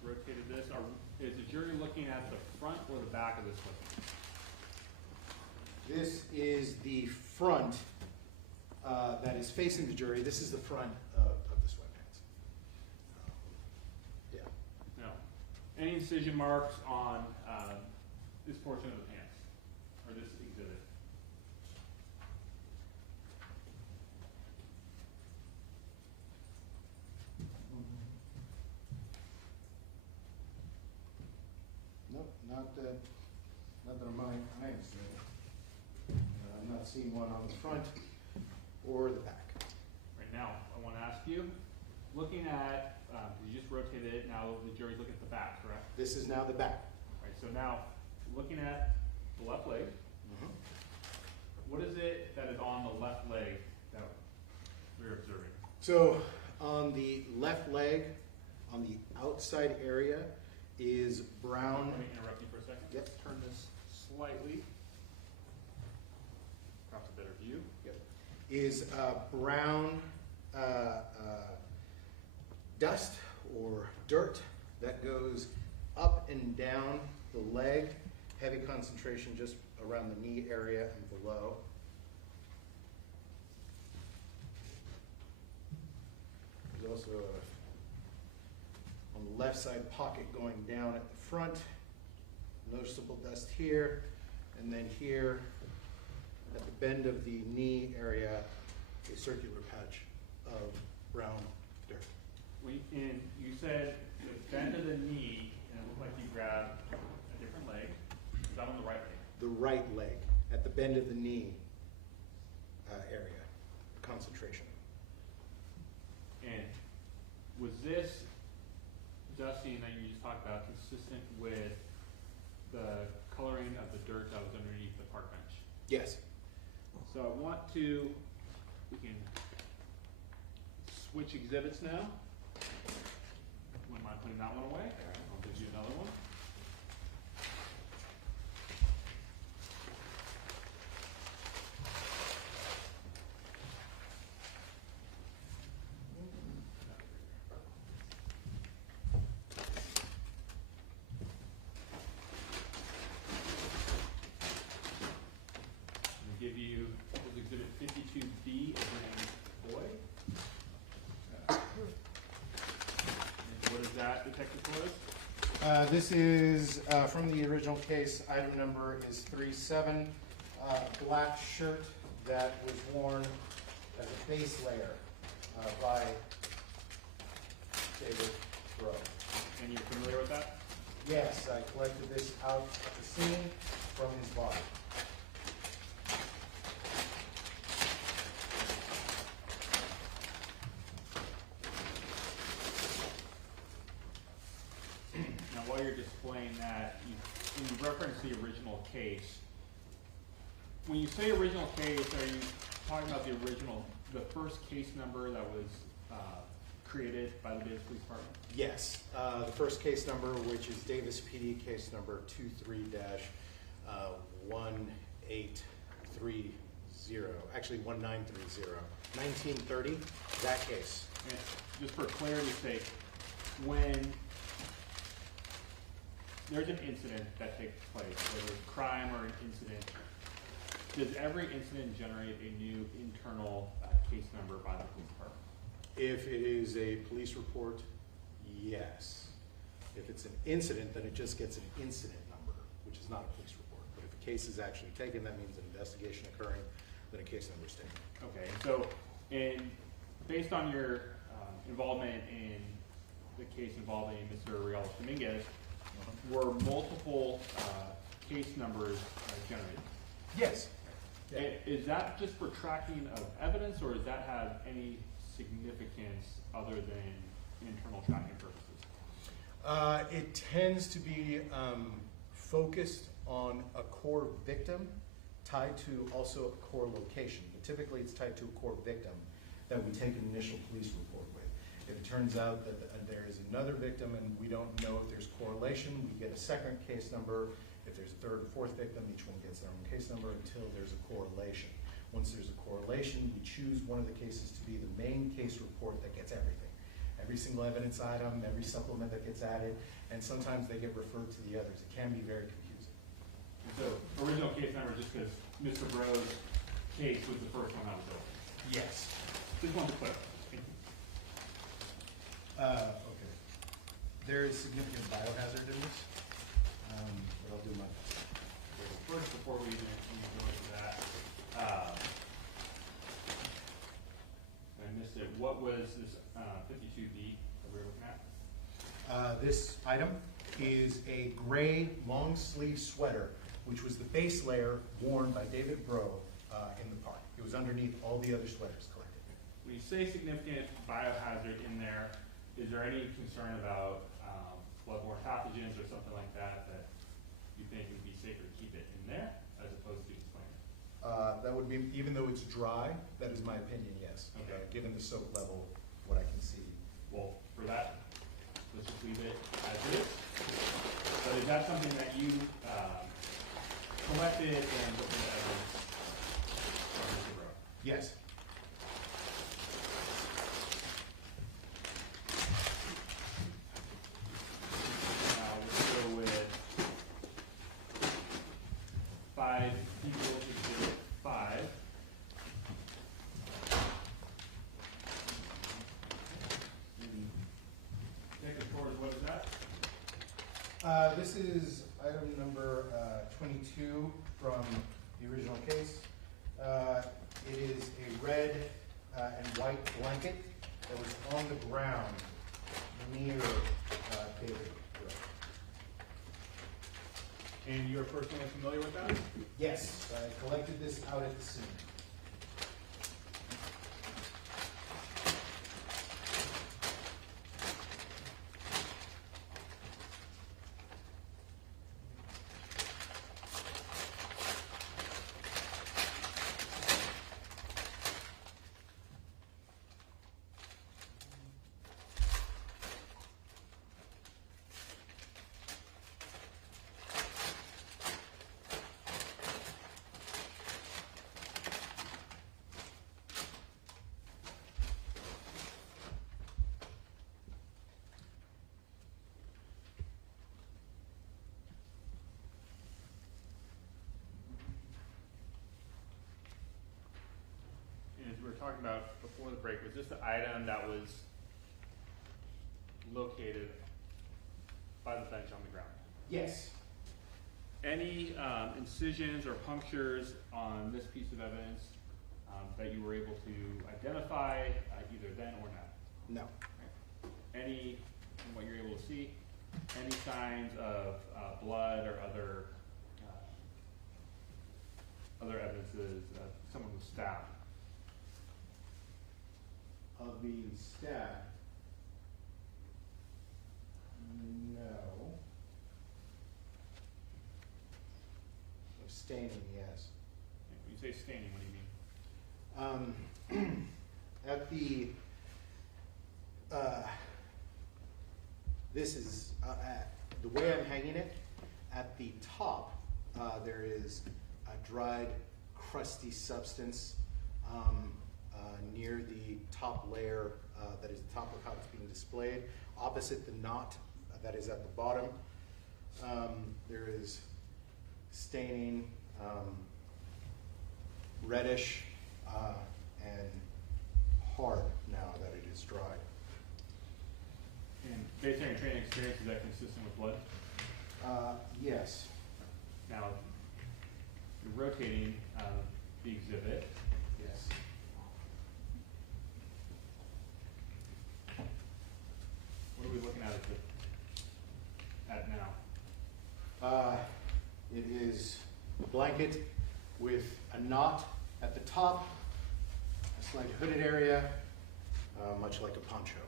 Rotated this. Is the jury looking at the front or the back of this one? This is the front that is facing the jury. This is the front of the sweatpants. Yeah. No. Any incision marks on this portion of the pants or this exhibit? Nope, not that I am seeing. I'm not seeing one on the front or the back. Right now, I want to ask you, looking at, you just rotated it, now the jury's looking at the back, correct? This is now the back. Right, so now, looking at the left leg, what is it that is on the left leg that we're observing? So on the left leg, on the outside area, is brown. Let me interrupt you for a second. Yep. Turn this slightly. Perhaps a better view. Yep. Is brown dust or dirt that goes up and down the leg, heavy concentration just around the knee area and below. There's also on the left side pocket going down at the front, noticeable dust here, and then here at the bend of the knee area, a circular patch of brown dirt. And you said the bend of the knee, and it looked like you grabbed a different leg. Is that on the right leg? The right leg, at the bend of the knee area, concentration. And was this dusting that you just talked about consistent with the coloring of the dirt that was underneath the park bench? Yes. So I want to, we can switch exhibits now. Wouldn't mind putting that one away. I'll give you another one. Give you exhibit 52B as your name is boy. And what is that detective for? This is from the original case. Item number is 37. Black shirt that was worn as a base layer by David Breaux. And you're familiar with that? Yes, I collected this out at the scene from his body. Now, while you're displaying that, when you reference the original case, when you say original case, are you talking about the first case number that was created by the Davis Police Department? Yes, the first case number, which is Davis PD case number 23-1830, actually 1930, 1930, that case. And just for clarity's sake, when there's an incident that takes place, whether it's crime or an incident, does every incident generate a new internal case number by the police department? If it is a police report, yes. If it's an incident, then it just gets an incident number, which is not a police report. But if a case is actually taken, that means an investigation occurring, then a case number is taken. Okay, so based on your involvement in the case involving Mr. Reales Dominguez, were multiple case numbers generated? Yes. Is that just for tracking of evidence, or does that have any significance other than internal tracking purposes? It tends to be focused on a core victim tied to also a core location. But typically it's tied to a core victim that we take an initial police report with. If it turns out that there is another victim and we don't know if there's correlation, we get a second case number. If there's a third or fourth victim, each one gets their own case number until there's a correlation. Once there's a correlation, we choose one of the cases to be the main case report that gets everything. Every single evidence item, every supplement that gets added, and sometimes they get referred to the others. It can be very confusing. So, original case number just because Mr. Breaux's case was the first one that was open? Yes. Just wanted to clarify. Okay. There is significant biohazard in this, but I'll do my best. First, before we even go into that, I missed it. What was this 52B that we were looking at? This item is a gray long sleeve sweater, which was the base layer worn by David Breaux in the park. It was underneath all the other sweaters collected. When you say significant biohazard in there, is there any concern about bloodborne pathogens or something like that that you think would be safer to keep it in there as opposed to displaying it? That would be, even though it's dry, that is my opinion, yes. Okay. Given the soap level, what I can see. Well, for that, let's just leave it as is. But is that something that you collected and looked at evidence from Mr. Breaux? Yes. Let's go with 5 people exhibit 5. Take it forward, what is This is item number 22 from the original case. It is a red and white blanket that was on the ground near David. And you're personally familiar with that? Yes, I collected this out at the scene. Talking about before the break, was this the item that was located by the bench on the ground? Yes. Any incisions or punctures on this piece of evidence that you were able to identify either then or now? No. Any, from what you're able to see, any signs of blood or other evidences that someone was stabbed? Of being stabbed? No. Of staining, yes. When you say staining, what do you mean? At the, this is, the way I'm hanging it, at the top, there is a dried, crusty substance near the top layer that is the top of how it's being displayed. Opposite the knot that is at the bottom, there is staining, reddish and hard now that it is dried. And based on your training experience, is that consistent with blood? Yes. Now, you're rotating the exhibit. Yes. What are we looking at now? It is a blanket with a knot at the top, a slight hooded area, much like a poncho.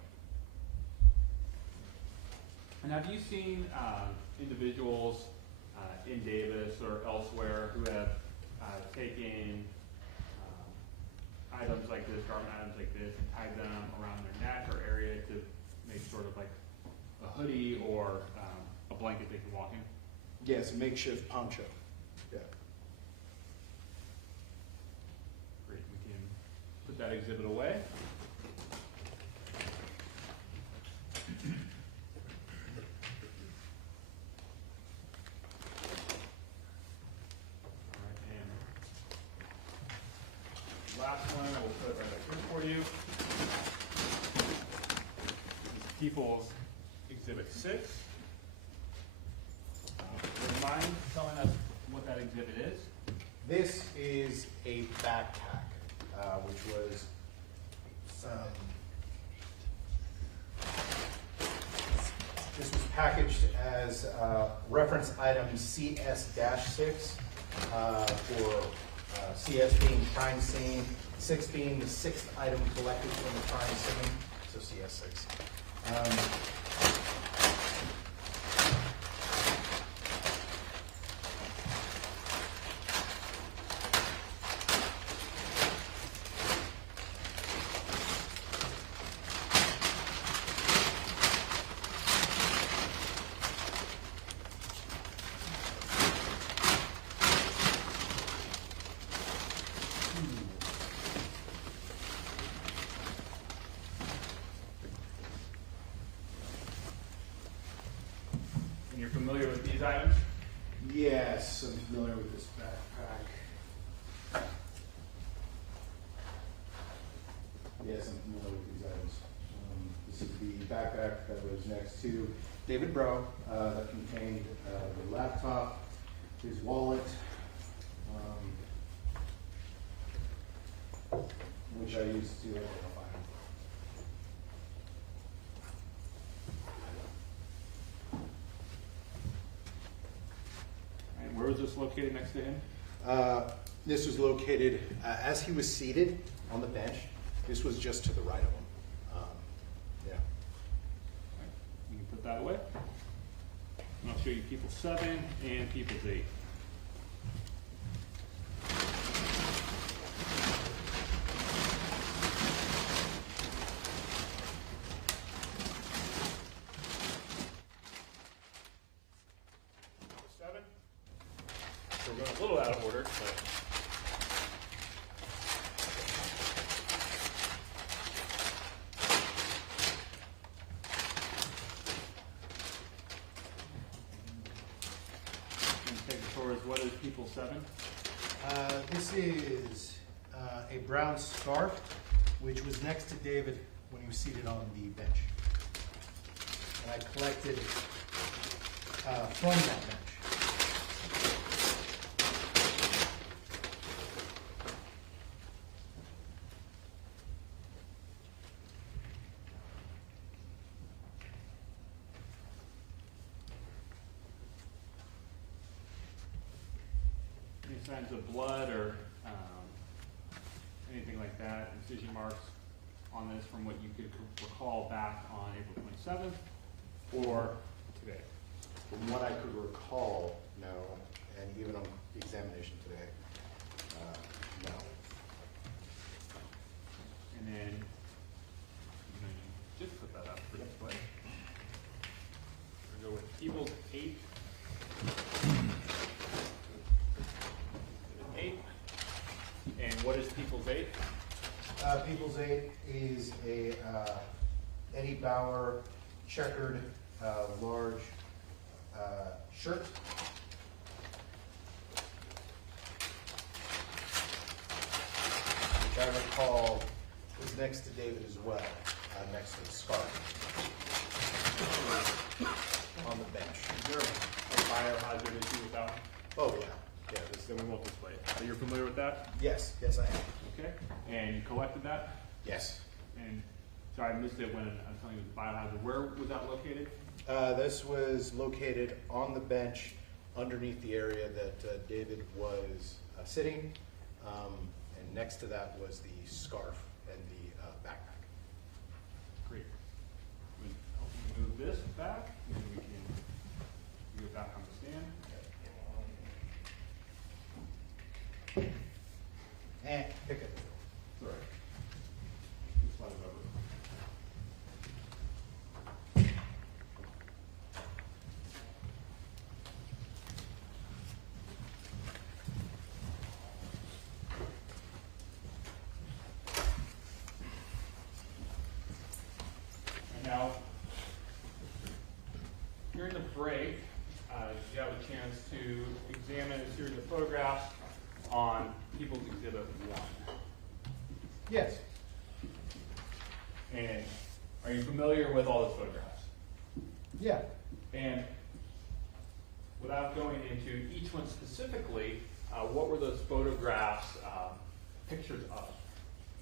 And have you seen individuals in Davis or elsewhere who have taken items like this, garment items like this, and tied them around their neck or area to make sort of like a hoodie or a blanket they can walk in? Yes, a makeshift poncho. Yeah. Great, we can put that exhibit away. Last one I will put right up here for you. People's Exhibit 6. Would you mind telling us what that exhibit is? This is a backpack, which was this was packaged as reference item CS-6 for CS being crime scene, 6 being the 6th item collected from the crime scene, so CS-6. And you're familiar with these items? Yes, I'm familiar with this backpack. Yes, I'm familiar with these items. This is the backpack that was next to David Breaux, that contained the laptop, his wallet, which I used to identify him. And where was this located next to him? This was located as he was seated on the bench. This was just to the right of him. Yeah. Right. You can put that away. And I'll show you people 7 and people 8. So we're going a little out of order, but what is people 7? This is a brown scarf, which was next to David when he was seated on the bench. And I collected from that bench. Signs of blood or anything like that, incision marks on this from what you could recall back on April 27th or today? From what I could recall, no, and even on the examination today, no. And then you just put that up for display. We're going to go with people 8. And what is People's 8? People's 8 is a Eddie Bauer checkered large shirt. Which I recall was next to David as well, next to the scarf on the bench. Is there a biohazard issue with that one? Oh, yeah. Yeah, Then we won't display it. Are you familiar with that? yes, I am. Okay. And you collected that? Yes. And so I missed it when I was telling you it was biohazard. Where was that located? This was located on the bench underneath the area that David was sitting, and next to that was the scarf and the backpack. Great. We help you move this back, and we can move it back on the stand. And pick it. Sorry. Just slide it over. And now, during the break, you have a chance to examine a series of photographs on People's Exhibit 1. Yes. And are you familiar with all those photographs? Yeah. And without going into each one specifically, what were those photographs pictures of?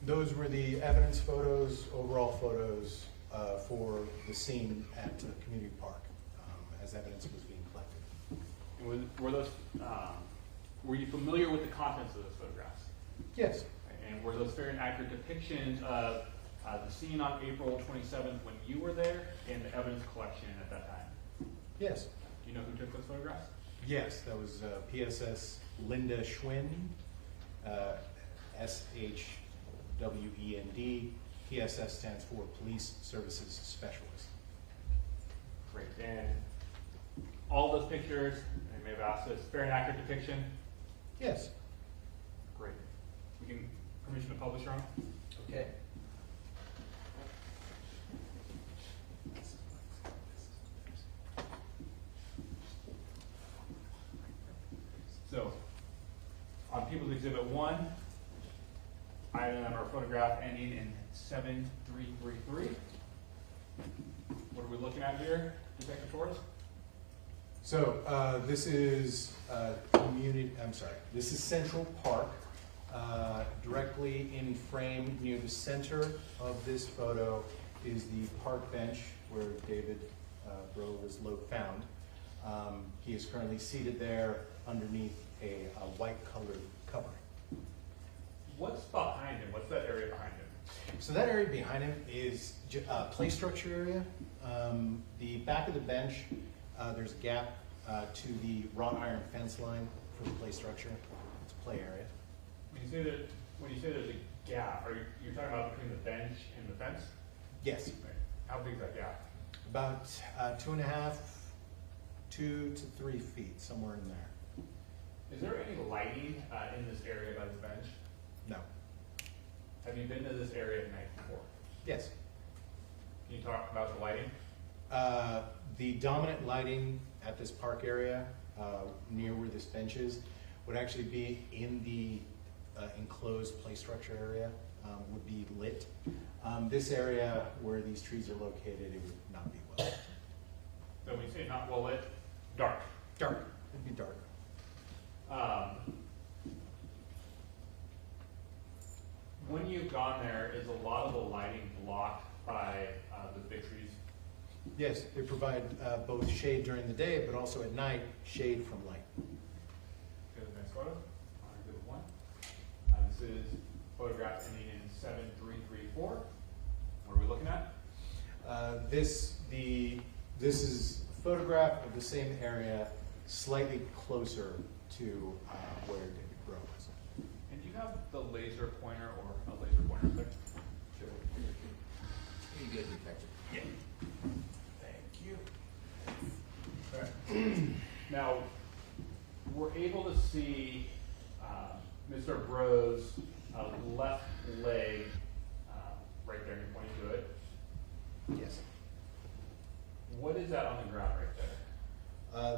Those were the evidence photos, overall photos for the scene at Community Park as evidence was being collected. And were those, were you familiar with the contents of those photographs? Yes. And were those fair and accurate depictions of the scene on April 27th when you were there and the evidence collection at that time? Yes. Do you know who took those photographs? Yes, that was PSS Linda Schwinn, SHWEND. PSS stands for Police Services Specialist. Great. And all those pictures, I may have asked this, fair and accurate depiction? Yes. Great. We can permission to publish, Your Honor? Okay. So, on People's Exhibit 1, item number photograph ending in 7333. What are we looking at here, Detective Torres? So this is this is Central Park. Directly in frame near the center of this photo is the park bench where David Breaux was found. He is currently seated there underneath a white colored covering. What's behind him? What's that area behind him? So that area behind him is play structure area. The back of the bench, there's a gap to the wrought iron fence line for the play structure. It's a play area. When you say there's a gap, you're talking about between the bench and the fence? Yes. Right. How big is that gap? About 2.5, 2 to 3 feet, somewhere in there. Is there any lighting in this area by this bench? No. Have you been to this area at night before? Yes. Can you talk about the lighting? The dominant lighting at this park area, near where this bench is, would actually be in the enclosed play structure area, would be lit. This area where these trees are located, it would not be well lit. So when you say not well lit, dark. Dark. It'd be dark. When you've gone there, is a lot of the lighting blocked by the big trees? Yes, they provide both shade during the day, but also at night, shade from light. Go to the next photo. Exhibit 1. This is photograph ending in 7334. What are we looking at? This is a photograph of the same area, slightly closer to where David Breaux was. And do you have the laser pointer or a laser pointer there? Sure. Pretty good detective. Yeah. Thank you. All right. Now, we're able to see Mr. Breaux's left leg right there. You're pointing to it. Yes. What is that on the ground right there?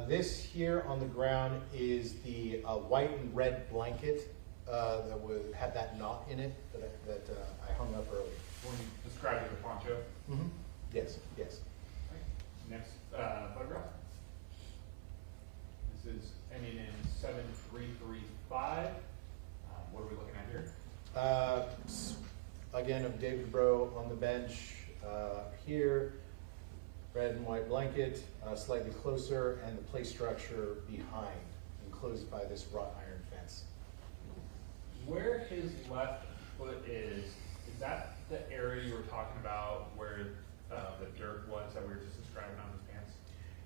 This here on the ground is the white and red blanket that had that knot in it that I hung up earlier. When you described it as a poncho? Mm-hmm. Yes, yes. Okay. Next photograph. This is ending in 7335. What are we looking at here? Again, of David Breaux on the bench here, red and white blanket, slightly closer, and the play structure behind, enclosed by this wrought iron fence. Where his left foot is that the area you were talking about where the dirt was that we were just describing on his pants?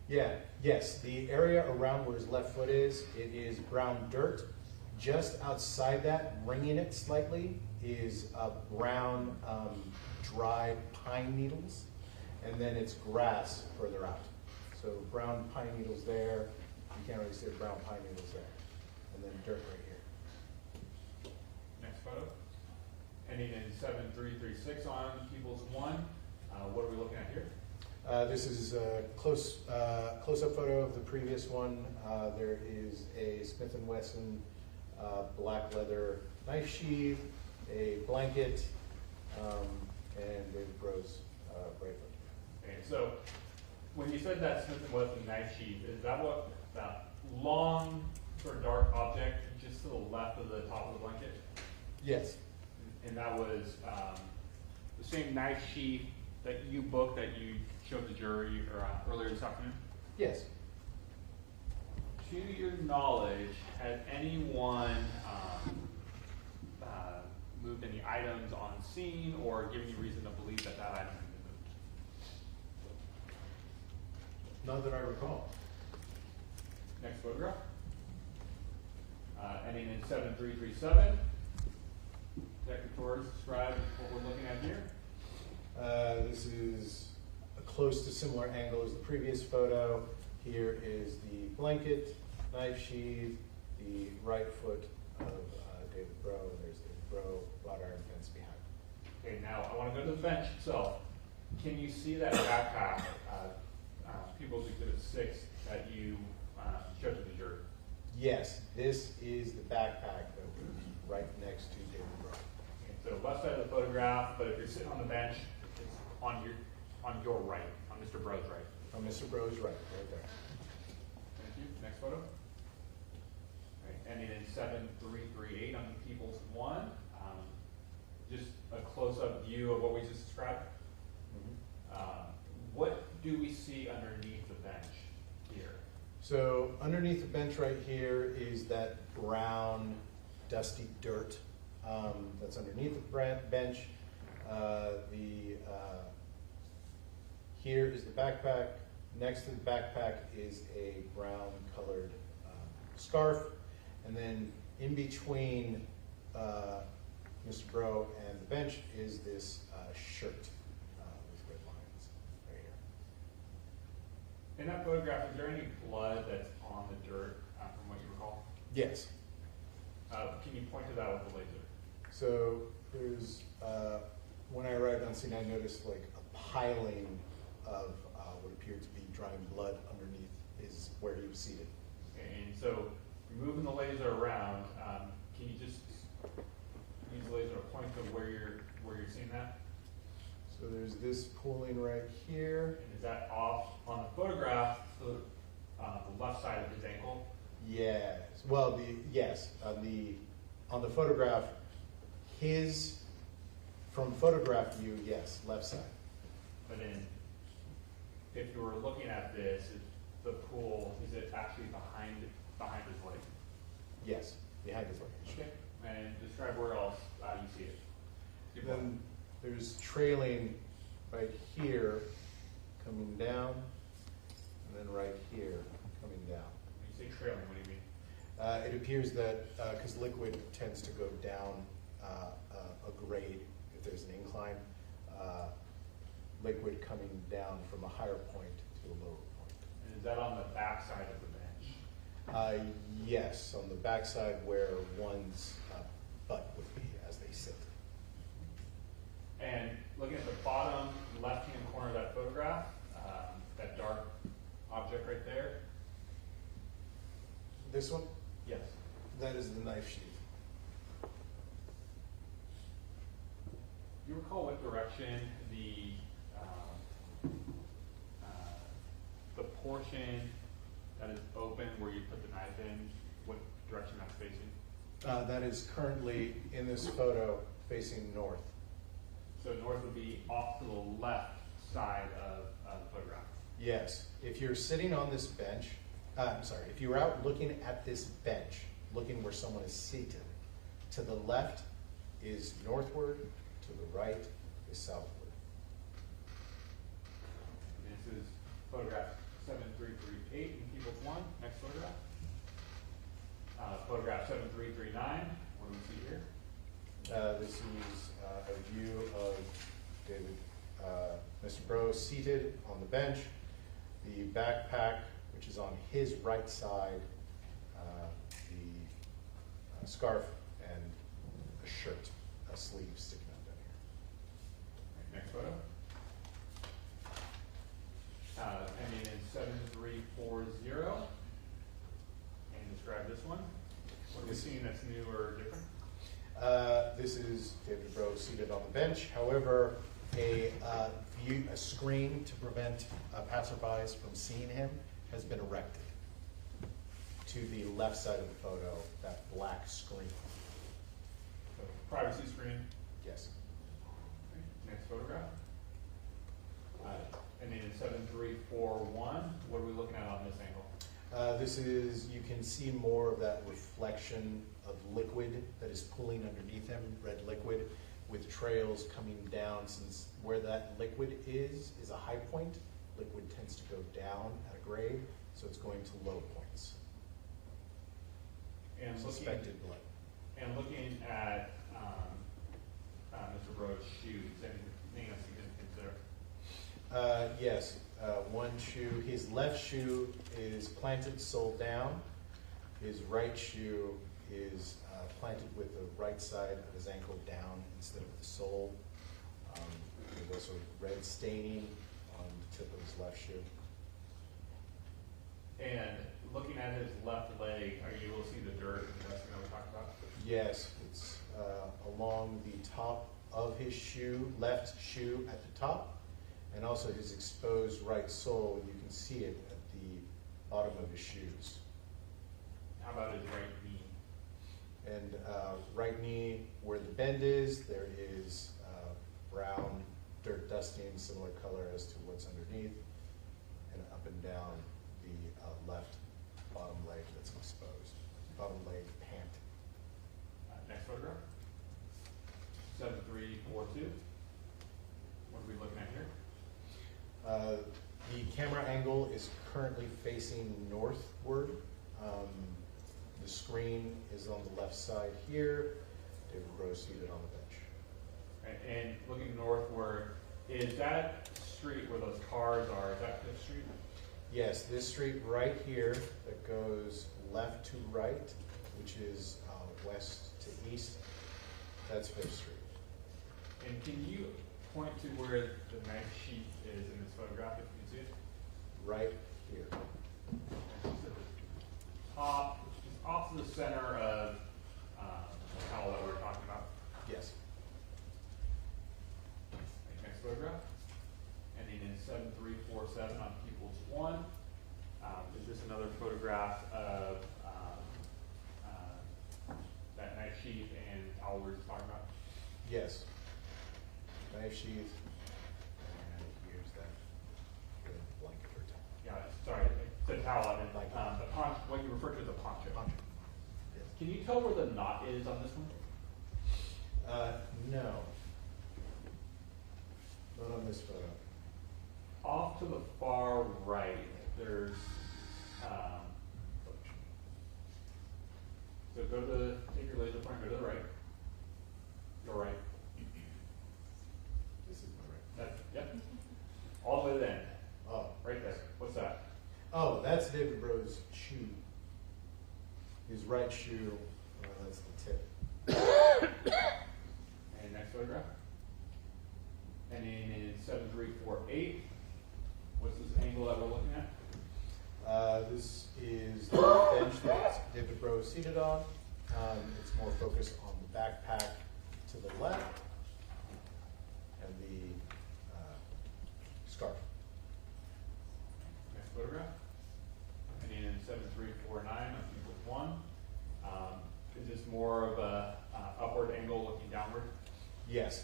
Yeah, yes, the area around where his left foot is, it is brown dirt. Just outside that, ringing it slightly, is brown dry pine needles, and then it's grass further out. So brown pine needles there, you can't really see the brown pine needles there, and then dirt right here. Next photo. Ending in 7336 on Peoples 1. What are we looking at here? This is a close-up photo of the previous one. There is a Smith & Wesson black leather knife sheath, a blanket, and David Breaux's bracelet. Okay, so when you said that Smith & Wesson knife sheath, is that what that long sort of dark object just to the left of the top of the blanket? Yes. And that was the same knife sheath that you booked that you showed the jury earlier this afternoon? Yes. To your knowledge, has anyone moved any items on scene or given you reason to believe that that item had been moved? None that I recall. Next photograph. Ending in 7337. Detective Torres, describe what we're looking at here. This is a close to similar angle as the previous photo. Here is the blanket, knife sheath, the right foot of David Breaux, and there's David Breaux, wrought iron fence behind. Okay, now I want to go to the bench itself. Can you see that backpack, People's Exhibit 6, that you showed to the jury? Yes, this is the backpack that was right next to David Breaux. Okay, so left side of the photograph, but if you're sitting on the bench, it's on your right, on Mr. Breaux's right. On Mr. Breaux's right there. So underneath the bench right here is that brown, dusty dirt that's underneath the bench. Here is the backpack. Next to the backpack is a brown colored scarf. And then in between Mr. Breaux and the bench is this shirt with red lines right here. In that photograph, is there any blood that's on the dirt from what you recall? Yes. Can you point to that with the laser? So there's, when I arrived on scene, I noticed like a piling of what appeared to be drying blood underneath is where he was seated. And so, you're moving the laser around. Can you just use the laser to point to where you're seeing that? So there's this pooling right here. And is that off on the photograph, the left side of his ankle? Yes. Well, yes. On the photograph, from photograph view, yes, left side. But then, if you were looking at this, the pool, is it actually behind his leg? Yes, behind his leg. Okay. And describe where else you see it. Then there's trailing right here, coming down, and then right here, coming down. When you say trailing, what do you mean? It appears that, because liquid tends to go down a grade if there's an incline, liquid coming down from a higher point to a lower point. And is that on the back side of the bench? Yes, on the back side where one's butt would be as they sit. And looking at the bottom left-hand corner of that photograph, that dark object right there. This one? Yes. That is the knife sheath. Do you recall what direction the portion that is open where you put the knife in, what direction that's facing? That is currently in this photo facing north. So north would be off to the left side of the photograph. Yes. If you're sitting on this bench, if you're out looking at this bench, looking where someone is seated, to the left is northward, to the right is southward. This is photograph 7338 in People's 1. Next photograph. Photograph 7339. What do we see here? This is a view of Mr. Breaux seated on the bench, the backpack, which is on his right side, the scarf, and a shirt, a sleeve sticking out down here. Next photo. Ending in 7340. And describe this one. What are we seeing that's new or different? This is David Breaux seated on the bench. However, a screen to prevent passerbys from seeing him has been erected to the left side of the photo, that black screen. So, privacy screen. Yes. Okay. Next photograph. Ending in 7341. What are we looking at on this angle? This is, you can see more of that reflection of liquid that is pooling underneath him, red liquid, with trails coming down. Since where that liquid is a high point, liquid tends to go down at a grade, so it's going to low points. And suspected blood. And looking at Mr. Breaux's shoes, anything of significance there? Yes, one shoe, his left shoe is planted sole down. His right shoe is planted with the right side of his ankle down instead of the sole. There's also red staining on the tip of his left shoe. And looking at his left leg, are you able to see the dirt and the rest that we talked about? Yes, it's along the top of his shoe, left shoe at the top, and also his exposed right sole. You can see it at the bottom of his shoes. How about his right knee? And right knee, where the bend is, there is brown dirt dusting, similar color as to what's underneath, and up and down the left 7342. What are we looking at here? The camera angle is currently facing northward. The screen is on the left side here. David Breaux seated on the bench. And looking northward, is that street where those cars are, is that Fifth Street? Yes, this street right here that goes left to right, which is west to east, that's Fifth Street. And can you point to where the knife sheath is in this photograph, if you can see it? Right here. Top, just off to the center of the towel that we were talking about. Yes. Next photograph. Ending in 7347 on People's 1. Is this another photograph of that knife sheath and towel we were just talking about? Yes. Knife sheath, and here's that blanket or towel. Yeah, sorry, the towel, I meant like the poncho, what you refer to as a poncho. Yes. Can you tell where the knot is on this one? No. Not on this photo. Off to the far right, there's, so go to, take your laser point, go to the right. Go right. This is my right. That, yep. All the way to the end. Oh. Right there. What's that? Oh, that's David Breaux's shoe. His right shoe, that's the tip. And next photograph. And in 7348, what's this angle that we're looking at? This is the bench that David Breaux is seated on. It's more focused on the backpack to the left and the scarf. Next photograph. And in 7349 on People's 1. Is this more of a upward angle looking downward? Yes.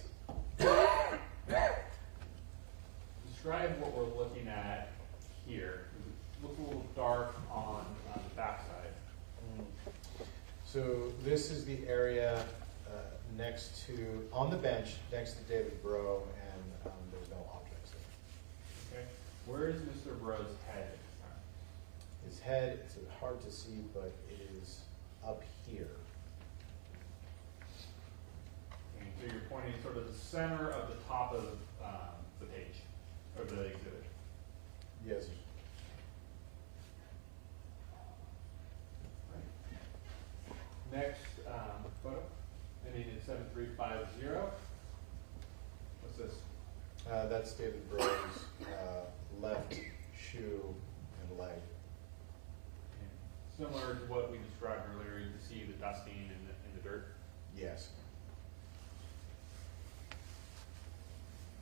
Describe what we're looking at here. It looks a little dark on the back side. So this is the area next to, on the bench, next to David Breaux, and there's no objects there. Okay. Where is Mr. Breaux's head at this time? His head, it's hard to see, but it is up here. And so you're pointing sort of the center of the top of the page, or the exhibit. Yes. Next photo, ending in 7350. What's this? That's David Breaux's left shoe and leg. And similar to what we described earlier, you can see the dusting in the dirt. Yes.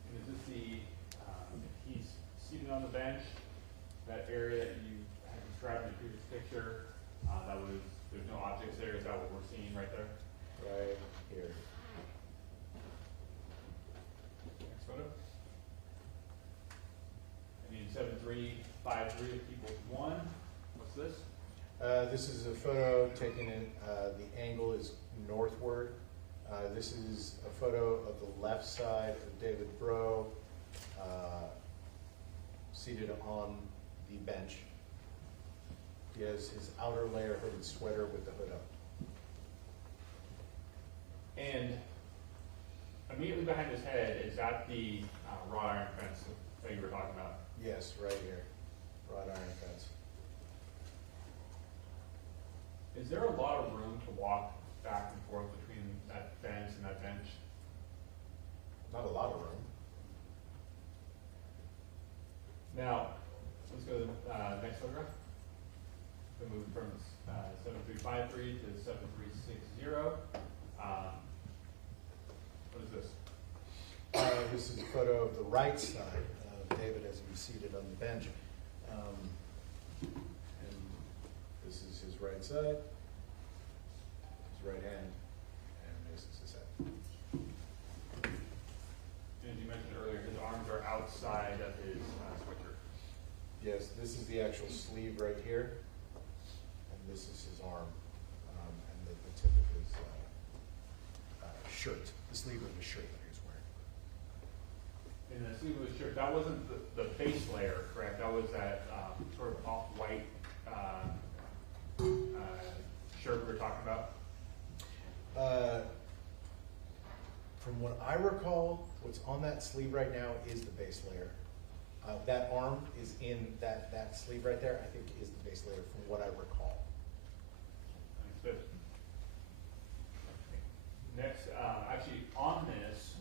And is this the, he's seated on the bench, that area that you had described in the previous picture, that was, there's no objects there, is that what we're seeing right there? Right here. Next photo. And in 7353 People's 1, what's this? This is a photo taken in, the angle is northward. This is a photo of the left side of David Breaux, seated on the bench. He has his outer layer hooded sweater with the hood up. And immediately behind his head, is that the wrought iron fence that you were talking about? Yes, right here, wrought iron fence. Is there a lot of room to walk back and forth between that fence and that bench? Not a lot of room. Now, let's go to the next photograph. We move from 7353 to 7360. What is this? This is a photo of the right side of David as he's seated on the bench. And this is his right side, his right hand, and this is his head. As you mentioned earlier, his arms are outside of his sweatshirt. Yes, this is the actual sleeve right here, and this is his arm, and the tip of his shirt, the sleeve of his shirt that he's wearing. that wasn't the base layer, correct? That was that sort of off-white shirt we were talking about? From what I recall, what's on that sleeve right now is the base layer. That arm is in that sleeve right there, I think is the base layer from what I recall. Understood. Next, actually on this,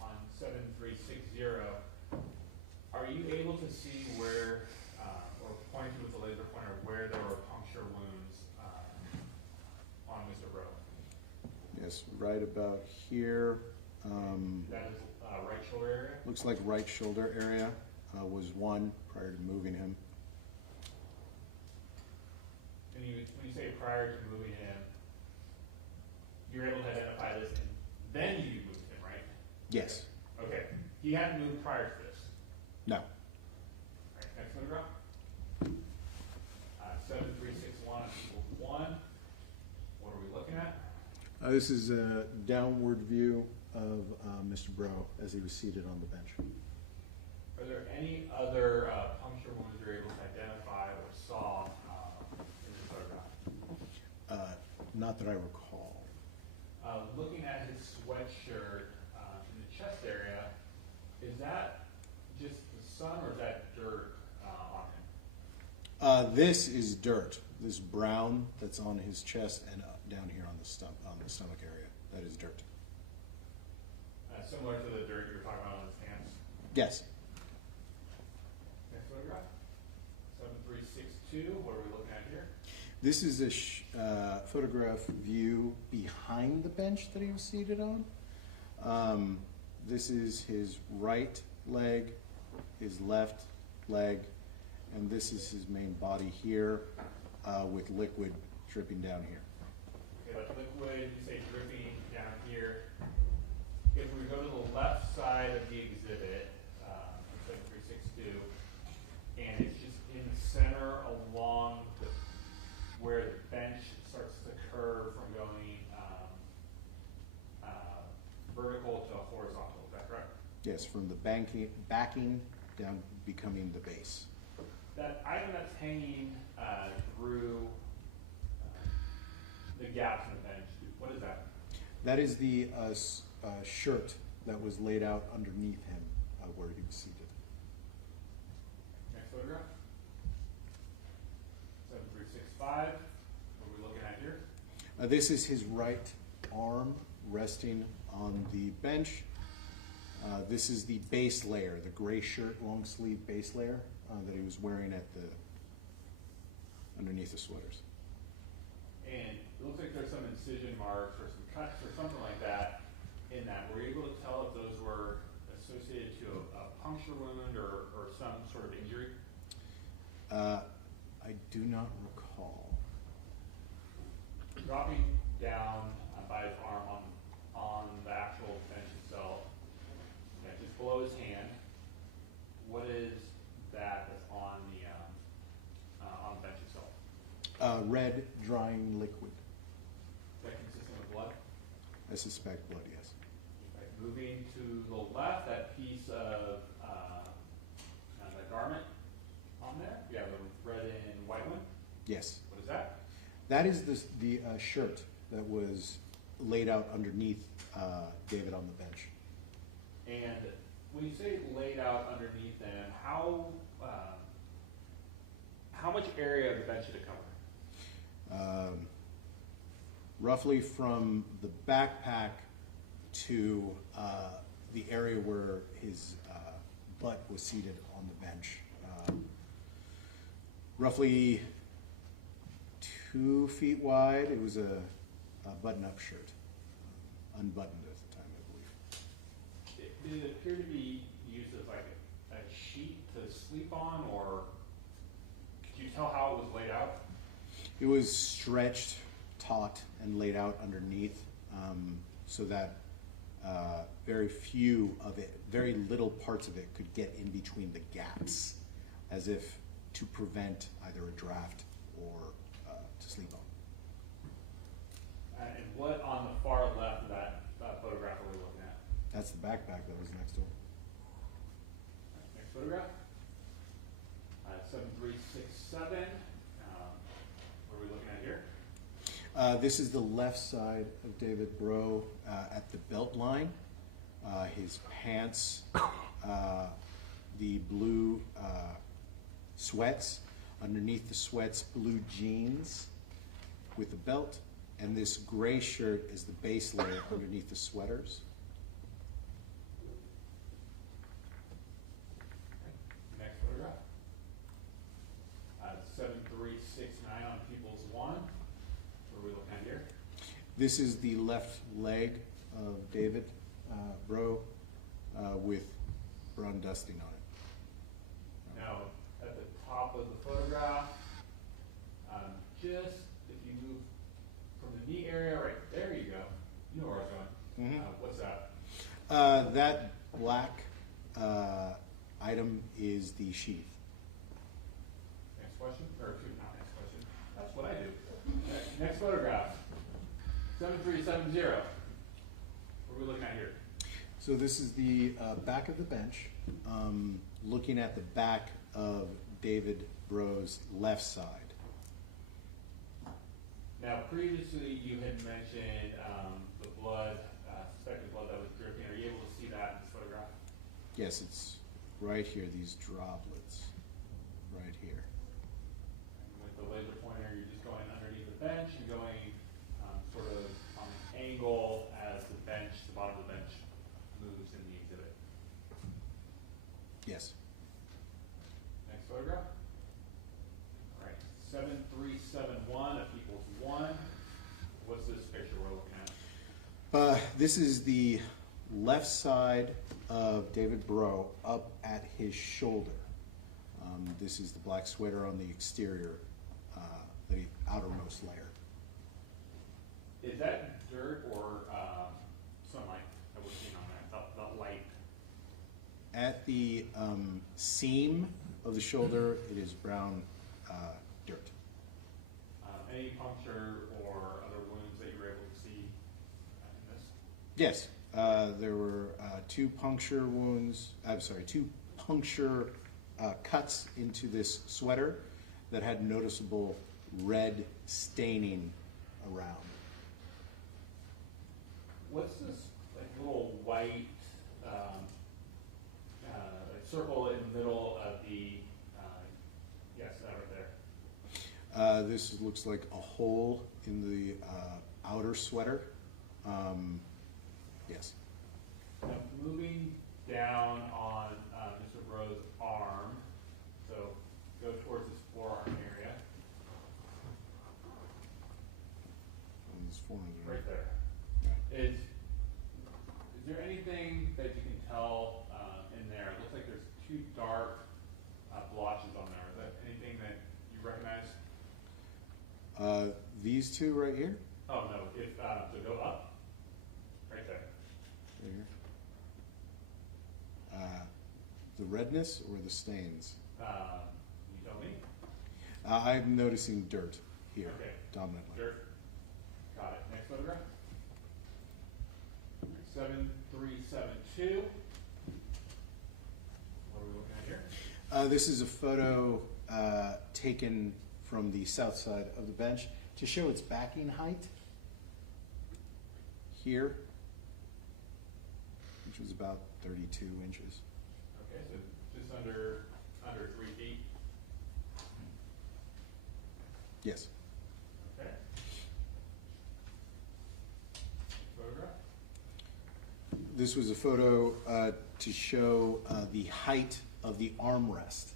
on 7360, are you able to see where, or pointing with the laser pointer, where there were puncture wounds on Mr. Breaux? Yes, right about here. That is right shoulder area? Looks like right shoulder area was one prior to moving him. And when you say prior to moving him, you're able to identify this and then you moved him, right? Yes. Okay. He hadn't moved prior to this? No. All right, next photograph. 7361 equals 1. What are we looking at? This is a downward view of Mr. Breaux as he was seated on the bench. Are there any other puncture wounds you're able to identify or saw in the photograph? Not that I recall. Looking at his sweatshirt in the chest area, is that just the sun or is that dirt on him? This is dirt. This brown that's on his chest and down here on the stomach area. That is dirt. Similar to the dirt you were talking about on his hands? Yes. Next photograph. 7362. What are we looking at here? This is a photograph view behind the bench that he was seated on. This is his right leg, his left leg, and this is his main body here with liquid dripping down here. Okay, that liquid, you say dripping down here. If we go to the left side of the exhibit, 7362, and it's just in the center along where the bench starts to curve from going vertical to horizontal, is that correct? Yes, from the backing down becoming the base. That item that's hanging through the gaps in the bench, what is that? That is the shirt that was laid out underneath him where he was seated. Next photograph. 7365. What are we looking at here? This is his right arm resting on the bench. This is the base layer, the gray shirt, long sleeve base layer that he was wearing underneath the sweaters. And it looks like there's some incision marks or some cuts or something like that in that. Were you able to tell if those were associated to a puncture wound or some sort of injury? I do not recall. Dropping down by his arm on the actual bench itself, just below his hand, what is that that's on the bench itself? Red drying liquid. Is that consistent with blood? I suspect blood, yes. Right. Moving to the left, that piece of that garment on there, you have the red and white one? Yes. What is that? That is the shirt that was laid out underneath David on the bench. And when you say laid out underneath them, how much area of the bench did it cover? Roughly from the backpack to the area where his butt was seated on the bench. Roughly 2 feet wide. It was a button-up shirt, unbuttoned at the time, I believe. Did it appear to be used as like a sheet to sleep on, or could you tell how it was laid out? It was stretched, taut, and laid out underneath so that very few of it, very little parts of it could get in between the gaps, as if to prevent either a draft or to sleep on. And what on the far left of that photograph are we looking at? That's the backpack that was next to him. photograph. 7367. What are we looking at here? This is the left side of David Breaux at the belt line. His pants, the blue sweats, underneath the sweats, blue jeans with the belt, and this gray shirt is the base layer underneath the sweaters. Next photograph. 7369 on People's One. What are we looking at here? This is the left leg of David Breaux with brown dusting on it. Now, at the top of the photograph, just if you move from the knee area, right there you go. You know where I was going. Mhm. What's that? That black item is the sheath. Next question? Or not next question. That's what I do. Next photograph. 7370. What are we looking at here? So this is the back of the bench, looking at the back of David Breaux's left side. Now, previously you had mentioned the blood, suspected blood that was dripping. Are you able to see that in this photograph? Yes, it's right here, these droplets, right here. And with the laser pointer, you're just going underneath the bench and going sort of on an angle as the bench, the bottom of the bench, moves in the exhibit. Yes. Next photograph. All right, 7371 of People's One. What's this picture we're looking at? This is the left side of David Breaux up at his shoulder. This is the black sweater on the exterior, the outermost layer. Is that dirt or sunlight that we're seeing on that? The light. At the seam of the shoulder, it is brown dirt. Any puncture or other wounds that you were able to see in this? Yes, there were two puncture wounds, I'm sorry, two puncture cuts into this sweater that had noticeable red staining around. What's this like little white like circle in the middle of the, yes, that right there. This looks like a hole in the outer sweater. Yes. Now, moving down on Mr. Breaux's arm, so go towards his forearm area. And his forearms are Right there. Right. Is there anything that you can tell in there? It looks like there's two dark blotches on there. Is that anything that you recognize? These two right here. Oh no, if so go up. Right there. Right here. The redness or the stains? You tell me. I'm noticing dirt here, Okay. dominantly. Dirt. Got it. Next photograph. 7372. What are we looking at here? This is a photo taken from the south side of the bench to show its backing height here, which was about 32 inches. Okay, so just under 3 feet. Yes. Okay. Photograph. This was a photo to show the height of the armrest.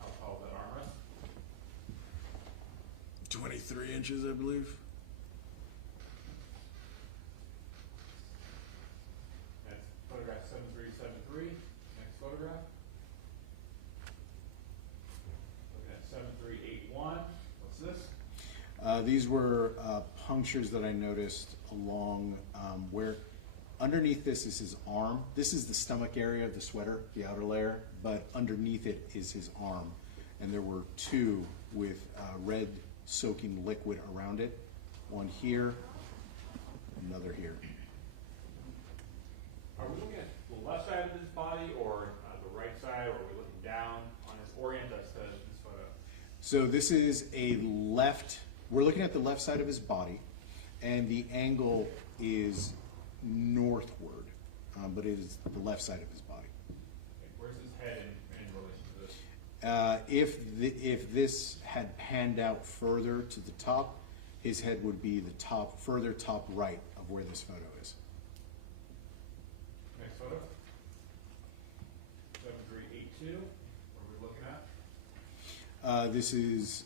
How tall is that armrest? 23 inches, I believe. That's photograph 7373. Next photograph. Looking at 7381. What's this? These were punctures that I noticed along where underneath this is his arm. This is the stomach area of the sweater, the outer layer, but underneath it is his arm. And there were two with red soaking liquid around it. One here, another here. Are we looking at the left side of his body or the right side, or are we looking down on his orient us to this photo? So this is a left, we're looking at the left side of his body, and the angle is northward, but it is the left side of his body. Okay, where's his head in relation to this? If this had panned out further to the top, his head would be the further top right of where this photo is. Next photo. 7382. What are we looking at? This is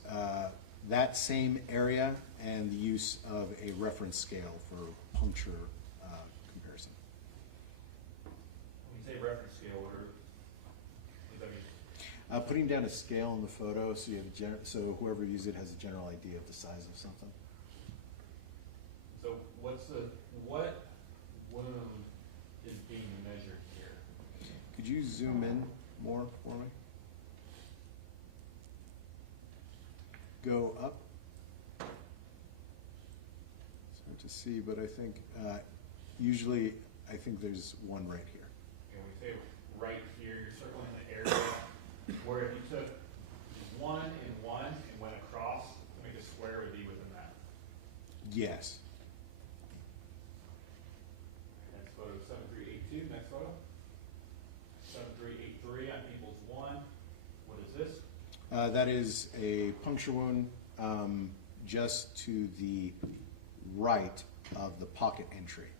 that same area and the use of a reference scale for puncture comparison. When you say reference scale, what does that mean? Putting down a scale in the photo so you have so whoever views it has a general idea of the size of something. So what wound is being measured here? Could you zoom in more for me? Go up. It's hard to see, but I think usually I think there's one right here. And when we say right here, you're circling the area where if you took one and one and went across to make a square, would be within that. Yes. Next photo, 7382. Next photo. 7383 on people's one. What is this? That is a puncture wound just to the right of the pocket entry,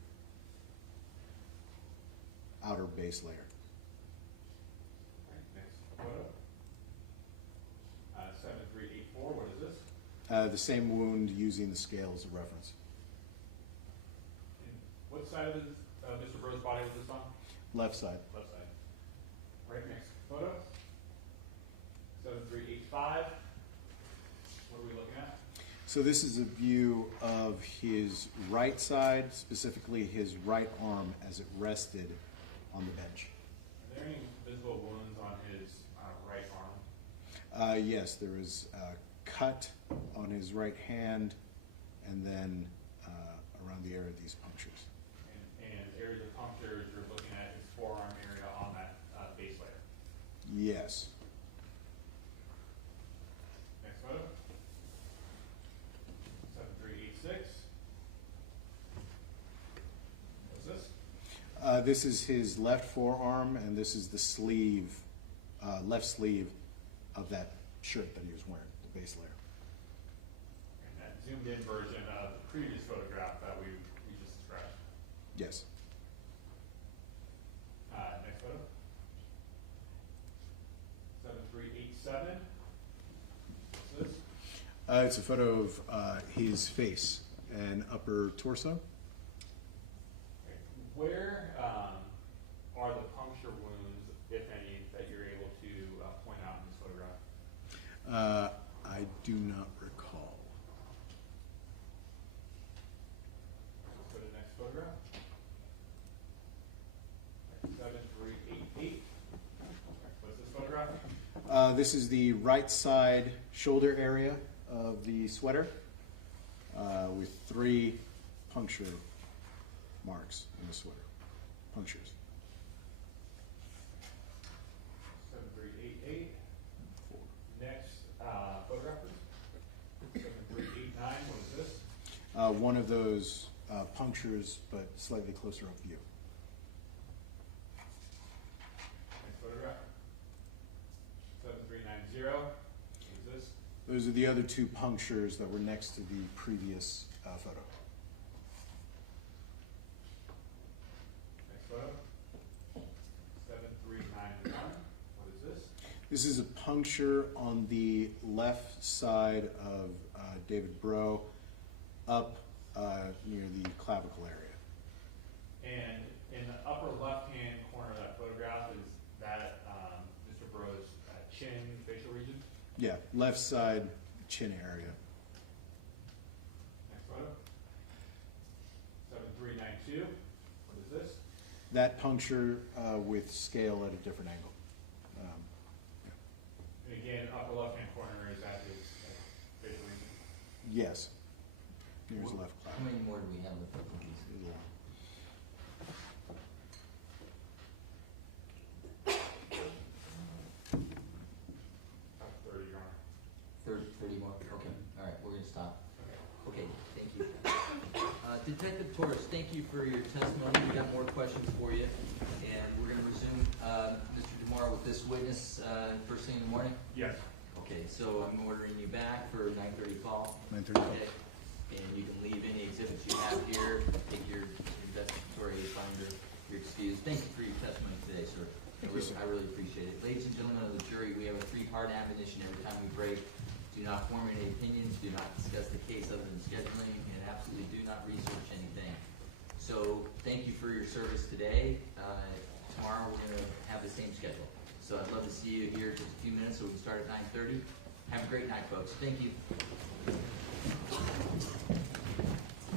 outer base layer. All right, next photo. 7384. What is this? The same wound using the scale as a reference. And what side of Mr. Breaux's body was this on? Left side. Left side. Right, next photo. 7385. What are we looking at? So this is a view of his right side, specifically his right arm as it rested on the bench. Are there any visible wounds on his right arm? Yes, there was a cut on his right hand and then around the area of these punctures. And areas of punctures, you're looking at his forearm area on that base layer. Yes. Next photo. 7386. What's this? This is his left forearm, and this is the sleeve, left sleeve of that shirt that he was wearing, the base layer. And that zoomed in version of the previous photograph that we just described. Yes. Next photo. 7387. What's this? It's a photo of his face and upper torso. Okay. Where are the puncture wounds, if any, that you're able to point out in this photograph? I do not recall. Let's go to the next photograph. 7388. What's this photograph? This is the right side shoulder area of the sweater with 3 puncture marks in the sweater. Punctures. 7388. Next photograph, please. 7389. What is this? One of those punctures, but slightly closer up view. Next photograph. 7390. What is this? Those are the other 2 punctures that were next to the previous photo. Next photo. 7391. What is this? This is a puncture on the left side of David Breaux, up near the clavicle area. And in the upper left-hand corner of that photograph, is that Mr. Breaux's chin, facial region? Yeah, left side chin area. Next photo. 7392. What is this? That puncture with scale at a different angle. And again, upper left-hand corner, is that his facial region? Yes. Here's left How clavicle. many more do we have of these? 30 more? Okay, all right, we're gonna stop. Okay, thank you. Detective Torres, thank you for your testimony. We got more questions for you, and we're gonna resume, Mr. DeMora, with this witness first thing in the morning? Yes. Okay, so I'm ordering you back for 9:30 call. 9:30 call. Okay. And you can leave any exhibits you have here, take your investigatory binder, your excuse. Thank you for your testimony today, sir. I really appreciate it. Ladies and gentlemen of the jury, we have a 3-part admonition every time we break. Do not form any opinions, do not discuss the case other than scheduling, and absolutely do not research anything. So thank you for your service today. Tomorrow we're going to have the same schedule. So I'd love to see you here in just a few minutes so we can start at 9:30. Have a great night, folks. Thank you.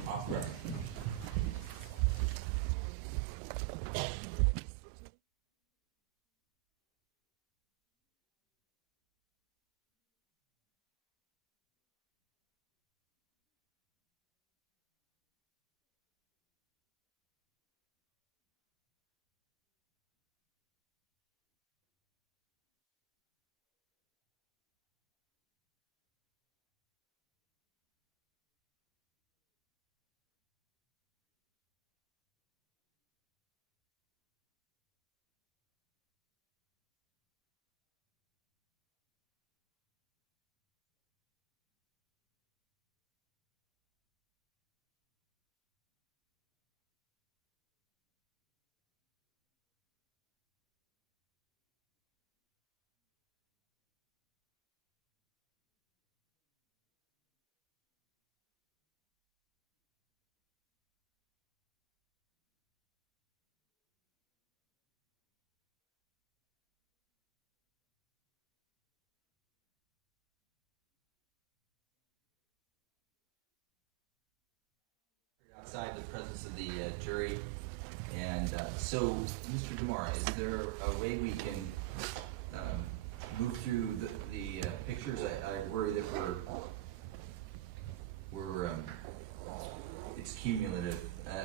Off record. Outside the presence of the jury. And so, Mr. DeMora, is there a way we can move through the pictures? I worry that we're it's cumulative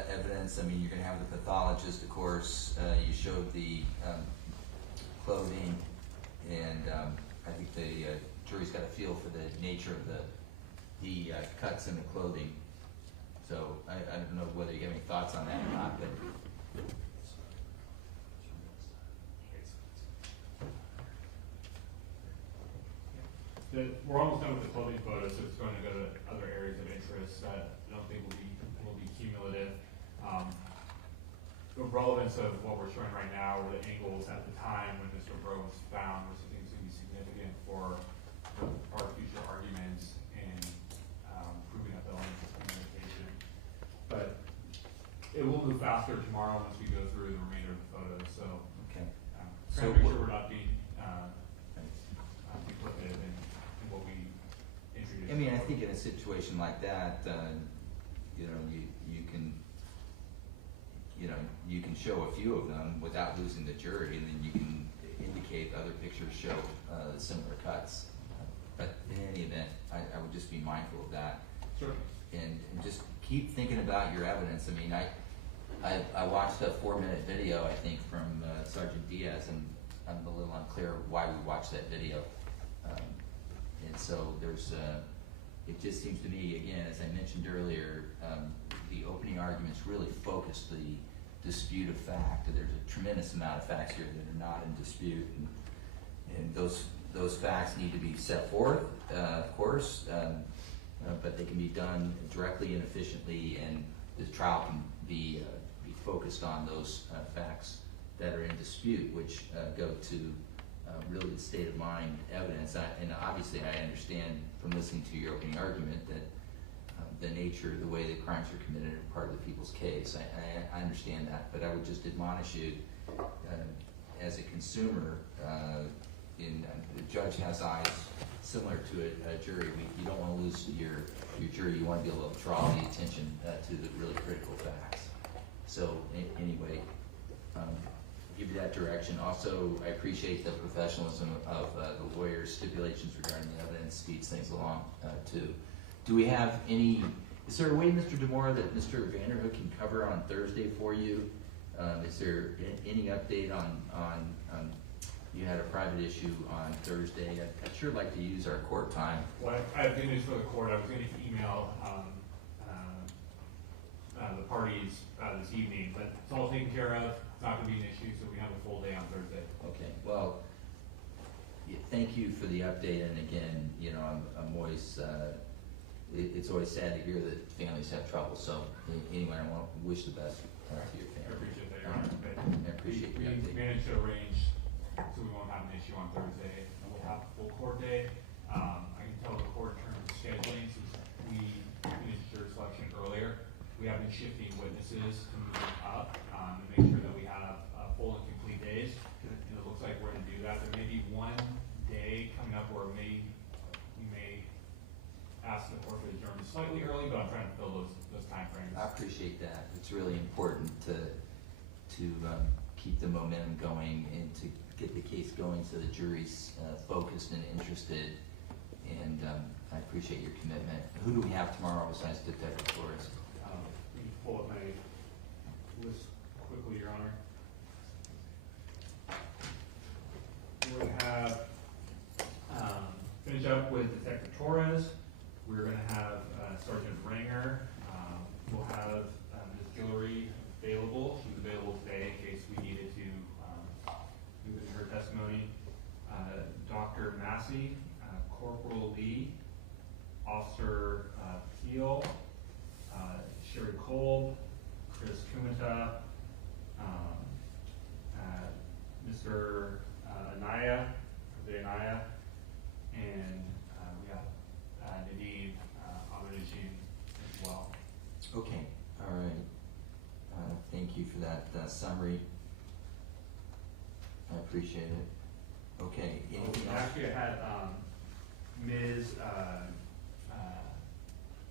evidence. I mean, you're going to have the pathologist, of course. You showed the clothing, and I think the jury's got a feel for the nature of the cuts in the clothing. So I don't know whether you have any thoughts on that or not, but we're almost done with the clothing photo, so it's going to go to other areas of interest that I don't think will be cumulative. The relevance of what we're showing right now, or the angles at the time when Mr. Breaux was found, which I think is going to be significant for our future arguments in proving up elements of communication. But it will move faster tomorrow once we go through the remainder of the photos. So, okay. So make sure we're not being duplicative in what we introduced. I mean, I think in a situation like that, you know, you can show a few of them without losing the jury, and then you can indicate other pictures show similar cuts. But in any event, I would just be mindful of that. Sure. And just keep thinking about your evidence. I mean, I watched a 4-minute video, I think, from Sergeant Diaz, and I'm a little unclear why we watched that video. And so it just seems to me, again, as I mentioned earlier, the opening arguments really focus the dispute of fact. There's a tremendous amount of facts here that are not in dispute, and those facts need to be set forth, of course, but they can be done directly and efficiently, and the trial can be focused on those facts that are in dispute, which go to really the state of mind evidence. And obviously I understand from listening to your opening argument that the nature, the way the crimes are committed are part of the people's case. I understand that, but I would just admonish you as a consumer, the judge has eyes similar to a jury. You don't want to lose your jury. You want to be able to draw the attention to the really critical facts. So anyway, give you that direction. Also, I appreciate the professionalism of the lawyers' stipulations regarding the evidence, speeds things along too. Do we have any, is there a way, Mr. DeMora, that Mr. Vanderhook can cover on Thursday for you? Is there any update on you had a private issue on Thursday. I'd sure like to use our court time. Well, I have good news for the court. I was going to email the parties this evening, but it's all taken care of. It's not going to be an issue, so we have a full day on Thursday. Okay, well, thank you for the update, and again, you know, I'm always, it's always sad to hear that families have trouble, so anyway, I want to wish the best to your family. I appreciate that, Your Honor. I appreciate the We update. managed to arrange so we won't have an issue on Thursday, and we'll have a full court day. I can tell the court in terms of scheduling, since we finished jury selection earlier, we have been shifting witnesses to move up, and make sure that we have full and complete days. And it looks like we're gonna do that. There may be one day coming up where we may ask the court for adjournment slightly early, but I'm trying to fill those timeframes. I appreciate that. It's really important to keep the momentum going and to get the case going so the jury's focused and interested. And I appreciate your commitment. Who do we have tomorrow besides Detective Flores? Let me pull up my list quickly, Your Honor. We're going to have, finish up with Detective Torres. We're going to have Sergeant Ranger. We'll have Ms. Guillory available. She's available today in case we needed to move into her testimony. Dr. Massey, Corporal Lee, Officer Peel, Sherry Kolb, Chris Kumita, Mr. Anaya, and we have Najim as well. Okay, all right. Thank you for that summary. I appreciate it. Okay, anything else? Actually, I had Ms.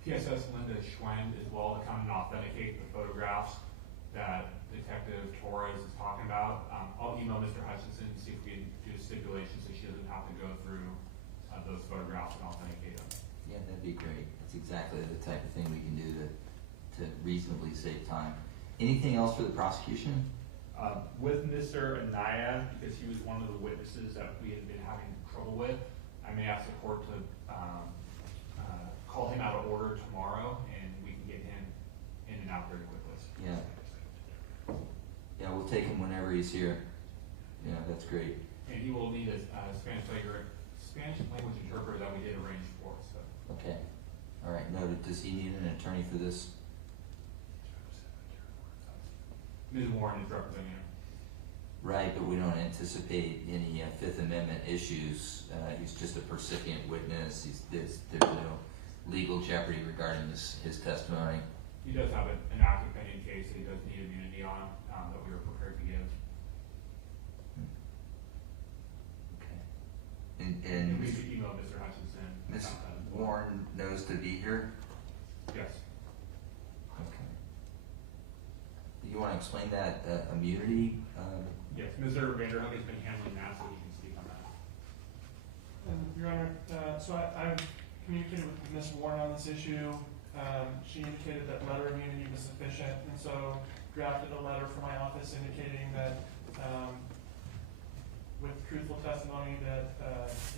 PSS Linda Schwend as well to come and authenticate the photographs that Detective Torres is talking about. I'll email Mr. Hutchinson and see if we can do a stipulation so she doesn't have to go through those photographs and authenticate them. Yeah, that'd be great. That's exactly the type of thing we can do to reasonably save time. Anything else for the prosecution? With Mr. Anaya, because he was one of the witnesses that we had been having trouble with, I may ask the court to call him out of order tomorrow, and we can get him in and out very quickly. Yeah. Yeah, we'll take him whenever he's here. Yeah, that's great. And he will need a Spanish language interpreter that we did arrange for. So. Okay. All right, noted. Does he need an attorney for this? Ms. Warren is representing him. Right, but we don't anticipate any Fifth Amendment issues. He's just a percipient witness. There's no legal jeopardy regarding his testimony. He does have an active pending case that he does need immunity on that we were prepared to give. Okay. And we could email Mr. Hutchinson. Ms. Warren knows to be here? Yes. Okay. You want to explain that immunity? Yes, Mr. Vanderhook has been handling that, so he can speak on that. Your Honor, so I've communicated with Ms. Warren on this issue. She indicated that letter immunity was sufficient, and so drafted a letter from my office indicating that with truthful testimony that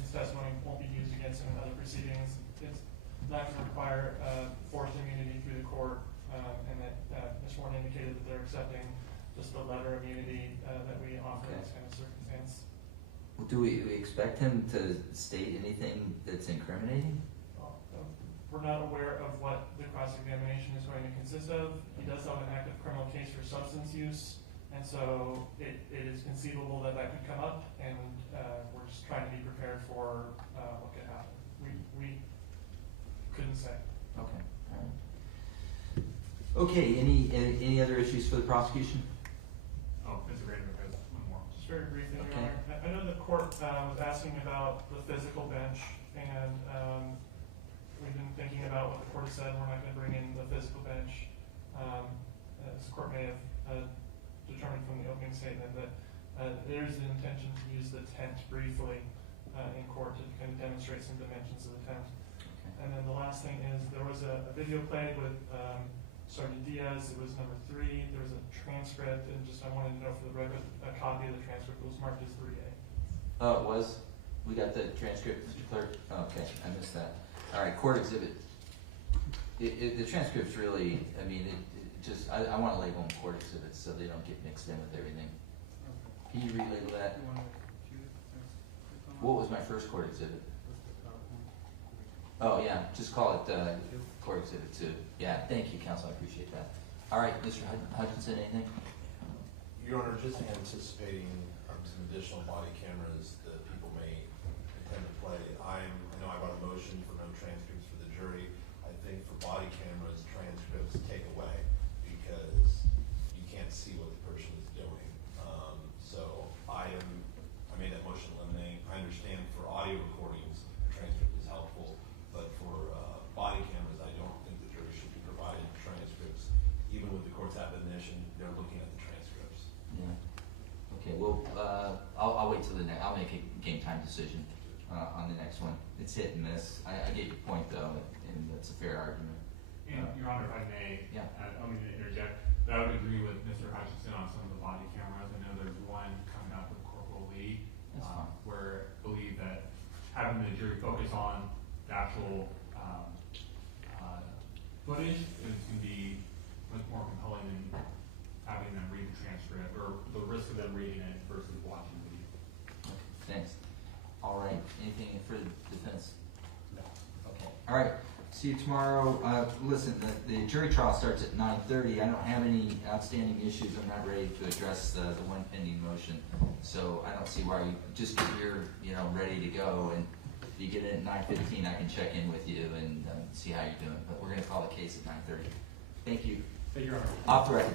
his testimony won't be used against him in other proceedings. It's not going to require forced immunity through the court, and that Ms. Warren indicated that they're accepting just the letter immunity that we offer in this kind of circumstance. Well, do we expect him to state anything that's incriminating? We're not aware of what the cross-examination is going to consist of. He does have an active criminal case for substance use, and so it is conceivable that that could come up, and we're just trying to be prepared for what could happen. We couldn't say. Okay. All right. Okay. Any other issues for the prosecution? Oh, Mr. Vanderhook has one more. Just very briefly, Your Okay. Honor. I know the court was asking about the physical bench, and we've been thinking about what the court has said. We're not going to bring in the physical bench. As the court may have determined from the opening statement that there is an intention to use the tent briefly in court to kind of demonstrate some dimensions of the tent. Okay. And then the last thing is there was a video played with Sergeant Diaz. It was number 3. There was a transcript, and just I wanted to know for the record, a copy of the transcript was marked as 3A. Oh, it was? We got the transcript, Mr. Clerk? Oh, okay, I missed that. All right, court exhibit. The transcript's really, I mean, I want to label them court exhibits so they don't get mixed in with everything. Can you relabel that? What was my first court exhibit? Oh, yeah, just call it court exhibit 2. Yeah, thank you, counsel, I appreciate that. All right, Mr. Hutchinson, anything? Your Honor, just anticipating some additional body cameras that people may intend to play. I know I brought a motion for no transcripts for the jury. I think for body cameras, transcripts take away because you can't see what the person is doing. So I made that motion eliminate. I understand for audio recordings, a transcript is helpful, but for body cameras, I don't think the jury should be provided transcripts. Even with the court's admonition, they're looking at the transcripts. Yeah. Okay, well, I'll wait till the next, I'll make a game time decision on the next one. It's hit and miss. I get your point though, and that's a fair argument. And Your Honor, if I may, Yeah. I don't mean to interject, but I would agree with Mr. Hutchinson on some of the body cameras. I know there's one coming up with Corporal Lee, That's fine. where I believe that having the jury focus on the actual footage is going to be much more compelling than having them read the transcript, or the risk of them reading it versus watching the video. Okay, thanks. All right, anything for the defense? No. Okay, all right, see you tomorrow. Listen, the jury trial starts at 9:30. I don't have any outstanding issues. I'm not ready to address the one pending motion. So I don't see why you just get here, ready to go. And if you get in at 9:15, I can check in with you and see how you're doing. But we're going to call the case at 9:30. Thank you. Thank you, Your Honor. Off the record.